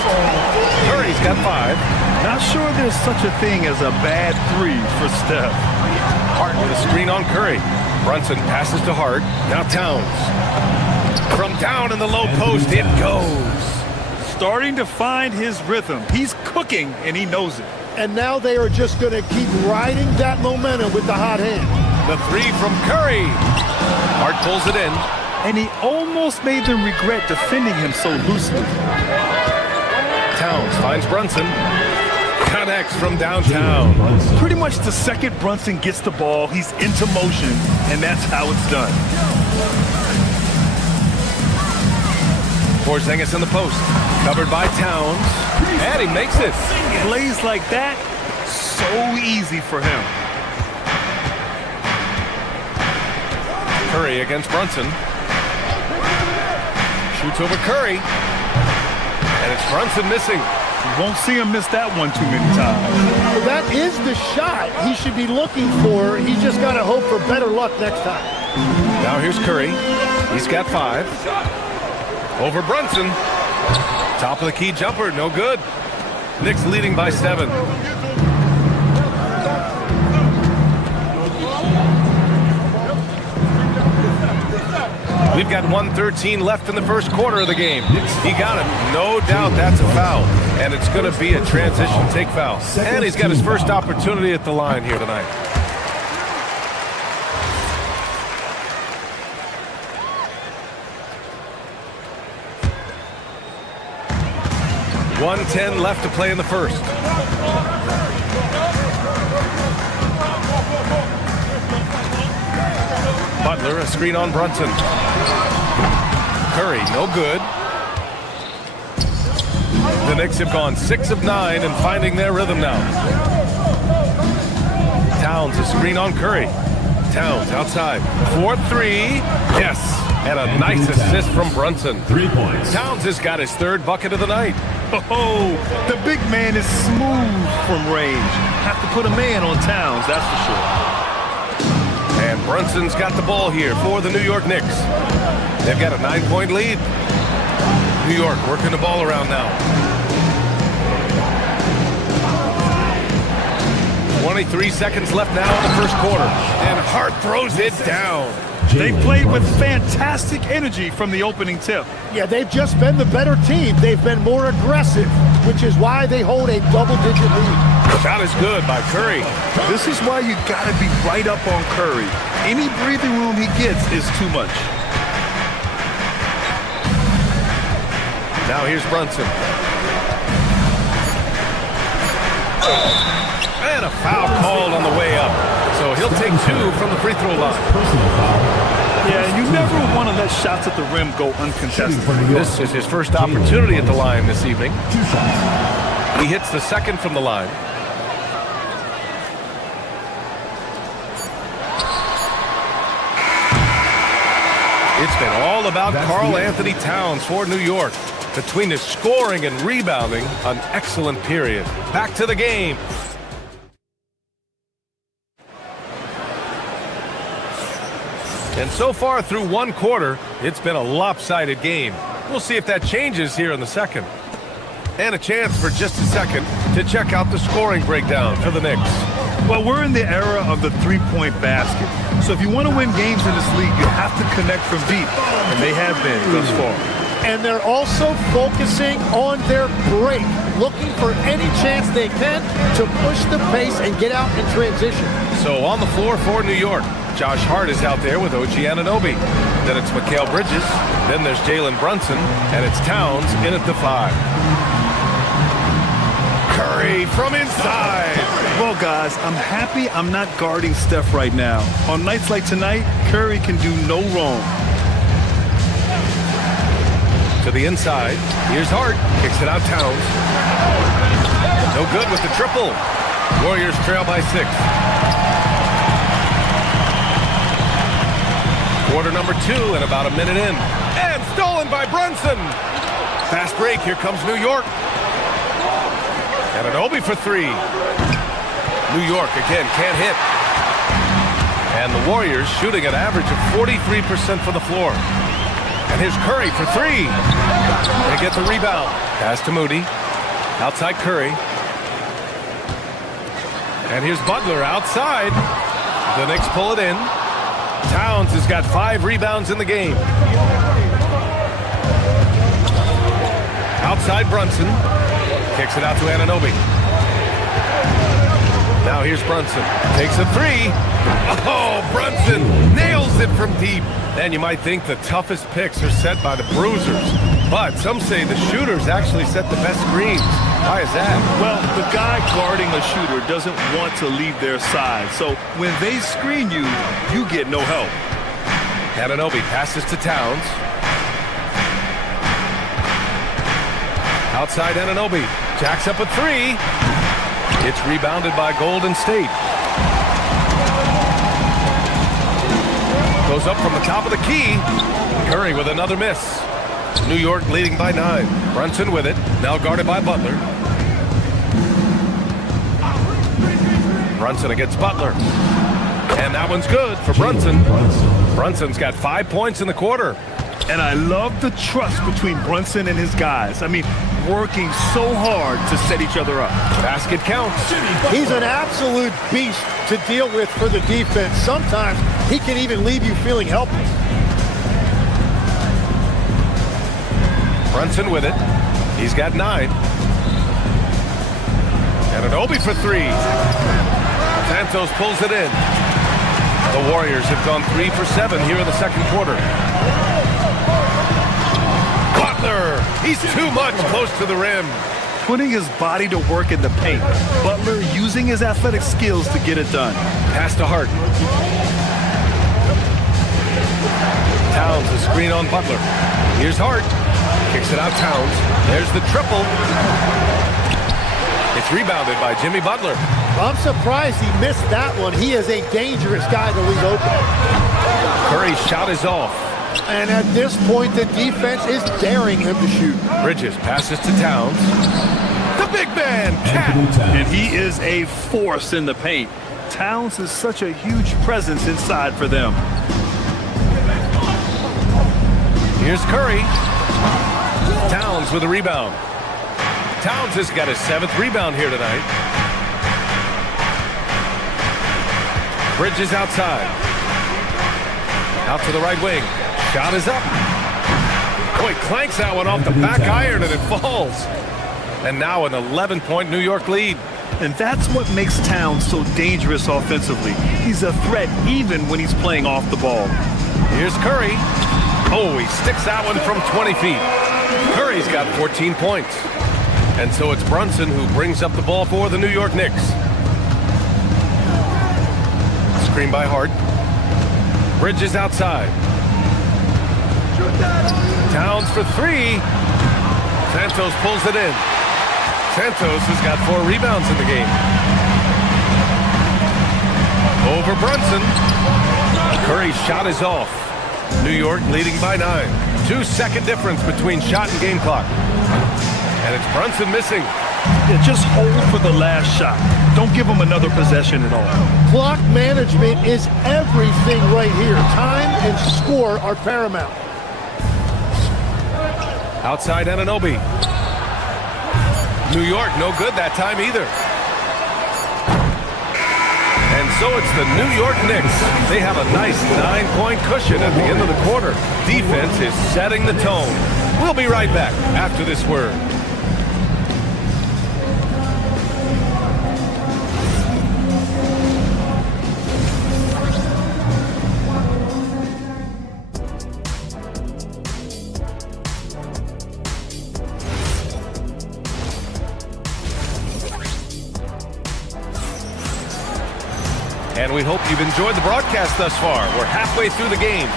Curry's got 5. Not sure there's such a thing as a bad 3 for Steph. Hart with a screen on Curry. Brunson passes to Hart. Now Towns. From down in the low post, it goes. Starting to find his rhythm. He's cooking, and he knows it. And now they are just going to keep riding that momentum with the hot hand. The 3 from Curry. Hart pulls it in. And he almost made them regret defending him so loosely. Towns finds Brunson. Connects from downtown. Pretty much the second Brunson gets the ball, he's into motion, and that's how it's done. Porzingis in the post. Covered by Towns. And he makes it. Plays like that, so easy for him. Curry against Brunson. Shoots over Curry. And it's Brunson missing. You won't see him miss that one too many times. Well, that is the shot he should be looking for. He's just got to hope for better luck next time. Now here's Curry. He's got 5. Over Brunson. Top of the key jumper, no good. Knicks leading by 7. We've got 1:13 left in the first quarter of the game. He got it. No doubt that's a foul. And it's going to be a transition take foul. And he's got his first opportunity at the line here tonight. .110 left to play in the first. Butler, a screen on Brunson. Curry, no good. The Knicks have gone 6 of 9 and finding their rhythm now. Towns, a screen on Curry. Towns outside. 4-3. Yes. And a nice assist from Brunson. 3 points. Towns has got his 3rd bucket of the night. Oh, the big man is smooth from range. Have to put a man on Towns, that's for sure. And Brunson's got the ball here for the New York Knicks. They've got a 9-point lead. New York working the ball around now. 23 seconds left now in the first quarter. And Hart throws it down. They played with fantastic energy from the opening tip. Yeah, they've just been the better team. They've been more aggressive, which is why they hold a double-digit lead. Shot is good by Curry. This is why you got to be right up on Curry. Any breathing room he gets is too much. Now here's Brunson. And a foul called on the way up. So he'll take 2 from the free throw line. Yeah, you never want to let shots at the rim go uncontested. This is his first opportunity at the line this evening. He hits the second from the line. It's been all about Karl Anthony Towns for New York. Between his scoring and rebounding, an excellent period. Back to the game. And so far through one quarter, it's been a lopsided game. We'll see if that changes here in the second. And a chance for just a second to check out the scoring breakdown for the Knicks. Well, we're in the era of the three-point basket. So if you want to win games in this league, you have to connect from deep. And they have been thus far. And they're also focusing on their break, looking for any chance they can to push the pace and get out in transition. So on the floor for New York, Josh Hart is out there with OG Anunoby. Then it's Mikal Bridges. Then there's Jalen Brunson. And it's Towns in at the 5. Curry from inside. Well, guys, I'm happy I'm not guarding Steph right now. On nights like tonight, Curry can do no wrong. To the inside. Here's Hart. Kicks it out Towns. No good with the triple. Warriors trail by 6. Quarter number 2 and about a minute in. And stolen by Brunson. Fast break. Here comes New York. Anunoby for 3. New York again can't hit. And the Warriors shooting an average of 43% from the floor. And here's Curry for 3. They get the rebound. Pass to Moody. Outside Curry. And here's Butler outside. The Knicks pull it in. Towns has got 5 rebounds in the game. Outside Brunson. Kicks it out to Anunoby. Now here's Brunson. Takes a 3. Oh, Brunson nails it from deep. And you might think the toughest picks are set by the bruisers. But some say the shooters actually set the best screens. Why is that? Well, the guy guarding a shooter doesn't want to leave their side. So when they screen you, you get no help. Anunoby passes to Towns. Outside Anunoby. Jacks up a 3. It's rebounded by Golden State. Goes up from the top of the key. Curry with another miss. New York leading by 9. Brunson with it. Now guarded by Butler. Brunson against Butler. And that one's good for Brunson. Brunson's got 5 points in the quarter. And I love the trust between Brunson and his guys. I mean, working so hard to set each other up. Basket counts. He's an absolute beast to deal with for the defense. Sometimes he can even leave you feeling helpless. Brunson with it. He's got 9. Anunoby for 3. Santos pulls it in. The Warriors have gone 3 for 7 here in the second quarter. Butler! He's too much close to the rim. Putting his body to work in the paint. Butler using his athletic skills to get it done. Pass to Hart. Towns a screen on Butler. Here's Hart. Kicks it out Towns. There's the triple. It's rebounded by Jimmy Butler. I'm surprised he missed that one. He is a dangerous guy to leave open. Curry's shot is off. And at this point, the defense is daring him to shoot. Bridges passes to Towns. The big man, Cat. And he is a force in the paint. Towns is such a huge presence inside for them. Here's Curry. Towns with a rebound. Towns has got his 7th rebound here tonight. Bridges outside. Out to the right wing. Shot is up. Oh, he clanks that one off the back iron and it falls. And now an 11-point New York lead. And that's what makes Towns so dangerous offensively. He's a threat even when he's playing off the ball. Here's Curry. Oh, he sticks that one from 20 feet. Curry's got 14 points. And so it's Brunson who brings up the ball for the New York Knicks. Screen by Hart. Bridges outside. Towns for three. Santos pulls it in. Santos has got 4 rebounds in the game. Over Brunson. Curry's shot is off. New York leading by 9. 2-second difference between shot and game clock. And it's Brunson missing. Yeah, just hold for the last shot. Don't give him another possession at all. Clock management is everything right here. Time and score are paramount. Outside Anunoby. New York no good that time either. And so it's the New York Knicks. They have a nice 9-point cushion at the end of the quarter. Defense is setting the tone. We'll be right back after this word. And we hope you've enjoyed the broadcast thus far. We're halfway through the game.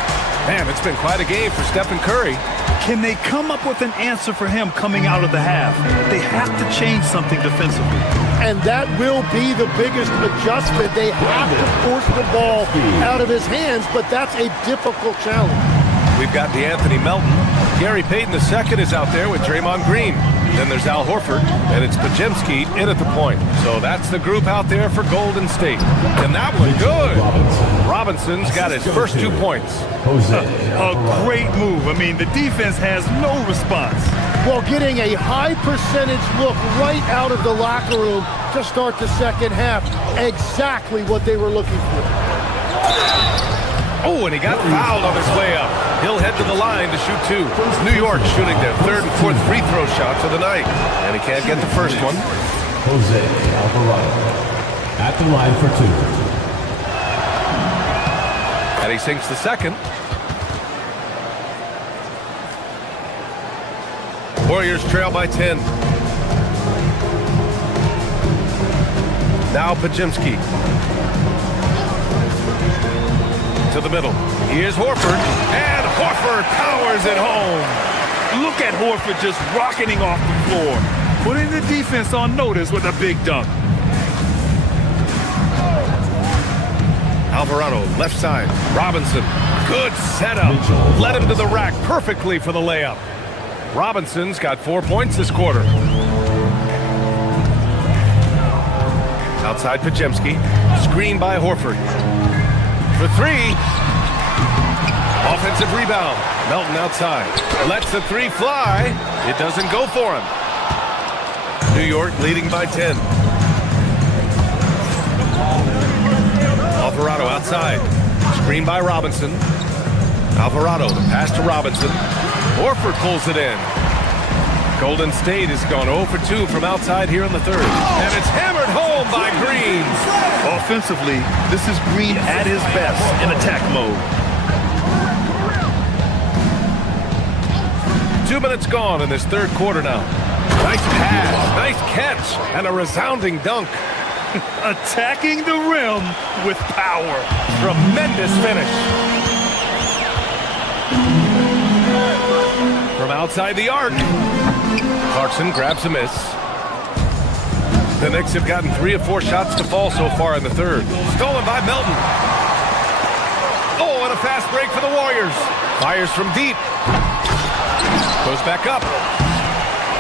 Man, it's been quite a game for Stephen Curry. Can they come up with an answer for him coming out of the half? They have to change something defensively. And that will be the biggest adjustment. They have to force the ball out of his hands, but that's a difficult challenge. We've got DeAnthony Melton. Gary Payton II is out there with Draymond Green. Then there's Al Horford, and it's Podziemski in at the point. So that's the group out there for Golden State. And that one good. Robinson's got his first 2 points. A great move. I mean, the defense has no response. Well, getting a high percentage look right out of the locker room to start the second half. Exactly what they were looking for. Oh, and he got fouled on his way up. He'll head to the line to shoot 2. New York shooting their 3rd and 4th free throw shots of the night. And he can't get the first one. Jose Alvarado at the line for 2. And he sinks the second. Warriors trail by 10. Now Podziemski. To the middle. Here's Horford. And Horford powers it home. Look at Horford just rocketing off the floor. Putting the defense on notice with a big dunk. Alvarado, left side. Robinson. Good setup. Led him to the rack perfectly for the layup. Robinson's got 4 points this quarter. Outside Podziemski. Screen by Horford. For 3. Offensive rebound. Melton outside. Lets the 3 fly. It doesn't go for him. New York leading by 10. Alvarado outside. Screen by Robinson. Alvarado, the pass to Robinson. Horford pulls it in. Golden State has gone 0 for 2 from outside here in the 3rd. And it's hammered home by Green. Offensively, this is Green at his best in attack mode. 2 minutes gone in this 3rd quarter now. Nice pass, nice catch, and a resounding dunk. Attacking the rim with power. Tremendous finish. From outside the arc. Clarkson grabs a miss. The Knicks have gotten 3 of 4 shots to fall so far in the 3rd. Stolen by Melton. Oh, and a fast break for the Warriors. Fires from deep. Goes back up.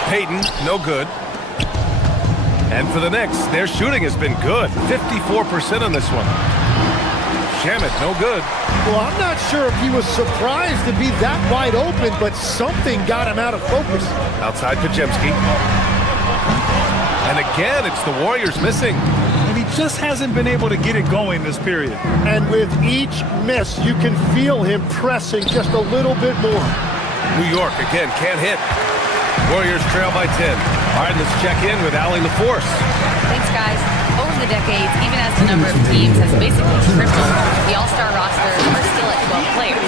Payton, no good. And for the Knicks, their shooting has been good. 54% on this one. Shamet, no good. Well, I'm not sure if he was surprised to be that wide open, but something got him out of focus. Outside Podziemski. And again, it's the Warriors missing. And he just hasn't been able to get it going this period. And with each miss, you can feel him pressing just a little bit more. New York, again, can't hit. Warriors trail by 10. All right, let's check in with Allie LaForce. Thanks, guys. Over the decades, even as the number of teams has basically tripled, the All-Star rosters are still at 12 players.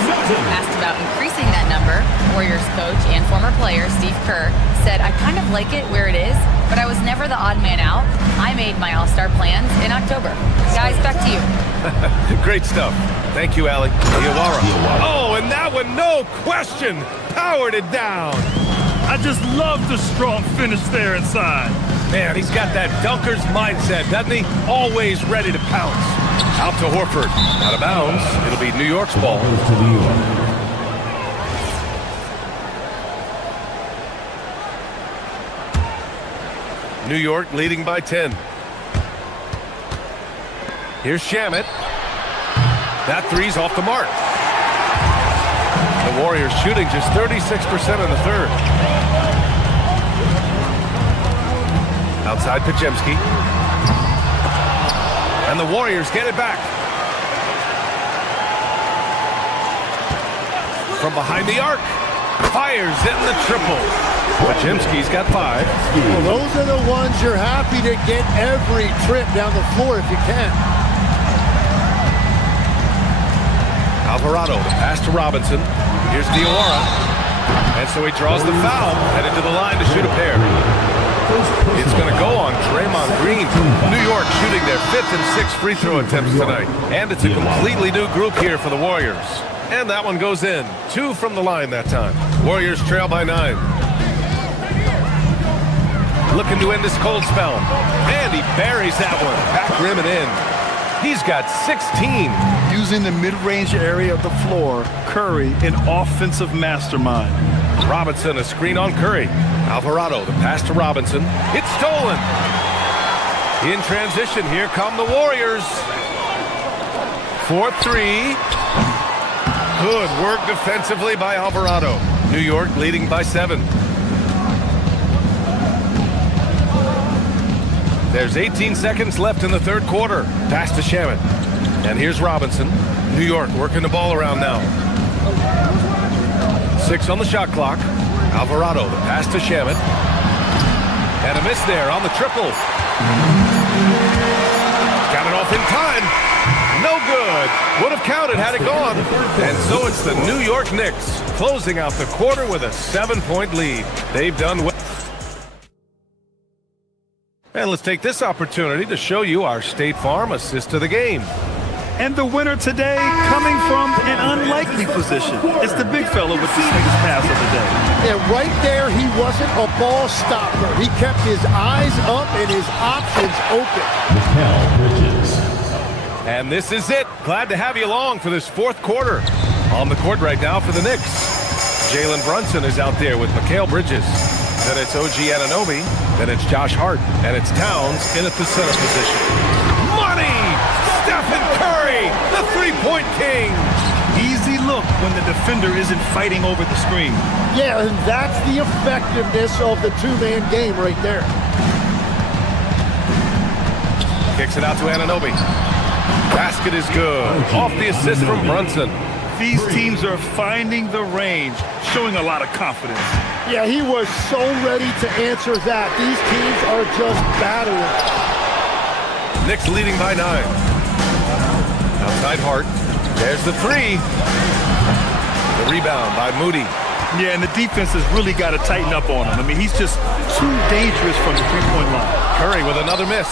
Asked about increasing that number, Warriors coach and former player Steve Kerr said, "I kind of like it where it is, but I was never the odd man out. I made my All-Star plans in October." Guys, back to you. Great stuff. Thank you, Allie. Diawara. Oh, and that one, no question, powered it down. I just love the strong finish there inside. Man, he's got that dunker's mindset, doesn't he? Always ready to pounce. Out to Horford. Out of bounds. It'll be New York's ball. New York leading by 10. Here's Shamet. That three's off the mark. The Warriors shooting just 36% in the third. Outside Pajemski. And the Warriors get it back. From behind the arc. Fires in the triple. Pajemski's got 5. Well, those are the ones you're happy to get every trip down the floor if you can. Alvarado, the pass to Robinson. Here's Diawara. And so he draws the foul, headed to the line to shoot a pair. It's going to go on Draymond Green. New York shooting their 5th and 6th free throw attempts tonight. And it's a completely new group here for the Warriors. And that one goes in. 2 from the line that time. Warriors trail by 9. Looking to end this cold spell. And he buries that one. Back rim and in. He's got 16. Using the mid-range area of the floor, Curry, an offensive mastermind. Robinson, a screen on Curry. Alvarado, the pass to Robinson. It's stolen. In transition, here come the Warriors. 4-3. Good work defensively by Alvarado. New York leading by 7. There's 18 seconds left in the third quarter. Pass to Shamet. And here's Robinson. New York working the ball around now. 6 on the shot clock. Alvarado, the pass to Shamet. And a miss there on the triple. Got it off in time. No good. Would have counted had it gone. And so it's the New York Knicks closing out the quarter with a 7-point lead. They've done well. And let's take this opportunity to show you our State Farm assist to the game. And the winner today coming from an unlikely position. It's the big fella with the sweetest pass of the day. And right there, he wasn't a ball stopper. He kept his eyes up and his options open. And this is it. Glad to have you along for this fourth quarter. On the court right now for the Knicks. Jalen Brunson is out there with Mikal Bridges. Then it's OG Anunoby. Then it's Josh Hart. And it's Towns in at the center position. Money! Stephen Curry, the three-point king. Easy look when the defender isn't fighting over the screen. Yeah, and that's the effectiveness of the two-man game right there. Kicks it out to Anunoby. Basket is good. Off the assist from Brunson. These teams are finding the range, showing a lot of confidence. Yeah, he was so ready to answer that. These teams are just battling. Knicks leading by 9. Outside Hart. There's the three. The rebound by Moody. Yeah, and the defense has really got to tighten up on him. I mean, he's just too dangerous from the three-point line. Curry with another miss.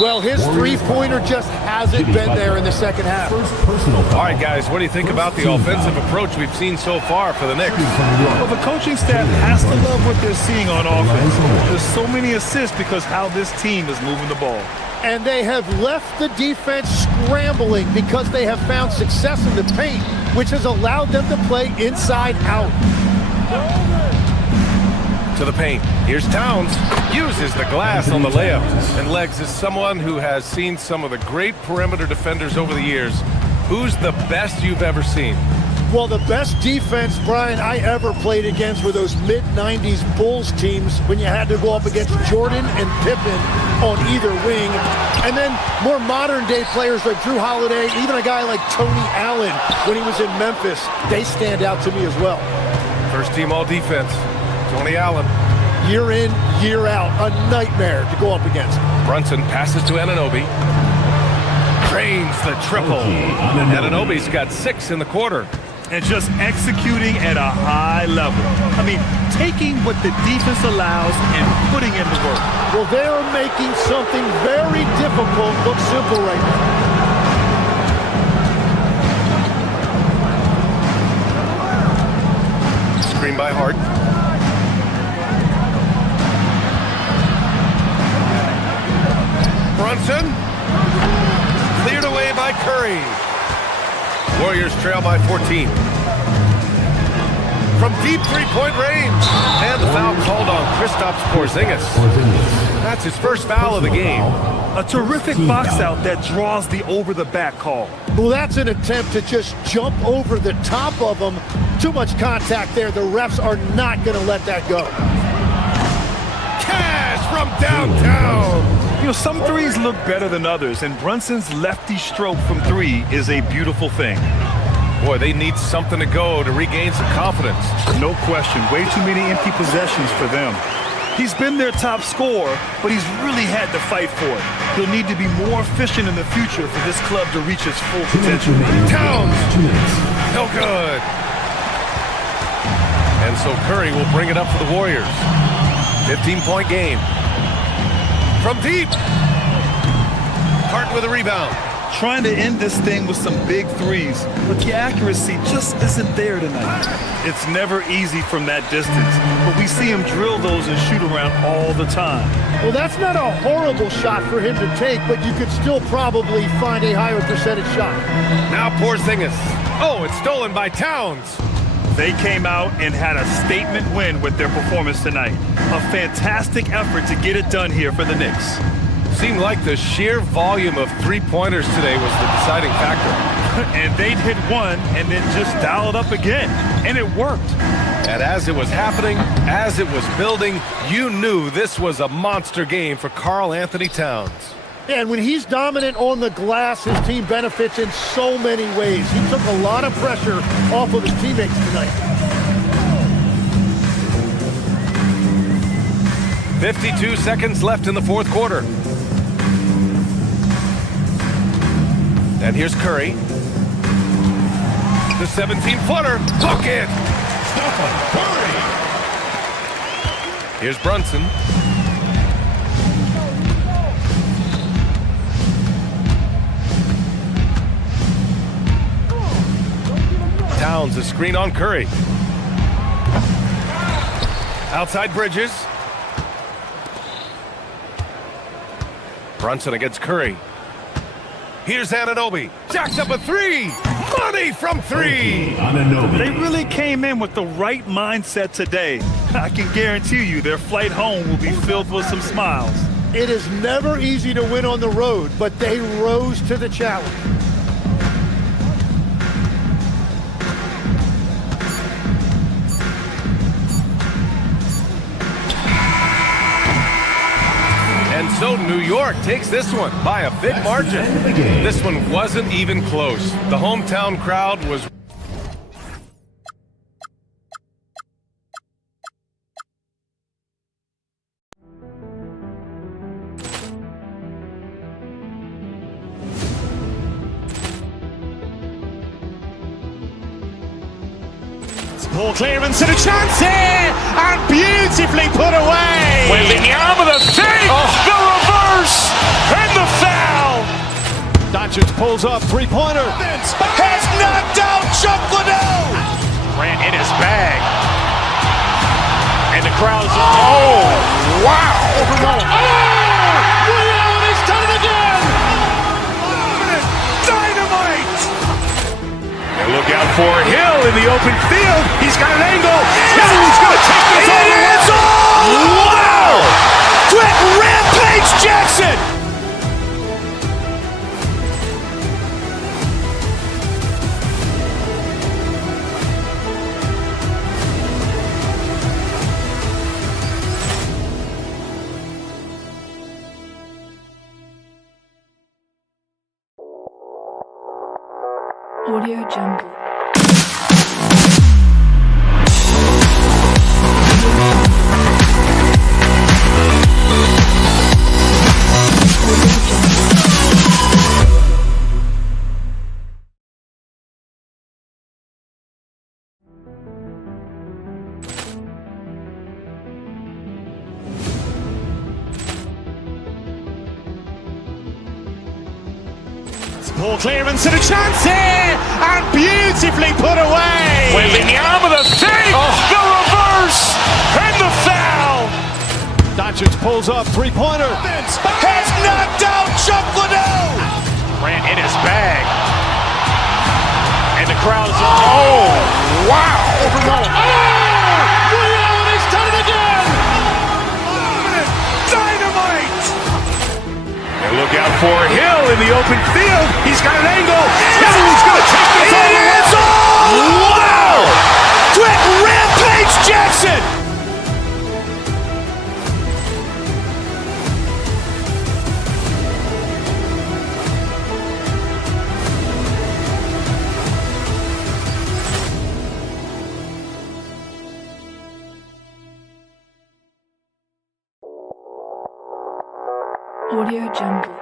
Well, his three-pointer just hasn't been there in the second half. All right, guys, what do you think about the offensive approach we've seen so far for the Knicks? Well, the coaching staff has to love what they're seeing on offense. There's so many assists because how this team is moving the ball. And they have left the defense scrambling because they have found success in the paint, which has allowed them to play inside out. To the paint. Here's Towns. Uses the glass on the layup. And Legs is someone who has seen some of the great perimeter defenders over the years. Who's the best you've ever seen? Well, the best defense, Brian, I ever played against were those mid-90s Bulls teams when you had to go up against Jordan and Pippen on either wing. And then more modern-day players like Drew Holiday, even a guy like Tony Allen when he was in Memphis, they stand out to me as well. First team all defense, Tony Allen. Year in, year out, a nightmare to go up against. Brunson passes to Anunoby. Drains the triple. Anunoby's got 6 in the quarter. And just executing at a high level. I mean, taking what the defense allows and putting in the work. Well, they're making something very difficult look simple right now. Screen by Hart. Brunson. Cleared away by Curry. Warriors trail by 14. From deep three-point range. And the foul called on Kristaps Porzingis. That's his first foul of the game. A terrific box out that draws the over-the-back call. Well, that's an attempt to just jump over the top of them. Too much contact there. The refs are not going to let that go. Cash from downtown. You know, some threes look better than others, and Brunson's lefty stroke from 3 is a beautiful thing. Boy, they need something to go to regain some confidence. No question. Way too many empty possessions for them. He's been their top scorer, but he's really had to fight for it. He'll need to be more efficient in the future for this club to reach its full potential. Towns! No good. And so Curry will bring it up for the Warriors. 15-point game. From deep. Hart with a rebound. Trying to end this thing with some big threes, but the accuracy just isn't there tonight. It's never easy from that distance, but we see him drill those and shoot around all the time. Well, that's not a horrible shot for him to take, but you could still probably find a higher percentage shot. Now Porzingis. Oh, it's stolen by Towns. They came out and had a statement win with their performance tonight. A fantastic effort to get it done here for the Knicks. Seemed like the sheer volume of three-pointers today was the deciding factor. And they'd hit one and then just dial it up again. And it worked. And as it was happening, as it was building, you knew this was a monster game for Karl Anthony Towns. Yeah, and when he's dominant on the glass, his team benefits in so many ways. He took a lot of pressure off of his teammates tonight. 52 seconds left in the fourth quarter. And here's Curry. The 17-footer. Bucket! Stephen Curry! Here's Brunson. Towns, a screen on Curry. Outside Bridges. Brunson against Curry. Here's Anunoby. Jacks up a 3. Money from 3. They really came in with the right mindset today. I can guarantee you their flight home will be filled with some smiles. It is never easy to win on the road, but they rose to the challenge. And so New York takes this one by a big margin. This one wasn't even close. The hometown crowd was... Ball clearance and a chance here, and beautifully put away. Wembanyama the fake, the reverse, and the foul. Doncic pulls up, three-pointer. Has knocked out Chuck Liddell. Grant in his bag. And the crowd's, oh, wow. He's done it again. Dynamite. And look out for Hill in the open field. He's got an angle. Hill's going to take this all the way. Wow! Quick Rampage Jackson. Audio Jungle. Ball clearance and a chance here, and beautifully put away. Wembanyama the fake, the reverse, and the foul. Doncic pulls up, three-pointer. Has knocked out Chuck Liddell. Grant in his bag. And the crowd is, oh, wow. Ray Allen has done it again. Dynamite. And look out for Hill in the open field. He's got an angle. He's going to take this all the way. Wow. Quick Rampage Jackson. Audio Jungle.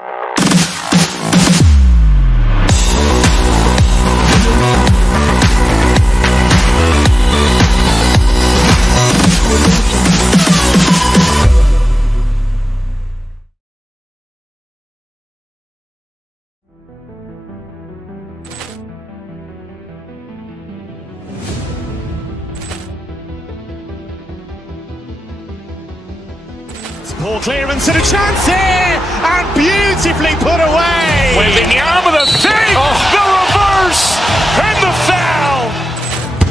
Ball clearance and a chance here, and beautifully put away. Wembanyama the fake, the reverse, and the foul.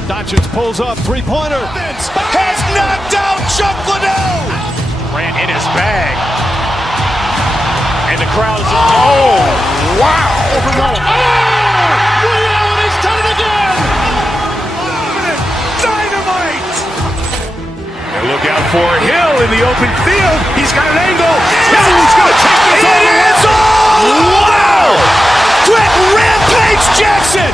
Doncic pulls up, three-pointer. Has knocked out Chuck Liddell. Grant in his bag. And the crowd is, oh, wow. Ray Allen has done it again. Dynamite. And look out for Hill in the open field. He's got an angle. He's going to take this all the way. Wow. Quick Rampage Jackson.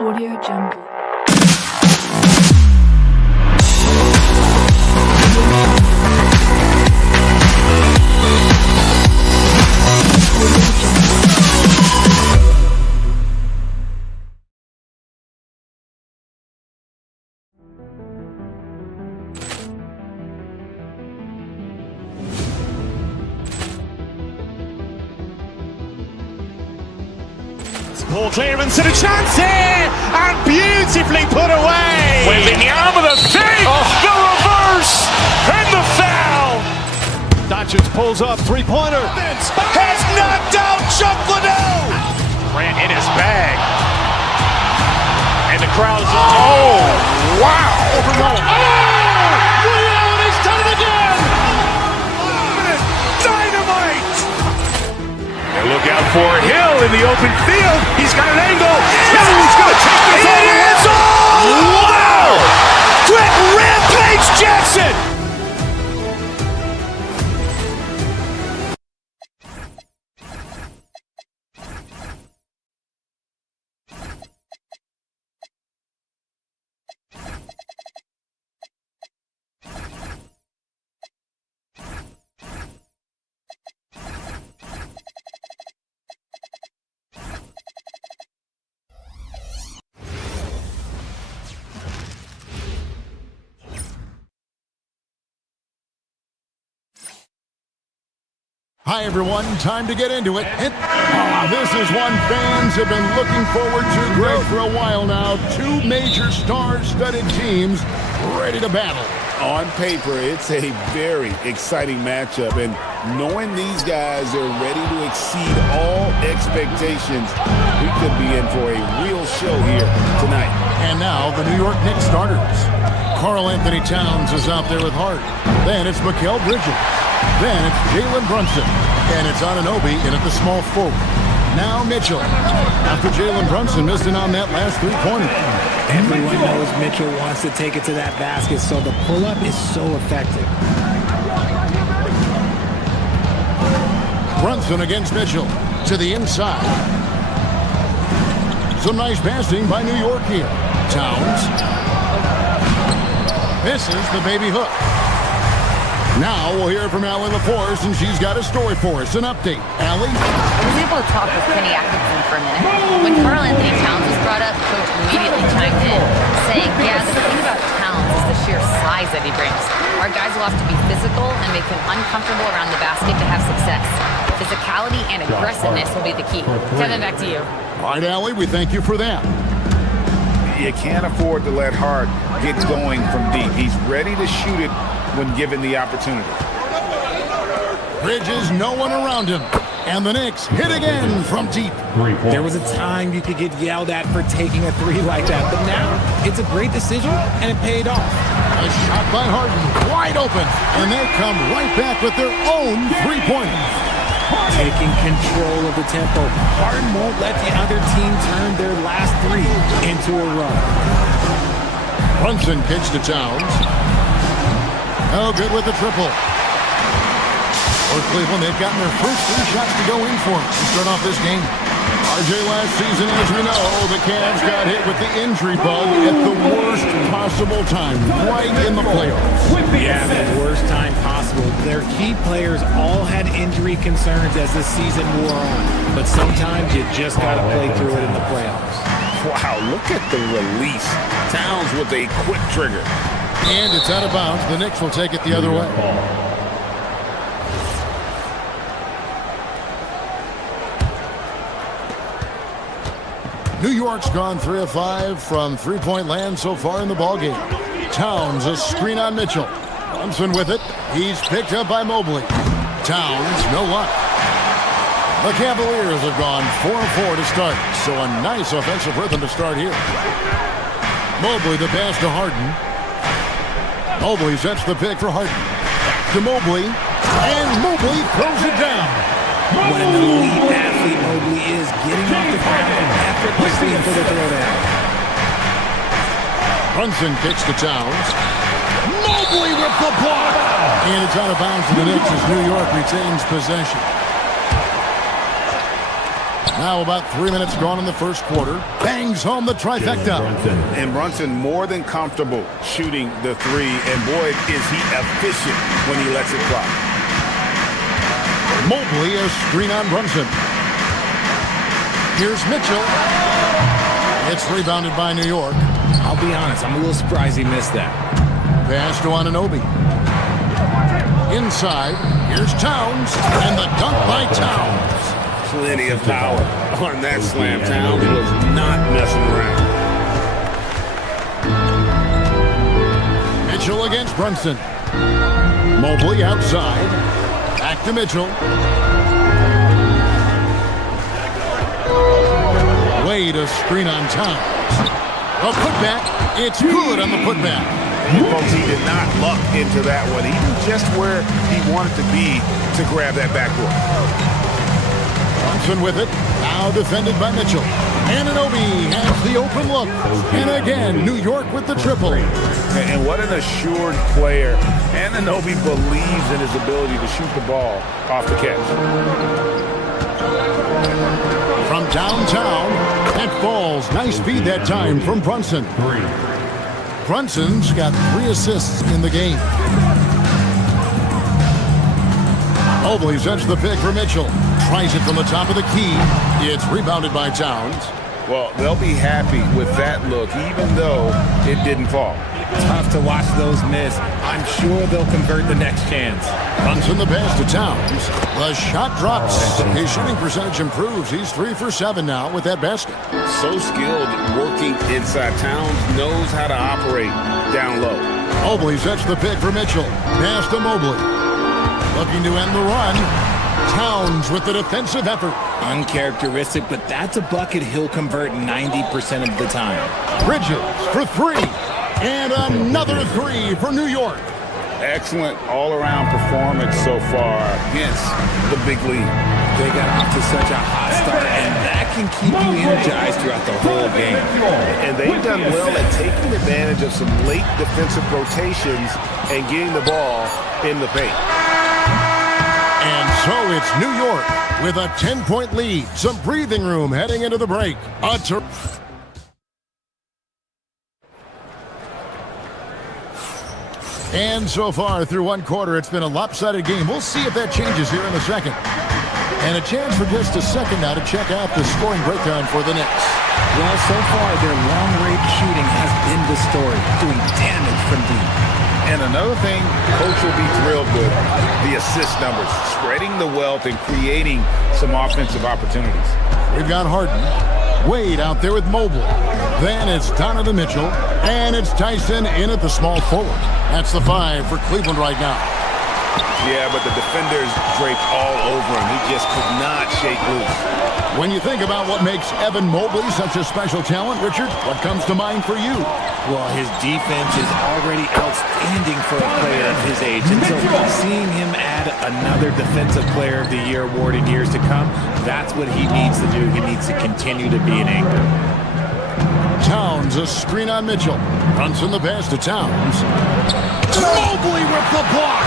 Audio Jungle. Ball clearance and a chance here, and beautifully put away. Wembanyama the fake, the reverse, and the foul. Doncic pulls up, three-pointer. Has knocked out Chuck Liddell. Grant in his bag. And the crowd is, oh, wow. Ray Allen has done it again. Dynamite. And look out for Hill in the open field. He's got an angle. He's going to take this all the way. Wow. Quick Rampage Jackson. Hi, everyone. Time to get into it. This is one fans have been looking forward to, Greg, for a while now. Two major star-studded teams ready to battle. On paper, it's a very exciting matchup, and knowing these guys are ready to exceed all expectations, we could be in for a real show here tonight. And now, the New York Knicks starters. Karl Anthony Towns is out there with Hart. Then it's Mikal Bridges. Then it's Jalen Brunson. And it's Anunoby in at the small forward. Now Mitchell. After Jalen Brunson missed it on that last three-pointer. Everyone knows Mitchell wants to take it to that basket, so the pull-up is so effective. Brunson against Mitchell. To the inside. Some nice passing by New York here. Towns. Misses the baby hook. Now we'll hear from Allie LaForce, and she's got a story for us. An update. Allie? I was able to talk with Kenny Atkinson for a minute. When Karl Anthony Towns was brought up, Coach immediately chimed in, saying, yeah, the thing about Towns is the sheer size that he brings. Our guys will have to be physical and make him uncomfortable around the basket to have success. Physicality and aggressiveness will be the key. Kevin, back to you. All right, Allie, we thank you for that. You can't afford to let Hart get going from deep. He's ready to shoot it when given the opportunity. Bridges, no one around him. And the Knicks hit again from deep. There was a time you could get yelled at for taking a three like that, but now it's a great decision, and it paid off. A shot by Harden, wide open, and they come right back with their own three-pointer. Taking control of the tempo, Harden won't let the other team turn their last three into a run. Brunson kicks to Towns. Oh, good with the triple. For Cleveland, they've gotten their first three shots to go in for them to start off this game. RJ, last season, as we know, the Cavs got hit with the injury bug at the worst possible time, right in the playoffs. Yeah, the worst time possible. Their key players all had injury concerns as the season wore on, but sometimes you just got to play through it in the playoffs. Wow, look at the release. Towns with a quick trigger. And it's out of bounds. The Knicks will take it the other way. New York's gone 3 of 5 from three-point land so far in the ballgame. Towns, a screen on Mitchell. Brunson with it. He's picked up by Mobley. Towns, no luck. The Cavaliers have gone 4 of 4 to start, so a nice offensive rhythm to start here. Mobley, the pass to Harden. Mobley sets the pick for Harden. To Mobley, and Mobley throws it down. What an elite athlete Mobley is, getting off the ground effortlessly for the throwdown. Brunson kicks to Towns. Mobley with the block. And it's out of bounds to the Knicks as New York retains possession. Now about 3 minutes gone in the first quarter. Bangs home the trifecta. And Brunson more than comfortable shooting the three. And boy, is he efficient when he lets it fly. Mobley, a screen on Brunson. Here's Mitchell. It's rebounded by New York. I'll be honest, I'm a little surprised he missed that. Pass to Anunoby. Inside, here's Towns, and the dunk by Towns. Plenty of power on that slam. Towns was not messing around. Mitchell against Brunson. Mobley outside. Back to Mitchell. Wade, a screen on Towns. A putback. It's good on the putback. Folks, he did not luck into that one. He knew just where he wanted to be to grab that backboard. Brunson with it. Now defended by Mitchell. Anunoby has the open look. And again, New York with the triple. And what an assured player. Anunoby believes in his ability to shoot the ball off the catch. From downtown, it falls. Nice speed that time from Brunson. Brunson's got 3 assists in the game. Mobley sets the pick for Mitchell. Tries it from the top of the key. It's rebounded by Towns. Well, they'll be happy with that look, even though it didn't fall. Tough to watch those miss. I'm sure they'll convert the next chance. Brunson the pass to Towns. The shot drops. His shooting percentage improves. He's 3 for 7 now with that basket. So skilled working inside. Towns knows how to operate down low. Mobley sets the pick for Mitchell. Pass to Mobley. Looking to end the run. Towns with the defensive effort. Uncharacteristic, but that's a bucket he'll convert 90% of the time. Bridges for 3. And another 3 for New York. Excellent all-around performance so far against the big league. They got off to such a hot start, and that can keep you energized throughout the whole game. And they've done well at taking advantage of some late defensive rotations and getting the ball in the paint. And so it's New York with a 10-point lead. Some breathing room heading into the break. And so far through one quarter, it's been a lopsided game. We'll see if that changes here in the second. And a chance for just a second now to check out the scoring breakdown for the Knicks. Well, so far, their long-range shooting has been the story, doing damage from deep. And another thing, Coach will be thrilled with the assist numbers, spreading the wealth and creating some offensive opportunities. We've got Harden, Wade out there with Mobley. Then it's Donovan Mitchell, and it's Tyson in at the small forward. That's the 5 for Cleveland right now. Yeah, but the defenders draped all over him. He just could not shake loose. When you think about what makes Evan Mobley such a special talent, Richard, what comes to mind for you? Well, his defense is already outstanding for a player of his age. And so seeing him add another Defensive Player of the Year award in years to come, that's what he needs to do. He needs to continue to be an anchor. Towns, a screen on Mitchell. Brunson the pass to Towns. Mobley with the block.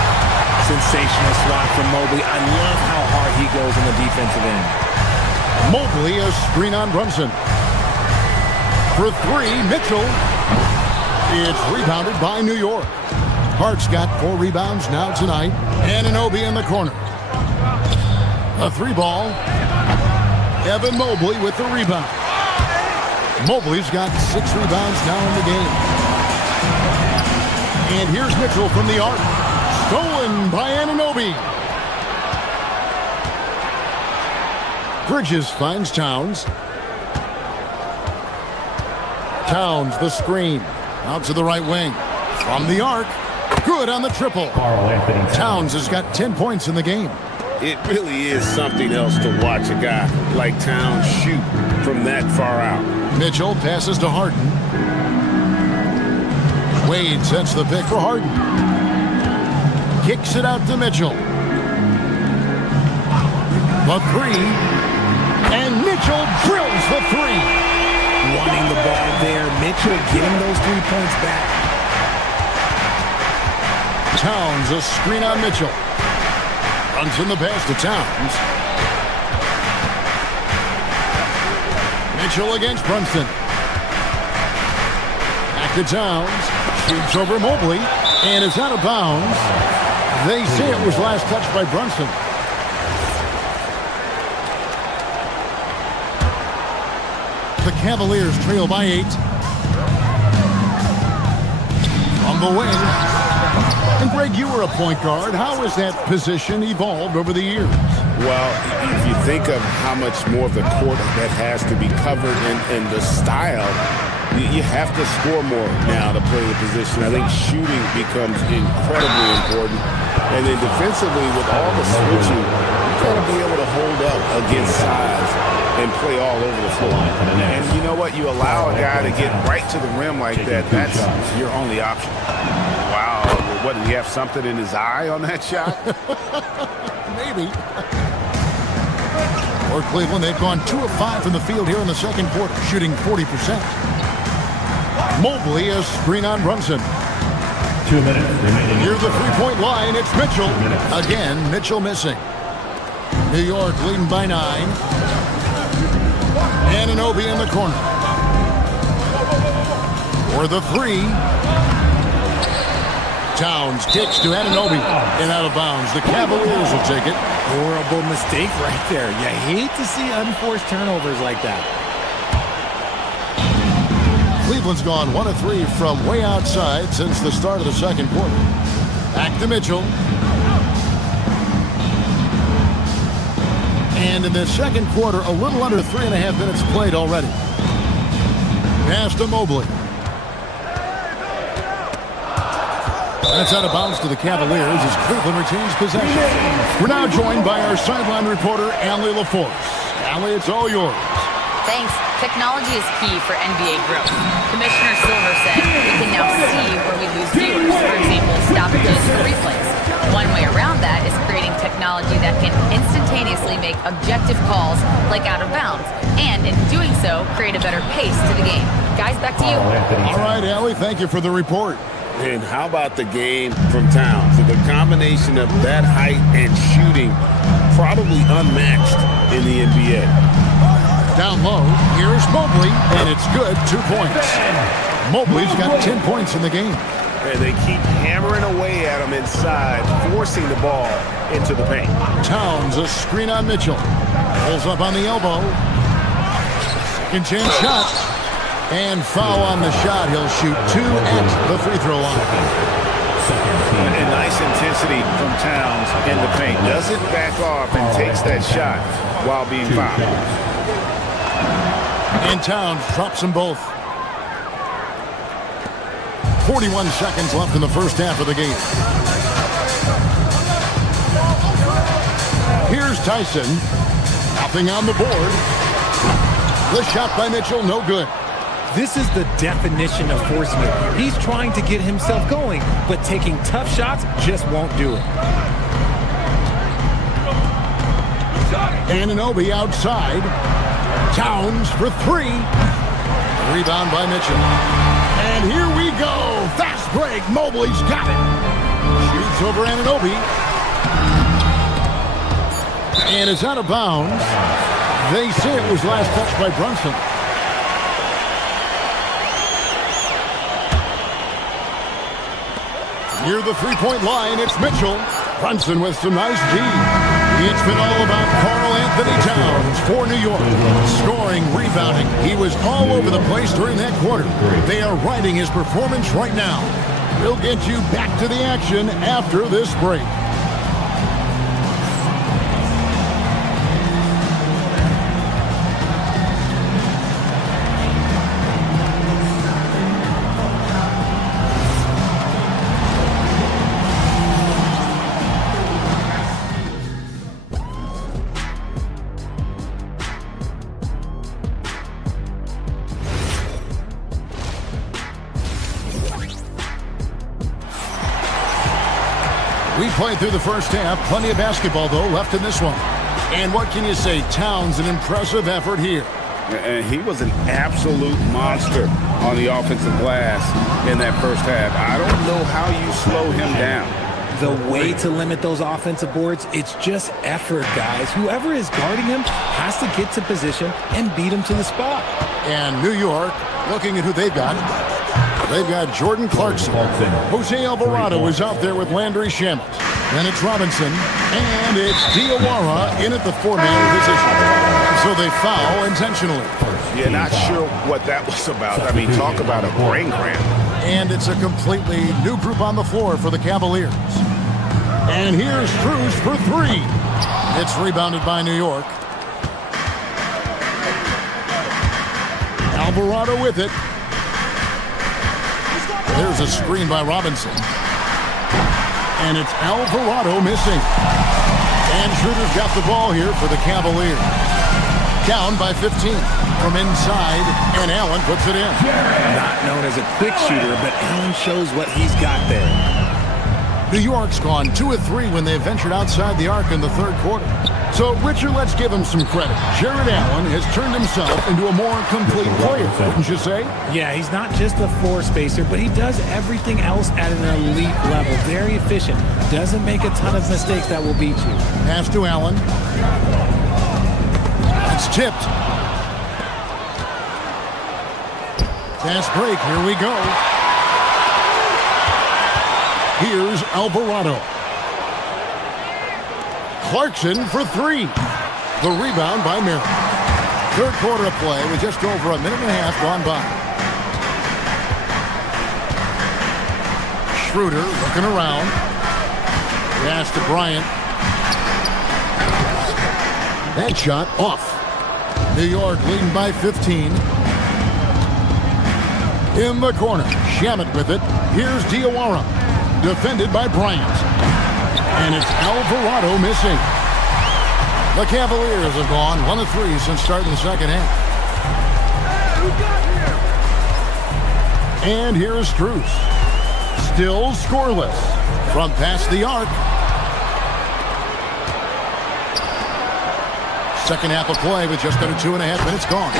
Sensational swat from Mobley. I love how hard he goes on the defensive end. Mobley, a screen on Brunson. For 3, Mitchell. It's rebounded by New York. Hart's got 4 rebounds now tonight. Anunoby in the corner. A 3-ball. Evan Mobley with the rebound. Mobley's got 6 rebounds now in the game. And here's Mitchell from the arc. Stolen by Anunoby. Bridges finds Towns. Towns, the screen. Out to the right wing. From the arc. Good on the triple. Towns has got 10 points in the game. It really is something else to watch a guy like Towns shoot from that far out. Mitchell passes to Harden. Wade sets the pick for Harden. Kicks it out to Mitchell. The 3. And Mitchell drills the 3. Wanting the ball there. Mitchell getting those 3 points back. Towns, a screen on Mitchell. Runs in the pass to Towns. Mitchell against Brunson. Back to Towns. Shoots over Mobley. And it's out of bounds. They say it was last touched by Brunson. The Cavaliers trail by 8. From the wing. And Greg, you were a point guard. How has that position evolved over the years? Well, if you think of how much more of the court that has to be covered and the style, you have to score more now to play the position. I think shooting becomes incredibly important. And then defensively, with all the switching, you got to be able to hold up against size and play all over the floor. And you know what? You allow a guy to get right to the rim like that, that's your only option. Wow. What, did he have something in his eye on that shot? Maybe. For Cleveland, they've gone 2 of 5 from the field here in the second quarter, shooting 40%. Mobley, a screen on Brunson. 2 minutes remaining. Near the 3-point line, it's Mitchell. Again, Mitchell missing. New York leading by 9. Anunoby in the corner. For the 3. Towns kicks to Anunoby and out of bounds. The Cavaliers will take it. Horrible mistake right there. You hate to see unforced turnovers like that. Cleveland's gone 1 of 3 from way outside since the start of the second quarter. Back to Mitchell. And in the second quarter, a little under 3.5 minutes played already. Pass to Mobley. That's out of bounds to the Cavaliers as Cleveland retains possession. We're now joined by our sideline reporter, Allie LaForce. Allie, it's all yours. Thanks. Technology is key for NBA growth. Commissioner Silver said we can now see where we lose viewers. For example, stoppages, make objective calls like out of bounds, and in doing so, create a better pace to the game. Guys, back to you. All right, Allie, thank you for the report. And how about the game from Towns? So the combination of that height and shooting, probably unmatched in the NBA. Down low, here's Mobley, and it's good, 2 points. Mobley's got 10 points in the game. And they keep hammering away at him inside, forcing the ball into the paint. Towns, a screen on Mitchell. Pulls up on the elbow. Second chance shot. And foul on the shot. He'll shoot 2 at the free throw line. And nice intensity from Towns in the paint. Doesn't back off and takes that shot while being fouled. And Towns drops them both. 41 seconds left in the first half of the game. Here's Tyson. Nothing on the board. The shot by Mitchell, no good. This is the definition of forcing it. He's trying to get himself going, but taking tough shots just won't do it. Anunoby outside. Towns for 3. Rebound by Mitchell. And here we go. Fast break. Mobley's got it. Shoots over Anunoby. And it's out of bounds. They say it was last touched by Brunson. Near the three-point line, it's Mitchell. Brunson with some nice D. It's been all about Karl Anthony Towns for New York. Scoring, rebounding. He was all over the place during that quarter. They are riding his performance right now. We'll get you back to the action after this break. We played through the first half. Plenty of basketball, though, left in this one. And what can you say? Towns, an impressive effort here. And he was an absolute monster on the offensive glass in that first half. I don't know how you slow him down. The way to limit those offensive boards, it's just effort, guys. Whoever is guarding him has to get to position and beat him to the spot. And New York, looking at who they've got. They've got Jordan Clarkson. Jose Alvarado is out there with Landry Shamet. Then it's Robinson. And it's Diawara in at the 4-man position. So they foul intentionally. Yeah, not sure what that was about. I mean, talk about a brain cramp. And it's a completely new group on the floor for the Cavaliers. And here's Cruz for 3. It's rebounded by New York. Alvarado with it. There's a screen by Robinson. And it's Alvarado missing. And Schroeder's got the ball here for the Cavaliers. Down by 15 from inside, and Allen puts it in. Not known as a quick shooter, but Allen shows what he's got there. New York's gone 2 of 3 when they ventured outside the arc in the third quarter. So, Richard, let's give him some credit. Jared Allen has turned himself into a more complete player, wouldn't you say? Yeah, he's not just a floor spacer, but he does everything else at an elite level. Very efficient. Doesn't make a ton of mistakes that will beat you. Pass to Allen. It's tipped. Fast break. Here we go. Here's Alvarado. Clarkson for 3. The rebound by Merritt. Third quarter of play with just over a minute and a half gone by. Schroeder looking around. Pass to Bryant. That shot off. New York leading by 15. In the corner, Shamet with it. Here's Diawara. Defended by Bryant. And it's Alvarado missing. The Cavaliers have gone 1 of 3 since starting the second half. And here's Strus. Still scoreless. From past the arc. Second half of play with just under 2.5 minutes gone.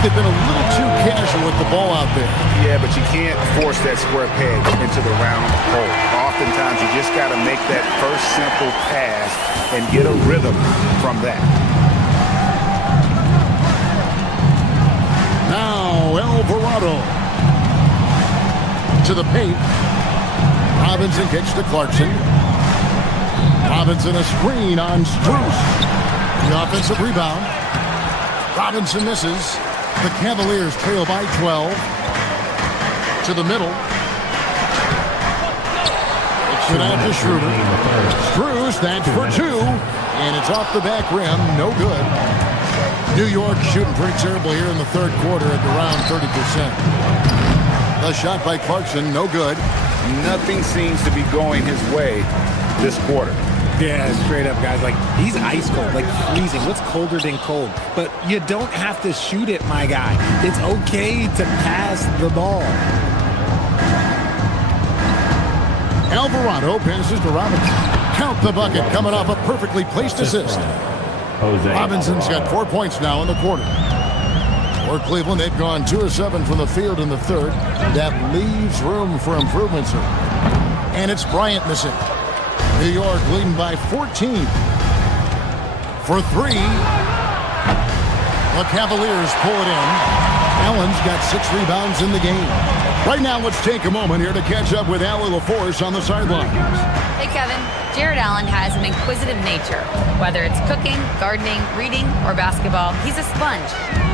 They've been a little too casual with the ball out there. Yeah, but you can't force that square peg into the round hole. Oftentimes, you just got to make that first simple pass and get a rhythm from that. Now, Alvarado to the paint. Robinson kicks to Clarkson. Robinson a screen on Strus. The offensive rebound. Robinson misses. The Cavaliers trail by 12. To the middle. It's it out to Schroeder. Strus, that's for 2. And it's off the back rim. No good. New York shooting pretty terrible here in the third quarter at around 30%. The shot by Clarkson, no good. Nothing seems to be going his way this quarter. Yeah, straight up, guys. Like, he's ice cold, like freezing. What's colder than cold? But you don't have to shoot it, my guy. It's okay to pass the ball. Alvarado passes to Robinson. Count the bucket coming off a perfectly placed assist. Robinson's got 4 points now in the quarter. For Cleveland, they've gone 2 of 7 from the field in the third. That leaves room for improvements. And it's Bryant missing. New York leading by 14. For 3. The Cavaliers pull it in. Allen's got 6 rebounds in the game. Right now, let's take a moment here to catch up with Allie LaForce on the sidelines. Hey, Kevin. Jared Allen has an inquisitive nature. Whether it's cooking, gardening, reading, or basketball, he's a sponge.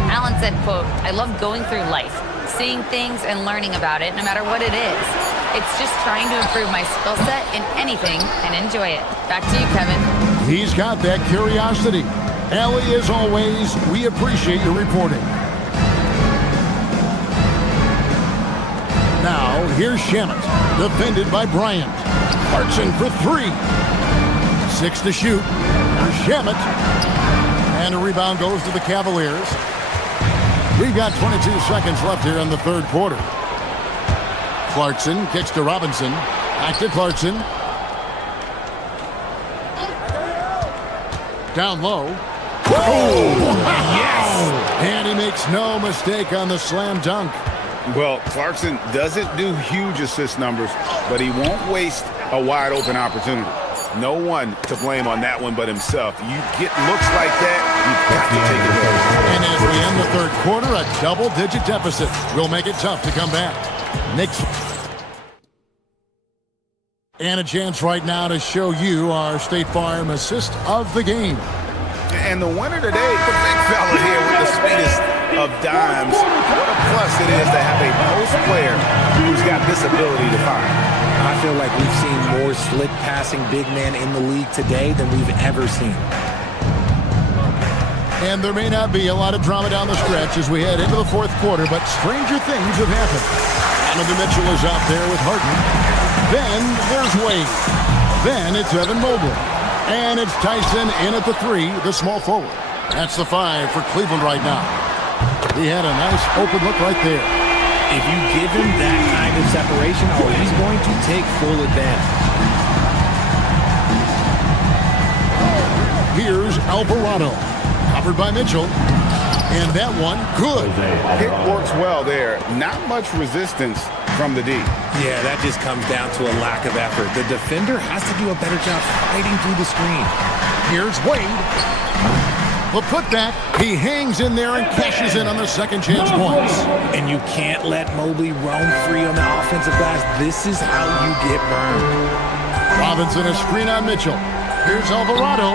Allen said, quote, "I love going through life, seeing things and learning about it no matter what it is. It's just trying to improve my skill set in anything and enjoy it." Back to you, Kevin. He's got that curiosity. Allie, as always, we appreciate your reporting. Now, here's Shamet, defended by Bryant. Clarkson for 3. 6 to shoot. Here's Shamet. And a rebound goes to the Cavaliers. We've got 22 seconds left here in the third quarter. Clarkson kicks to Robinson. Back to Clarkson. Down low. Oh, yes! And he makes no mistake on the slam dunk. Well, Clarkson doesn't do huge assist numbers, but he won't waste a wide open opportunity. No one to blame on that one but himself. You get looks like that, you've got to take advantage. And as we end the third quarter, a double-digit deficit will make it tough to come back. Knicks. And a chance right now to show you our State Farm assist of the game. And the winner today, the big fella here with the sweetest of dimes. What a plus it is to have a post player who's got this ability to find. I feel like we've seen more slick passing big man in the league today than we've ever seen. And there may not be a lot of drama down the stretch as we head into the fourth quarter, but stranger things have happened. Donovan Mitchell is out there with Harden. Then there's Wade. Then it's Evan Mobley. And it's Tyson in at the 3, the small forward. That's the 5 for Cleveland right now. He had a nice open look right there. If you give him that kind of separation, he's going to take full advantage. Here's Alvarado. Covered by Mitchell. And that one, good. Pick works well there. Not much resistance from the D. Yeah, that just comes down to a lack of effort. The defender has to do a better job fighting through the screen. Here's Wade. The putback, he hangs in there and cashes in on the second chance points. And you can't let Mobley roam free on the offensive glass. This is how you get burned. Robinson a screen on Mitchell. Here's Alvarado.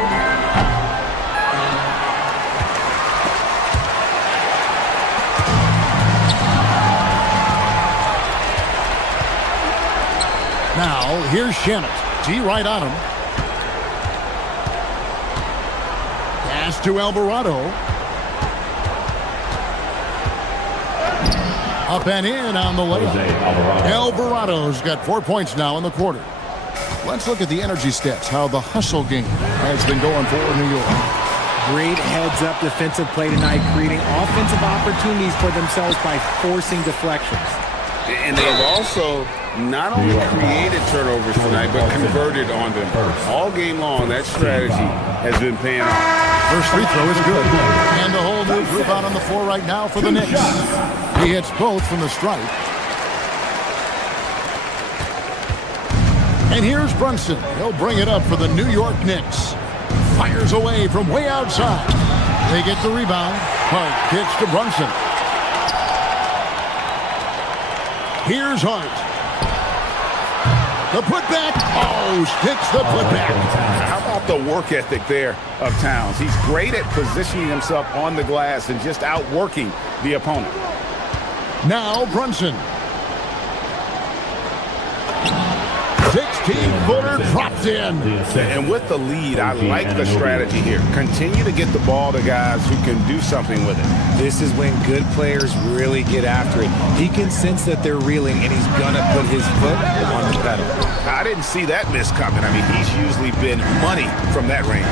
Now, here's Shamet. G right on him. Pass to Alvarado. Up and in on the layup. Alvarado's got 4 points now in the quarter. Let's look at the energy stats, how the hustle game has been going for New York. Great heads-up defensive play tonight, creating offensive opportunities for themselves by forcing deflections. And they've also not only created turnovers tonight, but converted on them. All game long, that strategy has been paying off. First free throw is good. And a whole new group out on the floor right now for the Knicks. He hits both from the stripe. And here's Brunson. He'll bring it up for the New York Knicks. Fires away from way outside. They get the rebound. Hart kicks to Brunson. Here's Hart. The putback. Oh, sticks the putback. How about the work ethic there of Towns? He's great at positioning himself on the glass and just outworking the opponent. Now Brunson. 16-footer dropped in. And with the lead, I like the strategy here. Continue to get the ball to guys who can do something with it. This is when good players really get after it. He can sense that they're reeling, and he's going to put his foot on the pedal. I didn't see that miss coming. I mean, he's usually been money from that range.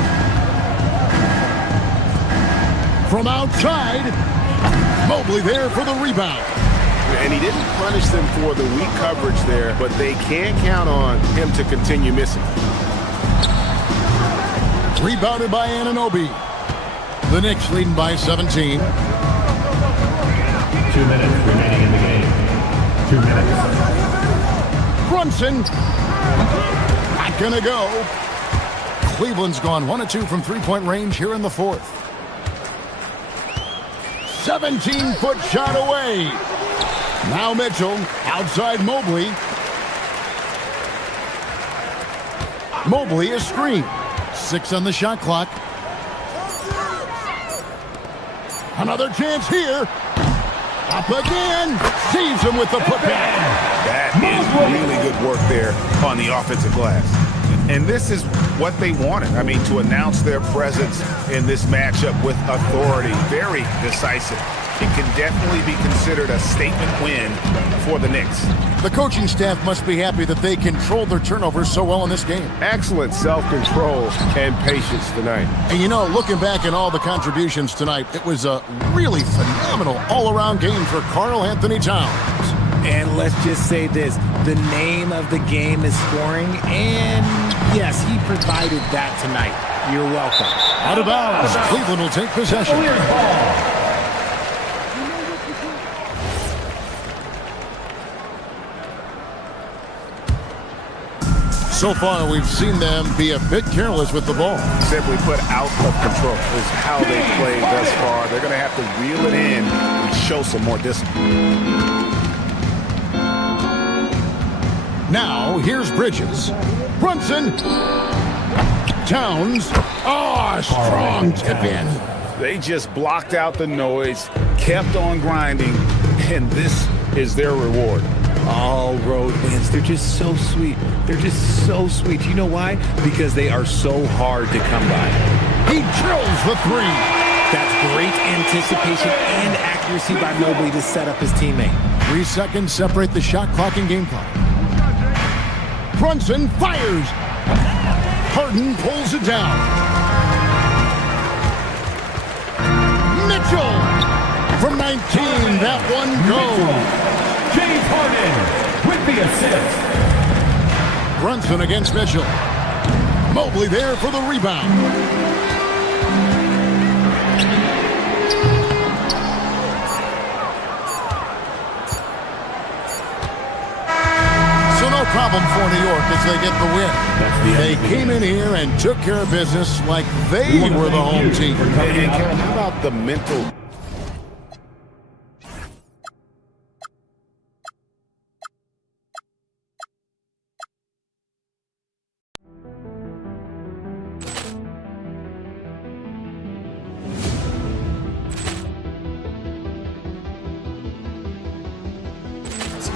From outside, Mobley there for the rebound. And he didn't punish them for the weak coverage there, but they can't count on him to continue missing. Rebounded by Anunoby. The Knicks leading by 17. 2 minutes remaining in the game. 2 minutes. Brunson. Not gonna go. Cleveland's gone 1 of 2 from three-point range here in the fourth. 17-foot shot away. Now Mitchell, outside Mobley. Mobley is screened. 6 on the shot clock. Another chance here. Up again. Sees him with the putback. That is really good work there on the offensive glass. And this is what they wanted. I mean, to announce their presence in this matchup with authority. Very decisive. It can definitely be considered a statement win for the Knicks. The coaching staff must be happy that they controlled their turnovers so well in this game. Excellent self-control and patience tonight. And you know, looking back at all the contributions tonight, it was a really phenomenal all-around game for Karl Anthony Towns. And let's just say this, the name of the game is scoring, and yes, he provided that tonight. You're welcome. Out of bounds, Cleveland will take possession. So far, we've seen them be a bit careless with the ball. Simply put, out of control is how they played thus far. They're going to have to reel it in and show some more discipline. Now, here's Bridges. Brunson. Towns. Oh, strong tip in. They just blocked out the noise, kept on grinding, and this is their reward. All road wins. They're just so sweet. They're just so sweet. You know why? Because they are so hard to come by. He drills the three. That's great anticipation and accuracy by Mobley to set up his teammate. 3 seconds separate the shot clock and game clock. Brunson fires. Harden pulls it down. Mitchell from 19. That one goes. James Harden with the assist. Brunson against Mitchell. Mobley there for the rebound. So no problem for New York as they get the win. They came in here and took care of business like they were the home team. And Kevin, how about the mental...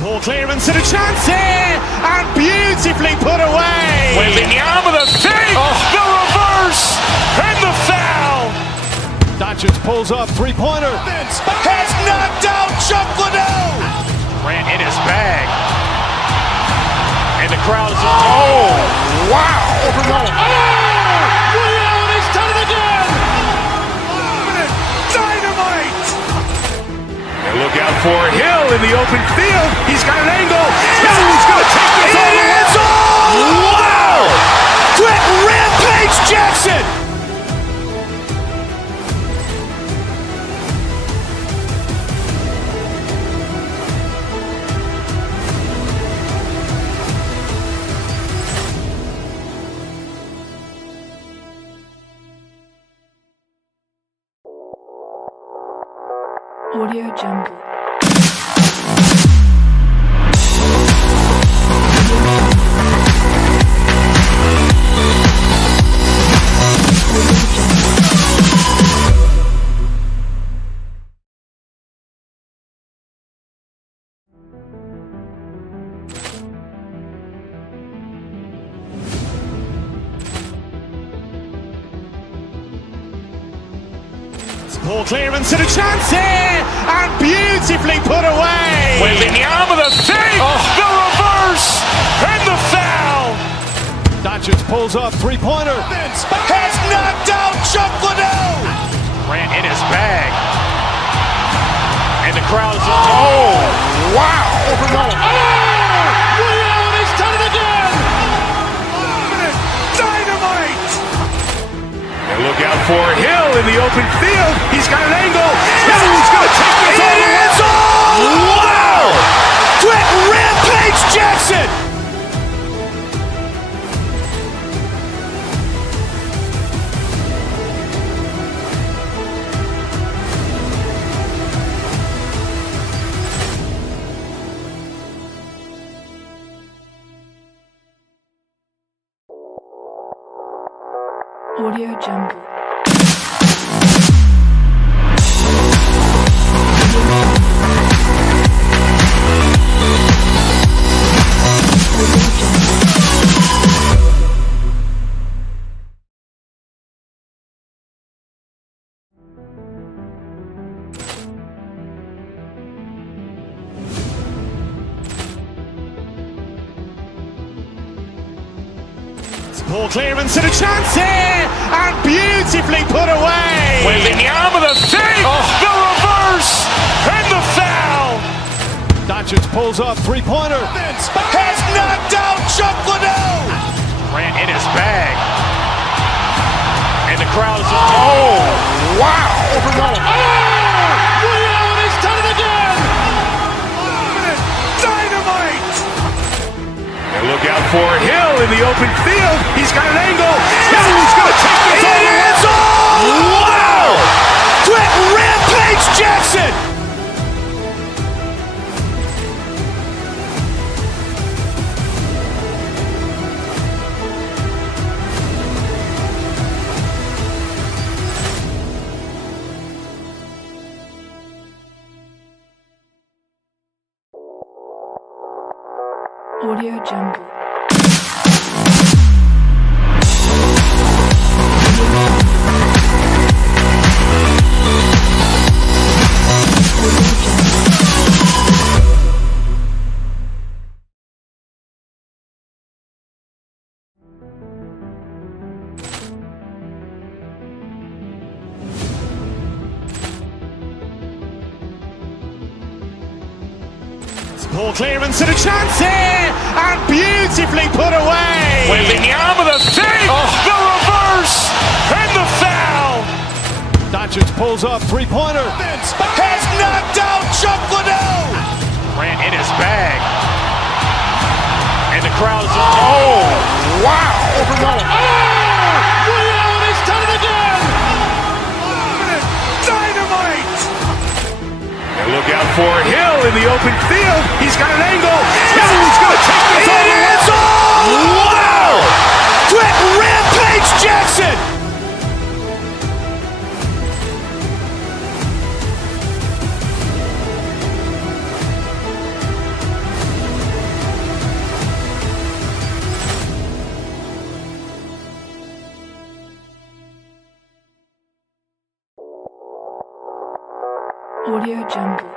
Ball clearance and a chance here, and beautifully put away. Wembanyama the save, the reverse, and the foul. Doncic pulls up, three-pointer. Has knocked out Chuck Liddell. Grant in his bag, and the crowd is. Oh, wow! He's done it again. Dynamite! And look out for Hill in the open field. He's got an angle. He's going to Audio Jungle. Ball clearance and a chance here, and beautifully put away. Wembanyama the fake, the reverse, and the foul. Doncic pulls up, three-pointer. Has knocked out Chuck Liddell. Grant in his bag. And the crowd is, oh, wow. Ray Allen has done it again. Dynamite. And look out for Hill in the open field. He's got an angle. He's going to take this all the way. Wow. Quick Rampage Jackson. Audio Jungle. Ball clearance and a chance here, and beautifully put away. Wembanyama the fake, the reverse, and the foul. Doncic pulls up, three-pointer. Has knocked out Chuck Liddell. Grant in his bag. And the crowd is, oh, wow. Ray Allen has done it again. Dynamite. And look out for Hill in the open field. He's got an angle. He's going to take this all the way. Wow. Quick Rampage Jackson. Audio Jungle. Ball clearance and a chance here, and beautifully put away. Wembanyama the fake, the reverse, and the foul. Doncic pulls up, three-pointer. Has knocked out Chuck Liddell. Grant in his bag. And the crowd is, oh, wow. Ray Allen has done it again. Dynamite. And look out for Hill in the open field. He's got an angle. He's going to take this all the way. Wow. Quick Rampage Jackson. Audio Jungle.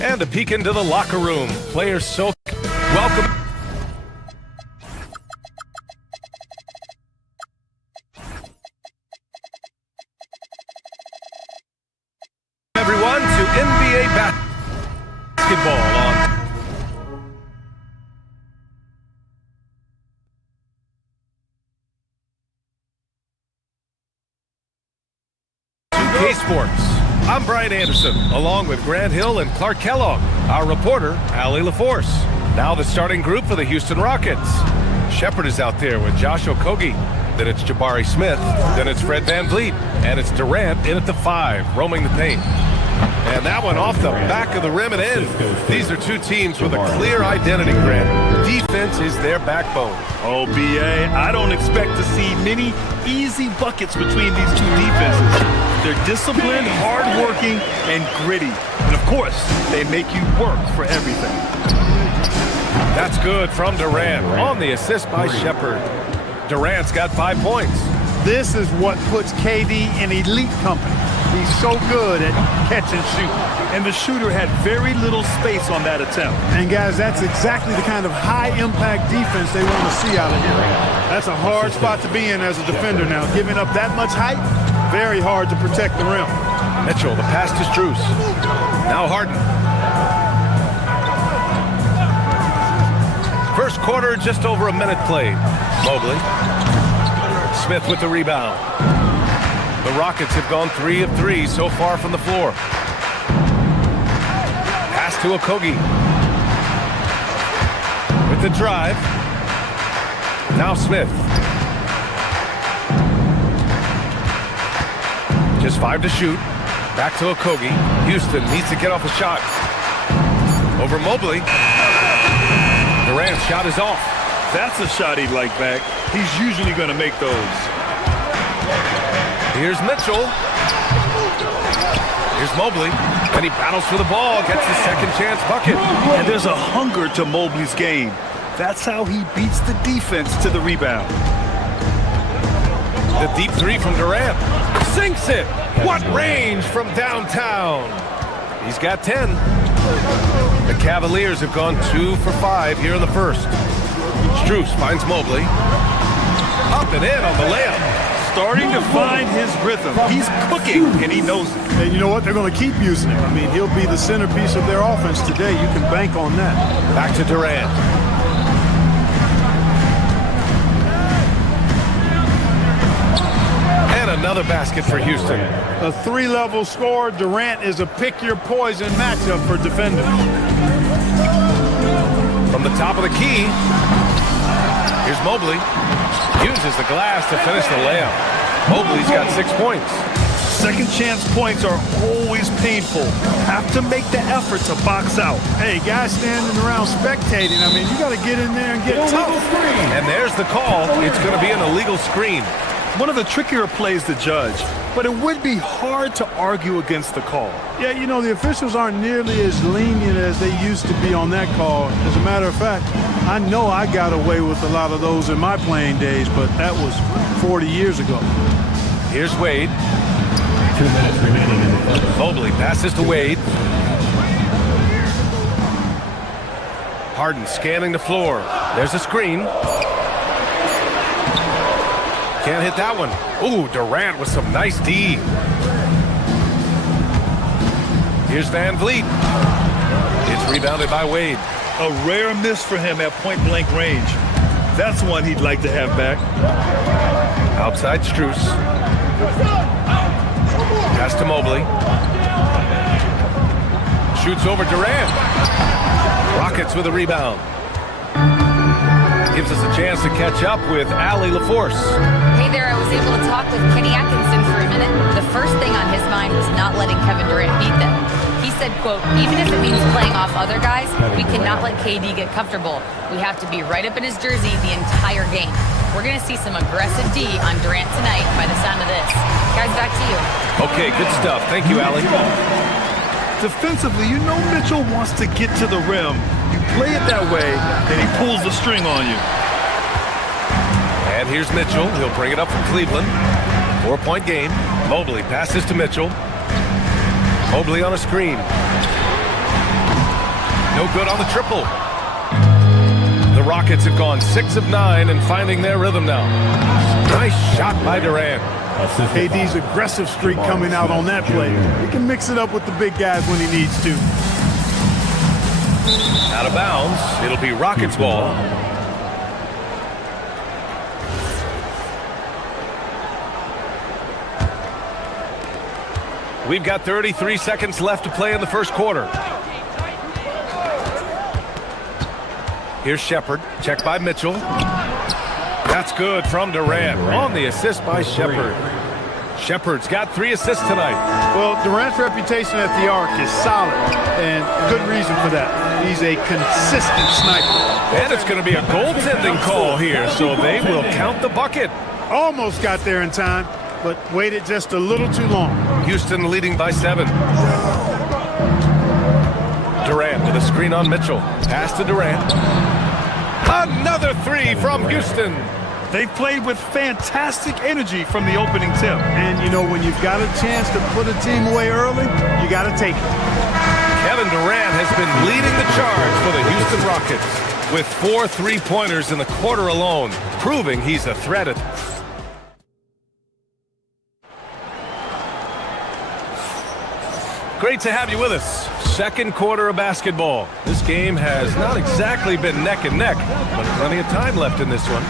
And a peek into the locker room. Players so welcome. Everyone to NBA basketball on K Sports. I'm Brian Anderson, along with Grant Hill and Clark Kellogg. Our reporter, Allie LaForce. Now the starting group for the Houston Rockets. Shepard is out there with Josh Okogie. Then it's Jabari Smith. Then it's Fred VanVleet. And it's Durant in at the 5, roaming the paint. And that one off the back of the rim and in. These are two teams with a clear identity, Grant. Defense is their backbone. Oh, B.A., I don't expect to see many easy buckets between these two defenses. They're disciplined, hardworking, and gritty. And, of course, they make you work for everything. That's good from Durant on the assist by Shepard. Durant's got 5 points. This is what puts KD in elite company. He's so good at catch and shoot. And the shooter had very little space on that attempt. And guys, that's exactly the kind of high-impact defense they want to see out of here. That's a hard spot to be in as a defender now. Giving up that much height, very hard to protect the rim. Mitchell, the pass to Strus. Now Harden. First quarter, just over a minute played. Mobley. Smith with the rebound. The Rockets have gone 3 of 3 so far from the floor. Pass to Okogie. With the drive. Now Smith. Just 5 to shoot. Back to Okogie. Houston needs to get off a shot. Over Mobley. Durant's shot is off. That's a shot he'd like back. He's usually going to make those. Here's Mitchell. Here's Mobley. And he battles for the ball, gets the second chance bucket. And there's a hunger to Mobley's game. That's how he beats the defense to the rebound. The deep 3 from Durant. Sinks it. What range from downtown. He's got 10. The Cavaliers have gone 2 for 5 here in the first. Strus finds Mobley. Up and in on the layup. Starting to find his rhythm. He's cooking, and he knows it. And you know what? They're going to keep using him. I mean, he'll be the centerpiece of their offense today. You can bank on that. Back to Durant. And another basket for Houston. A 3-level score. Durant is a pick-your-poison matchup for defenders. From the top of the key, here's Mobley. Uses the glass to finish the layup. Mobley's got 6 points. Second chance points are always painful. Have to make the effort to box out. Hey, guys standing around spectating, I mean, you got to get in there and get tough. And there's the call. It's going to be an illegal screen. One of the trickier plays to judge, but it would be hard to argue against the call. Yeah, you know, the officials aren't nearly as lenient as they used to be on that call. As a matter of fact, I know I got away with a lot of those in my playing days, but that was 40 years ago. Here's Wade. 2 minutes remaining in the first. Mobley passes to Wade. Harden scanning the floor. There's a screen. Can't hit that one. Ooh, Durant with some nice D. Here's VanVleet. It's rebounded by Wade. A rare miss for him at point-blank range. That's one he'd like to have back. Outside Strus. Pass to Mobley. Shoots over Durant. Rockets with a rebound. Gives us a chance to catch up with Allie LaForce. Hey there, I was able to talk with Kenny Atkinson for a minute. The first thing on his mind was not letting Kevin Durant beat them. He said, quote, even if it means playing off other guys, we cannot let KD get comfortable. We have to be right up in his jersey the entire game. We're going to see some aggressive D on Durant tonight by the sound of this. Guys, back to you. Okay, good stuff. Thank you, Allie. Defensively, you know Mitchell wants to get to the rim. You play it that way, and he pulls the string on you. And here's Mitchell. He'll bring it up from Cleveland. 4-point game. Mobley passes to Mitchell. Mobley on a screen. No good on the triple. The Rockets have gone 6 of 9 and finding their rhythm now. Nice shot by Durant. KD's aggressive streak coming out on that play. He can mix it up with the big guys when he needs to. Out of bounds. It'll be Rockets ball. We've got 33 seconds left to play in the first quarter. Here's Shepard. Checked by Mitchell. That's good from Durant. On the assist by Shepard. Shepard's got 3 assists tonight. Well, Durant's reputation at the arc is solid, and good reason for that. He's a consistent sniper. And it's going to be a goaltending call here, so they will count the bucket. Almost got there in time, but waited just a little too long. Houston leading by 7. Durant with a screen on Mitchell. Pass to Durant. Another 3 from Houston. They played with fantastic energy from the opening tip. And, you know, when you've got a chance to put a team away early, you got to take it. Kevin Durant has been leading the charge for the Houston Rockets with 4 3-pointers in the quarter alone, proving he's a threat at Great to have you with us. Second quarter of basketball. This game has not exactly been neck and neck, but plenty of time left in this one.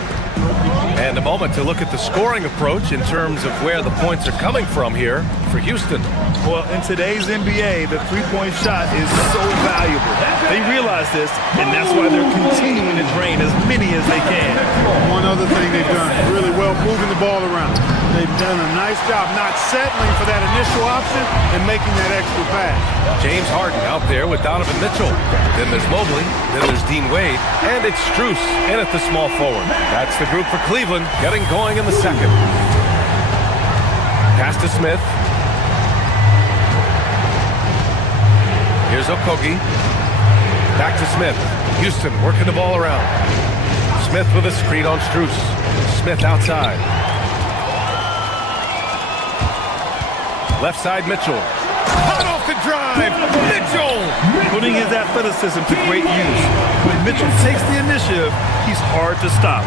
And a moment to look at the scoring approach in terms of where the points are coming from here for Houston. Well, in today's NBA, the three-point shot is so valuable. They realize this, and that's why they're continuing to drain as many as they can. One other thing they've done really well, moving the ball around. They've done a nice job not settling for that initial option and making that extra pass. James Harden out there with Donovan Mitchell. Then there's Mobley. Then there's Dean Wade. And it's Strus in at the small forward. That's the group for Cleveland getting going in the second. Pass to Smith. Here's Okogie. Back to Smith. Houston working the ball around. Smith with a screen on Strus. Smith outside. Left side, Mitchell. Hot off the drive, Mitchell! Putting his athleticism to great use. When Mitchell takes the initiative, he's hard to stop.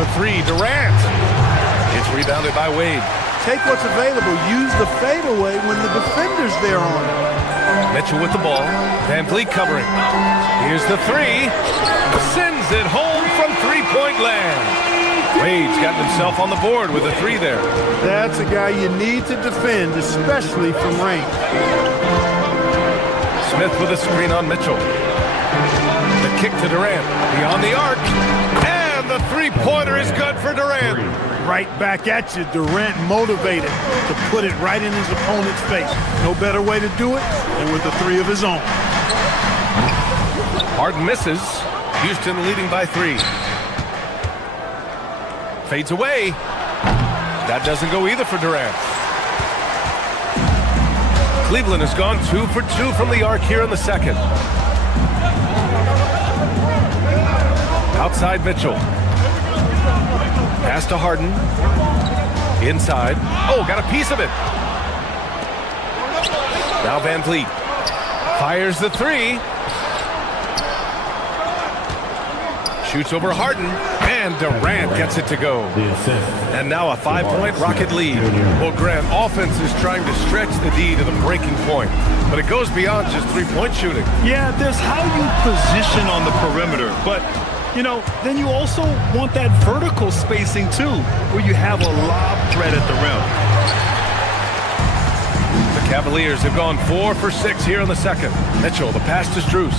For 3, Durant. It's rebounded by Wade. Take what's available. Use the fadeaway when the defender's there on it. Mitchell with the ball. Van Vliet covering. Here's the 3. Sends it home from three-point land. Wade's gotten himself on the board with a 3 there. That's a guy you need to defend, especially from range. Smith with a screen on Mitchell. The kick to Durant. Beyond the arc. And the three-pointer is good for Durant. Right back at you. Durant motivated to put it right in his opponent's face. No better way to do it than with a 3 of his own. Harden misses. Houston leading by 3. Fades away. That doesn't go either for Durant. Cleveland has gone 2 for 2 from the arc here in the second. Outside Mitchell. Pass to Harden. Inside. Oh, got a piece of it. Now Van Vliet. Fires the 3. Shoots over Harden. And Durant gets it to go. And now a 5-point Rocket lead. Well, Grant, offense is trying to stretch the D to the breaking point. But it goes beyond just three-point shooting. Yeah, there's how you position on the perimeter. But, you know, then you also want that vertical spacing, too, where you have a lob threat at the rim. The Cavaliers have gone 4 for 6 here in the second. Mitchell, the pass to Strus.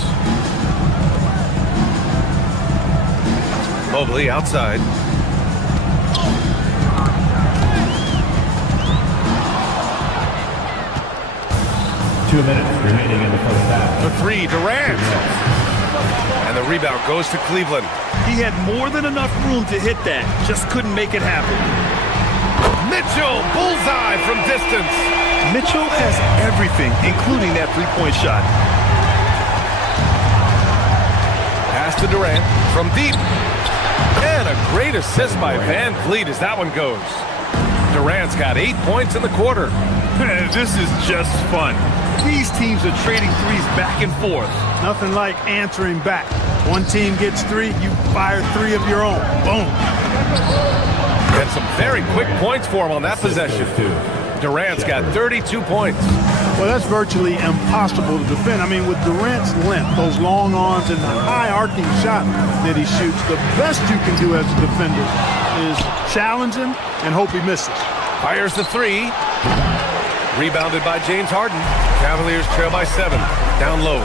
Mobley outside. Two minutes remaining in the first half. The 3, Durant. And the rebound goes to Cleveland. He had more than enough room to hit that. Just couldn't make it happen. Mitchell, bullseye from distance. Mitchell has everything, including that three-point shot. Pass to Durant from deep. And a great assist by Van Vliet as that one goes. Durant's got 8 points in the quarter. This is just fun. These teams are trading threes back and forth. Nothing like answering back. One team gets 3, you fire 3 of your own. Boom. And some very quick points for him on that possession. Durant's got 32 points. Well, that's virtually impossible to defend. I mean, with Durant's length, those long arms, and the high arcing shot that he shoots, the best you can do as a defender is challenge him and hope he misses. Fires the three. Rebounded by James Harden. Cavaliers trail by 7. Down low.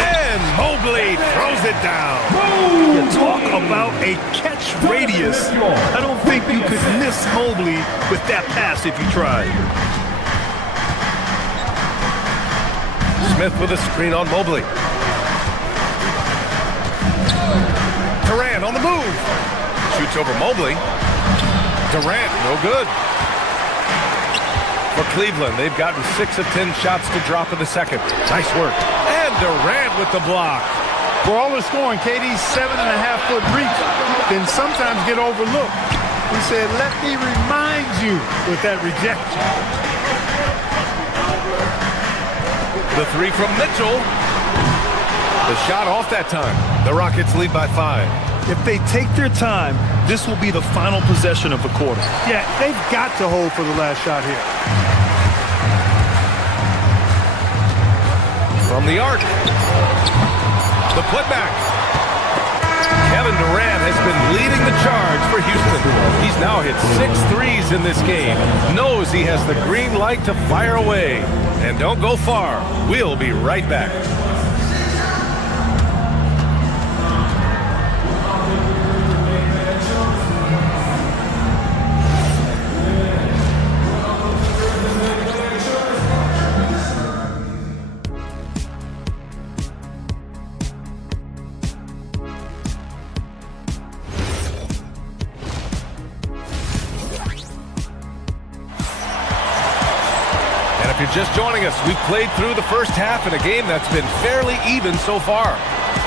And Mobley throws it down. You talk about a catch radius. I don't think you could miss Mobley with that pass if you tried. Smith with a screen on Mobley. Durant on the move. Shoots over Mobley. Durant, no good. For Cleveland, they've gotten 6 of 10 shots to drop in the second. Nice work. And Durant with the block. For all the scoring, KD's 7.5-foot reach can sometimes get overlooked. He said, let me remind you with that rejection. The three from Mitchell. The shot off that time. The Rockets lead by 5. If they take their time, this will be the final possession of the quarter. Yeah, they've got to hold for the last shot here. From the arc. The putback. Kevin Durant has been leading the charge for Houston. He's now hit 6 threes in this game. Knows he has the green light to fire away. And don't go far. We'll be right back. If you're just joining us, we've played through the first half in a game that's been fairly even so far.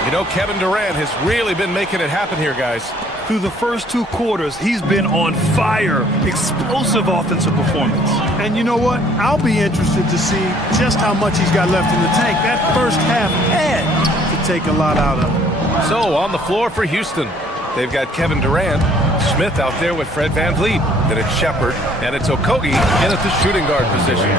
You know, Kevin Durant has really been making it happen here, guys. Through the first 2 quarters, he's been on fire. Explosive offensive performance. And you know what? I'll be interested to see just how much he's got left in the tank. That first half had to take a lot out of him. So, on the floor for Houston, they've got Kevin Durant, Smith out there with Fred VanVleet. Then it's Shepard, and it's Okogie in at the shooting guard position.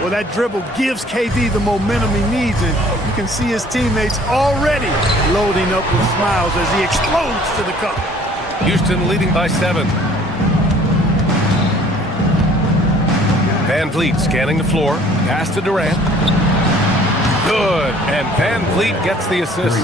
Well, that dribble gives KD the momentum he needs, and you can see his teammates already loading up with smiles as he explodes to the cup. Houston leading by 7. VanVleet scanning the floor. Pass to Durant. Good. And VanVleet gets the assist.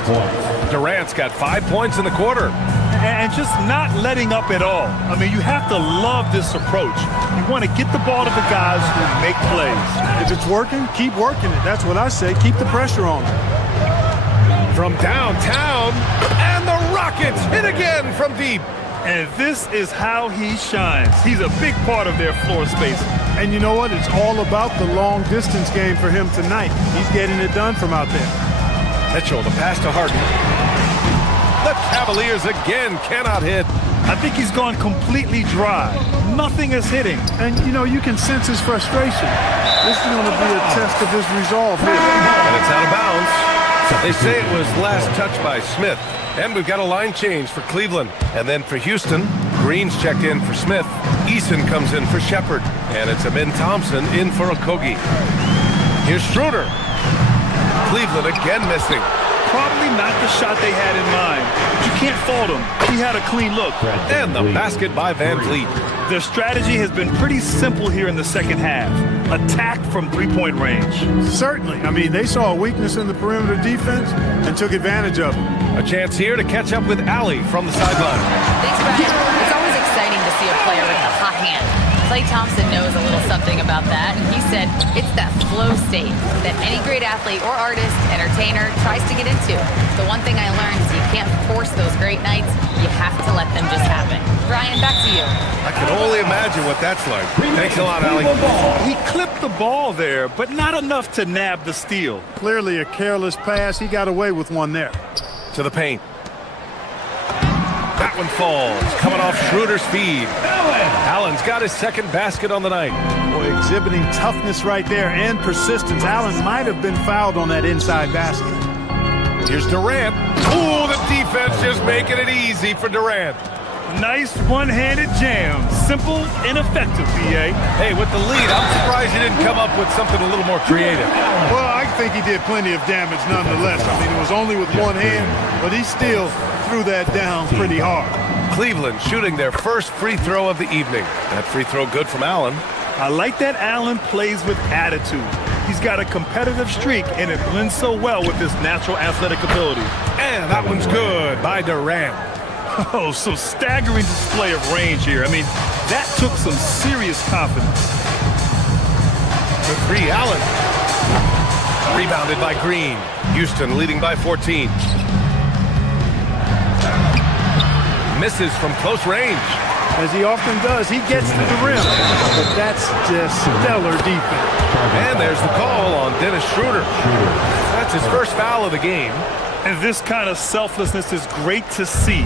Durant's got 5 points in the quarter. And just not letting up at all. I mean, you have to love this approach. You want to get the ball to the guys who make plays. If it's working, keep working it. That's what I say. Keep the pressure on them. From downtown, and the Rockets hit again from deep. And this is how he shines. He's a big part of their floor space. And you know what? It's all about the long distance game for him tonight. He's getting it done from out there. Mitchell, the pass to Harden. The Cavaliers again cannot hit. I think he's gone completely dry. Nothing is hitting. And, you know, you can sense his frustration. This is going to be a test of his resolve here. And it's out of bounds. They say it was last touched by Smith. And we've got a line change for Cleveland. And then for Houston, Green's checked in for Smith. Eason comes in for Shepard. And it's Amin Thompson in for Okogie. Here's Schroeder. Cleveland again missing. Probably not the shot they had in mind. But you can't fault him. He had a clean look. And the basket by VanVleet. Their strategy has been pretty simple here in the second half. Attack from three-point range. Certainly. I mean, they saw a weakness in the perimeter defense and took advantage of it. A chance here to catch up with Allie from the sideline. Thanks, Brian. It's always exciting to see a player with a hot hand. Klay Thompson knows a little something about that, and he said it's that flow state that any great athlete or artist, entertainer, tries to get into. The one thing I learned is you can't force those great nights. You have to let them just happen. Brian, back to you. I can only imagine what that's like. Thanks a lot, Allie. He clipped the ball there, but not enough to nab the steal. Clearly a careless pass. He got away with one there. To the paint. That one falls. Coming off Schroeder's feed. Allen's got his second basket on the night. Boy, exhibiting toughness right there and persistence. Allen might have been fouled on that inside basket. Here's Durant. Ooh, the defense just making it easy for Durant. Nice one-handed jam. Simple and effective, B.A. Hey, with the lead, I'm surprised he didn't come up with something a little more creative. Well, I think he did plenty of damage nonetheless. I mean, it was only with one hand, but he still threw that down pretty hard. Cleveland shooting their first free throw of the evening. That free throw good from Allen. I like that Allen plays with attitude. He's got a competitive streak, and it blends so well with his natural athletic ability. And that one's good by Durant. Oh, so staggering display of range here. I mean, that took some serious confidence. The three, Allen. Rebounded by Green. Houston leading by 14. Misses from close range. As he often does, he gets to the rim. But that's just stellar defense. And there's the call on Dennis Schroeder. That's his first foul of the game. And this kind of selflessness is great to see.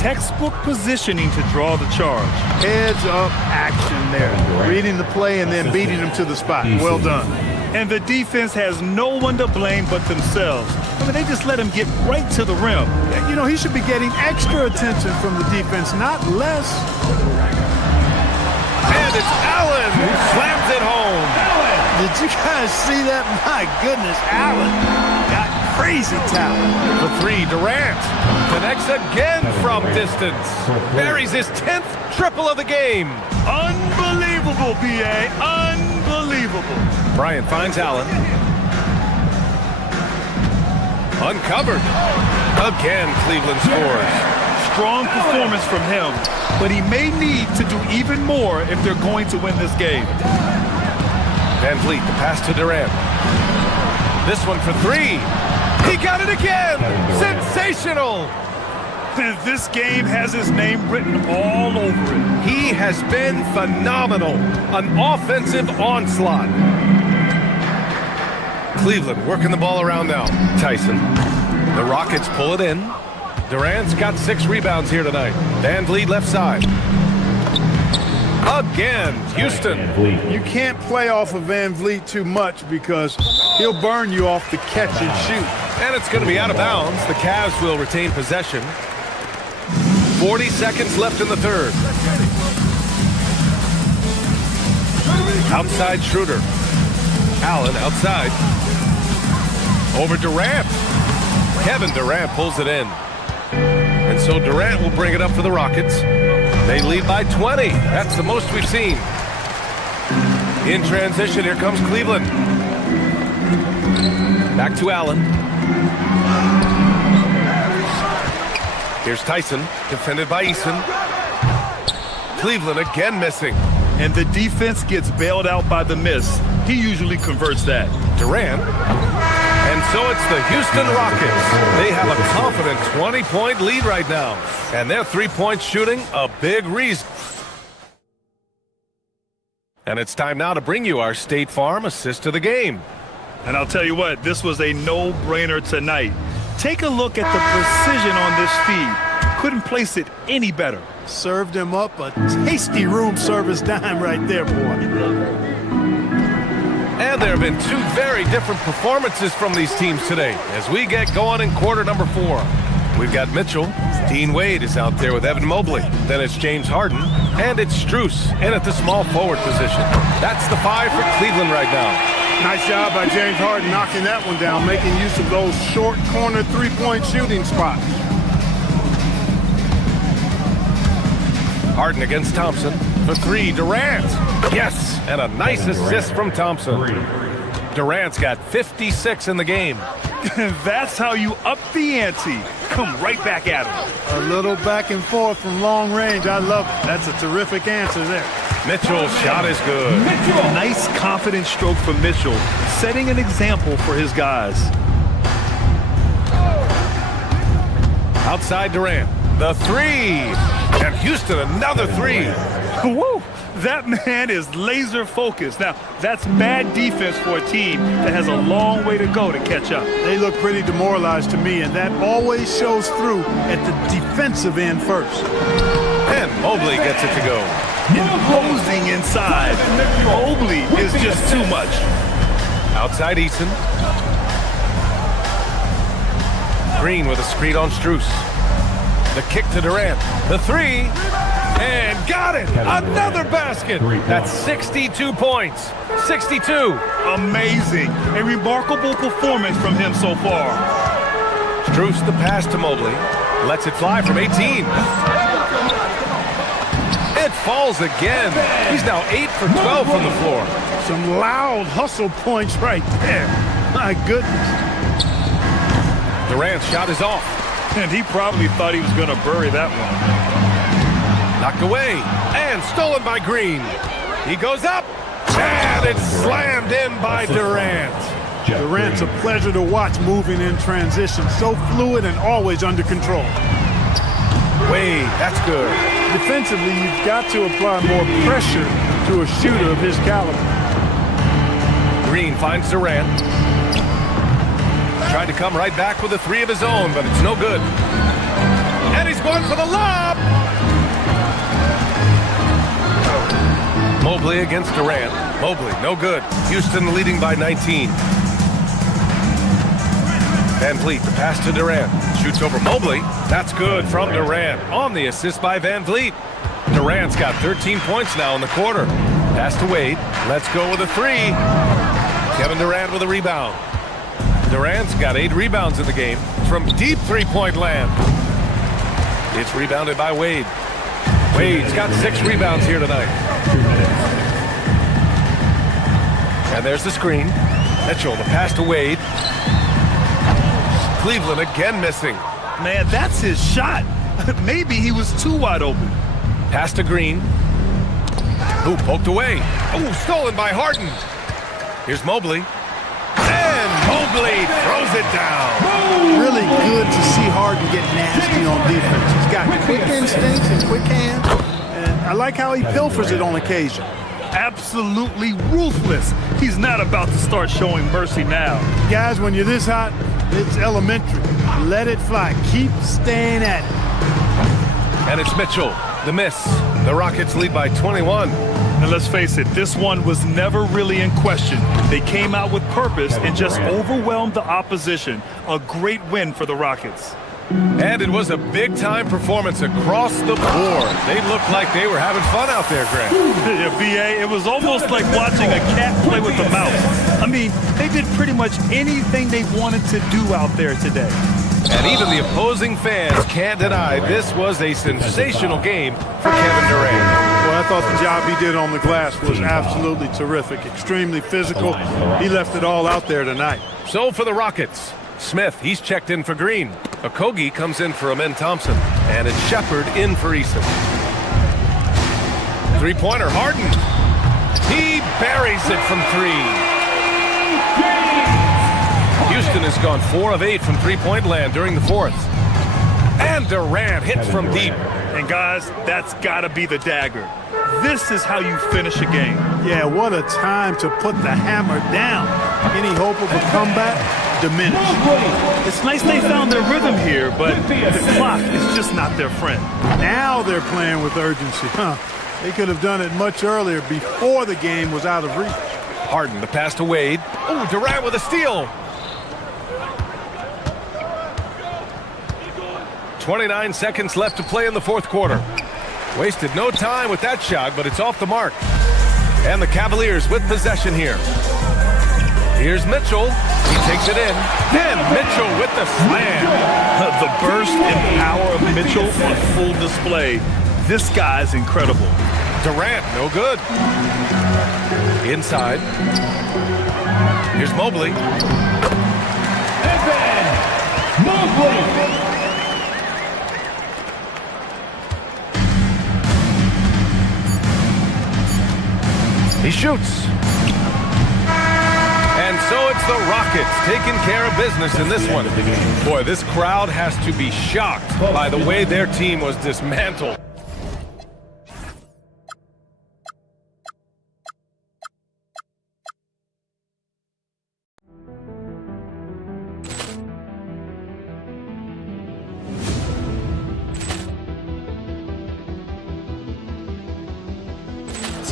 Textbook positioning to draw the charge. Heads-up action there. Reading the play and then beating him to the spot. Well done. And the defense has no one to blame but themselves. I mean, they just let him get right to the rim. You know, he should be getting extra attention from the defense, not less. And it's Allen who slams it home. Did you guys see that? My goodness, Allen got crazy talent. The three, Durant connects again from distance. Buries his 10th triple of the game. Unbelievable, B.A. Unbelievable. Bryant finds Allen. Uncovered. Again, Cleveland scores. Strong performance from him, but he may need to do even more if they're going to win this game. Van Vliet, the pass to Durant. This one for three. He got it again! Sensational! This game has his name written all over it. He has been phenomenal. An offensive onslaught. Cleveland working the ball around now. Tyson. The Rockets pull it in. Durant's got 6 rebounds here tonight. Van Vliet left side. Again, Houston. You can't play off of Van Vliet too much because he'll burn you off the catch and shoot. And it's going to be out of bounds. The Cavs will retain possession. 40 seconds left in the third. Outside Schroeder. Allen outside. Over Durant. Kevin Durant pulls it in. And so Durant will bring it up for the Rockets. They lead by 20. That's the most we've seen. In transition, here comes Cleveland. Back to Allen. Here's Tyson, defended by Eason. Cleveland again missing. And the defense gets bailed out by the miss. He usually converts that. Durant. And so it's the Houston Rockets. They have a confident 20-point lead right now. And their three-point shooting, a big reason. And it's time now to bring you our State Farm assist of the game. And I'll tell you what, this was a no-brainer tonight. Take a look at the precision on this feed. Couldn't place it any better. Served him up a tasty room service dime right there, boy. And there have been 2 very different performances from these teams today as we get going in quarter number 4. We've got Mitchell. Dean Wade is out there with Evan Mobley. Then it's James Harden. And it's Strus in at the small forward position. That's the 5 for Cleveland right now. Nice job by James Harden knocking that one down, making use of those short corner three-point shooting spots. Harden against Thompson. For 3, Durant. Yes, and a nice assist from Thompson. Durant's got 56 in the game. That's how you up the ante. Come right back at him. A little back and forth from long range. I love it. That's a terrific answer there. Mitchell's shot is good. Nice confident stroke from Mitchell, setting an example for his guys. Outside Durant. The 3. And Houston, another 3. Woo! That man is laser focused. Now, that's bad defense for a team that has a long way to go to catch up. They look pretty demoralized to me, and that always shows through at the defensive end first. And Mobley gets it to go. Imposing inside. Mobley is just too much. Outside Eason. Green with a screen on Strus. The kick to Durant. The 3. And got it! Another basket! That's 62 points. 62. Amazing. A remarkable performance from him so far. Strus the pass to Mobley. Lets it fly from 18. it falls again. He's now 8 for 12 from the floor. Some loud hustle points right there. My goodness. Durant's shot is off. And he probably thought he was going to bury that one. Knocked away and stolen by Green. He goes up and it's slammed in by Durant. Durant's a pleasure to watch moving in transition. So fluid and always under control. Wade, that's good. Defensively, you've got to apply more pressure to a shooter of his caliber. Green finds Durant. Tried to come right back with a three of his own, but it's no good. And he's going for the lob. Mobley against Durant. Mobley, no good. Houston leading by 19. Van Vliet, the pass to Durant. Shoots over Mobley. That's good from Durant. On the assist by Van Vliet. Durant's got 13 points now in the quarter. Pass to Wade. Let's go with a three. Kevin Durant with a rebound. Durant's got 8 rebounds in the game from deep three-point land. It's rebounded by Wade. Wade's got 6 rebounds here tonight. And there's the screen. Mitchell, the pass to Wade. Cleveland again missing. Man, that's his shot. Maybe he was too wide open. Pass to Green. Ooh, poked away. Ooh, stolen by Harden. Here's Mobley. And Mobley throws it down. Really good to see Harden get nasty on defense. He's got quick instincts and quick hands. And I like how he pilfers it on occasion. Absolutely ruthless. He's not about to start showing mercy now. Guys, when you're this hot, it's elementary. Let it fly. Keep staying at it. And it's Mitchell. The miss. The Rockets lead by 21. And let's face it, this one was never really in question. They came out with purpose and just overwhelmed the opposition. A great win for the Rockets. And it was a big-time performance across the board. They looked like they were having fun out there, Grant. Yeah, B.A., it was almost like watching a cat play with a mouse. I mean, they did pretty much anything they wanted to do out there today. And even the opposing fans can't deny this was a sensational game for Kevin Durant. Well, I thought the job he did on the glass was absolutely terrific. Extremely physical. He left it all out there tonight. So for the Rockets, Smith, he's checked in for Green. Okogie comes in for Amen Thompson. And it's Shepard in for Eason. Three-pointer, Harden. He buries it from 3. Houston has gone 4 of 8 from three-point land during the fourth. And Durant hits from deep. And guys, that's got to be the dagger. This is how you finish a game. Yeah, what a time to put the hammer down. Any hope of a comeback? Diminished. It's nice they found their rhythm here, but the clock is just not their friend. Now they're playing with urgency. They could have done it much earlier before the game was out of reach. Harden, the pass to Wade. Oh, Durant with a steal. 29 seconds left to play in the fourth quarter. Wasted no time with that shot, but it's off the mark. And the Cavaliers with possession here. Here's Mitchell. He takes it in. Then Mitchell with the slam. The burst and power of Mitchell on full display. This guy's incredible. Durant, no good. Inside. Here's Mobley. Mobley. He shoots. And so it's the Rockets taking care of business in this one. Boy, this crowd has to be shocked by the way their team was dismantled.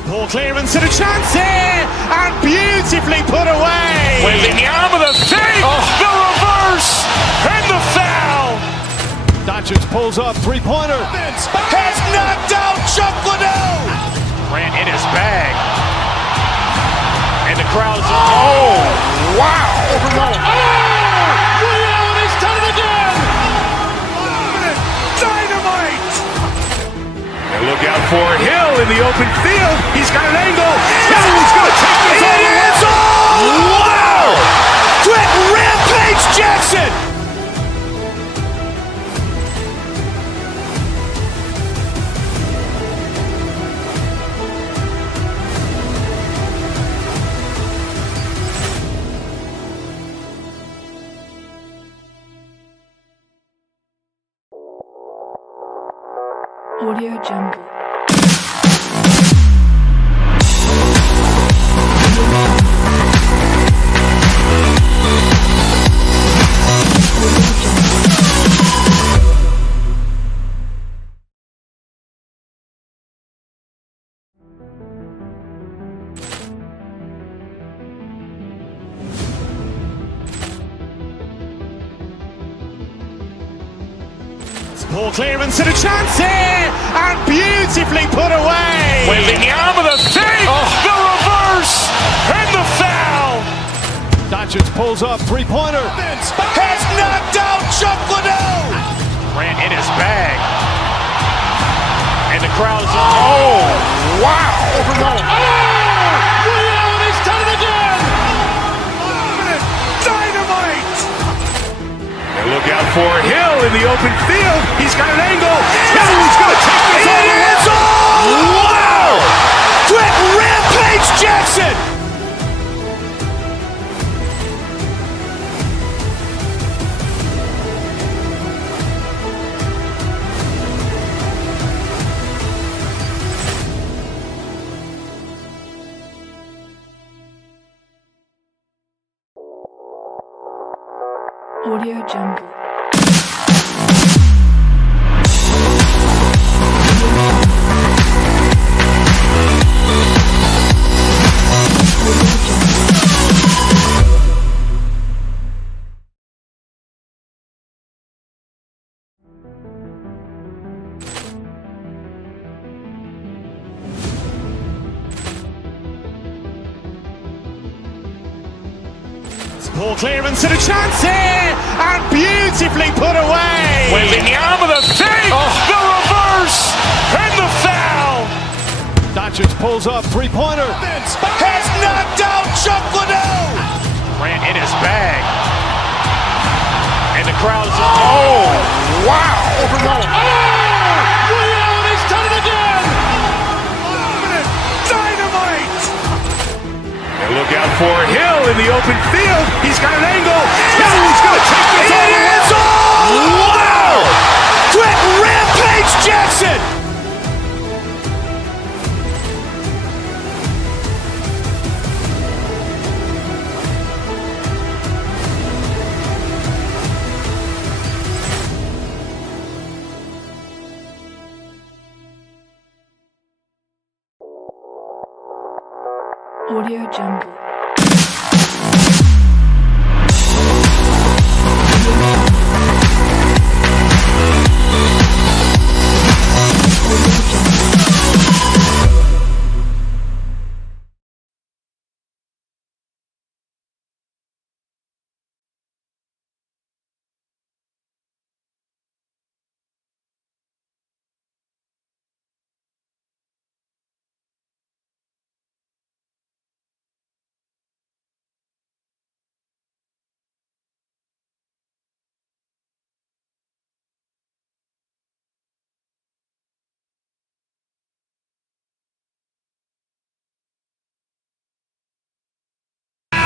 Ball clearance and a chance here, and beautifully put away. With the arm of the fake, the reverse, and the foul. Doncic pulls up, three-pointer. Has knocked out Chuck Liddell. Grant in his bag. And the crowd is, oh, wow. Ray Allen has done it again. Dynamite. And look out for Hill in the open field. He's got an angle. Hill's going to take this all the way. Wow! Quick rampage Jackson! Audio Jungle. Ball clearance and a chance here, and beautifully put away. Wembanyama the fake, the reverse, and the foul. Doncic pulls up, three-pointer. Has knocked out Chuck Liddell. Grant in his bag. And the crowd is, oh, wow. Rio, and he's done it again. Dynamite. And look out for Hill in the open field. He's got an angle. Hill's going to take this all the way. Wow. Quick rampage Jackson. Audio Jungle. Ball clearance and a chance here, and beautifully put away. Wembanyama the fake, the reverse, and the foul. Doncic pulls up, three-pointer. Has knocked out Chuck Liddell. Grant in his bag. And the crowd is, oh, wow. Rio, and he's done it again. Dynamite. And look out for Hill in the open field. He's got an angle. Hill's going to take this all the way. Wow. Quick rampage Jackson. Audio Jungle.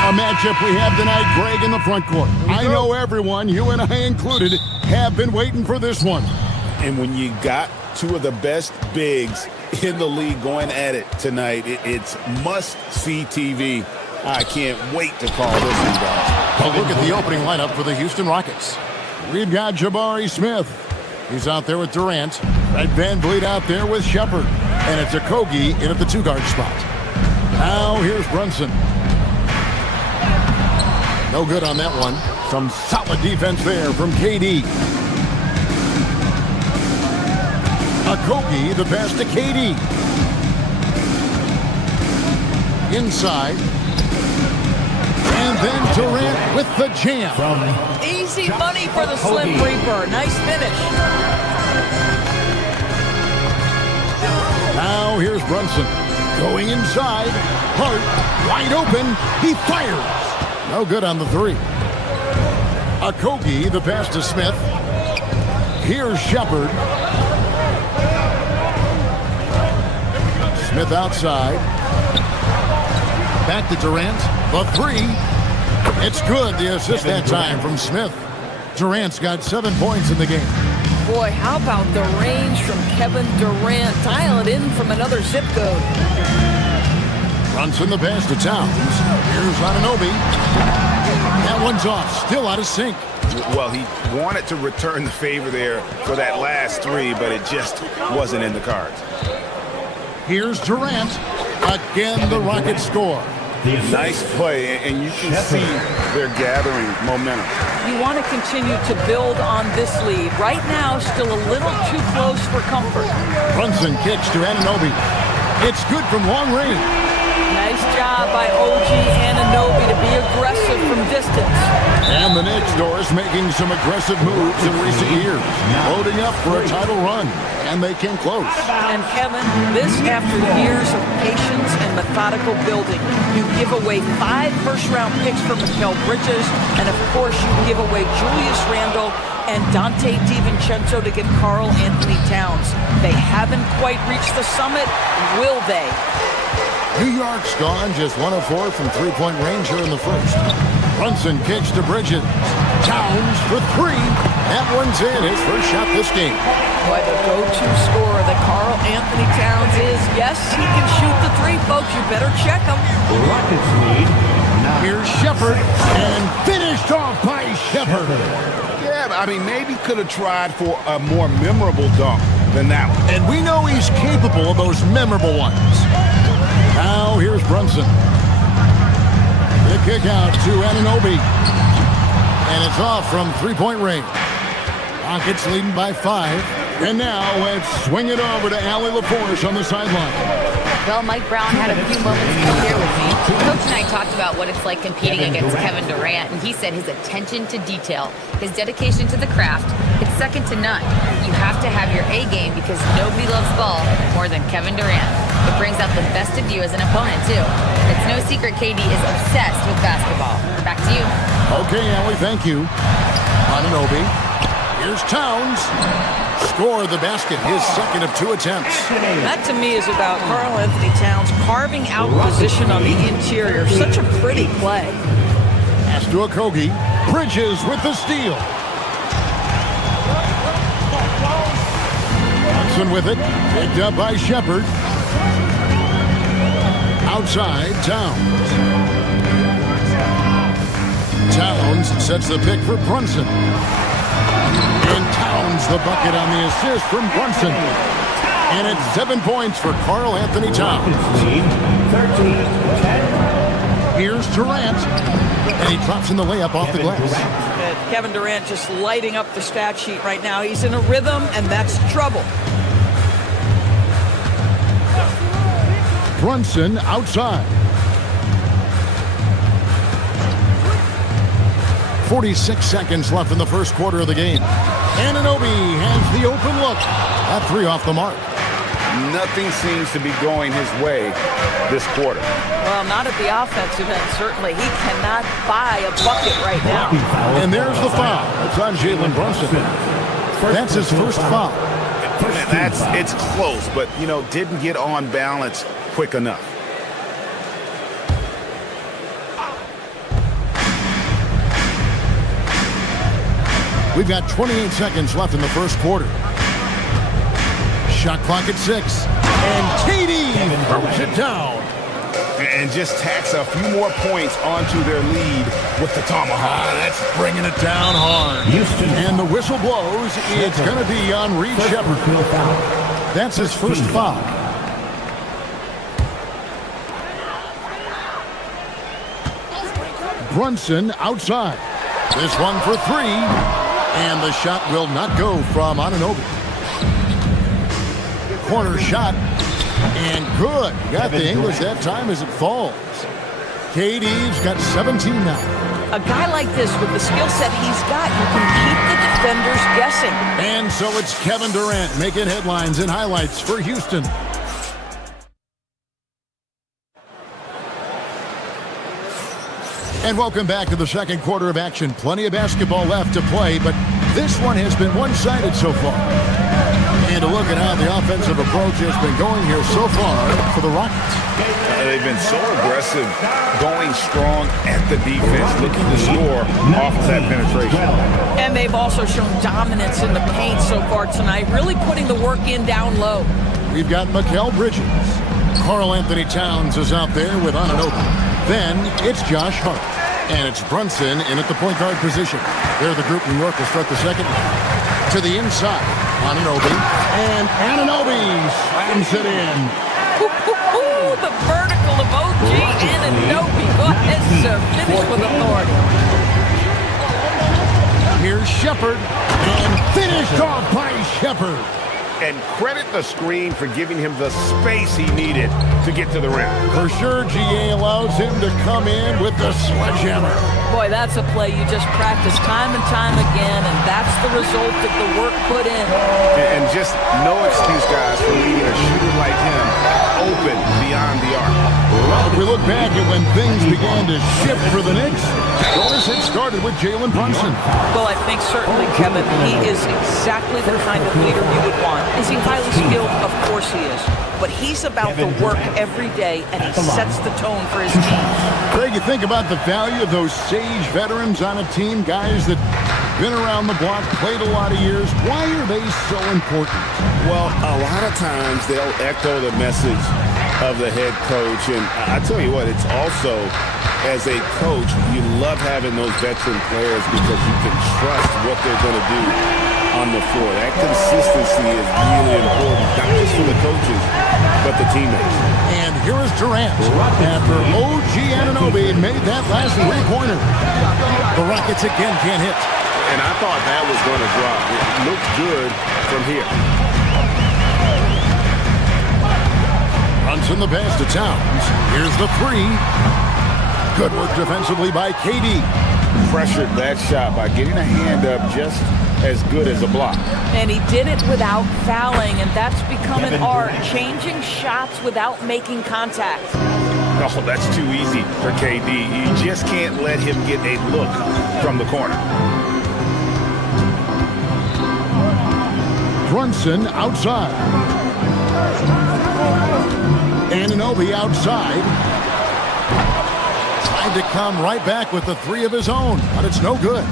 A matchup we have tonight, Greg, in the front court. I know everyone, you and I included, have been waiting for this one. And when you got two of the best bigs in the league going at it tonight, it's must-see TV. I can't wait to call this one, guys. A look at the opening lineup for the Houston Rockets. We've got Jabari Smith. He's out there with Durant. Fred VanVleet out there with Shepard. And it's Okogie in at the two-guard spot. Now here's Brunson. No good on that one. Some solid defense there from KD. Okogie, the pass to KD. Inside. And then Durant with the jam. Easy money for the Slim Reaper. Nice finish. Brunson. Going inside. Hart, wide open. He fires. No good on the three. Okogie, the pass to Smith. Here's Shepard. Smith outside. Back to Durant. The three. It's good. The assist that time from Smith. Durant's got 7 points in the game. Boy, how about the range from Kevin Durant? Dial it in from another zip code. Brunson the pass to Towns. Here's Anunoby. That one's off. Still out of sync. Well, he wanted to return the favor there for that last three, but it just wasn't in the cards. Here's Durant. Again, the Rockets score. Nice play, and you can see they're gathering momentum. You want to continue to build on this lead. Right now, still a little too close for comfort. Brunson kicks to Anunoby. It's good from long range. Nice job by OG Anunoby to be aggressive from distance. And the Knicks doors making some aggressive moves in recent years. Loading up for a title run. And they came close. And Kevin, this after years of patience and methodical building. You give away 5 first-round picks for Mikal Bridges, and of course you give away Julius Randle and Dante DiVincenzo to get Karl Anthony Towns. They haven't quite reached the summit, will they? New York's gone just 1 of 4 from three-point range here in the first. Brunson kicks to Bridges. Towns for 3. That one's in, his first shot this game. Boy, the go-to scorer that Karl Anthony Towns is. Yes, he can shoot the 3, folks. You better check him. Rockets lead. Here's Shepard, and finished off by Shepard. Yeah, I mean, maybe could have tried for a more memorable dunk than that one. And we know he's capable of those memorable ones. Now here's Brunson. The kick out to Anunoby. And it's off from three-point range. Rockets leading by 5. And now let's swing it over to Allie LaForce on the sideline. Well, Mike Brown had a few moments to share with me. Coach and I talked about what it's like competing against Kevin Durant, and he said his attention to detail, his dedication to the craft, it's second to none. You have to have your A game because nobody loves ball more than Kevin Durant. It brings out the best of you as an opponent, too. It's no secret KD is obsessed with basketball. Back to you. Okay, Allie, thank you. Anunoby. Here's Towns. Score the basket, his second of 2 attempts. That to me is about Karl Anthony Towns carving out position on the interior. Such a pretty play. Pass to Okogie. Bridges with the steal. Brunson with it. Picked up by Shepard. Outside, Towns. Towns sets the pick for Brunson. And Towns the bucket on the assist from Brunson. And it's 7 points for Karl Anthony Towns. 13-10. Here's Durant. And he drops in the layup off the glass. Kevin Durant just lighting up the stat sheet right now. He's in a rhythm, and that's trouble. Brunson outside. 46 seconds left in the first quarter of the game. Anunoby has the open look. That 3 off the mark. Nothing seems to be going his way this quarter. Well, not at the offensive end, certainly. He cannot buy a bucket right now. And there's the foul. It's on Jalen Brunson. That's his first foul. It's close, but, didn't get on balance quick enough. We've got 28 seconds left in the first quarter. Shot clock at 6. And KD throws it down. And just tacks a few more points onto their lead with the tomahawk. That's bringing it down hard. Houston. And the whistle blows. It's going to be on Reed Shepard. That's his first foul. Brunson outside. This one for 3. And the shot will not go from Anunoby. Corner shot. And good. Got the English that time as it falls. KD's got 17 now. A guy like this with the skill set he's got, you can keep the defenders guessing. And so it's Kevin Durant making headlines and highlights for Houston. And welcome back to the second quarter of action. Plenty of basketball left to play, but this one has been one-sided so far. And a look at how the offensive approach has been going here so far for the Rockets. They've been so aggressive, going strong at the defense, looking to score off of that penetration. And they've also shown dominance in the paint so far tonight, really putting the work in down low. We've got Mikal Bridges. Karl Anthony Towns is out there with Anunoby. Then it's Josh Hart. And it's Brunson in at the point guard position. There the group New York will start the second. To the inside, Anunoby. And Anunoby slams it in. The vertical of OG Anunoby. Go ahead, sir. Finish with authority. Here's Shepard. And finished off by Shepard. And credit the screen for giving him the space he needed to get to the rim. For sure, GA allows him to come in with the sledgehammer. Boy, that's a play you just practice time and time again, and that's the result of the work put in. And just no excuse, guys, for leaving a shooter like him open beyond the arc. Well, if we look back at when things began to shift for the Knicks, notice it started with Jalen Brunson. Well, I think certainly, Kevin, he is exactly the kind of leader you would want. Is he highly skilled? Of course he is. But he's about the work every day, and he sets the tone for his team. Craig, you think about the value of those sage veterans on a team, guys that been around the block, played a lot of years. Why are they so important? Well, a lot of times they'll echo the message of the head coach. And I tell you what, it's also, as a coach, you love having those veteran players because you can trust what they're going to do on the floor. That consistency is really important, not just for the coaches, but the teammates. And here is Durant after OG Anunoby made that last three-pointer. The Rockets again can't hit. And I thought that was going to drop. It looked good from here. Runs in the pass to Towns. Here's the three. Good work defensively by KD. Pressured that shot by getting a hand up just as good as a block. And he did it without fouling, and that's become an art, changing shots without making contact. Oh, that's too easy for KD. You just can't let him get a look from the corner. Brunson outside. Anunoby outside. Tried to come right back with the three of his own, but it's no good.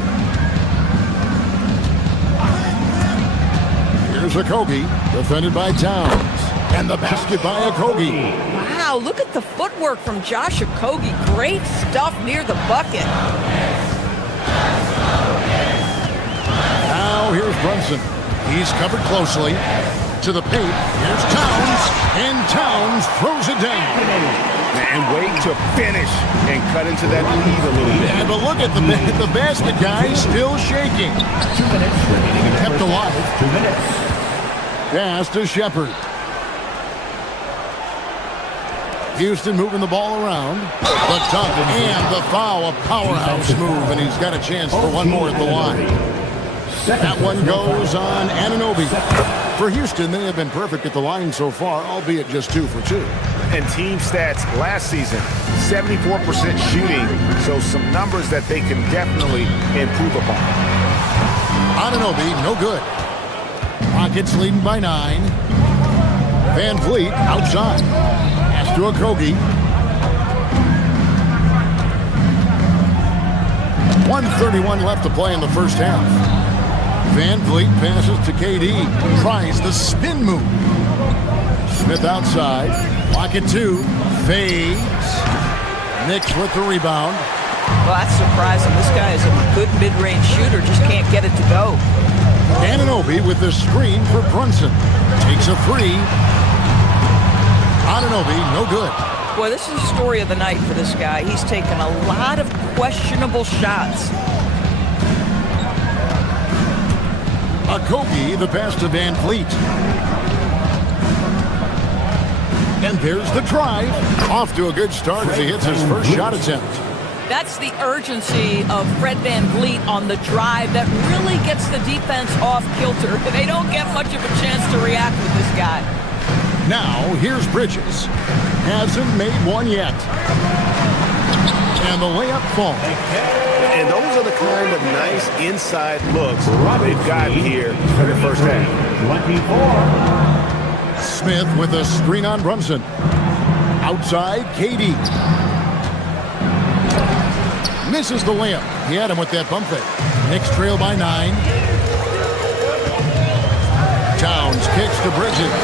Here's Okogie, defended by Towns. And the basket by Okogie. Wow, look at the footwork from Josh Okogie. Great stuff near the bucket. Now here's Brunson. He's covered closely. To the paint. Here's Towns. And Towns throws it down. And wait to finish and cut into that lead a little bit. Yeah, but look at the basket guy still shaking. 2 minutes remaining. Kept alive. 2 minutes. Pass to Shepard. Houston moving the ball around. The dunk and the foul. A powerhouse move, and he's got a chance for one more at the line. That one goes on Anunoby. For Houston, they have been perfect at the line so far, albeit just 2 for 2. And team stats last season, 74% shooting, so some numbers that they can definitely improve upon. Anunoby, no good. Rockets leading by 9. Van Vliet outside. Pass to Okogie. 1:31 left to play in the first half. Van Vliet passes to KD. Tries the spin move. Smith outside. Pocket 2. Fades. Knicks with the rebound. Well, that's surprising. This guy is a good mid-range shooter, just can't get it to go. Anunoby with the screen for Brunson. Takes a 3. Anunoby, no good. Boy, this is the story of the night for this guy. He's taken a lot of questionable shots. Okogie, the pass to Van Vliet. And there's the drive. Off to a good start as he hits his first shot attempt. That's the urgency of Fred Van Vliet on the drive that really gets the defense off kilter. They don't get much of a chance to react with this guy. Now, here's Bridges. Hasn't made one yet. And the layup falls. And those are the kind of nice inside looks they've gotten here in the first half. 24. Smith with a screen on Brunson. Outside, KD. Misses the layup. He had him with that bump fake. Knicks trail by 9. Towns kicks to Bridges.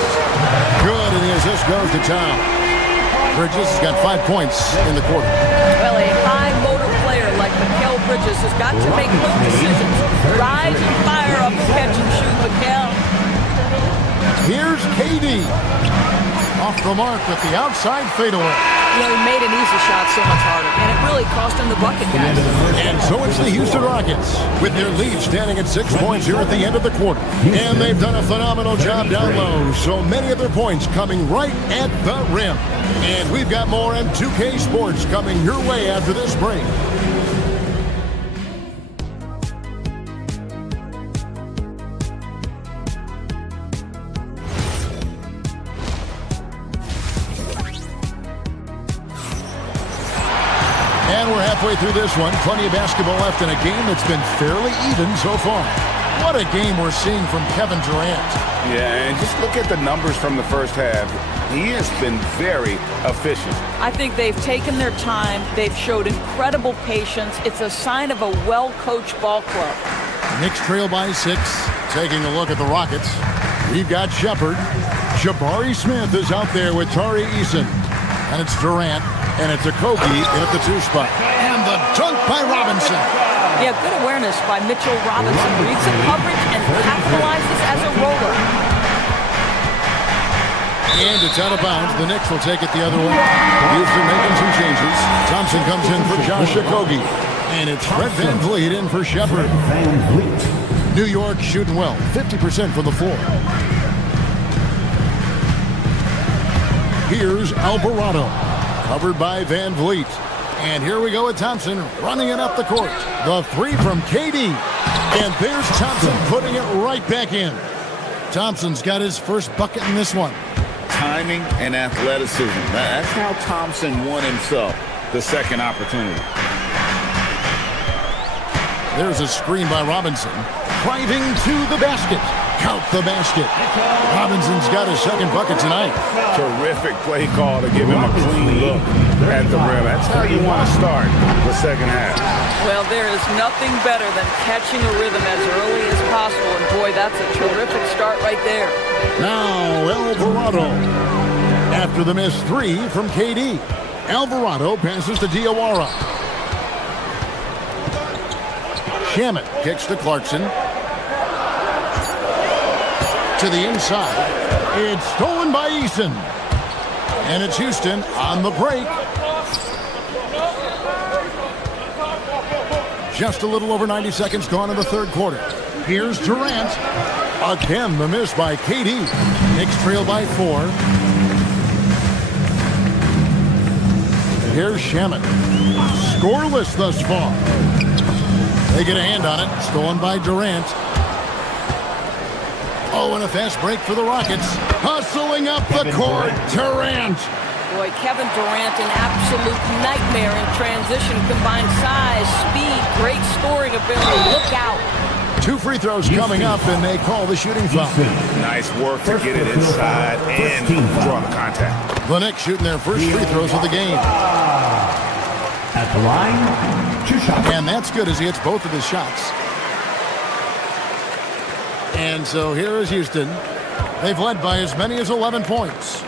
Good, and the assist goes to Towns. Bridges has got 5 points in the quarter. Well, a high motor player like Mikal Bridges has got to make quick decisions. Rise and fire up the catch and shoot, Mikal. Here's KD. Off the mark with the outside fadeaway. You know, he made an easy shot so much harder, and it really cost him the bucket, guys. And so it's the Houston Rockets, with their lead standing at 6 points here at the end of the quarter. And they've done a phenomenal job down low, so many of their points coming right at the rim. And we've got more M2K Sports coming your way after this break. And we're halfway through this one. Plenty of basketball left in a game that's been fairly even so far. What a game we're seeing from Kevin Durant. Yeah, and just look at the numbers from the first half. He has been very efficient. I think they've taken their time. They've showed incredible patience. It's a sign of a well-coached ball club. Knicks trail by 6. Taking a look at the Rockets. We've got Shepard. Jabari Smith is out there with Tari Eason. And it's Durant. And it's a Kogi in at the 2 spot. And the dunk by Robinson. Yeah, good awareness by Mitchell Robinson. Reads the coverage and capitalizes as a roller. And it's out of bounds. The Knicks will take it the other way. Houston making some changes. Thompson comes in for Josh Okogie. And it's Fred VanVleet in for Shepard. New York shooting well. 50% from the floor. Here's Alvarado. Covered by VanVleet. And here we go with Thompson running it up the court. The 3 from KD. And there's Thompson putting it right back in. Thompson's got his first bucket in this one. Timing and athleticism. That's how Thompson won himself the second opportunity. There's a screen by Robinson. Driving to the basket. Count the basket. Robinson's got his second bucket tonight. Terrific play call to give him a clean look at the rim. That's how you want to start the second half. Well, there is nothing better than catching a rhythm as early as possible. And boy, that's a terrific start right there. Now, Alvarado. After the missed 3 from KD. Alvarado passes to Diawara. Shamet kicks to Clarkson. To the inside. It's stolen by Eason. And it's Houston on the break. Just a little over 90 seconds gone in the third quarter. Here's Durant. Again, the miss by KD. Knicks trail by 4. Here's Shamet. Scoreless thus far. They get a hand on it. Stolen by Durant. Oh, and a fast break for the Rockets. Hustling up the court. Durant. Boy, Kevin Durant, an absolute nightmare in transition. Combined size, speed, great scoring ability. Look out. 2 free throws coming up, and they call the shooting foul. Nice work to get it inside and draw the contact. The Knicks shooting their first free throws of the game. At the line, 2 shots. And that's good as he hits both of his shots. And so here is Houston. They've led by as many as 11 points.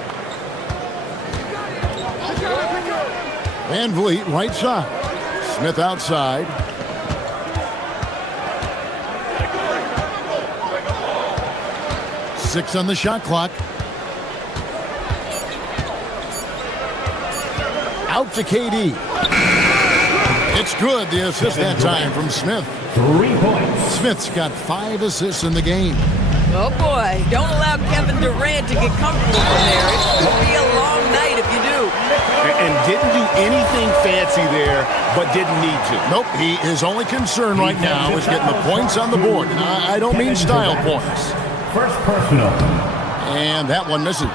VanVleet right side. Smith outside. Six on the shot clock. Out to KD. It's good. The assist that time from Smith. 3 points. Smith's got 5 assists in the game. Oh, boy. Don't allow Kevin Durant to get comfortable from there. It's going to be a long night if you do. And didn't do anything fancy there, but didn't need to. Nope. His only concern right now is getting the points on the board. And I don't mean style points. First personal. And that one misses.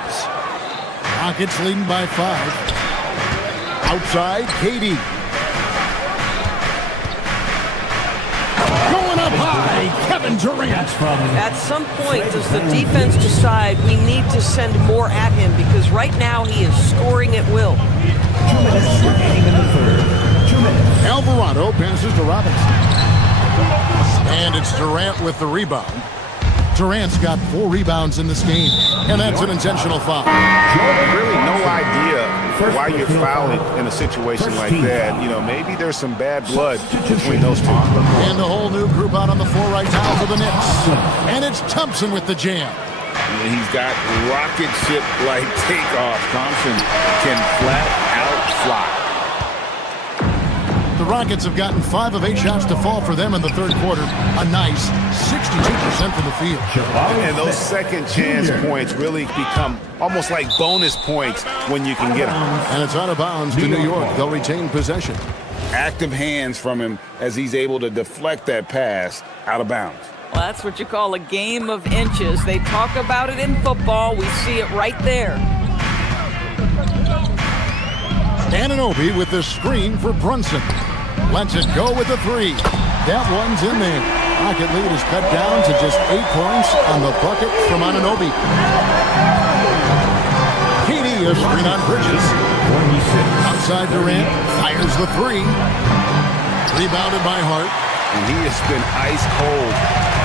Rockets leading by 5. Outside, KD. Kevin Durant. At some point, does the defense decide we need to send more at him? Because right now he is scoring at will. 2 minutes remaining in the third. 2 minutes. Alvarado passes to Robinson. And it's Durant with the rebound. Durant's got 4 rebounds in this game, and that's an intentional foul. Really no idea why you're fouling in a situation like that. You know, maybe there's some bad blood between those two. And a whole new group out on the floor right now for the Knicks. And it's Thompson with the jam. He's got rocket ship-like takeoff. Thompson can flat out fly. The Rockets have gotten 5 of 8 shots to fall for them in the third quarter. A nice 62% from the field. And those second chance points really become almost like bonus points when you can get them. And it's out of bounds to New York. They'll retain possession. Active hands from him as he's able to deflect that pass out of bounds. Well, that's what you call a game of inches. They talk about it in football. We see it right there. Anunoby with the screen for Brunson. Lets it go with the 3. That one's in there. Rocket lead is cut down to just 8 points on the bucket from Anunoby. KD, a screen on Bridges. Outside Durant, fires the 3. Rebounded by Hart. And he has been ice cold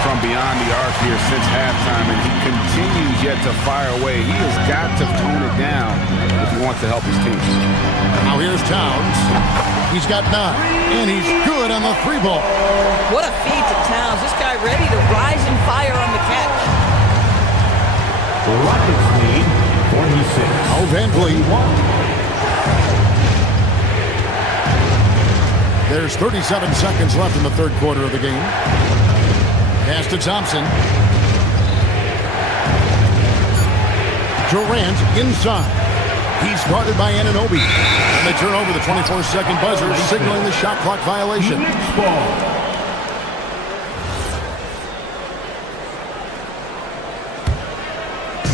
from beyond the arc here since halftime, and he continues yet to fire away. He has got to tone it down if he wants to help his team. Now here's Towns. He's got 9, and he's good on the 3 ball. What a feed to Towns. This guy ready to rise and fire on the catch. Rockets lead 46. Oh, Van Vliet. There's 37 seconds left in the third quarter of the game. Pass to Thompson. Durant inside. He's guarded by Anunoby. And they turn over the 24-second buzzer, signaling the shot clock violation.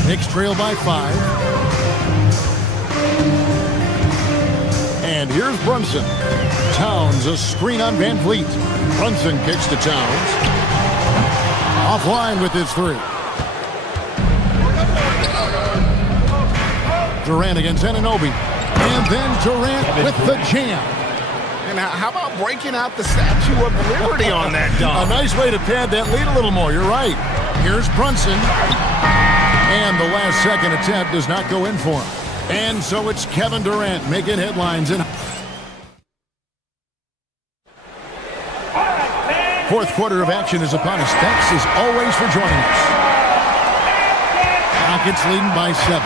Knicks trail by 5. And here's Brunson. Towns, a screen on Van Vliet. Brunson kicks to Towns. Offline with his 3. Durant against Anunoby. And then Durant with the jam. And how about breaking out the Statue of Liberty on that dunk? A nice way to pad that lead a little more. You're right. Here's Brunson. And the last second attempt does not go in for him. And so it's Kevin Durant making headlines in fourth quarter of action is upon us. Thanks as always for joining us. Rockets leading by 7.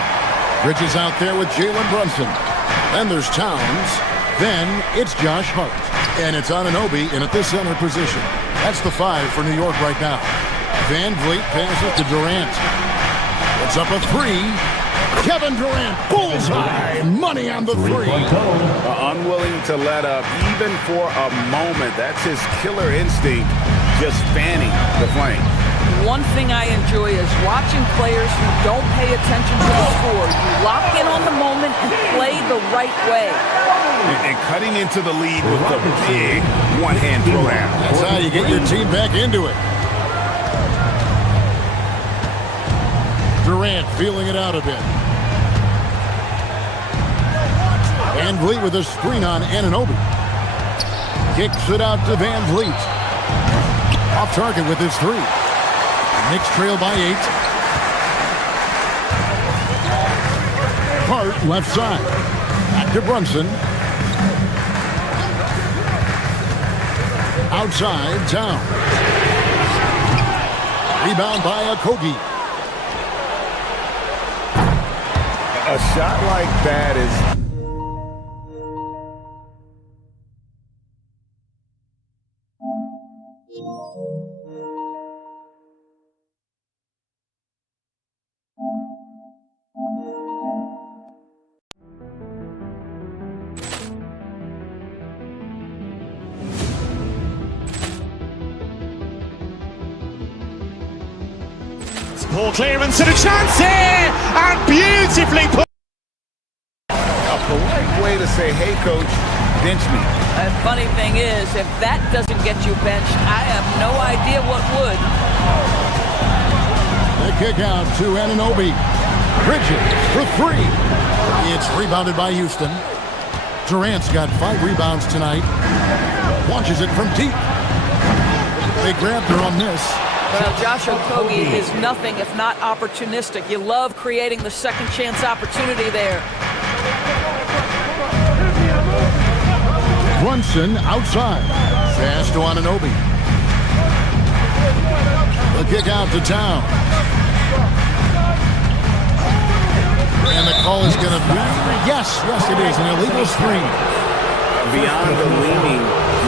Bridges out there with Jalen Brunson. Then there's Towns. Then it's Josh Hart. And it's Anunoby in at the center position. That's the 5 for New York right now. Van Vliet passes to Durant. It's up a 3. Kevin Durant, bullseye, money on the 3. Unwilling to let up even for a moment. That's his killer instinct, just fanning the flame. One thing I enjoy is watching players who don't pay attention to the score. You lock in on the moment and play the right way. And cutting into the lead with the big one-hand throwdown. That's how you get your team back into it. Durant feeling it out a bit. Van Vliet with a screen on Anunoby. Kicks it out to Van Vliet. Off target with his 3. Knicks trail by 8. Hart left side. Back to Brunson. Outside, down. Rebound by Okogie. A shot like that is... Ball clearance and a chance here, and beautifully put. A polite way to say, hey, coach, bench me. The funny thing is, if that doesn't get you benched, I have no idea what would. The kick out to Anunoby. Bridges for three. It's rebounded by Houston. Durant's got 5 rebounds tonight. Launches it from deep. They grabbed her on this. Well, Josh Okogie is nothing if not opportunistic. You love creating the second chance opportunity there. Brunson outside. Pass to Anunoby. The kick out to Town. And the call is going to be, yes, it is, an illegal screen. Beyond the leaning,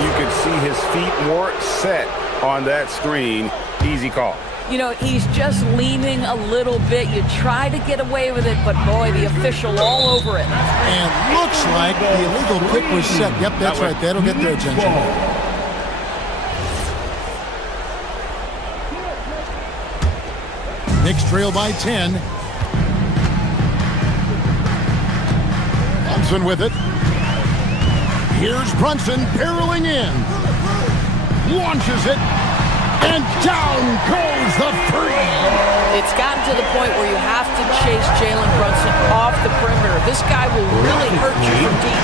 you could see his feet more set on that screen. Easy call. You know, he's just leaning a little bit. You try to get away with it, but boy, the official all over it. And looks like the illegal kick was set. Yep, that's right. That'll get their attention. Knicks trail by 10. Brunson with it. Here's Brunson barreling in. Launches it. And down goes the three. It's gotten to the point where you have to chase Jalen Brunson off the perimeter. This guy will really hurt you from deep.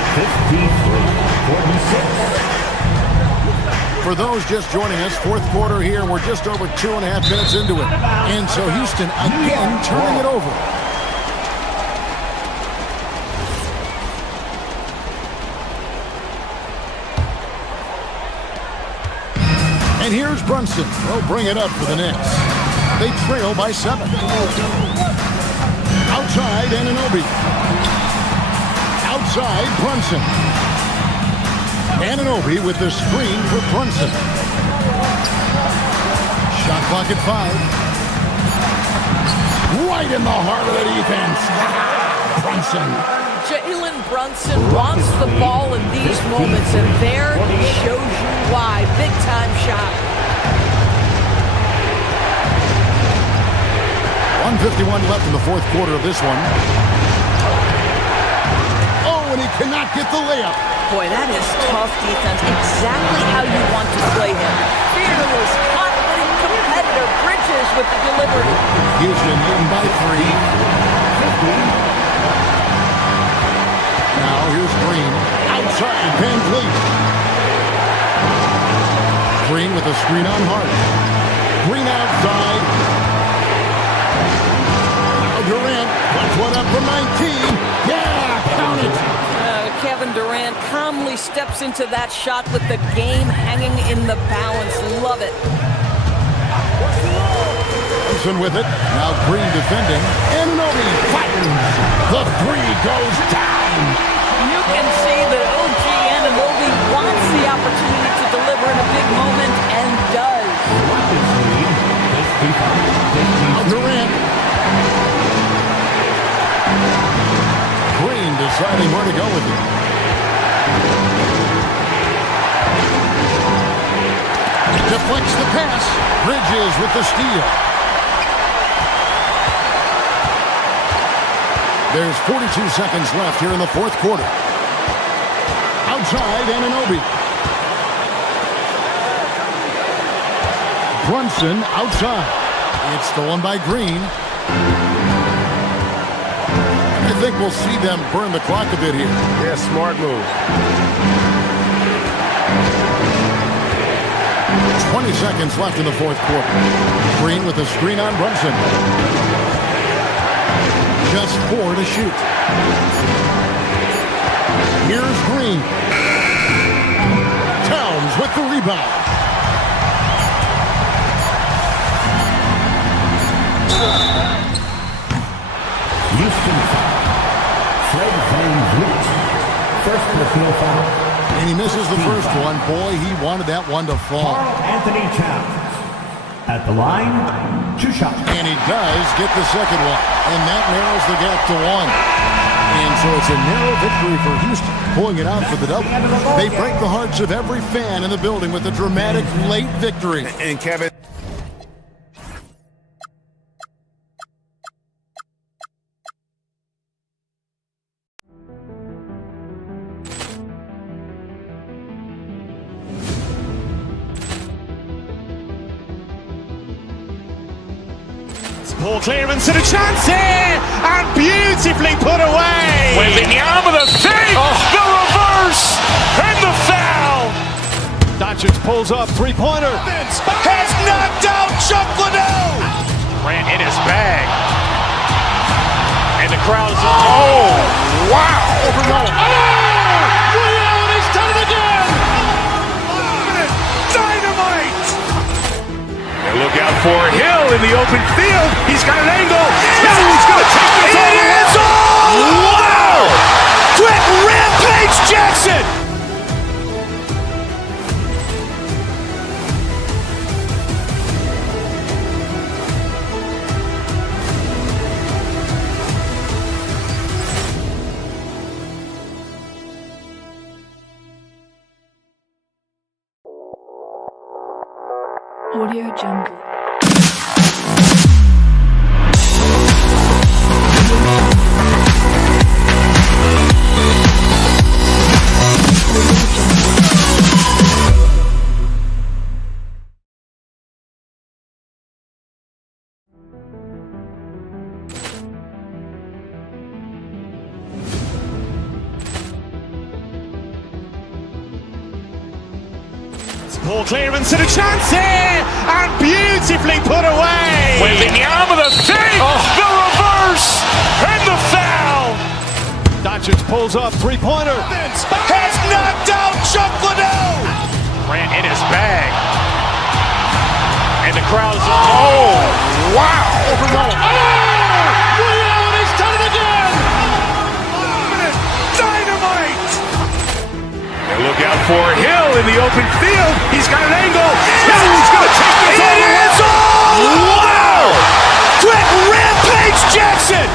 53-46. For those just joining us, fourth quarter here. We're just over 2.5 minutes into it. And so Houston again turning it over. And here's Brunson. They'll bring it up for the Knicks. They trail by 7. Outside, Anunoby. Outside, Brunson. Anunoby with the screen for Brunson. Shot clock at 5. Right in the heart of the defense. Brunson. Jalen Brunson wants the ball in these moments, and there he shows you why. Big-time shot. 1:51 left in the fourth quarter of this one. Oh, and he cannot get the layup. Boy, that is tough defense. Exactly how you want to play him. Fearless, confident competitor. Bridges with the delivery. Houston leading by 3. Now here's Green. Outside, Van Vliet. Green with a screen on Hart. Green outside. Durant puts one up from 19. Yeah, count it. Kevin Durant calmly steps into that shot with the game hanging in the balance. Love it. Brunson with it. Now Green defending. Anunoby fires. The three goes down. You can see that OG Anunoby wants the opportunity to deliver in a big moment and does. Durant. Green deciding where to go with it. Deflects the pass. Bridges with the steal. There's 42 seconds left here in the fourth quarter. Outside, Anunoby. Brunson outside. It's stolen by Green. I think we'll see them burn the clock a bit here. Yeah, smart move. 20 seconds left in the fourth quarter. Green with a screen on Brunson. Just 4 to shoot. Here's Green. Towns with the rebound. Houston foul. Fred VanVleet. First personal foul. And he misses the first one. Boy, he wanted that one to fall. Anthony Towns. At the line, 2 shots. And he does get the second one. And that narrows the gap to 1. And so it's a narrow victory for Houston, pulling it out for the double. They break the hearts of every fan in the building with a dramatic late victory. And Kevin, Ball clearance and a chance here, and beautifully put away. Wembanyama the save, the reverse, and the foul. Doncic pulls up, three-pointer. Has knocked out Chuck Liddell. Grant in his bag. And the crowd is, wow. He's done it again. Dynamite. And look out for Hill in the open field. He's got an angle. Now he's going to take this all the way. It is all. Wow. Quick Rampage Jackson. Audio Jungle. Ball clearance and a chance here, and beautifully put away. Wembanyama the save, the reverse, and the foul. Doncic pulls up, three-pointer. Has knocked out Chuck Liddell. Grant in his bag. And the crowd is, wow. He's done it again. Dynamite. And look out for Hill in the open field. He's got an angle. Now he's going to take this all the way. It is all. Wow. Quick Rampage Jackson.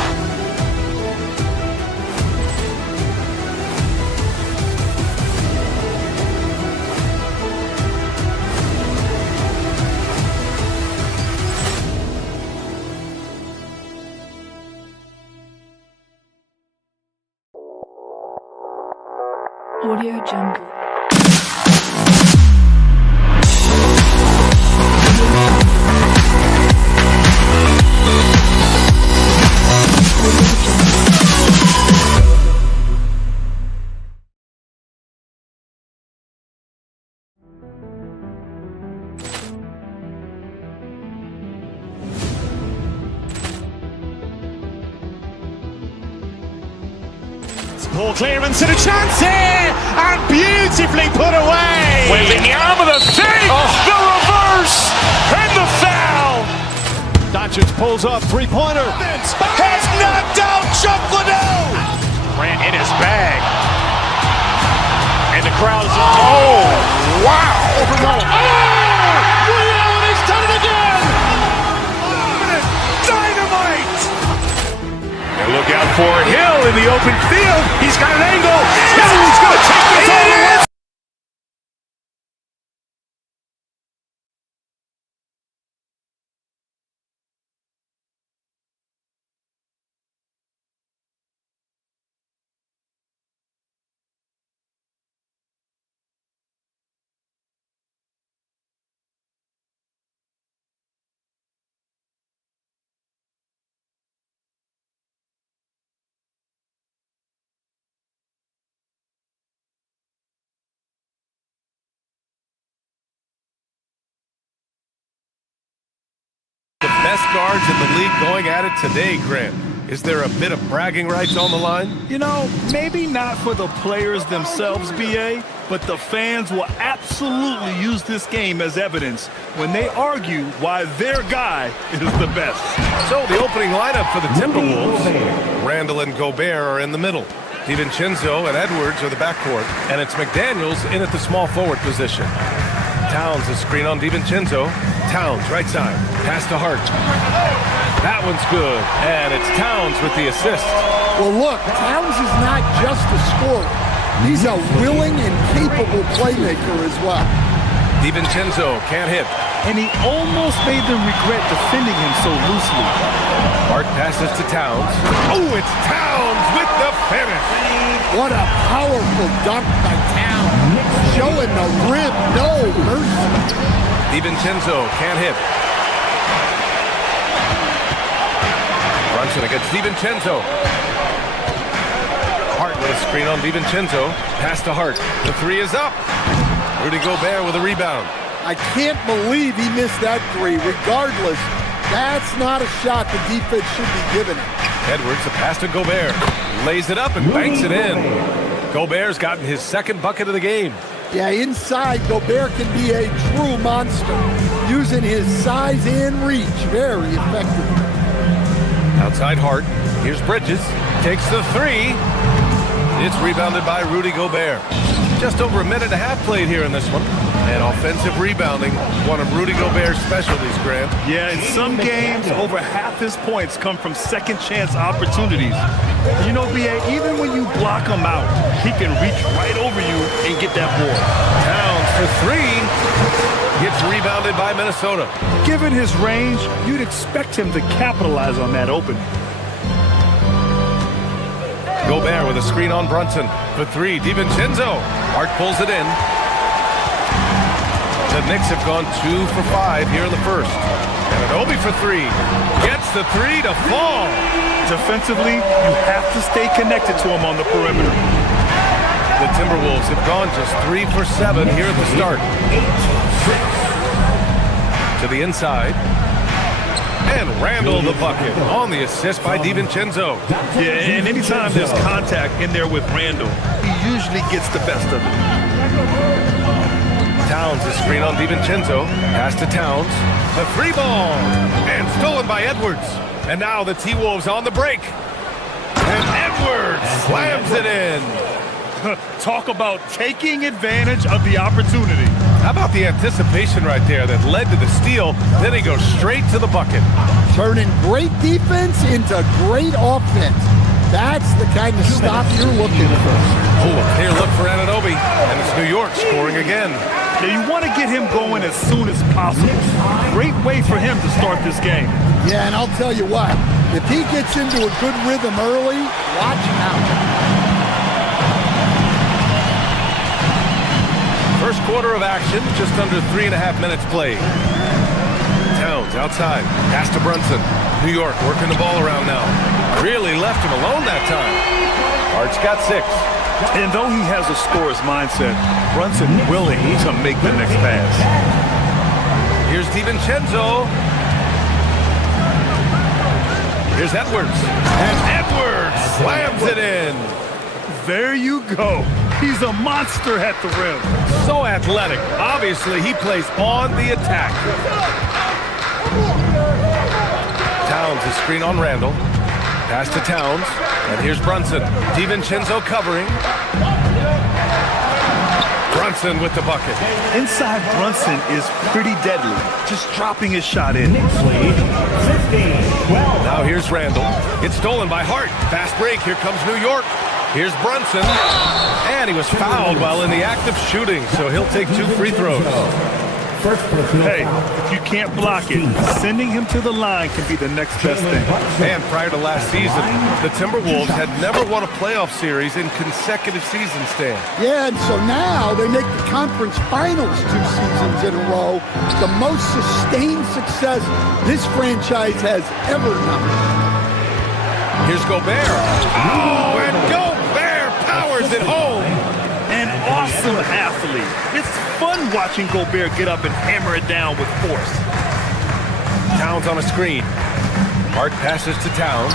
Audio Jungle. Ball clearance and a chance here, and beautifully put away. Wembanyama the save, the reverse, and the foul. Doncic pulls up, three-pointer. Has knocked out Chuck Liddell. Grant in his bag. And the crowd is, wow. He's done it again. Dynamite. And look out for Hill in the open field. He's got an angle. Now he's going to take this all the way. Best guards in the league going at it today, Grant. Is there a bit of bragging rights on the line? You know, maybe not for the players themselves, BA, but the fans will absolutely use this game as evidence when they argue why their guy is the best. So the opening lineup for the Timberwolves, Randall and Gobert are in the middle. DiVincenzo and Edwards are the backcourt, and it's McDaniels in at the small forward position. Towns a screen on DiVincenzo. Towns, right side. Pass to Hart. That one's good. And it's Towns with the assist. Well, look, Towns is not just a scorer. He's a willing and capable playmaker as well. DiVincenzo can't hit. And he almost made them regret defending him so loosely. Hart passes to Towns. Oh, it's Towns with the finish. What a powerful dunk by Towns. Showing the rim, no mercy. DiVincenzo can't hit. Brunson against DiVincenzo. Hart with a screen on DiVincenzo. Pass to Hart. The three is up. Rudy Gobert with a rebound. I can't believe he missed that three. Regardless, that's not a shot the defense should be giving him. Edwards, a pass to Gobert. Lays it up and banks it in. Gobert's gotten his second bucket of the game. Yeah, inside, Gobert can be a true monster, using his size and reach very effectively. Outside Hart. Here's Bridges. Takes the three. It's rebounded by Rudy Gobert. Just over a minute and a half played here in this one. And offensive rebounding, one of Rudy Gobert's specialties, Grant. Yeah, in some games, over half his points come from second chance opportunities. You know, B.A., even when you block him out, he can reach right over you and get that ball. Towns for three. Gets rebounded by Minnesota. Given his range, you'd expect him to capitalize on that opening. Gobert with a screen on Brunson. For three, DiVincenzo. Hart pulls it in. The Knicks have gone 2 for 5 here in the first. And Anunoby for three. Gets the three to fall. Defensively, you have to stay connected to him on the perimeter. The Timberwolves have gone just 3 for 7 here at the start. To the inside. And Randall the bucket on the assist by DiVincenzo. Yeah, and anytime there's contact in there with Randall, he usually gets the best of it. Towns is screen on DiVincenzo. Pass to Towns. The three ball. And stolen by Edwards. And now the T-Wolves on the break. And Edwards slams it in. Talk about taking advantage of the opportunity. How about the anticipation right there that led to the steal? Then he goes straight to the bucket. Turning great defense into great offense. That's the kind of stop you're looking for. Oh, a clear look for Anunoby. And it's New York scoring again. Now you want to get him going as soon as possible. Great way for him to start this game. Yeah, and I'll tell you what. If he gets into a good rhythm early, watch out. First quarter of action, just under 3.5 minutes played. Towns outside, pass to Brunson. New York working the ball around now. Really left him alone that time. Hart's got 6. And though he has a scorer's mindset, Brunson willing to make the next pass. Here's DiVincenzo. Here's Edwards. And Edwards slams it in. There you go. He's a monster at the rim. So athletic. Obviously, he plays on the attack. Towns is screen on Randall. Pass to Towns. And here's Brunson. DiVincenzo covering. Brunson with the bucket. Inside Brunson is pretty deadly. Just dropping his shot in. Now here's Randall. It's stolen by Hart. Fast break. Here comes New York. Here's Brunson. And he was fouled while in the act of shooting, so he'll take 2 free throws. Hey, if you can't block it, sending him to the line can be the next best thing. And prior to last season, the Timberwolves had never won a playoff series in consecutive seasons, Stan. Yeah, and so now they make the conference finals 2 seasons in a row. The most sustained success this franchise has ever known. Here's Gobert. Oh, and Gobert powers it home. An awesome athlete. It's fun watching Gobert get up and hammer it down with force. Towns on a screen. Hart passes to Towns.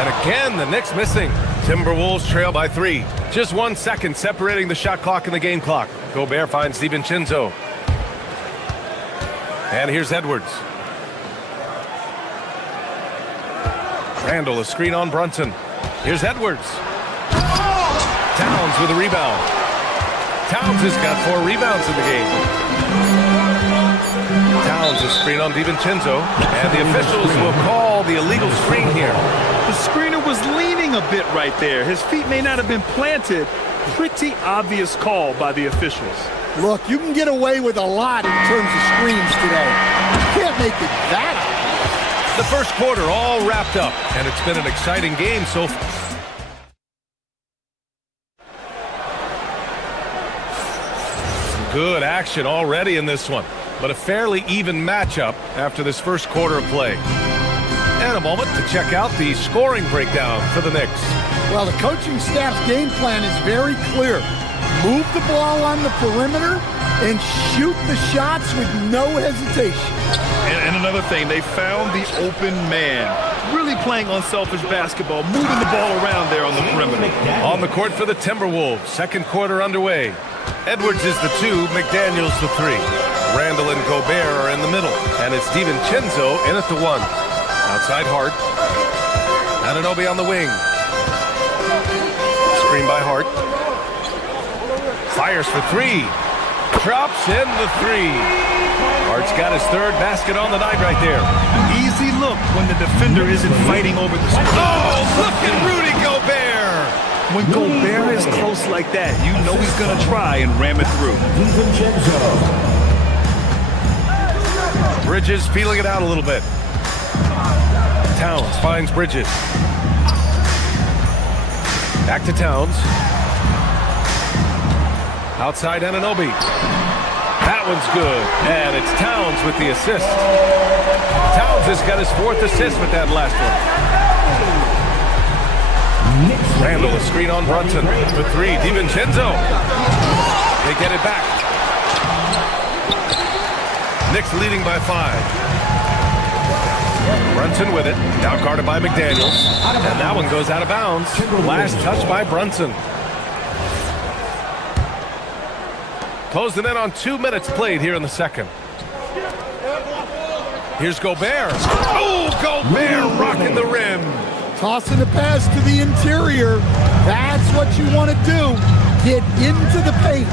And again, the Knicks missing. Timberwolves trail by 3. Just 1 second separating the shot clock and the game clock. Gobert finds DiVincenzo. And here's Edwards. Randall, a screen on Brunson. Here's Edwards. Towns with a rebound. Towns has got 4 rebounds in the game. Towns a screen on DiVincenzo. And the officials will call the illegal screen here. The screener was leaning a bit right there. His feet may not have been planted. Pretty obvious call by the officials. Look, you can get away with a lot in terms of screens today. You can't make it that obvious. The first quarter all wrapped up, and it's been an exciting game so far. Some good action already in this one, but a fairly even matchup after this first quarter of play. And a moment to check out the scoring breakdown for the Knicks. Well, the coaching staff's game plan is very clear. Move the ball on the perimeter and shoot the shots with no hesitation. And another thing, they found the open man. Really playing unselfish basketball, moving the ball around there on the perimeter. On the court for the Timberwolves, second quarter underway. Edwards is the 2, McDaniels the 3. Randall and Gobert are in the middle, and it's DiVincenzo in at the 1. Outside Hart. Anunoby on the wing. Screen by Hart. Fires for 3. Drops in the 3. Hart's got his third basket on the night right there. Easy look when the defender isn't fighting over the screen. Oh, look at Rudy Gobert. When Gobert is close like that, you know he's going to try and ram it through. Bridges feeling it out a little bit. Towns finds Bridges. Back to Towns. Outside Anunoby. That one's good. And it's Towns with the assist. Towns has got his 4th assist with that last one. Randall, a screen on Brunson for 3. DiVincenzo. They get it back. Knicks leading by 5. Brunson with it. Now guarded by McDaniels. And that one goes out of bounds. Last touch by Brunson. Closing in on 2 minutes played here in the second. Here's Gobert. Oh, Gobert rocking the rim. Tossing a pass to the interior. That's what you want to do. Get into the paint.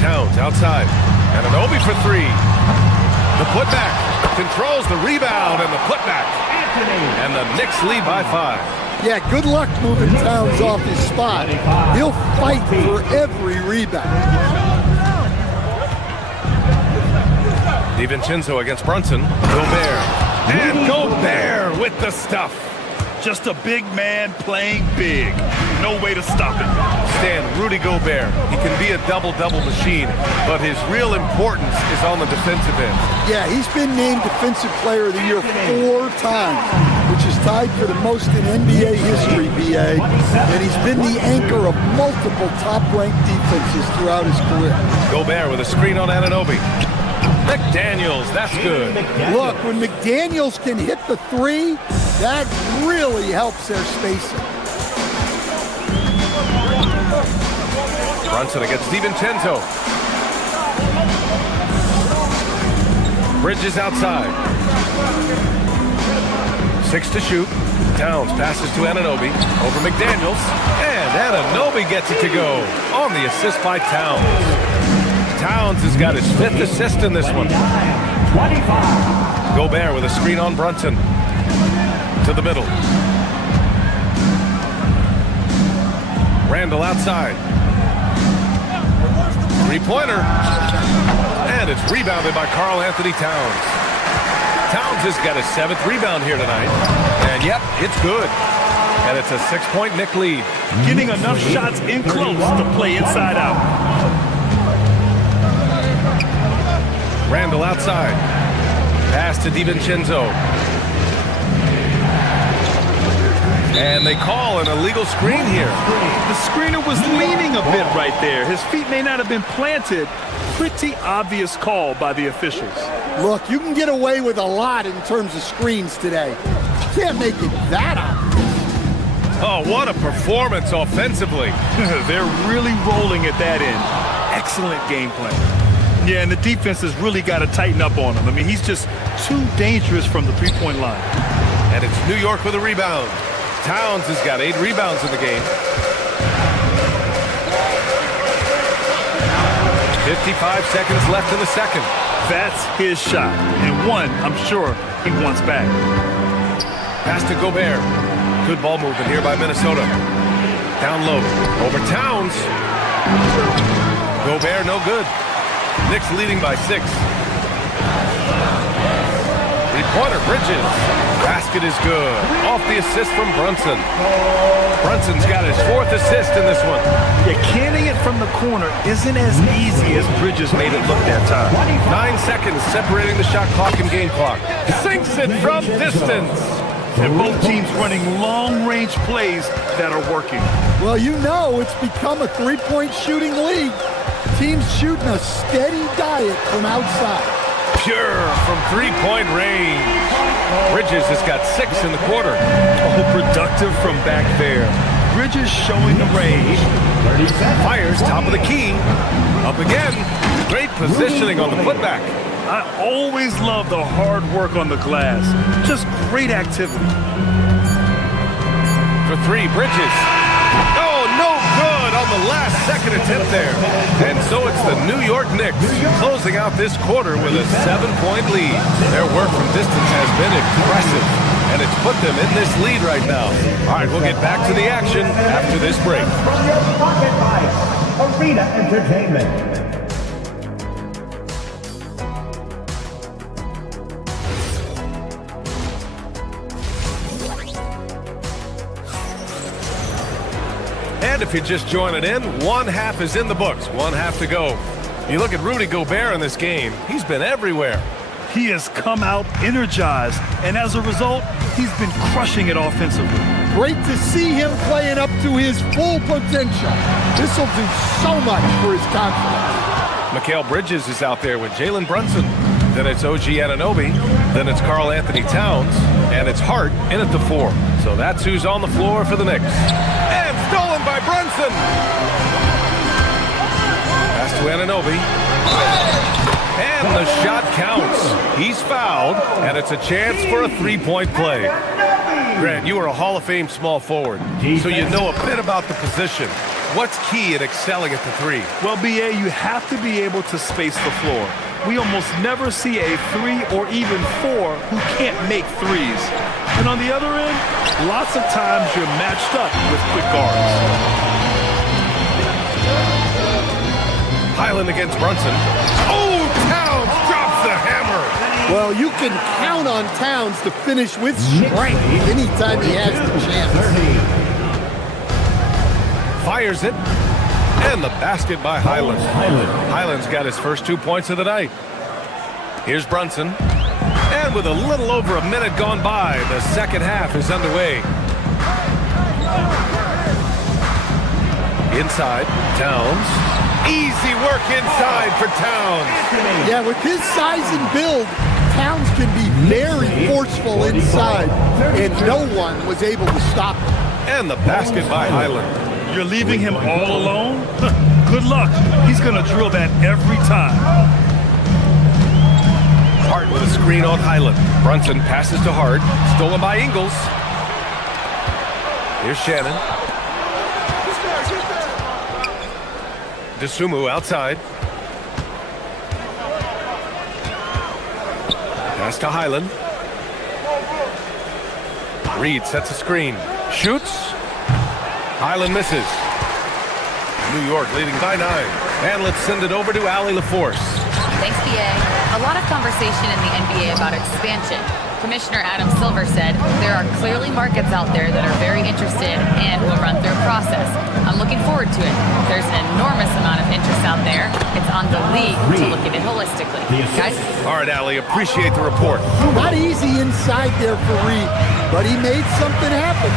Towns outside. Anunoby for 3. The putback. Controls the rebound and the putback. And the Knicks lead by 5. Yeah, good luck moving Towns off his spot. He'll fight for every rebound. DiVincenzo against Brunson. Gobert. And Gobert with the stuff. Just a big man playing big. No way to stop it. Stan, Rudy Gobert. He can be a double-double machine, but his real importance is on the defensive end. Yeah, he's been named Defensive Player of the Year 4 times, which is tied for the most in NBA history, BA. And he's been the anchor of multiple top-ranked defenses throughout his career. Gobert with a screen on Anunoby. McDaniels, that's good. Look, when McDaniels can hit the 3, that really helps their spacing. Brunson against DiVincenzo. Bridges outside. 6 to shoot. Towns passes to Anunoby. Over McDaniels. And Anunoby gets it to go on the assist by Towns. Towns has got his 5th assist in this one. Gobert with a screen on Brunson. To the middle. Randall outside. 3-pointer. And it's rebounded by Karl Anthony Towns. Towns has got his 7th rebound here tonight. And yep, it's good. And it's a 6-point Knick lead. Getting enough shots in close to play inside out. Randall outside. Pass to DiVincenzo. And they call an illegal screen here. The screener was leaning a bit right there. His feet may not have been planted. Pretty obvious call by the officials. Look, you can get away with a lot in terms of screens today. You can't make it that obvious. Oh, what a performance offensively. They're really rolling at that end. Excellent game plan. Yeah, and the defense has really got to tighten up on him. I mean, he's just too dangerous from the 3-point line. And it's New York with a rebound. Towns has got 8 rebounds in the game. 55 seconds left in the second. That's his shot. And one, I'm sure, he wants back. Pass to Gobert. Good ball movement here by Minnesota. Down low. Over Towns. Gobert no good. Knicks leading by 6. three-pointer, Bridges. Basket is good. Off the assist from Brunson. Brunson's got his fourth assist in this one. Yeah, canning it from the corner isn't as easy as Bridges made it look that time. 9 seconds separating the shot clock and game clock. Sinks it from distance. And both teams running long-range plays that are working. Well, you know it's become a three-point shooting league. Teams shooting a steady diet from outside. Pure from three-point range. Bridges has got 6 in the quarter. Oh, productive from back there. Bridges showing the range. Fires top of the key. Up again. Great positioning on the putback. I always love the hard work on the glass. Just great activity. For three, Bridges. Oh, no good on the last second attempt there. And so it's the New York Knicks closing out this quarter with a 7-point lead. Their work from distance has been impressive, and it's put them in this lead right now. All right, we'll get back to the action after this break. From your pocket by Arena Entertainment. And if you're just joining in, one half is in the books, one half to go. You look at Rudy Gobert in this game, he's been everywhere. He has come out energized, and as a result, he's been crushing it offensively. Great to see him playing up to his full potential. This will do so much for his confidence. Mikal Bridges is out there with Jalen Brunson. Then it's OG Anunoby. Then it's Karl Anthony Towns. And it's Hart in at the 4. So that's who's on the floor for the Knicks. And stolen by Brunson. Pass to Anunoby. And the shot counts. He's fouled, and it's a chance for a three-point play. Grant, you are a Hall of Fame small forward, so you know a bit about the position. What's key in excelling at the 3? Well, BA, you have to be able to space the floor. We almost never see a 3 or even 4 who can't make threes. And on the other end, lots of times you're matched up with quick guards. Highland against Brunson. Oh, Towns drops the hammer. Well, you can count on Towns to finish with strength anytime he has the chance. Fires it. And the basket by Highland. Highland's got his first 2 points of the night. Here's Brunson. And with a little over a minute gone by, the second half is underway. Inside, Towns. Easy work inside for Towns. Yeah, with his size and build, Towns can be very forceful inside, and no one was able to stop him. And the basket by Highland. You're leaving him all alone? Good luck. He's going to drill that every time. Hart with a screen on Highland. Brunson passes to Hart. Stolen by Ingles. Here's Shannon. DeSumo outside. Pass to Highland. Reed sets a screen. Shoots. Highland misses. New York leading by 9. And let's send it over to Allie LaForce. Thanks, BA. A lot of conversation in the NBA about expansion. Commissioner Adam Silver said there are clearly markets out there that are very interested and will run through a process. I'm looking forward to it. There's an enormous amount of interest out there. It's on the league to look at it holistically. Guys? All right, Allie, appreciate the report. Not easy inside there for Reed, but he made something happen.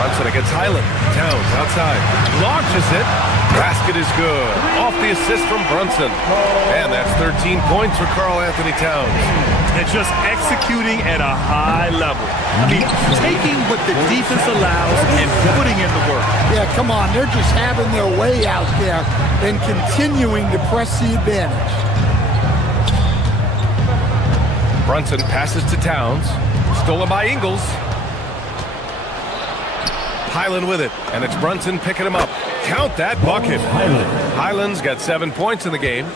Brunson against Highland. Towns outside. Launches it. Basket is good. Off the assist from Brunson. And that's 13 points for Karl Anthony Towns. And just executing at a high level. I mean, taking what the defense allows and putting in the work. Yeah, come on. They're just having their way out there and continuing to press the advantage. Brunson passes to Towns. Stolen by Ingles. Highland with it, and it's Brunson picking him up. Count that bucket. Highland's got 7 points in the game.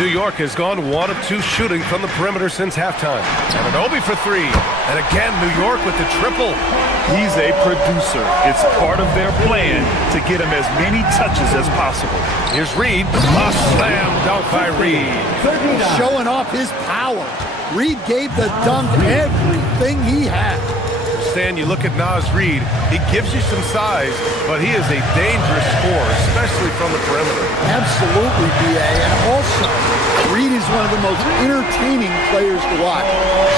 New York has gone 1 of 2 shooting from the perimeter since halftime. And Anunoby for 3. And again, New York with the triple. He's a producer. It's part of their plan to get him as many touches as possible. Here's Reed. A slam dunk by Reed. Showing off his power. Reed gave the dunk everything he had. Stan, you look at Naz Reed, he gives you some size, but he is a dangerous scorer, especially from the perimeter. Absolutely, B.A. And also, Reed is one of the most entertaining players to watch.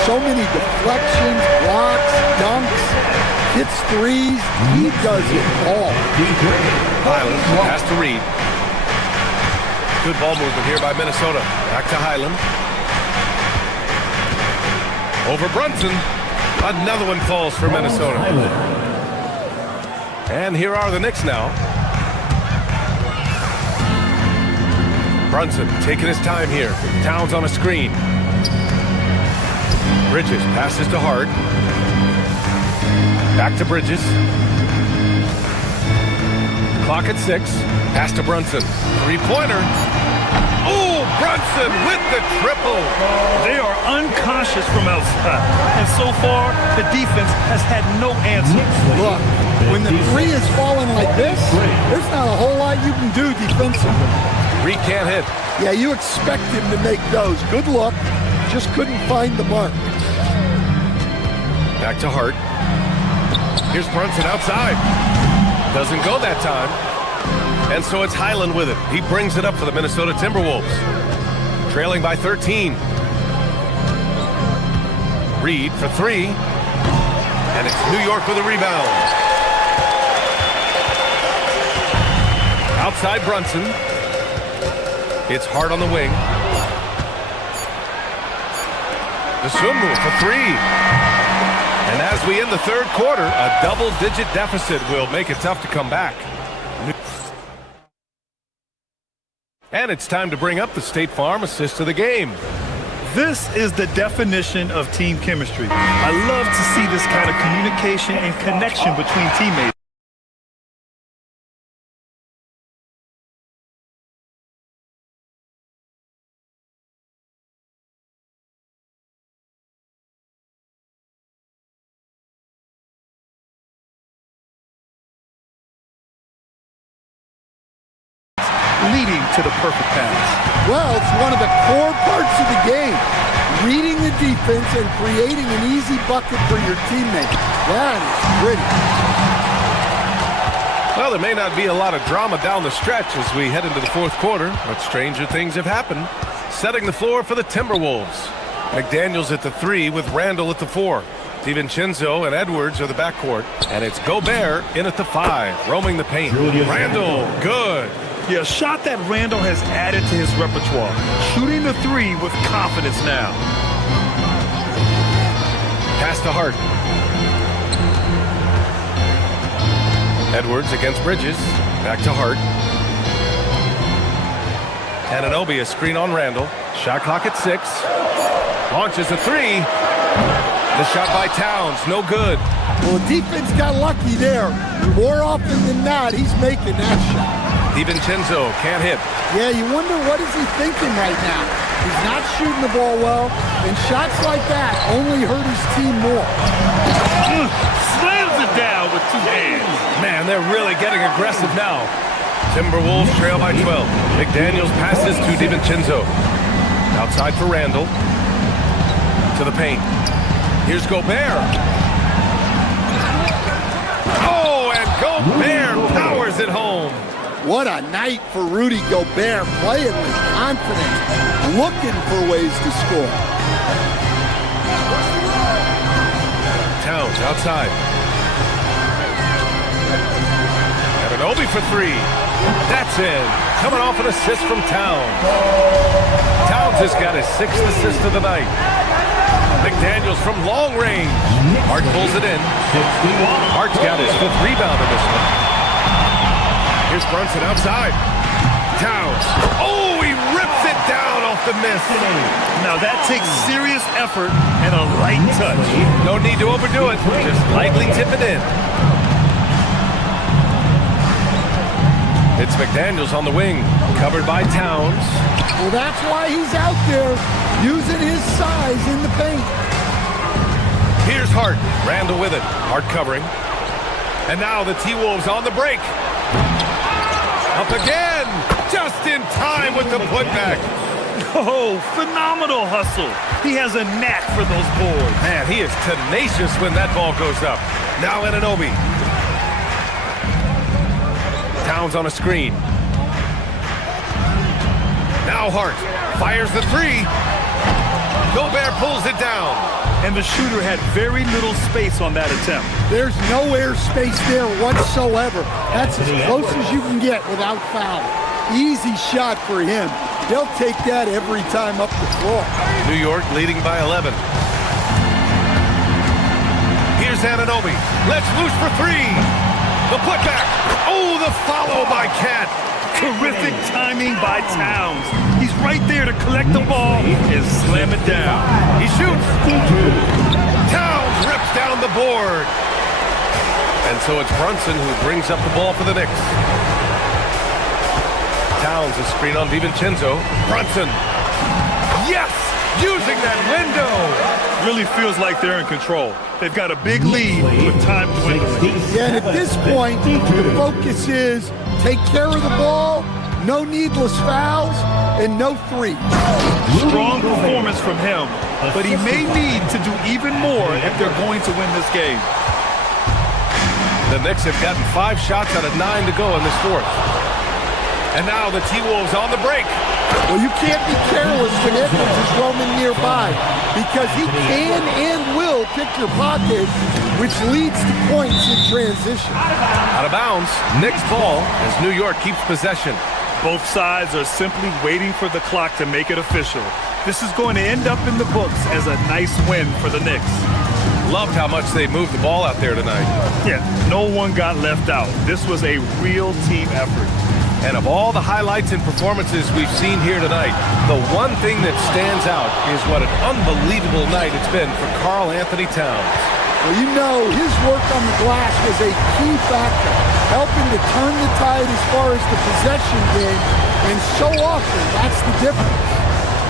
So many deflections, blocks, dunks, hits threes. He does it all. Highland pass to Reed. Good ball movement here by Minnesota. Back to Highland. Over Brunson. Another one falls for Minnesota. And here are the Knicks now. Brunson taking his time here. Towns on a screen. Bridges passes to Hart. Back to Bridges. Clock at 6. Pass to Brunson. Three-pointer. Oh, Brunson with the triple. They are unconscious from outside. And so far, the defense has had no answer. Look, when the three is falling like this, there's not a whole lot you can do defensively. Reed can't hit. Yeah, you expect him to make those. Good luck. Just couldn't find the mark. Back to Hart. Here's Brunson outside. Doesn't go that time. And so it's Highland with it. He brings it up for the Minnesota Timberwolves. Trailing by 13. Reed for 3. And it's New York with a rebound. Outside Brunson. It's Hart on the wing. The swim move for 3. And as we end the third quarter, a double-digit deficit will make it tough to come back. And it's time to bring up the State Farm assist of the game. This is the definition of team chemistry. I love to see this kind of communication and connection between teammates. Leading to the perfect pass. Well, it's one of the core parts of the game. Reading the defense and creating an easy bucket for your teammate. That is pretty. Well, there may not be a lot of drama down the stretch as we head into the fourth quarter, but stranger things have happened. Setting the floor for the Timberwolves. McDaniels at the 3 with Randall at the 4. DiVincenzo and Edwards are the backcourt. And it's Gobert in at the 5, roaming the paint. Randall, good. Yeah, a shot that Randall has added to his repertoire. Shooting the 3 with confidence now. Pass to Hart. Edwards against Bridges. Back to Hart. And Anunoby a screen on Randall. Shot clock at 6. Launches a 3. The shot by Towns, no good. Well, the defense got lucky there. More often than not, he's making that shot. DiVincenzo can't hit. Yeah, you wonder what is he thinking right now. He's not shooting the ball well, and shots like that only hurt his team more. Slams it down with 2 hands. Man, they're really getting aggressive now. Timberwolves trail by 12. McDaniels passes to DiVincenzo. Outside for Randall. To the paint. Here's Gobert. Oh, and Gobert powers it home. What a night for Rudy Gobert, playing with confidence, looking for ways to score. Towns outside. And Anunoby for 3. That's in. Coming off an assist from Towns. Towns has got his 6th assist of the night. McDaniels from long range. Hart pulls it in. Hart's got his 5th rebound in this one. Here's Brunson outside. Towns. Oh, he rips it down off the miss. Now that takes serious effort and a light touch. No need to overdo it. Just lightly tip it in. It's McDaniels on the wing. Covered by Towns. Well, that's why he's out there using his size in the paint. Here's Hart. Randall with it. Hart covering. And now the T-Wolves on the break. Up again. Just in time with the putback. Oh, phenomenal hustle. He has a knack for those boards. Man, he is tenacious when that ball goes up. Now Anunoby. Towns on a screen. Now Hart fires the three. Gobert pulls it down. And the shooter had very little space on that attempt. There's no air space there whatsoever. That's as close as you can get without foul. Easy shot for him. They'll take that every time up the floor. New York leading by 11. Here's Anunoby. Let's loose for three. The putback. Oh, the follow by Cat. Terrific timing by Towns. He's right there to collect the ball and slam it down. He shoots. Towns rips down the board. And so it's Brunson who brings up the ball for the Knicks. Towns a screen on DiVincenzo. Brunson. Yes! Using that window. Really feels like they're in control. They've got a big lead with time dwindling. Yeah, and at this point, the focus is take care of the ball, no needless fouls, and no threes. Strong performance from him, but he may need to do even more if they're going to win this game. The Knicks have gotten 5 shots out of 9 to go in this fourth. And now the T-Wolves on the break. Well, you can't be careless when Edwards is roaming nearby because he can and will pick your pocket, which leads to points in transition. Out of bounds, Knicks ball as New York keeps possession. Both sides are simply waiting for the clock to make it official. This is going to end up in the books as a nice win for the Knicks. Loved how much they moved the ball out there tonight. Yeah, no one got left out. This was a real team effort. And of all the highlights and performances we've seen here tonight, the one thing that stands out is what an unbelievable night it's been for Karl Anthony Towns. Well, you know, his work on the glass was a key factor, helping to turn the tide as far as the possession game, and so often that's the difference.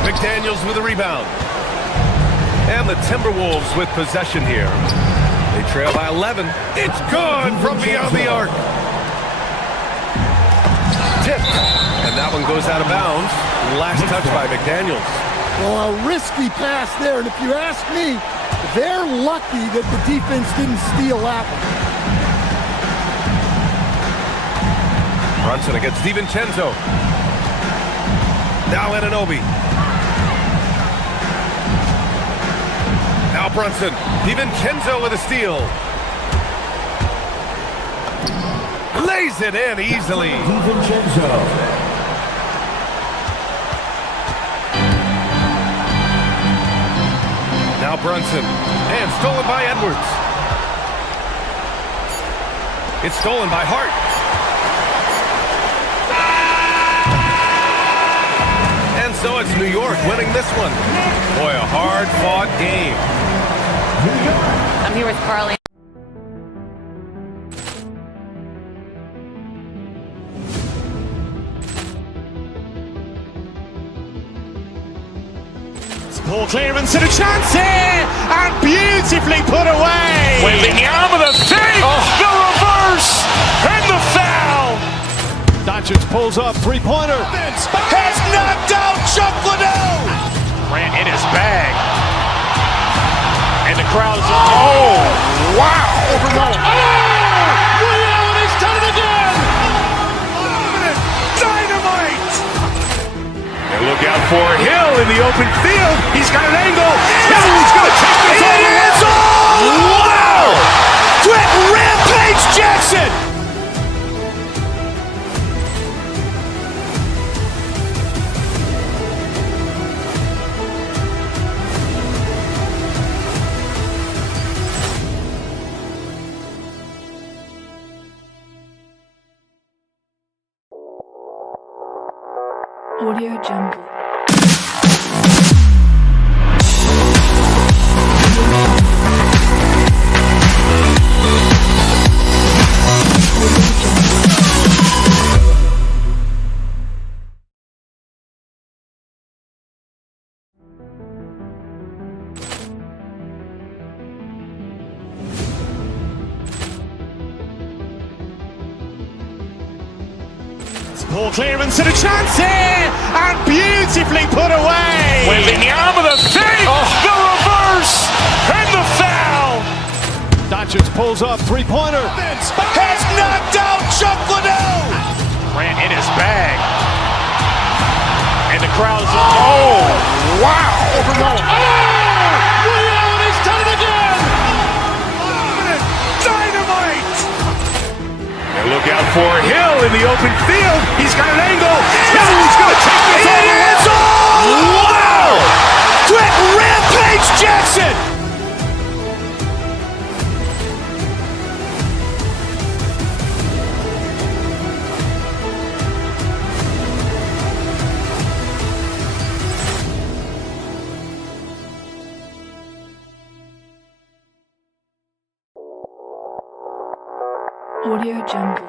McDaniels with a rebound. And the Timberwolves with possession here. They trail by 11. It's good from beyond the arc. Tipped. And that one goes out of bounds. Last touch by McDaniels. Well, a risky pass there, and if you ask me, they're lucky that the defense didn't steal that one. Brunson against DiVincenzo. Now Anunoby. Now Brunson. DiVincenzo with a steal. Lays it in easily. DiVincenzo. Now Brunson. And stolen by Edwards. It's stolen by Hart. And so it's New York winning this one. Boy, a hard-fought game. I'm here with Carly. Ball clearance and a chance here, and beautifully put away. Wembanyama with a save, the reverse, and the foul. Doncic pulls up, three-pointer. Has knocked out Chuck Liddell. Grant in his bag. And the crowd is, oh, wow. He's done it again. Dynamite. And look out for Hill in the open field. He's got an angle. He's going to take this all the way. Wow. Quit Rampage Jackson. Audio Jungle. Ball clearance and a chance here, and beautifully put away. Wembanyama the fake, the reverse, and the foul. Doncic pulls up, three-pointer. Has knocked out Chuck Liddell. Grant in his bag. And the crowd is, oh, wow. He's done it again. Dynamite. And look out for Hill in the open field. He's got an angle. He's going to take this all the way. Wow. Quick Rampage Jackson. Audio Jungle.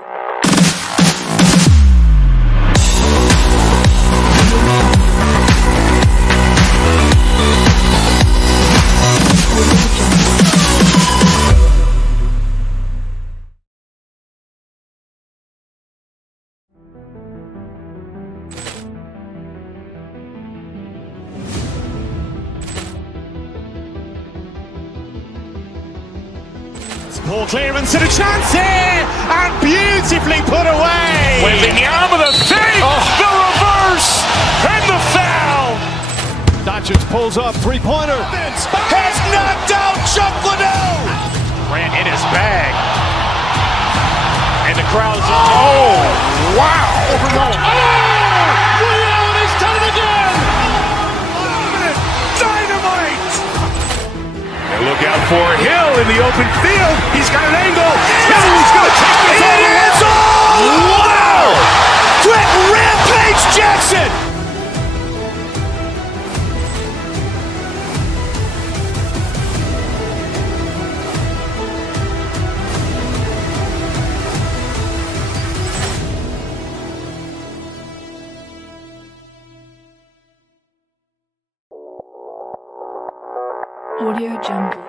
Ball clearance and a chance here, and beautifully put away. Wembanyama the fake, the reverse, and the foul. Doncic pulls up, three-pointer. Has knocked out Chuck Liddell. Grant in his bag. And the crowd is, oh, wow. He's done it again. Dynamite. And look out for Hill in the open field. He's got an angle. He's going to take this all the way. Wow. Quick Rampage Jackson. Audio Jungle.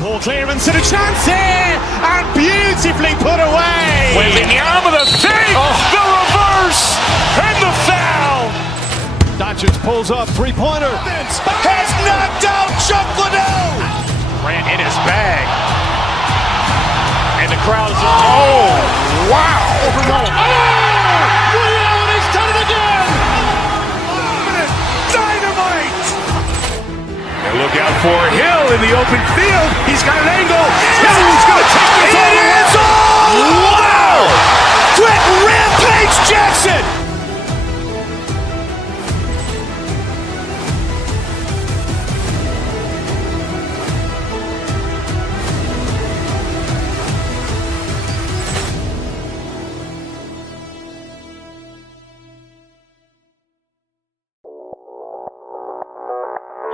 Ball clearance and a chance here, and beautifully put away. Wembanyama the fake, the reverse, and the foul. Doncic pulls up, three-pointer. Has knocked out Chuck Liddell. Grant in his bag. And the crowd is, oh, wow. He's done it again. Dynamite. And look out for Hill in the open field. He's got an angle. He's going to take this all the way. Wow. Quick Rampage Jackson.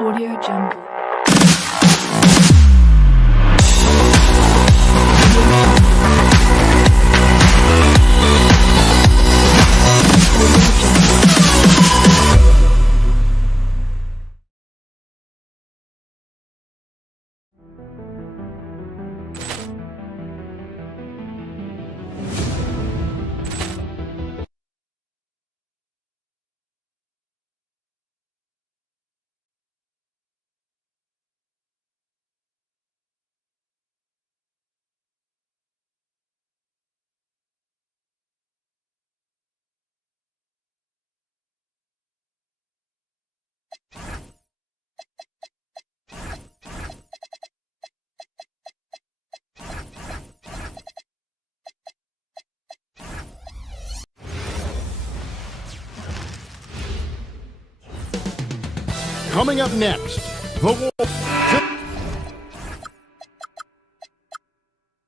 Audio Jungle. Coming up next, the Wolves.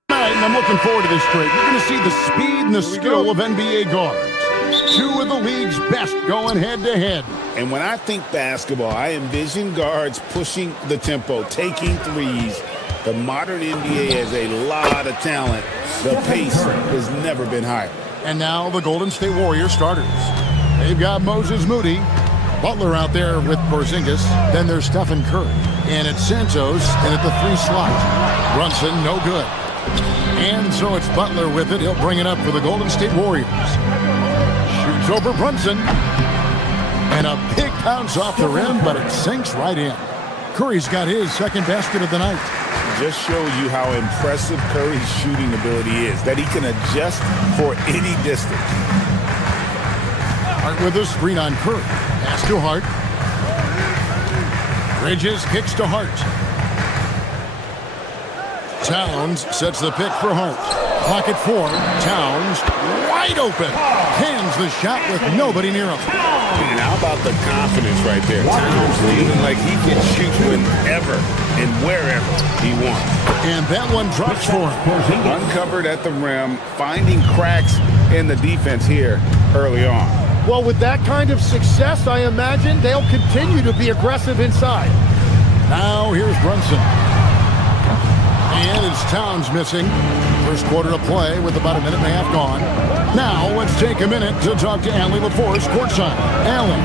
Tonight, and I'm looking forward to this trade. You're going to see the speed and the skill of NBA guards. two of the league's best going head-to-head. And when I think basketball, I envision guards pushing the tempo, taking threes. The modern NBA has a lot of talent. The pace has never been higher. And now the Golden State Warriors starters. They've got Moses Moody, Butler out there with Porzingis. Then there's Stephen Curry. And it's Santos in at the 3 slot. Brunson, no good. And so it's Butler with it. He'll bring it up for the Golden State Warriors. Shoots over Brunson. And a big bounce off the rim, but it sinks right in. Curry's got his second basket of the night. Just shows you how impressive Curry's shooting ability is, that he can adjust for any distance. Hart with a screen on Curry. Pass to Hart. Bridges kicks to Hart. Towns sets the pick for Hart. Clock at 4. Towns wide open. Cans the shot with nobody near him. And how about the confidence right there? Towns feeling like he can shoot whenever and wherever he wants. And that one drops for him. Uncovered at the rim, finding cracks in the defense here early on. Well, with that kind of success, I imagine they'll continue to be aggressive inside. Now here's Brunson. And it's Towns missing. First quarter of play with about a minute and a half gone. Now let's take a minute to talk to Allie LaForce courtside. Allie.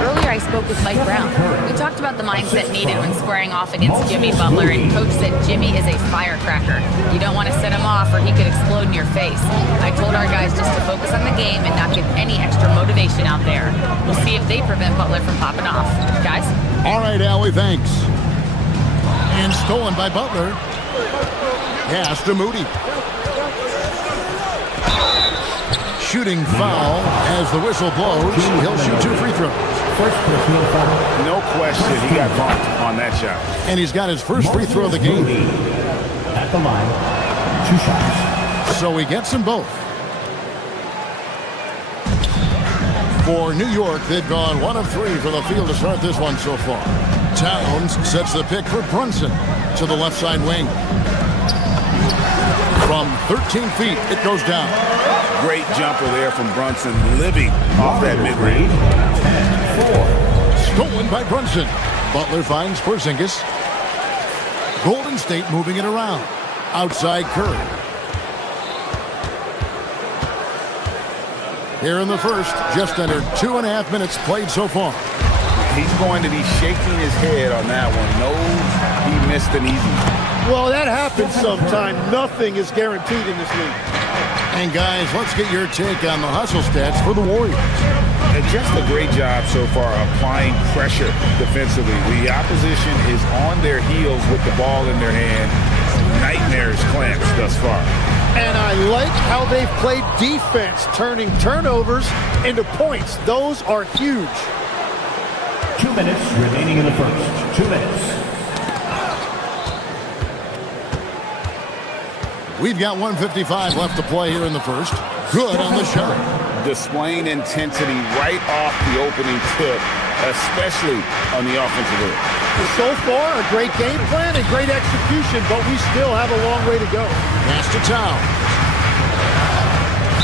Earlier I spoke with Mike Brown. We talked about the mindset needed when squaring off against Jimmy Butler, and Coach said Jimmy is a firecracker. You don't want to set him off or he could explode in your face. I told our guys just to focus on the game and not give any extra motivation out there. We'll see if they prevent Butler from popping off. Guys? All right, Allie, thanks. And stolen by Butler. Pass to Moody. Shooting foul as the whistle blows. He'll shoot 2 free throws. First personal foul. No question, he got bumped on that shot. And he's got his first free throw of the game. At the line, 2 shots. So he gets them both. For New York, they've gone 1 of 3 from the field to start this one so far. Towns sets the pick for Brunson to the left side wing. From 13 feet, it goes down. Great jumper there from Brunson, living off that mid-range. 10-4. Stolen by Brunson. Butler finds Porzingis. Golden State moving it around. Outside Curry. Here in the first, just under 2.5 minutes played so far. He's going to be shaking his head on that one. Knows he missed an easy one. Well, that happens sometime. Nothing is guaranteed in this league. And guys, let's get your take on the hustle stats for the Warriors. And just a great job so far applying pressure defensively. The opposition is on their heels with the ball in their hand. Nightmares clamps thus far. And I like how they've played defense, turning turnovers into points. Those are huge. 2 minutes remaining in the first. 2 minutes. We've got 1:55 left to play here in the first. Good on the shot. Displaying intensity right off the opening tip, especially on the offensive end. So far, a great game plan and great execution, but we still have a long way to go. Pass to Towns.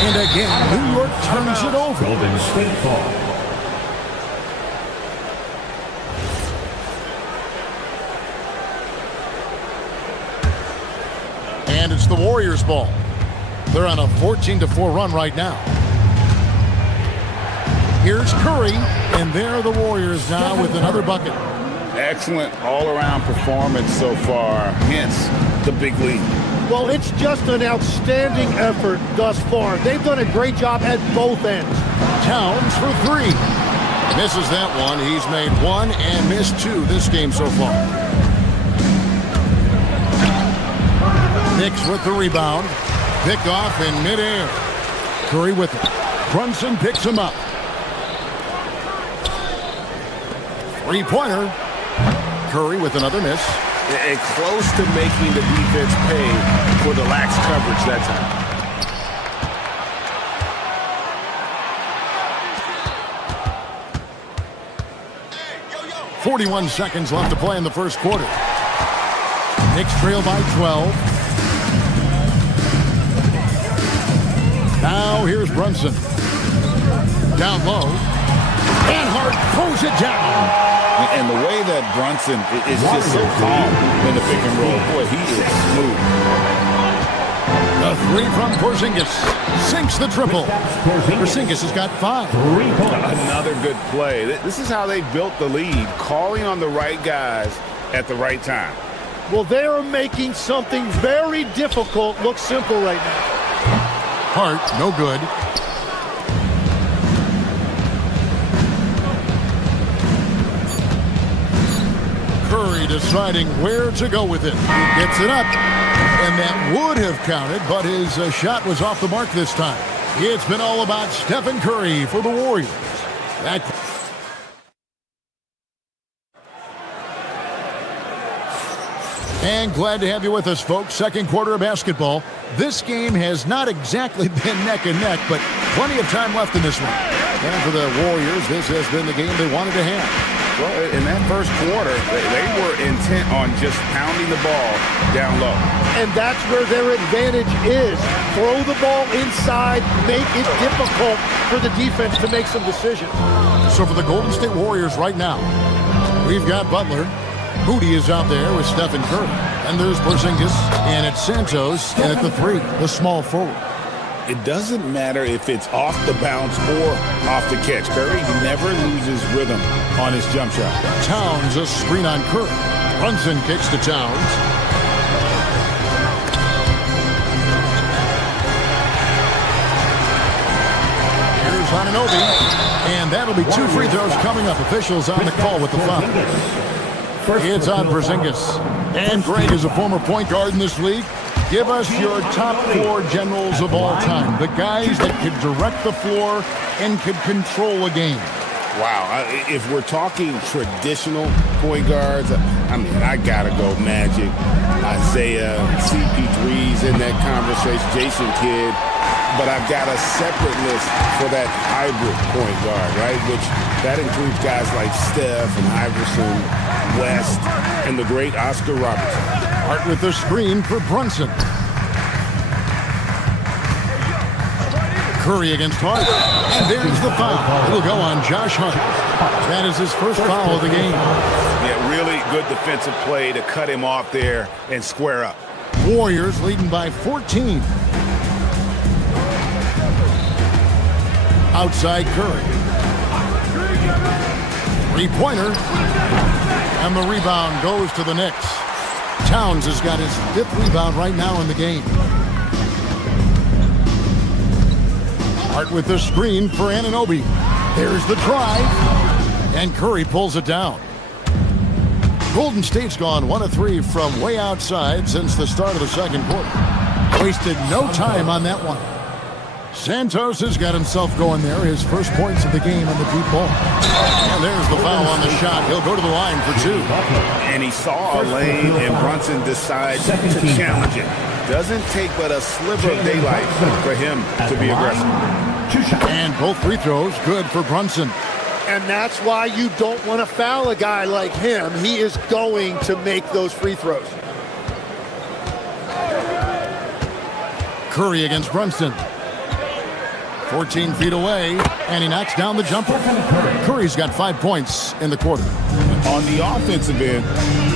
And again, New York turns it over. Golden State ball. And it's the Warriors' ball. They're on a 14-4 run right now. Here's Curry, and there are the Warriors now with another bucket. Excellent all-around performance so far, hence the big lead. Well, it's just an outstanding effort thus far. They've done a great job at both ends. Towns for 3. Misses that one. He's made 1 and missed 2 this game so far. Knicks with the rebound. Pick off in midair. Curry with it. Brunson picks him up. 3-pointer. Curry with another miss. And close to making the defense pay for the lax coverage that time. 41 seconds left to play in the first quarter. Knicks trail by 12. Now here's Brunson. Down low. And Hart throws it down. And the way that Brunson is just so calm in the pick and roll, boy, he is smooth. A three from Porzingis. Sinks the triple. Porzingis has got 5. Another good play. This is how they built the lead, calling on the right guys at the right time. Well, they are making something very difficult look simple right now. Hart, no good. Curry deciding where to go with it. He gets it up. And that would have counted, but his shot was off the mark this time. It's been all about Stephen Curry for the Warriors. And glad to have you with us, folks. Second quarter of basketball. This game has not exactly been neck and neck, but plenty of time left in this one. And for the Warriors, this has been the game they wanted to have. Well, in that first quarter, they were intent on just pounding the ball down low. And that's where their advantage is. Throw the ball inside, make it difficult for the defense to make some decisions. So for the Golden State Warriors right now, we've got Butler. Booty is out there with Stephen Curry. And there's Porzingis, and it's Santos, and at the 3, the small forward. It doesn't matter if it's off the bounce or off the catch. Curry never loses rhythm on his jump shot. Towns a screen on Curry. Brunson kicks to Towns. Here's Anunoby. And that'll be 2 free throws coming up. Officials on the call with the foul. It's on Porzingis. And Greg is a former point guard in this league. Give us your top 4 generals of all time. The guys that could direct the floor and could control a game. Wow. If we're talking traditional point guards, I mean, I got to go Magic, Isaiah, CP3's in that conversation, Jason Kidd. But I've got a separate list for that hybrid point guard, right? Which that includes guys like Steph and Iverson, West, and the great Oscar Robertson. Hart with the screen for Brunson. Curry against Hart. And there's the foul. It'll go on Josh Hart. That is his first foul of the game. Yeah, really good defensive play to cut him off there and square up. Warriors leading by 14. Outside Curry. Three-pointer. And the rebound goes to the Knicks. Towns has got his 5th rebound right now in the game. Hart with the screen for Anunoby. There's the drive. And Curry pulls it down. Golden State's gone 1 of 3 from way outside since the start of the second quarter. Wasted no time on that one. Santos has got himself going there. His first points of the game on the deep ball. And there's the foul on the shot. He'll go to the line for 2. And he saw a lane, and Brunson decides to challenge it. Doesn't take but a sliver of daylight for him to be aggressive. And both free throws good for Brunson. And that's why you don't want to foul a guy like him. He is going to make those free throws. Curry against Brunson. 14 feet away, and he knocks down the jumper. Curry's got 5 points in the quarter. On the offensive end,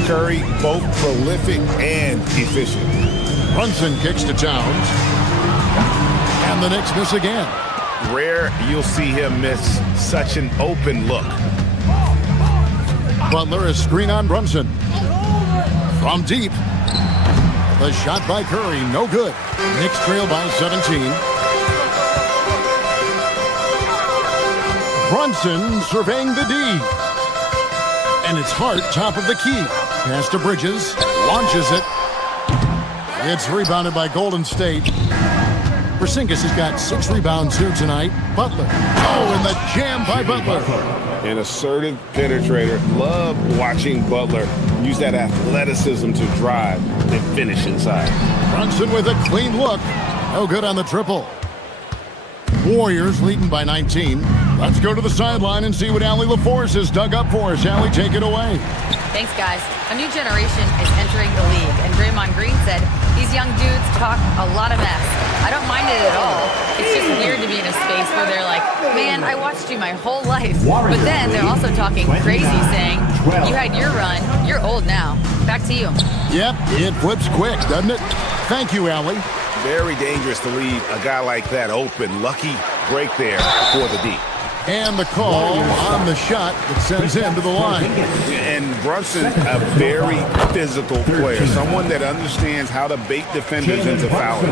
Curry both prolific and efficient. Brunson kicks to Towns. And the Knicks miss again. Rare you'll see him miss such an open look. Butler is screen on Brunson. From deep. The shot by Curry, no good. Knicks trail by 17. Brunson surveying the D. And it's Hart, top of the key. Pass to Bridges, launches it. It's rebounded by Golden State. Porzingis has got 6 rebounds here tonight. Butler. Oh, and the jam by Butler. An assertive penetrator. Love watching Butler use that athleticism to drive and finish inside. Brunson with a clean look. No good on the triple. Warriors leading by 19. Let's go to the sideline and see what Allie LaForce has dug up for us. Allie, take it away. Thanks, guys. A new generation is entering the league, and Draymond Green said these young dudes talk a lot of mess. I don't mind it at all. It's just weird to be in a space where they're like, man, I watched you my whole life. But then they're also talking crazy, saying, you had your run, you're old now. Back to you. Yep, it flips quick, doesn't it? Thank you, Allie. Very dangerous to leave a guy like that open. Lucky break there for the D. And the call on the shot that sends him to the line. And Brunson, a very physical player, someone that understands how to bait defenders into fouling.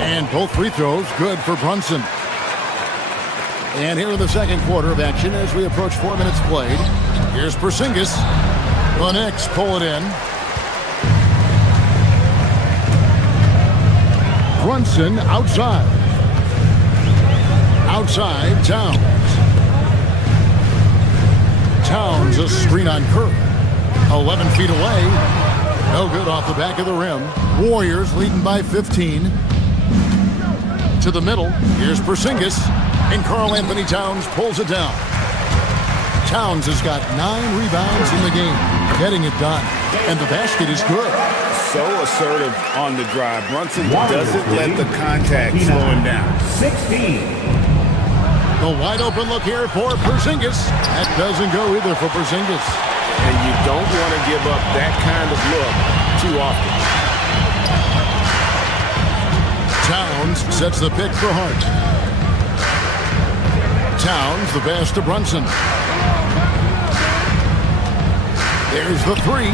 And both free throws good for Brunson. And here in the second quarter of action as we approach 4 minutes played. Here's Porzingis. The Knicks pull it in. Brunson outside. Outside, Towns. Towns, a screen on Curry. 11 feet away. No good off the back of the rim. Warriors leading by 15. To the middle. Here's Porzingis. And Karl Anthony Towns pulls it down. Towns has got 9 rebounds in the game. Getting it done. And the basket is good. So assertive on the drive. Brunson doesn't let the contact slow him down. 16. The wide open look here for Porzingis. That doesn't go either for Porzingis. And you don't want to give up that kind of look too often. Towns sets the pick for Hart. Towns the pass to Brunson. There's the three.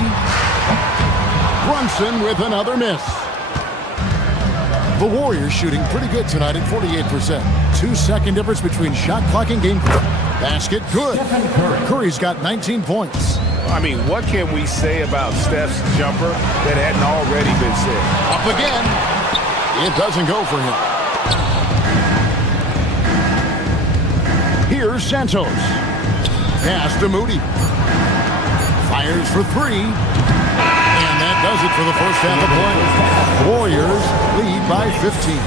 Brunson with another miss. The Warriors shooting pretty good tonight at 48%. 2-second difference between shot clock and game clock. Basket good. Curry's got 19 points. I mean, what can we say about Steph's jumper that hadn't already been said? Up again. It doesn't go for him. Here's Santos. Pass to Moody. Fires for three. And that does it for the first half of play. Warriors lead by 15.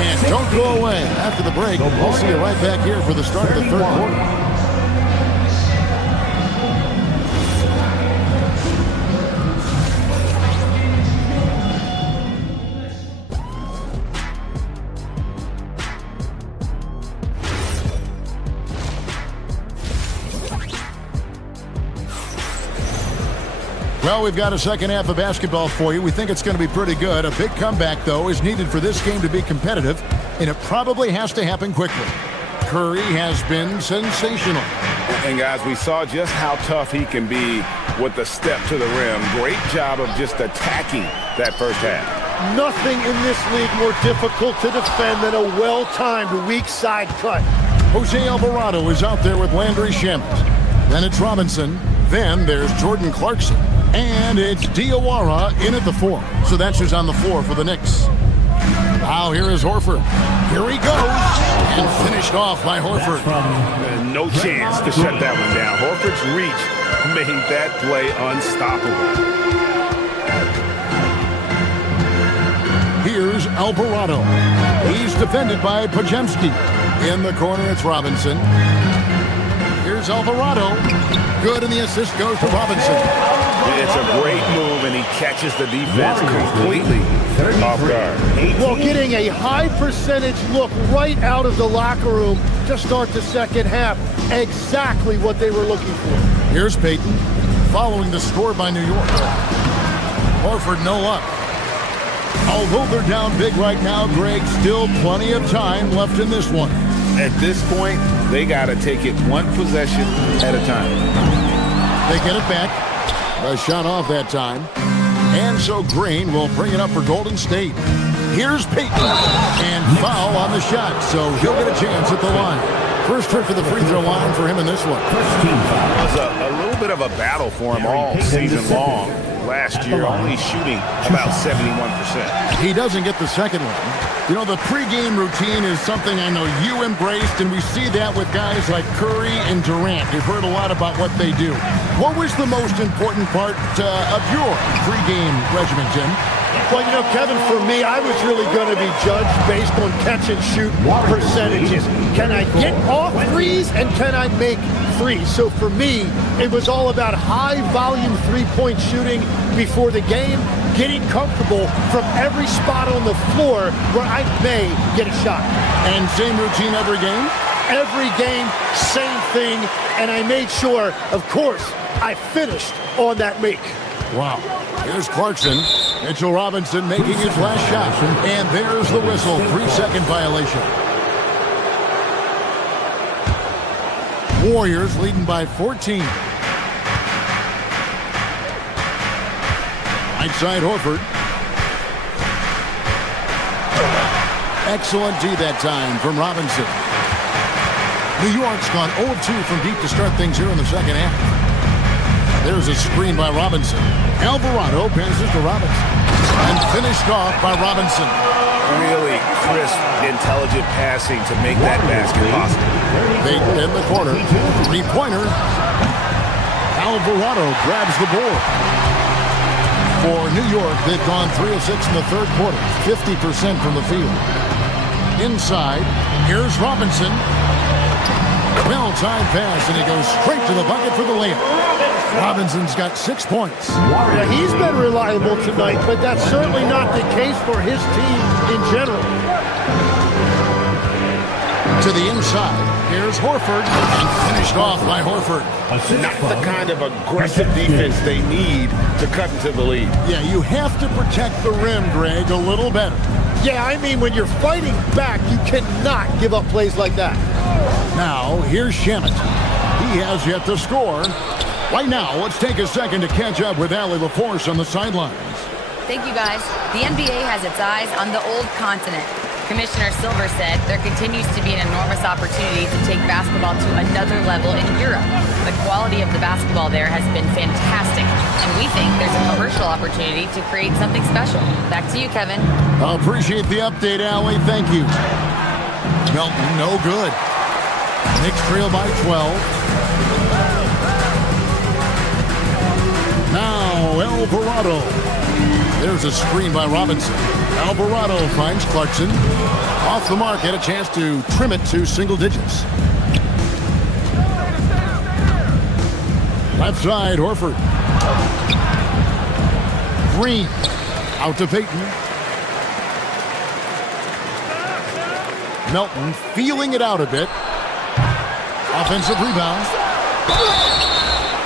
And don't go away. After the break, we'll see you right back here for the start of the third quarter. Well, we've got a second half of basketball for you. We think it's going to be pretty good. A big comeback, though, is needed for this game to be competitive, and it probably has to happen quickly. Curry has been sensational. And, guys, we saw just how tough he can be with the step to the rim. Great job of just attacking that first half. Nothing in this league more difficult to defend than a well-timed weak side cut. Jose Alvarado is out there with Landry Shamet. Then it's Robinson. Then there's Jordan Clarkson. And it's Diawara in at the 4. So that's who's on the floor for the Knicks. Now here is Horford. Here he goes. And finished off by Horford. No chance to shut that one down. Horford's reach made that play unstoppable. Here's Alvarado. He's defended by Podziemski. In the corner, it's Robinson. Here's Alvarado. Good, and the assist goes to Robinson. It's a great move, and he catches the defense completely off guard. Well, getting a high percentage look right out of the locker room to start the second half. Exactly what they were looking for. Here's Payton following the score by New York. Horford, no luck. Although they're down big right now, Greg, still plenty of time left in this one. At this point, they got to take it one possession at a time. They get it back. A shot off that time. And so Green will bring it up for Golden State. Here's Payton. And foul on the shot, so he'll get a chance at the line. First trip to the free throw line for him in this one. It was a little bit of a battle for him all season long. Last year, only shooting about 71%. He doesn't get the second one. You know, the pregame routine is something I know you embraced, and we see that with guys like Curry and Durant. You've heard a lot about what they do. What was the most important part of your pregame regimen, Jim? Well, you know, Kevin, for me, I was really going to be judged based on catch-and-shoot percentages. Can I get off threes and can I make threes? So for me, it was all about high-volume three-point shooting before the game, getting comfortable from every spot on the floor where I may get a shot. And same routine every game? Every game, same thing, and I made sure, of course, I finished on that make. Wow. Here's Clarkson. Mitchell Robinson making his last shot. And there's the whistle. 3-second violation. Warriors leading by 14. Right side Horford. Excellent D that time from Robinson. New York's gone 0-2 from deep to start things here in the second half. There's a screen by Robinson. Alvarado passes to Robinson. And finished off by Robinson. Really crisp, intelligent passing to make that basket possible. They in the corner. Three-pointer. Alvarado grabs the board. For New York, they've gone 3 of 6 in the third quarter. 50% from the field. Inside, here's Robinson. Well-timed pass, and he goes straight to the bucket for the layup. Robinson's got 6 points. Yeah, he's been reliable tonight, but that's certainly not the case for his team in general. To the inside, here's Horford, and finished off by Horford. Not the kind of aggressive defense they need to cut into the lead. Yeah, you have to protect the rim, Greg, a little better. Yeah, I mean, when you're fighting back, you cannot give up plays like that. Now, here's Shamet. He has yet to score. Right now, let's take a second to catch up with Allie LaForce on the sidelines. Thank you, guys. The NBA has its eyes on the old continent. Commissioner Silver said there continues to be an enormous opportunity to take basketball to another level in Europe. The quality of the basketball there has been fantastic, and we think there's a commercial opportunity to create something special. Back to you, Kevin. I appreciate the update, Allie. Thank you. Melton, no good. Knicks trail by 12. Now, Alvarado. There's a screen by Robinson. Alvarado finds Clarkson. Off the mark, had a chance to trim it to single digits. Left side, Horford. Green. Out to Payton. Melton feeling it out a bit. Offensive rebound.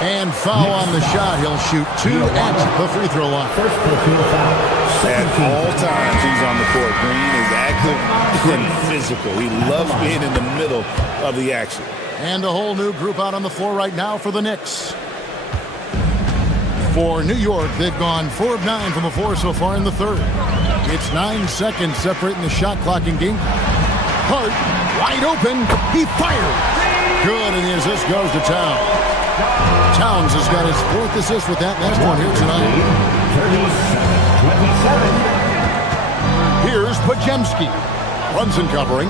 And foul on the shot. He'll shoot 2 at the free throw line. At all times he's on the court. Green is active and physical. He loves being in the middle of the action. And a whole new group out on the floor right now for the Knicks. For New York, they've gone 4 of 9 from the floor so far in the third. It's 9 seconds separating the shot clock in game. Hart, wide open. He fired. Good, and the assist goes to Towns. Towns has got his 4th assist with that last one here tonight. 37-27. Here's Pajemski. Brunson covering.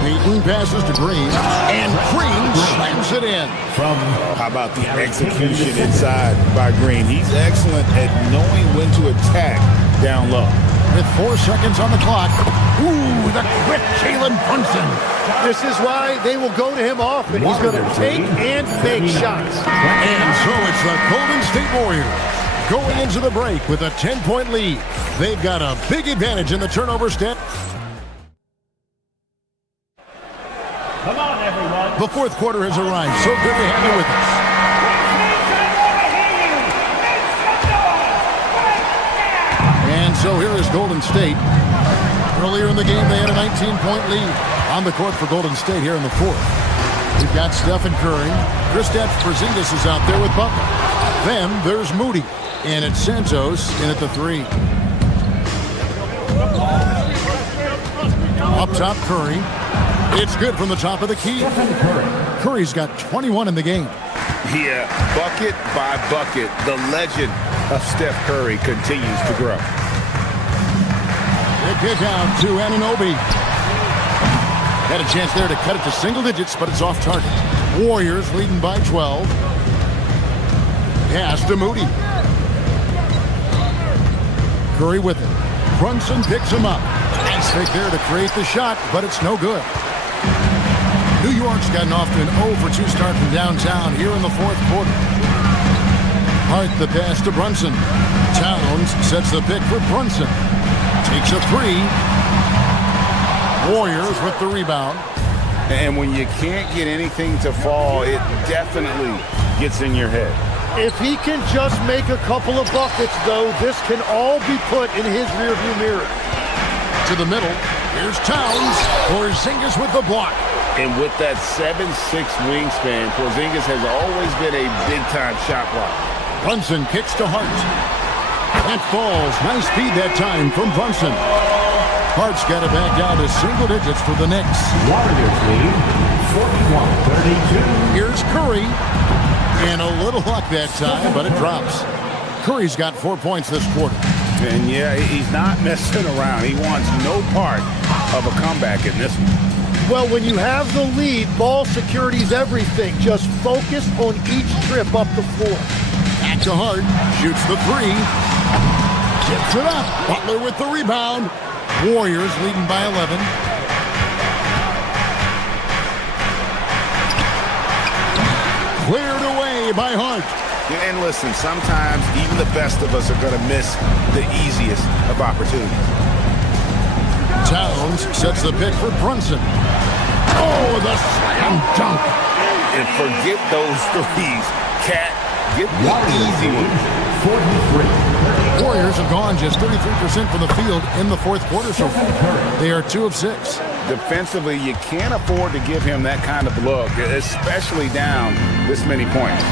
Payton passes to Green, and Green slams it in. How about the execution inside by Green? He's excellent at knowing when to attack down low. With 4 seconds on the clock. Ooh, the quick Jalen Brunson. This is why they will go to him often. He's going to take and make shots. And so it's the Golden State Warriors going into the break with a 10-point lead. They've got a big advantage in the turnover step. Come on, everyone. The fourth quarter has arrived. So good to have you with us. And so here is Golden State. Earlier in the game, they had a 19-point lead on the court for Golden State here in the fourth. We've got Stephen Curry. Kristaps Porzingis is out there with Butler. Then there's Moody. And it's Santos in at the 3. Up top, Curry. It's good from the top of the key. Curry's got 21 in the game. Yeah, bucket by bucket, the legend of Steph Curry continues to grow. The kick out to Anunoby. Had a chance there to cut it to single digits, but it's off target. Warriors leading by 12. Pass to Moody. Curry with it. Brunson picks him up. Nice fake there to create the shot, but it's no good. New York's gotten off to an 0-for-2 start from downtown here in the fourth quarter. Hart the pass to Brunson. Towns sets the pick for Brunson. Takes a three. Warriors with the rebound. And when you can't get anything to fall, it definitely gets in your head. If he can just make a couple of buckets, though, this can all be put in his rearview mirror. To the middle. Here's Towns. Porzingis with the block. And with that 7'6" wingspan, Porzingis has always been a big-time shot blocker. Brunson kicks to Hart. That falls. Nice speed that time from Brunson. Hart's got it back down to single digits for the Knicks. Warriors lead 41-32. Here's Curry. And a little luck that time, but it drops. Curry's got 4 points this quarter. And yeah, he's not messing around. He wants no part of a comeback in this one. Well, when you have the lead, ball security's everything. Just focus on each trip up the floor. Back to Hart. Shoots the three. Tips it up. Butler with the rebound. Warriors leading by 11. Cleared away by Hart. And listen, sometimes even the best of us are going to miss the easiest of opportunities. Towns sets the pick for Brunson. Oh, the slam dunk. And forget those threes. Cat, get the easy ones. 43. Warriors have gone just 33% from the field in the fourth quarter so far. They are 2 of 6. Defensively, you can't afford to give him that kind of look, especially down this many points.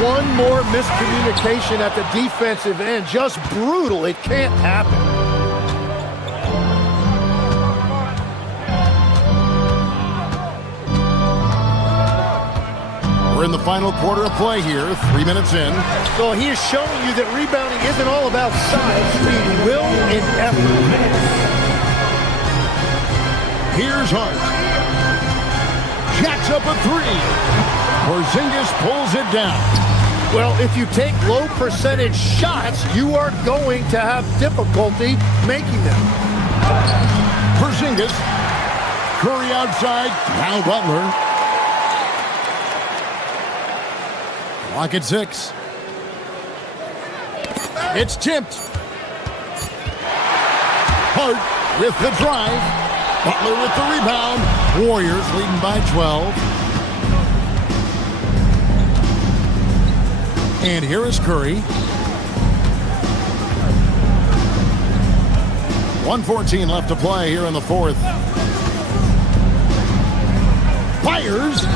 One more miscommunication at the defensive end. Just brutal. It can't happen. We're in the final quarter of play here, 3 minutes in. So he is showing you that rebounding isn't all about size. You need will and effort. Here's Hart. Jacks up a three. Porzingis pulls it down. Well, if you take low percentage shots, you are going to have difficulty making them. Porzingis. Curry outside. Now Butler. Clock at 6. It's tipped. Hart with the drive. Butler with the rebound. Warriors leading by 12. And here is Curry. 1:14 left to play here in the fourth. Fires.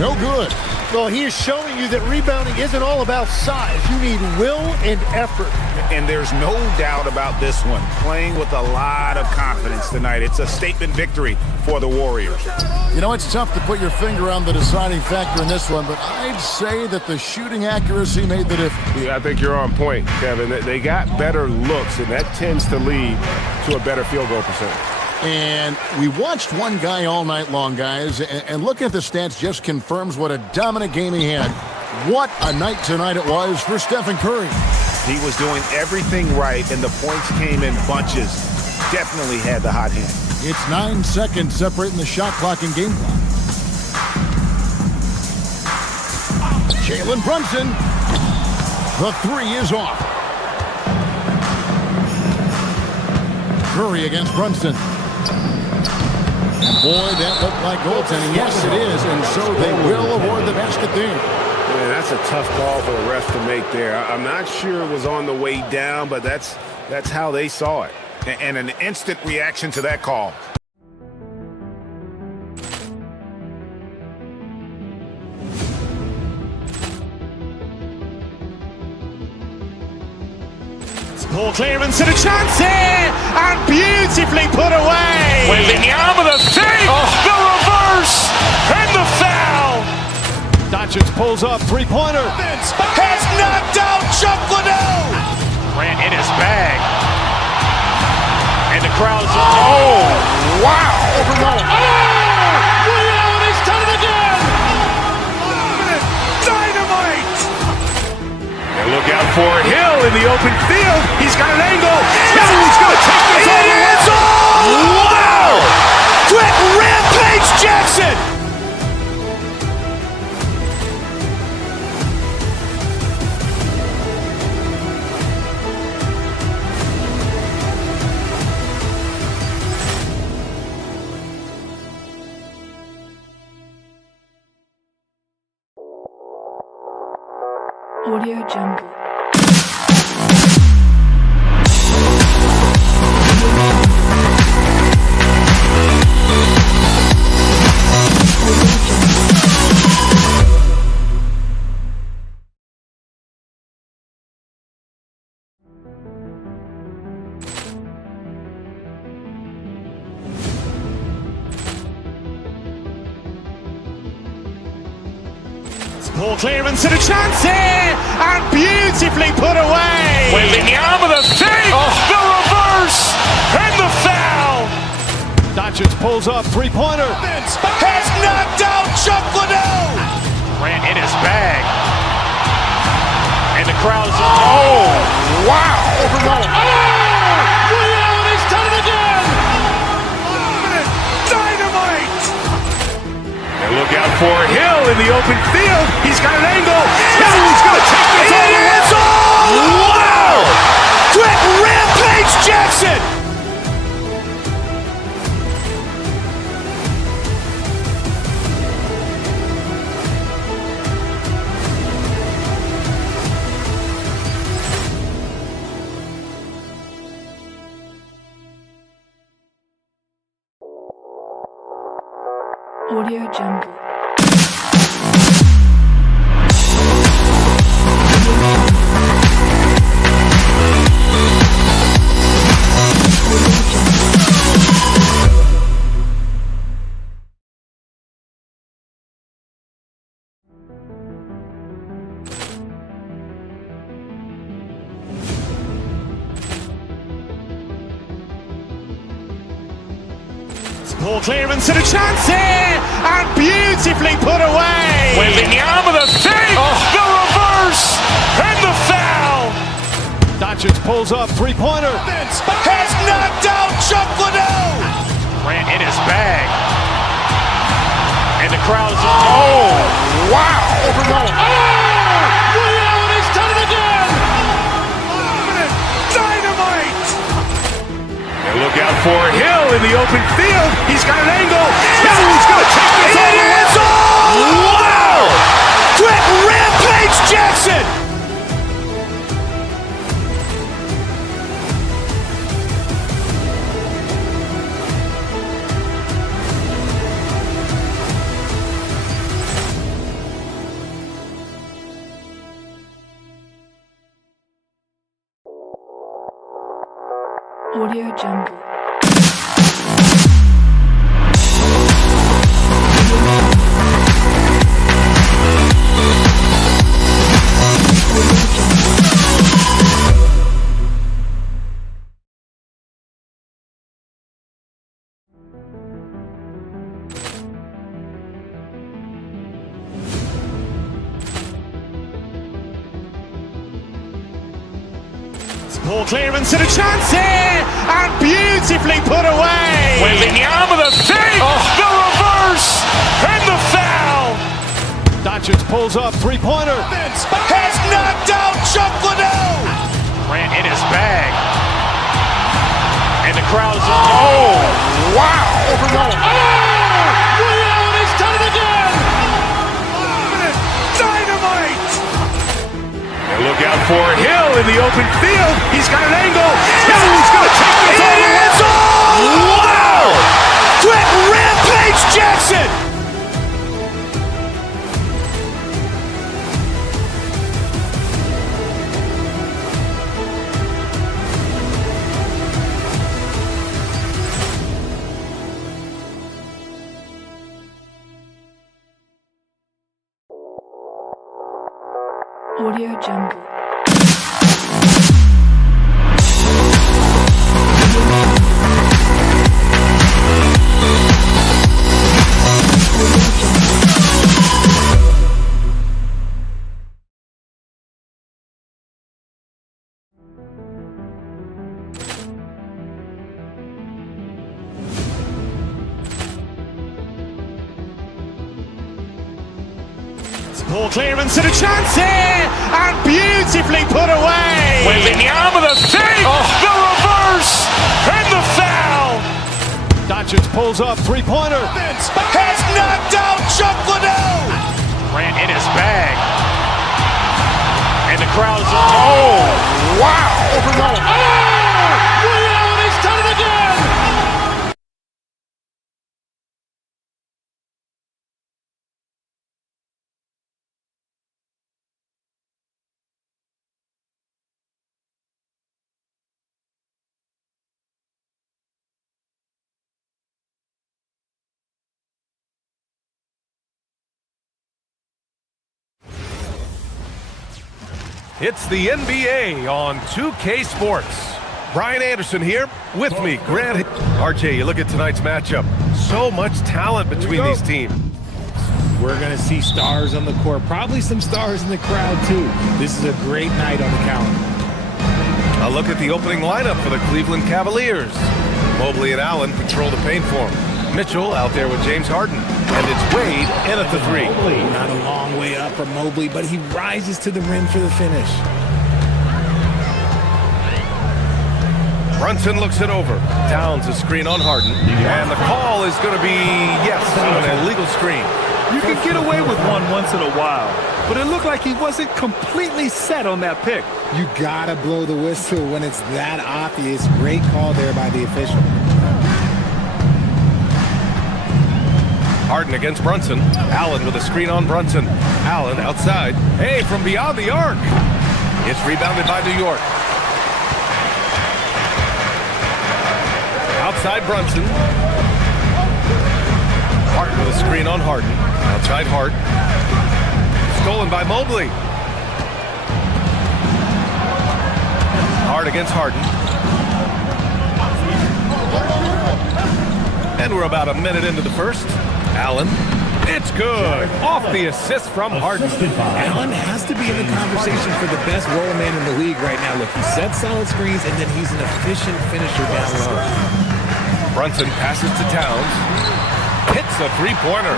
No good. Well, he is showing you that rebounding isn't all about size. You need will and effort. And there's no doubt about this one. Playing with a lot of confidence tonight. It's a statement victory for the Warriors. You know, it's tough to put your finger on the deciding factor in this one, but I'd say that the shooting accuracy made the difference. Yeah, I think you're on point, Kevin. They got better looks, and that tends to lead to a better field goal percentage. And we watched one guy all night long, guys, and looking at the stats just confirms what a dominant game he had. What a night tonight it was for Stephen Curry. He was doing everything right, and the points came in bunches. Definitely had the hot hand. It's 9 seconds separating the shot clock and game clock. Jalen Brunson. The three is off. Curry against Brunson. Boy, that looked like goaltending. Yes, it is, and so they will award the basket there. Man, that's a tough call for the refs to make there. I'm not sure it was on the way down, but that's how they saw it. And an instant reaction to that call. Ball clearance and a chance here, and beautifully put away. With the arm of the save, the reverse, and the foul. Doncic pulls up, three-pointer. Has knocked out Chuck Liddell. Grant in his bag. And the crowd's, oh, wow. He's done it again. Dynamite. And look out. out for Hill in the open field. He's got an angle. He's going to take this all the way. Wow! Quick rampage Jackson! Audio Jungle. Ball clearance and a chance here, and beautifully put away. Wembanyama the save, the reverse, and the foul. Doncic pulls up, three-pointer. Has knocked out Chuck Liddell. Grant in his bag. And the crowd is, oh, wow. He's done it again. Dynamite. And look out for Hill in the open field. He's got an angle. He's going to take this all the way. Wow! Quick rampage Jackson! Audio Jungle. Ball clearance and a chance here, and beautifully put away. Wembanyama the save, the reverse, and the foul. Doncic pulls up, three-pointer. Has knocked out Chuck Liddell. Grant in his bag. And the crowd is, oh, wow. He's done it again. Dynamite. And look out for Hill in the open field. He's got an angle. He's going to take this all the way. Wow! Quick rampage Jackson! Audio Jungle. Ball clearance and a chance here, and beautifully put away. Wembanyama the save, the reverse, and the foul. Doncic pulls up, three-pointer. Has knocked out Chuck Liddell. Grant in his bag. And the crowd is, oh, wow. He's done it again. Dynamite. And look out for Hill in the open field. He's got an angle. He's going to take this all the way. Wow! Quick rampage Jackson! Audio Jungle. Ball clearance and a chance here, and beautifully put away. Wembanyama the fake, the reverse, and the foul. Doncic pulls up, three-pointer. Has knocked out Chuck Liddell. Grant in his bag. And the crowd is, oh, wow. Overruled. Oh, Realty's done it again. It's the NBA on 2K Sports. Brian Anderson here with me, Grant. RJ, you look at tonight's matchup. So much talent between these teams. We're going to see stars on the court, probably some stars in the crowd too. This is a great night on the calendar. A look at the opening lineup for the Cleveland Cavaliers. Mobley and Allen patrol the paint for him. Mitchell out there with James Harden. And it's Wade in at the three. Not a long way up for Mobley, but he rises to the rim for the finish. Brunson looks it over. Towns a screen on Harden. And the call is going to be, yes, an illegal screen. You can get away with one once in a while, but it looked like he wasn't completely set on that pick. You gotta blow the whistle when it's that obvious. Great call there by the official. Harden against Brunson. Allen with a screen on Brunson. Allen outside. Hey, from beyond the arc. It's rebounded by New York. Outside Brunson. Hart with a screen on Harden. Outside Hart. Stolen by Mobley. Hart against Harden. And we're about a minute into the first. Allen. It's good. Off the assist from Harden. Allen has to be in the conversation for the best roll man in the league right now. Look, he sets solid screens, and then he's an efficient finisher down low. Brunson passes to Towns. Hits a three-pointer.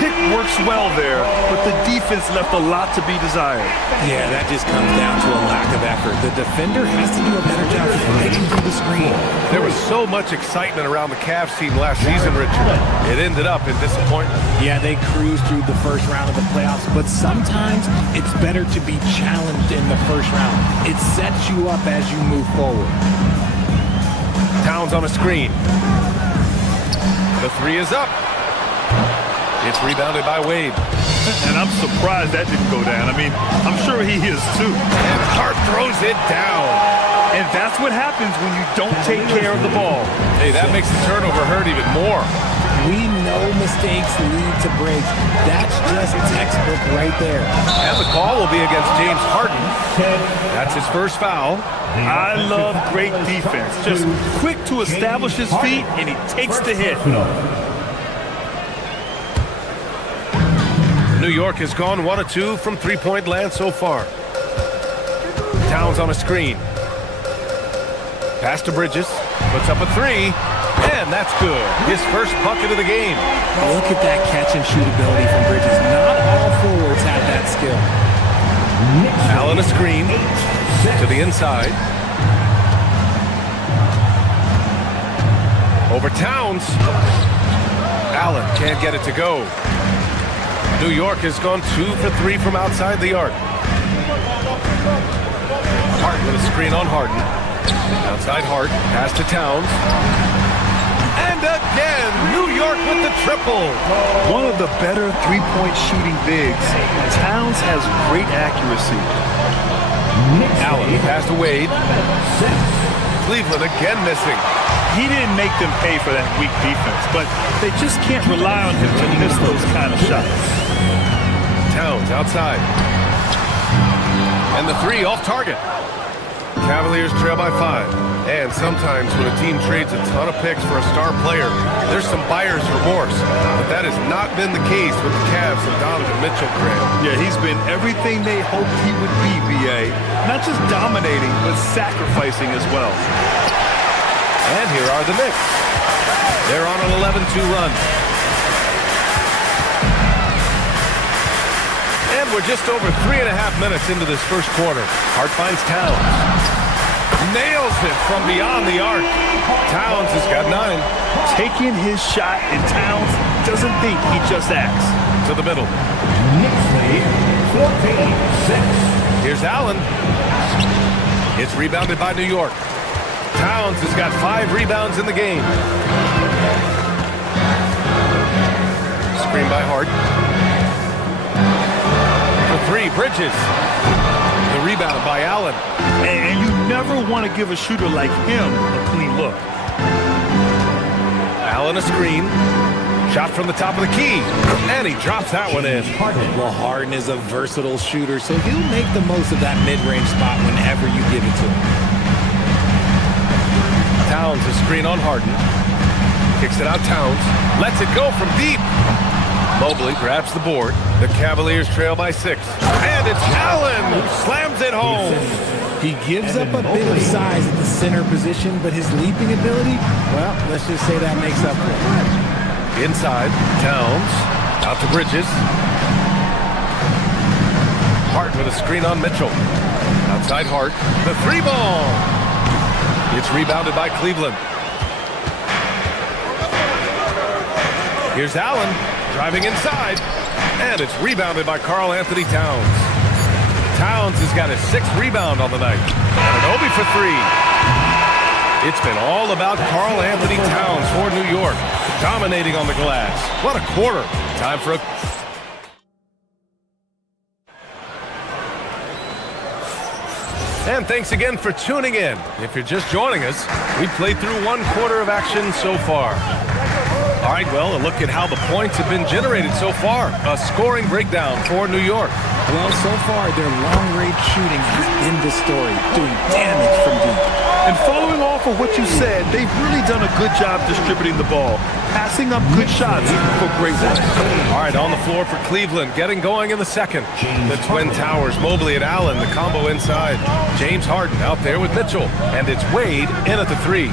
Pick works well there, but the defense left a lot to be desired. Yeah, that just comes down to a lack of effort. The defender has to do a better job fighting through the screen. There was so much excitement around the Cavs team last season, Richard. It ended up in disappointment. Yeah, they cruised through the first round of the playoffs, but sometimes it's better to be challenged in the first round. It sets you up as you move forward. Towns on a screen. The three is up. It's rebounded by Wade. And I'm surprised that didn't go down. I mean, I'm sure he is too. And Hart throws it down. And that's what happens when you don't take care of the ball. Hey, that makes the turnover hurt even more. We know mistakes lead to breaks. That's just textbook right there. And the call will be against James Harden. That's his first foul. I love great defense. Just quick to establish his feet, and he takes the hit. New York has gone 1 of 2 from three-point land so far. Towns on a screen. Pass to Bridges. Puts up a three. And that's good. His first bucket of the game. Look at that catch and shoot ability from Bridges. Not all forwards have that skill. Allen a screen to the inside. Over Towns. Allen can't get it to go. New York has gone 2 for 3 from outside the arc. Hart with a screen on Harden. Outside Hart. Pass to Towns. And again, New York with the triple. One of the better three-point shooting bigs. Towns has great accuracy. Allen pass to Wade. Cleveland again missing. He didn't make them pay for that weak defense, but they just can't rely on him to miss those kind of shots. Towns outside. And the three off target. Cavaliers trail by 5. And sometimes when a team trades a ton of picks for a star player, there's some buyer's remorse. But that has not been the case with the Cavs and Donovan Mitchell, Grant. Yeah, he's been everything they hoped he would be, BA. Not just dominating, but sacrificing as well. And here are the Knicks. They're on an 11-2 run. And we're just over 3.5 minutes into this first quarter. Hart finds Towns. Nails it from beyond the arc. Towns has got 9. Taking his shot, and Towns doesn't think, he just acts. To the middle. 14-6. Here's Allen. It's rebounded by New York. Towns has got 5 rebounds in the game. Screen by Hart. For 3, Bridges. The rebound by Allen. And you never want to give a shooter like him a clean look. Allen a screen. Shot from the top of the key. And he drops that one in. Well, Harden is a versatile shooter, so he'll make the most of that mid-range spot whenever you give it to him. Towns a screen on Harden. Kicks it out Towns. Lets it go from deep. Mobley grabs the board. The Cavaliers trail by 6. And it's Allen who slams it home. He gives up a bit of size at the center position, but his leaping ability, well, let's just say that makes up for it. Inside, Towns. Out to Bridges. Hart with a screen on Mitchell. Outside Hart. The 3-ball. It's rebounded by Cleveland. Here's Allen. Driving inside. And it's rebounded by Karl Anthony Towns. Towns has got his 6th rebound on the night. And an Obi for 3. It's been all about Karl Anthony Towns for New York. Dominating on the glass. What a quarter. Time for a... And thanks again for tuning in. If you're just joining us, we've played through 1 quarter of action so far. All right, well, a look at how the points have been generated so far. A scoring breakdown for New York. Well, so far, their long-range shooting has been the story, doing damage from deep. And following off of what you said, they've really done a good job distributing the ball, passing up good shots for great work. All right, on the floor for Cleveland, getting going in the second. The Twin Towers, Mobley and Allen, the combo inside. James Harden out there with Mitchell, and it's Wade in at the 3.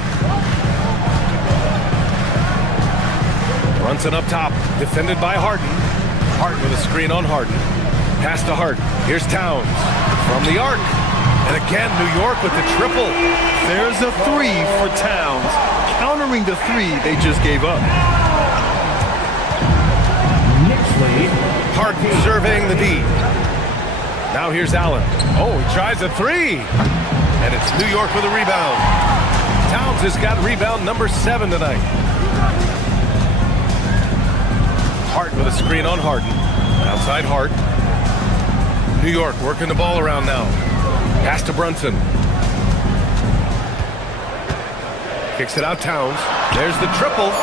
Brunson up top, defended by Harden. Hart with a screen on Harden. Pass to Hart. Here's Towns from the arc. And again, New York with the triple. There's a 3 for Towns, countering the 3 they just gave up. Hart surveying the D. Now here's Allen. Oh, he tries a 3. And it's New York with a rebound. Towns has got rebound number 7 tonight. Hart with a screen on Harden. Outside Hart. New York working the ball around now. Pass to Brunson. Kicks it out Towns. There's the triple.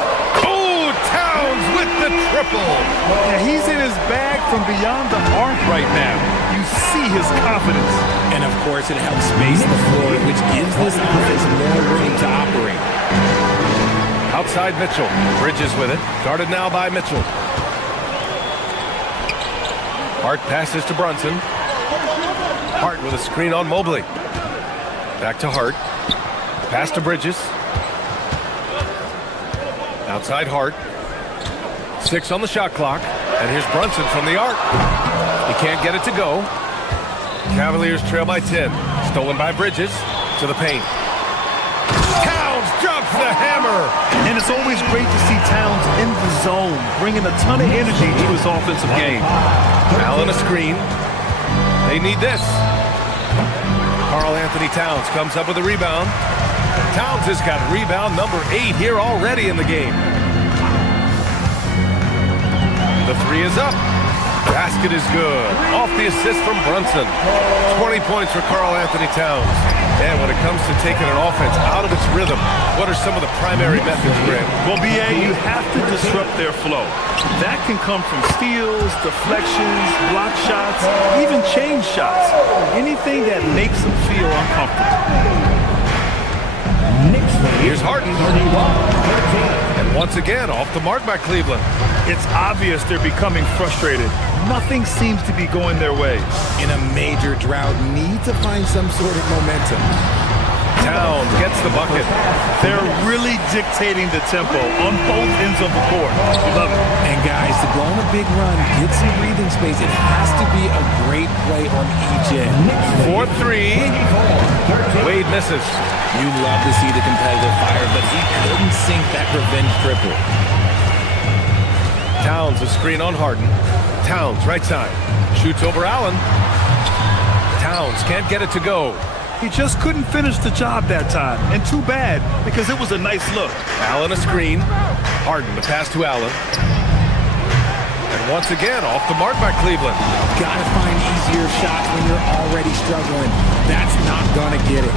Oh, Towns with the triple. Yeah, he's in his bag from beyond the arc right now. You see his confidence. And of course, it helps space the floor, which gives this offense more room to operate. Outside Mitchell. Bridges with it. Guarded now by Mitchell. Hart passes to Brunson. Hart with a screen on Mobley. Back to Hart. Pass to Bridges. Outside Hart. 6 on the shot clock. And here's Brunson from the arc. He can't get it to go. Cavaliers trail by 10. Stolen by Bridges to the paint. Towns drops the hammer. And it's always great to see Towns in the zone, bringing a ton of energy to his offensive game. Allen a screen. They need this. Karl Anthony Towns comes up with a rebound. Towns has got rebound number 8 here already in the game. The 3 is up. Basket is good. Off the assist from Brunson. 20 points for Karl Anthony Towns. And when it comes to taking an offense out of its rhythm, what are some of the primary methods, Graham? Well, B.A., you have to disrupt their flow. That can come from steals, deflections, block shots, even change shots. Anything that makes them feel uncomfortable. Here's Harden. And once again, off the mark by Cleveland. It's obvious they're becoming frustrated. Nothing seems to be going their way. In a major drought, need to find some sort of momentum. Towns gets the bucket. They're really dictating the tempo on both ends of the court. Love it. And guys, to go on a big run, get some breathing space, it has to be a great play on each end. 4-3. Wade misses. You love to see the competitive fire, but he couldn't sink that revenge triple. Towns a screen on Harden. Towns right side. Shoots over Allen. Towns can't get it to go. He just couldn't finish the job that time. And too bad, because it was a nice look. Allen a screen. Harden the pass to Allen. And once again, off the mark by Cleveland. Gotta find easier shots when you're already struggling. That's not gonna get it.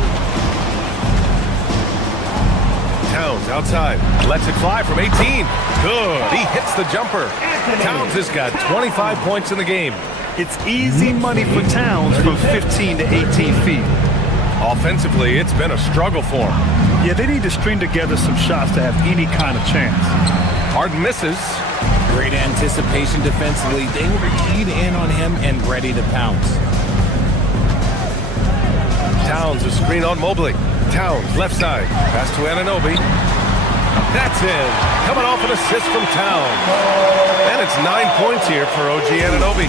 Towns outside. Lets it fly from 18. Good. He hits the jumper. Towns has got 25 points in the game. It's easy money for Towns from 15 to 18 feet. Offensively, it's been a struggle for him. Yeah, they need to string together some shots to have any kind of chance. Harden misses. Great anticipation defensively. They were keyed in on him and ready to pounce. Towns a screen on Mobley. Towns left side. Pass to Anunoby. That's in. Coming off an assist from Towns. And it's 9 points here for OG Anunoby.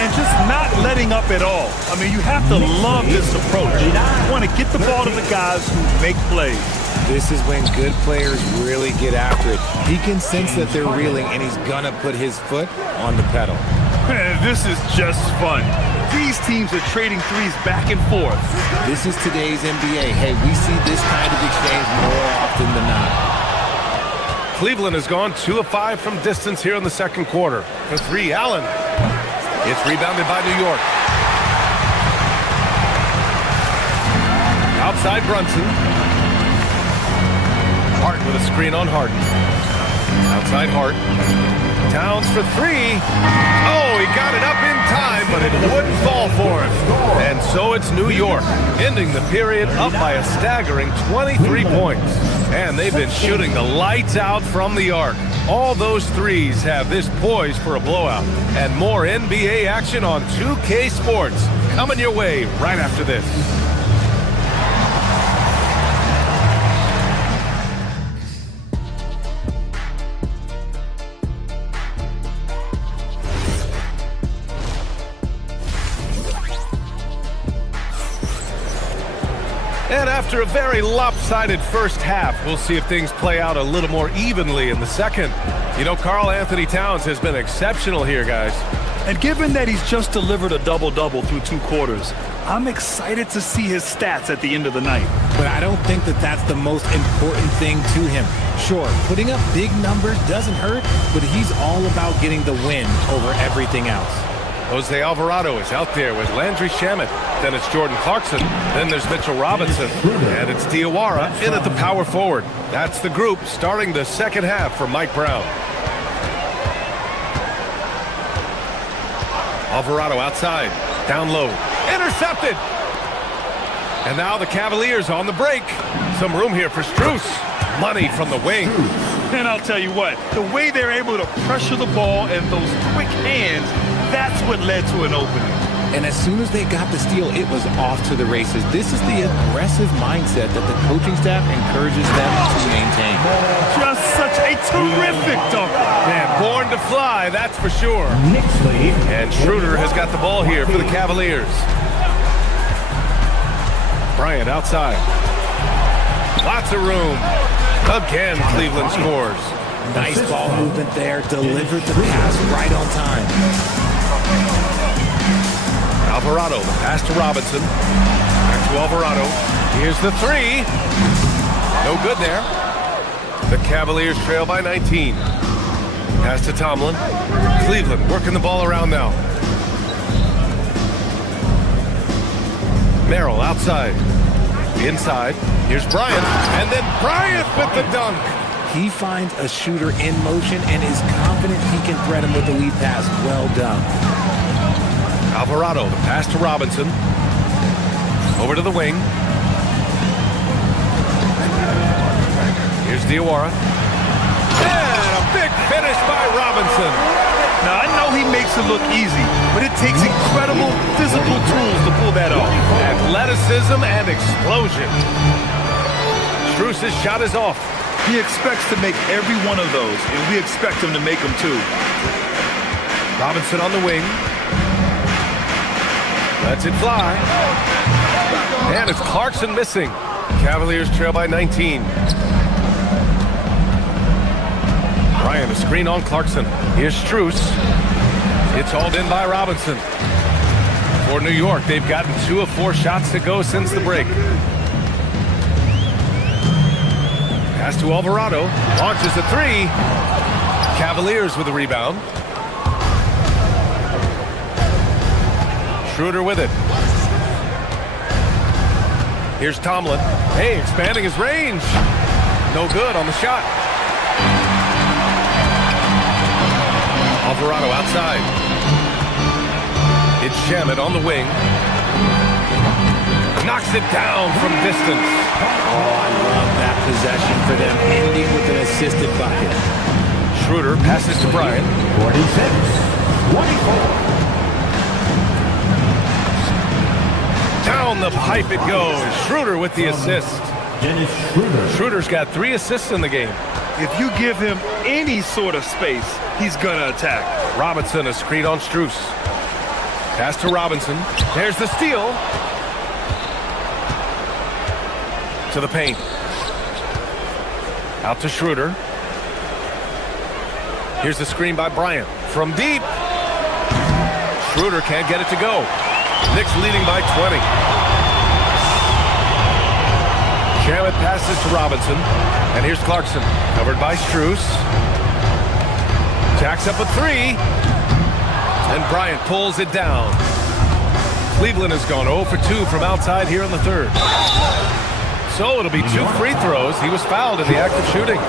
And just not letting up at all. I mean, you have to love this approach. You want to get the ball to the guys who make plays. This is when good players really get after it. He can sense that they're reeling, and he's gonna put his foot on the pedal. Man, this is just fun. These teams are trading threes back and forth. This is today's NBA. Hey, we see this kind of exchange more often than not. Cleveland has gone 2 of 5 from distance here in the second quarter. For 3, Allen. It's rebounded by New York. Outside Brunson. Hart with a screen on Harden. Outside Hart. Towns for 3. Oh, he got it up in time, but it wouldn't fall for him. And so it's New York, ending the period up by a staggering 23 points. And they've been shooting the lights out from the arc. All those threes have this poised for a blowout. And more NBA action on 2K Sports coming your way right after this. And after a very lopsided first half, we'll see if things play out a little more evenly in the second. You know, Karl Anthony Towns has been exceptional here, guys. And given that he's just delivered a double-double through 2 quarters, I'm excited to see his stats at the end of the night. But I don't think that that's the most important thing to him. Sure, putting up big numbers doesn't hurt, but he's all about getting the win over everything else. Jose Alvarado is out there with Landry Shamet. Then it's Jordan Clarkson. Then there's Mitchell Robinson. And it's Diawara in at the power forward. That's the group starting the second half for Mike Brown. Alvarado outside. Down low. Intercepted. And now the Cavaliers on the break. Some room here for Strus. Money from the wing. And I'll tell you what, the way they're able to pressure the ball and those quick hands, that's what led to an opening. And as soon as they got the steal, it was off to the races. This is the aggressive mindset that the coaching staff encourages them to maintain. Just such a terrific dunker. Man, born to fly, that's for sure. And Schroeder has got the ball here for the Cavaliers. Bryant outside. Lots of room. Again, Cleveland scores. Nice ball movement there. Delivered the pass right on time. Alvarado, the pass to Robinson. Back to Alvarado. Here's the 3. No good there. The Cavaliers trail by 19. Pass to Tomlin. Cleveland working the ball around now. Merrill outside. Inside. Here's Bryant. And then Bryant with the dunk. He finds a shooter in motion and is confident he can thread him with the lead pass. Well done. Alvarado, the pass to Robinson. Over to the wing. Here's Diawara. And a big finish by Robinson. Now, I know he makes it look easy, but it takes incredible physical tools to pull that off. Athleticism and explosion. Strus's shot is off. He expects to make every one of those, and we expect him to make them too. Robinson on the wing. Lets it fly. And it's Clarkson missing. Cavaliers trail by 19. Bryant, a screen on Clarkson. Here's Strus. It's hauled in by Robinson. For New York, they've gotten 2 of 4 shots to go since the break. Pass to Alvarado. Launches a 3. Cavaliers with the rebound. Schroeder with it. Here's Tomlin. Hey, expanding his range. No good on the shot. Alvarado outside. It's Shamet on the wing. Knocks it down from distance. Oh, I love that possession for them, ending with an assisted bucket. Schroeder passes to Bryant. 46-24. Down the pipe it goes. Schroeder with the assist. Schroeder's got 3 assists in the game. If you give him any sort of space, he's gonna attack. Robinson, a screen on Strus. Pass to Robinson. There's the steal. To the paint. Out to Schroeder. Here's the screen by Bryant. From deep. Schroeder can't get it to go. Knicks leading by 20. Shamet passes to Robinson. And here's Clarkson. Covered by Strus. Jacks up a 3. And Bryant pulls it down. Cleveland has gone 0 for 2 from outside here in the third. So it'll be 2 free throws. He was fouled in the act of shooting.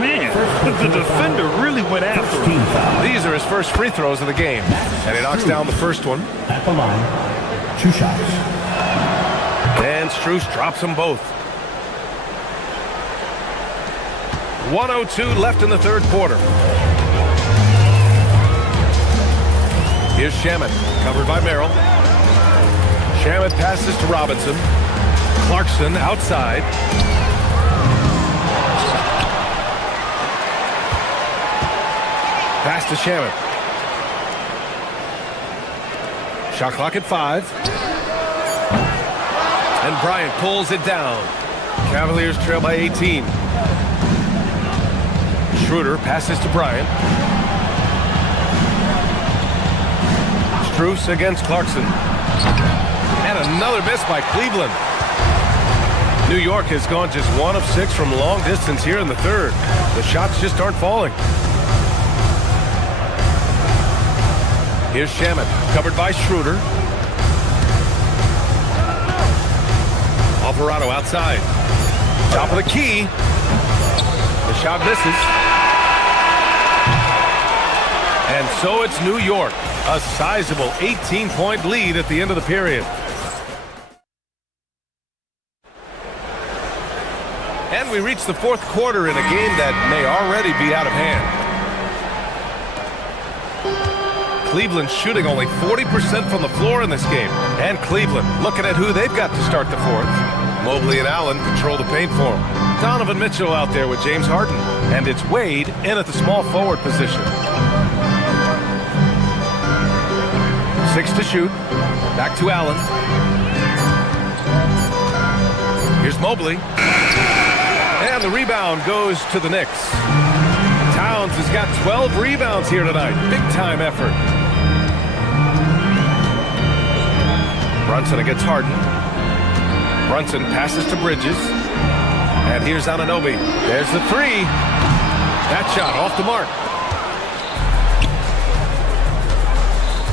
Man, the defender really went after him. These are his first free throws of the game. And he knocks down the first one. At the line, 2 shots. And Strus drops them both. 1:02 left in the third quarter. Here's Shamet, covered by Merrill. Shamet passes to Robinson. Clarkson outside. Pass to Shamet. Shot clock at 5. And Bryant pulls it down. Cavaliers trail by 18. Schroeder passes to Bryant. Strus against Clarkson. And another miss by Cleveland. New York has gone just 1 of 6 from long distance here in the third. The shots just aren't falling. Here's Shamet, covered by Schroeder. Alvarado outside. Top of the key. The shot misses. And so it's New York. A sizable 18-point lead at the end of the period. And we reach the fourth quarter in a game that may already be out of hand. Cleveland shooting only 40% from the floor in this game. And Cleveland looking at who they've got to start the fourth. Mobley and Allen control the paint for him. Donovan Mitchell out there with James Harden. And it's Wade in at the small forward position. 6 to shoot. Back to Allen. Here's Mobley. And the rebound goes to the Knicks. Towns has got 12 rebounds here tonight. Big time effort. Brunson against Harden. Brunson passes to Bridges. And here's Anunoby. There's the 3. That shot off the mark.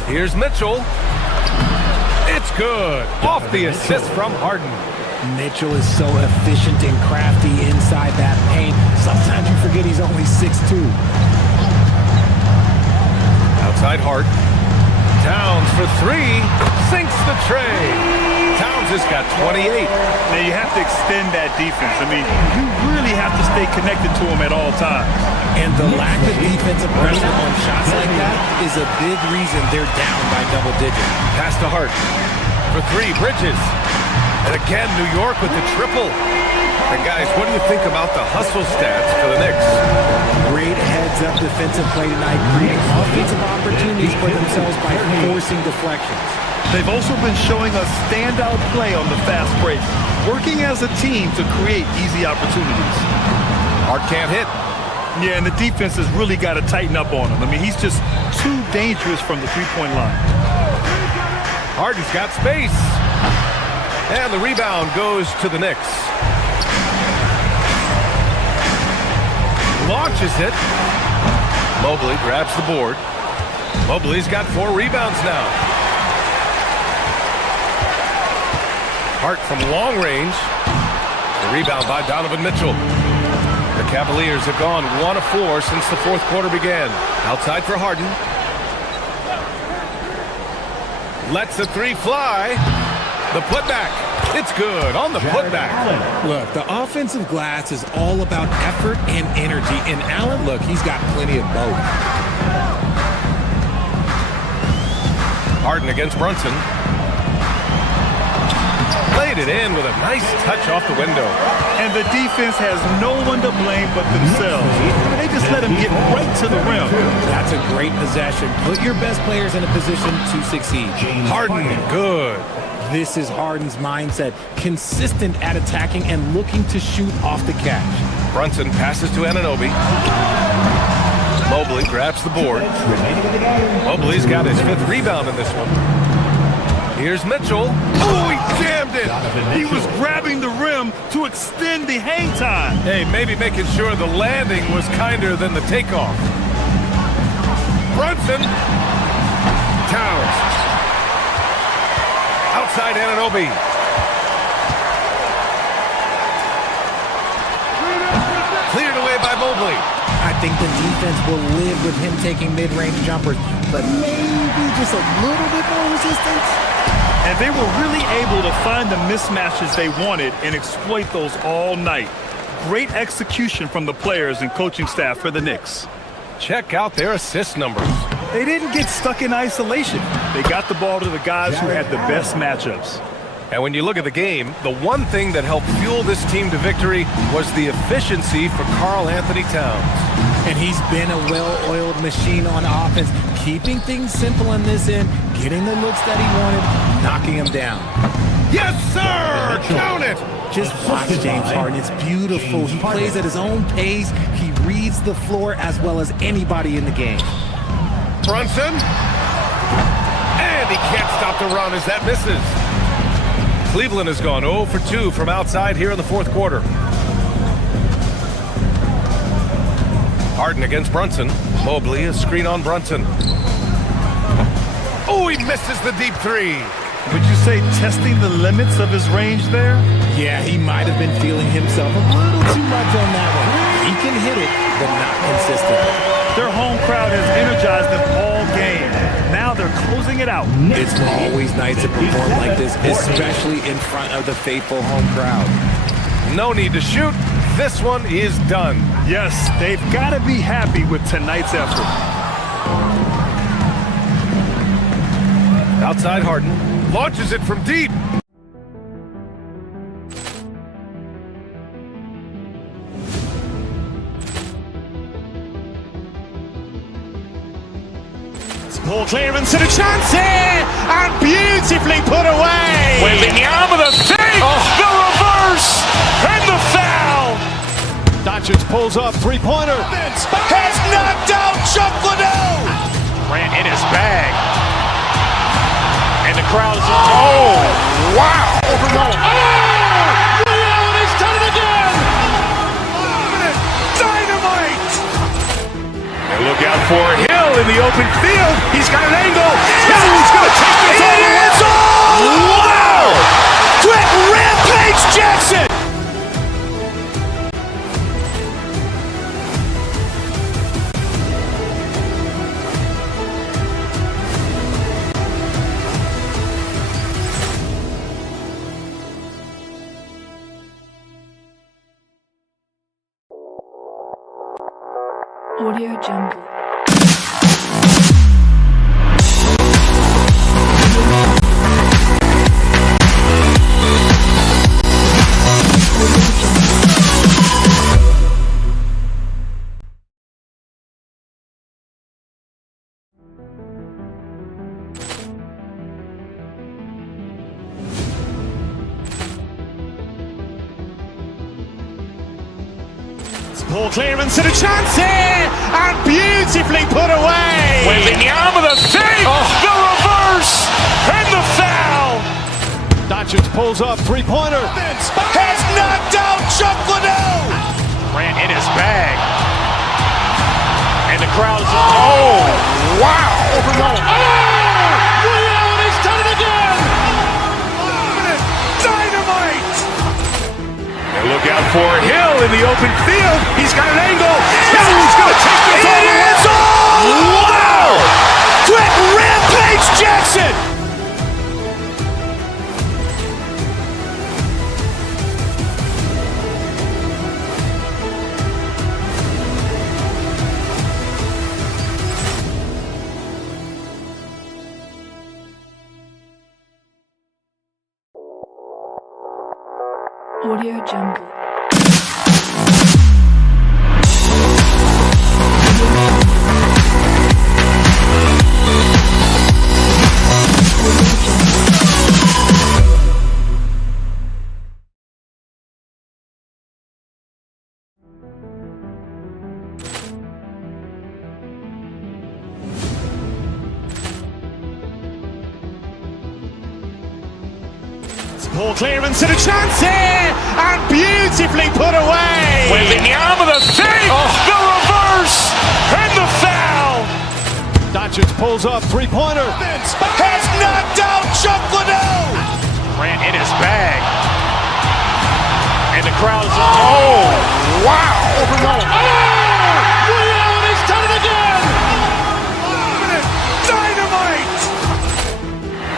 Here's Mitchell. It's good. Off the assist from Harden. Mitchell is so efficient and crafty inside that paint. Sometimes you forget he's only 6'2". Outside Hart. Towns for 3. Sinks the tray. Towns has got 28. Now you have to extend that defense. I mean, you really have to stay connected to him at all times. And the lack of defensive pressure on shots like that is a big reason they're down by double digits. Pass to Hart. For three, Bridges. And again, New York with the triple. And guys, what do you think about the hustle stats for the Knicks? Great heads-up defensive play tonight, creating offensive opportunities for themselves by forcing deflections. They've also been showing us standout play on the fast break, working as a team to create easy opportunities. Hart can't hit. Yeah, and the defense has really got to tighten up on him. I mean, he's just too dangerous from the three-point line. Harden's got space. And the rebound goes to the Knicks. Launches it. Mobley grabs the board. Mobley's got 4 rebounds now. Hart from long range. The rebound by Donovan Mitchell. The Cavaliers have gone 1 of 4 since the fourth quarter began. Outside for Harden. Lets the three fly. The putback. It's good on the putback. Look, the offensive glass is all about effort and energy. And Allen, look, he's got plenty of both. Harden against Brunson. Laid it in with a nice touch off the window. And the defense has no one to blame but themselves. They just let him get right to the rim. That's a great possession. Put your best players in a position to succeed. Harden, good. This is Harden's mindset. Consistent at attacking and looking to shoot off the catch. Brunson passes to Anunoby. Mobley grabs the board. Mobley's got his 5th rebound in this one. Here's Mitchell. Oh, he jammed it. He was grabbing the rim to extend the hang time. Hey, maybe making sure the landing was kinder than the takeoff. Brunson. Towers. Outside Anunoby. Cleared away by Mobley. I think the defense will live with him taking mid-range jumpers, but maybe just a little bit more resistance. And they were really able to find the mismatches they wanted and exploit those all night. Great execution from the players and coaching staff for the Knicks. Check out their assist numbers. They didn't get stuck in isolation. They got the ball to the guys who had the best matchups. And when you look at the game, the one thing that helped fuel this team to victory was the efficiency for Karl Anthony Towns. And he's been a well-oiled machine on offense, keeping things simple on this end, getting the looks that he wanted, knocking him down. Yes, sir! Count it! Just watch James Harden. It's beautiful. He plays at his own pace. He reads the floor as well as anybody in the game. Brunson. And he can't stop the run as that misses. Cleveland has gone 0 for 2 from outside here in the fourth quarter. Harden against Brunson. Mobley, a screen on Brunson. Oh, he misses the deep 3. Would you say testing the limits of his range there? Yeah, he might have been feeling himself a little too much on that one. He can hit it, but not consistently. Their home crowd has energized them all game. Now they're closing it out. It's always nice to perform like this, especially in front of the faithful home crowd. No need to shoot. This one is done. Yes, they've got to be happy with tonight's effort. Outside Harden. Launches it from deep. Ball clearance and a chance here, and beautifully put away. Wembanyama the save, the reverse, and the foul. Doncic pulls up, three-pointer. Has knocked out Chuck Liddell. Grant in his bag. And the crowd is, oh, wow. Oh, he's done it again. Dynamite. And look out for Hill in the open field. He's got an angle. He's going to take this all the way. Wow. Quick Rampage Jackson. Audio Jungle. Ball clearance and a chance here, and beautifully put away. Wembanyama the fake, the reverse, and the foul. Doncic pulls up, three-pointer. Has knocked out Chuck Liddell. Grant in his bag. And the crowd is, oh, wow. Ray Allen has done it again. Dynamite. And look out for Hill in the open field. He's got an angle. He's going to take this all the way. It is all. Wow. Quick Rampage Jackson. Audio Jungle. Ball clearance and a chance here, and beautifully put away. Wembanyama the fake, the reverse, and the foul. Doncic pulls up, three-pointer. Has knocked out Chuck Liddell. Grant in his bag. And the crowd is, oh, wow. Ray Allen has done it again. Dynamite.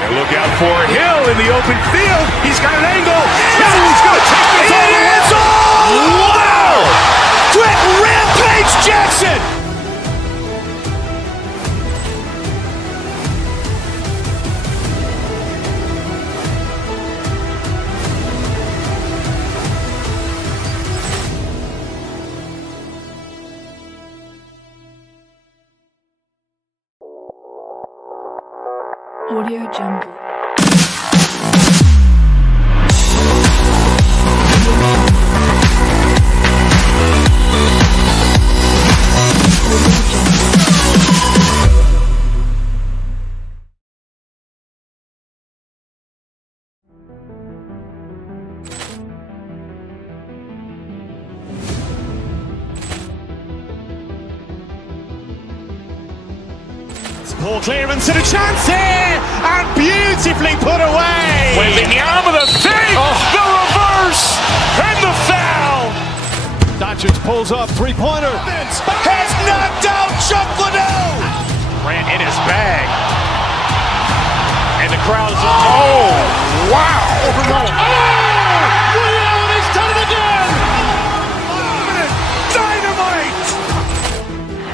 And look out for Hill in the open field. He's got an angle. He's going to take this all the way. It is all. Wow. Quick Rampage Jackson. Audio Jungle. Ball clearance and a chance here, and beautifully put away. Wembanyama the fake, the reverse, and the foul. Doncic pulls up, three-pointer. Has knocked out Chuck Liddell. Grant in his bag. And the crowd is, oh, wow. Ray Allen has done it again. Dynamite.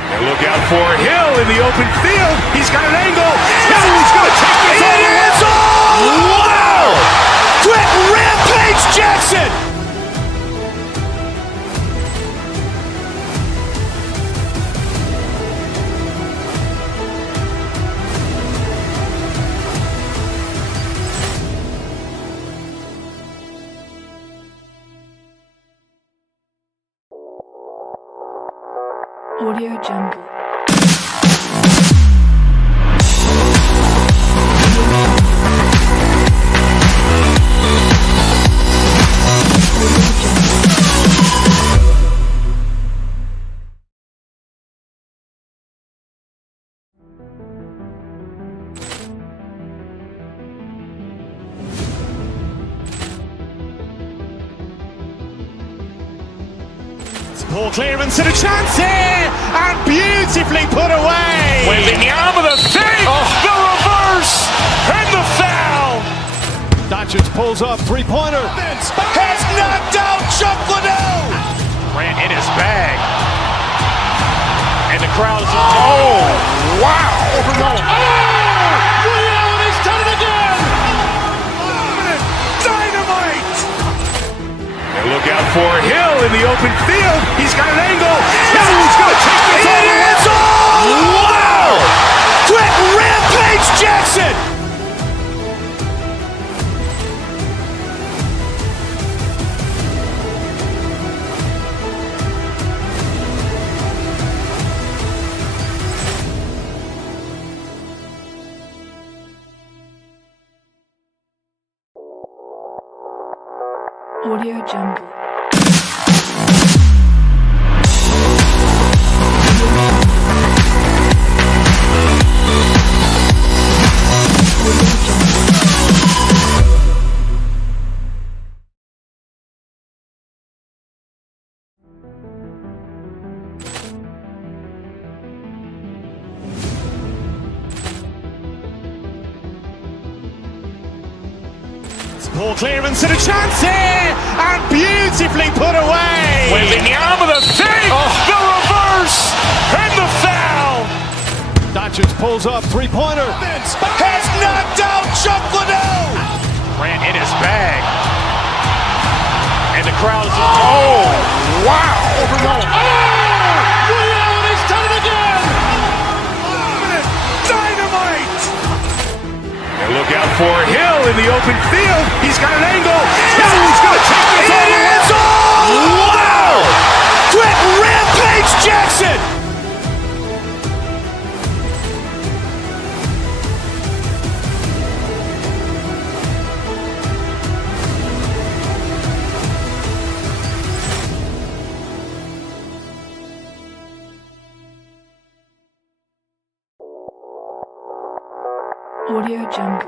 And look out for Hill in the open field. He's got an angle. He's going to take this all the way. It is all. Wow. Quick Rampage Jackson. Audio Jungle. Ball clearance and a chance here, and beautifully put away. Wembanyama the fake, the reverse, and the foul. Doncic pulls up, three-pointer. Has knocked out Chuck Liddell. Grant in his bag. And the crowd is, oh, wow. Over Nolan. Oh! Ray Allen has done it again! Dynamite! And look out for Hill in the open field. He's got an angle. He's going to take this all the way. Wow! Quick Rampage Jackson! Audio Jungle. Ball clearance and a chance here, and beautifully put away. Wembanyama the save, the reverse, and the foul. Doncic pulls up, three-pointer. Has knocked out Chuck Liddell. Grant in his bag. And the crowd is, oh, wow. Over Nolan. Oh! Ray Allen has done it again! Dynamite! And look out for Hill in the open field. He's got an angle. He's going to take this all the way. Wow! Quick Rampage Jackson! Audio Jungle.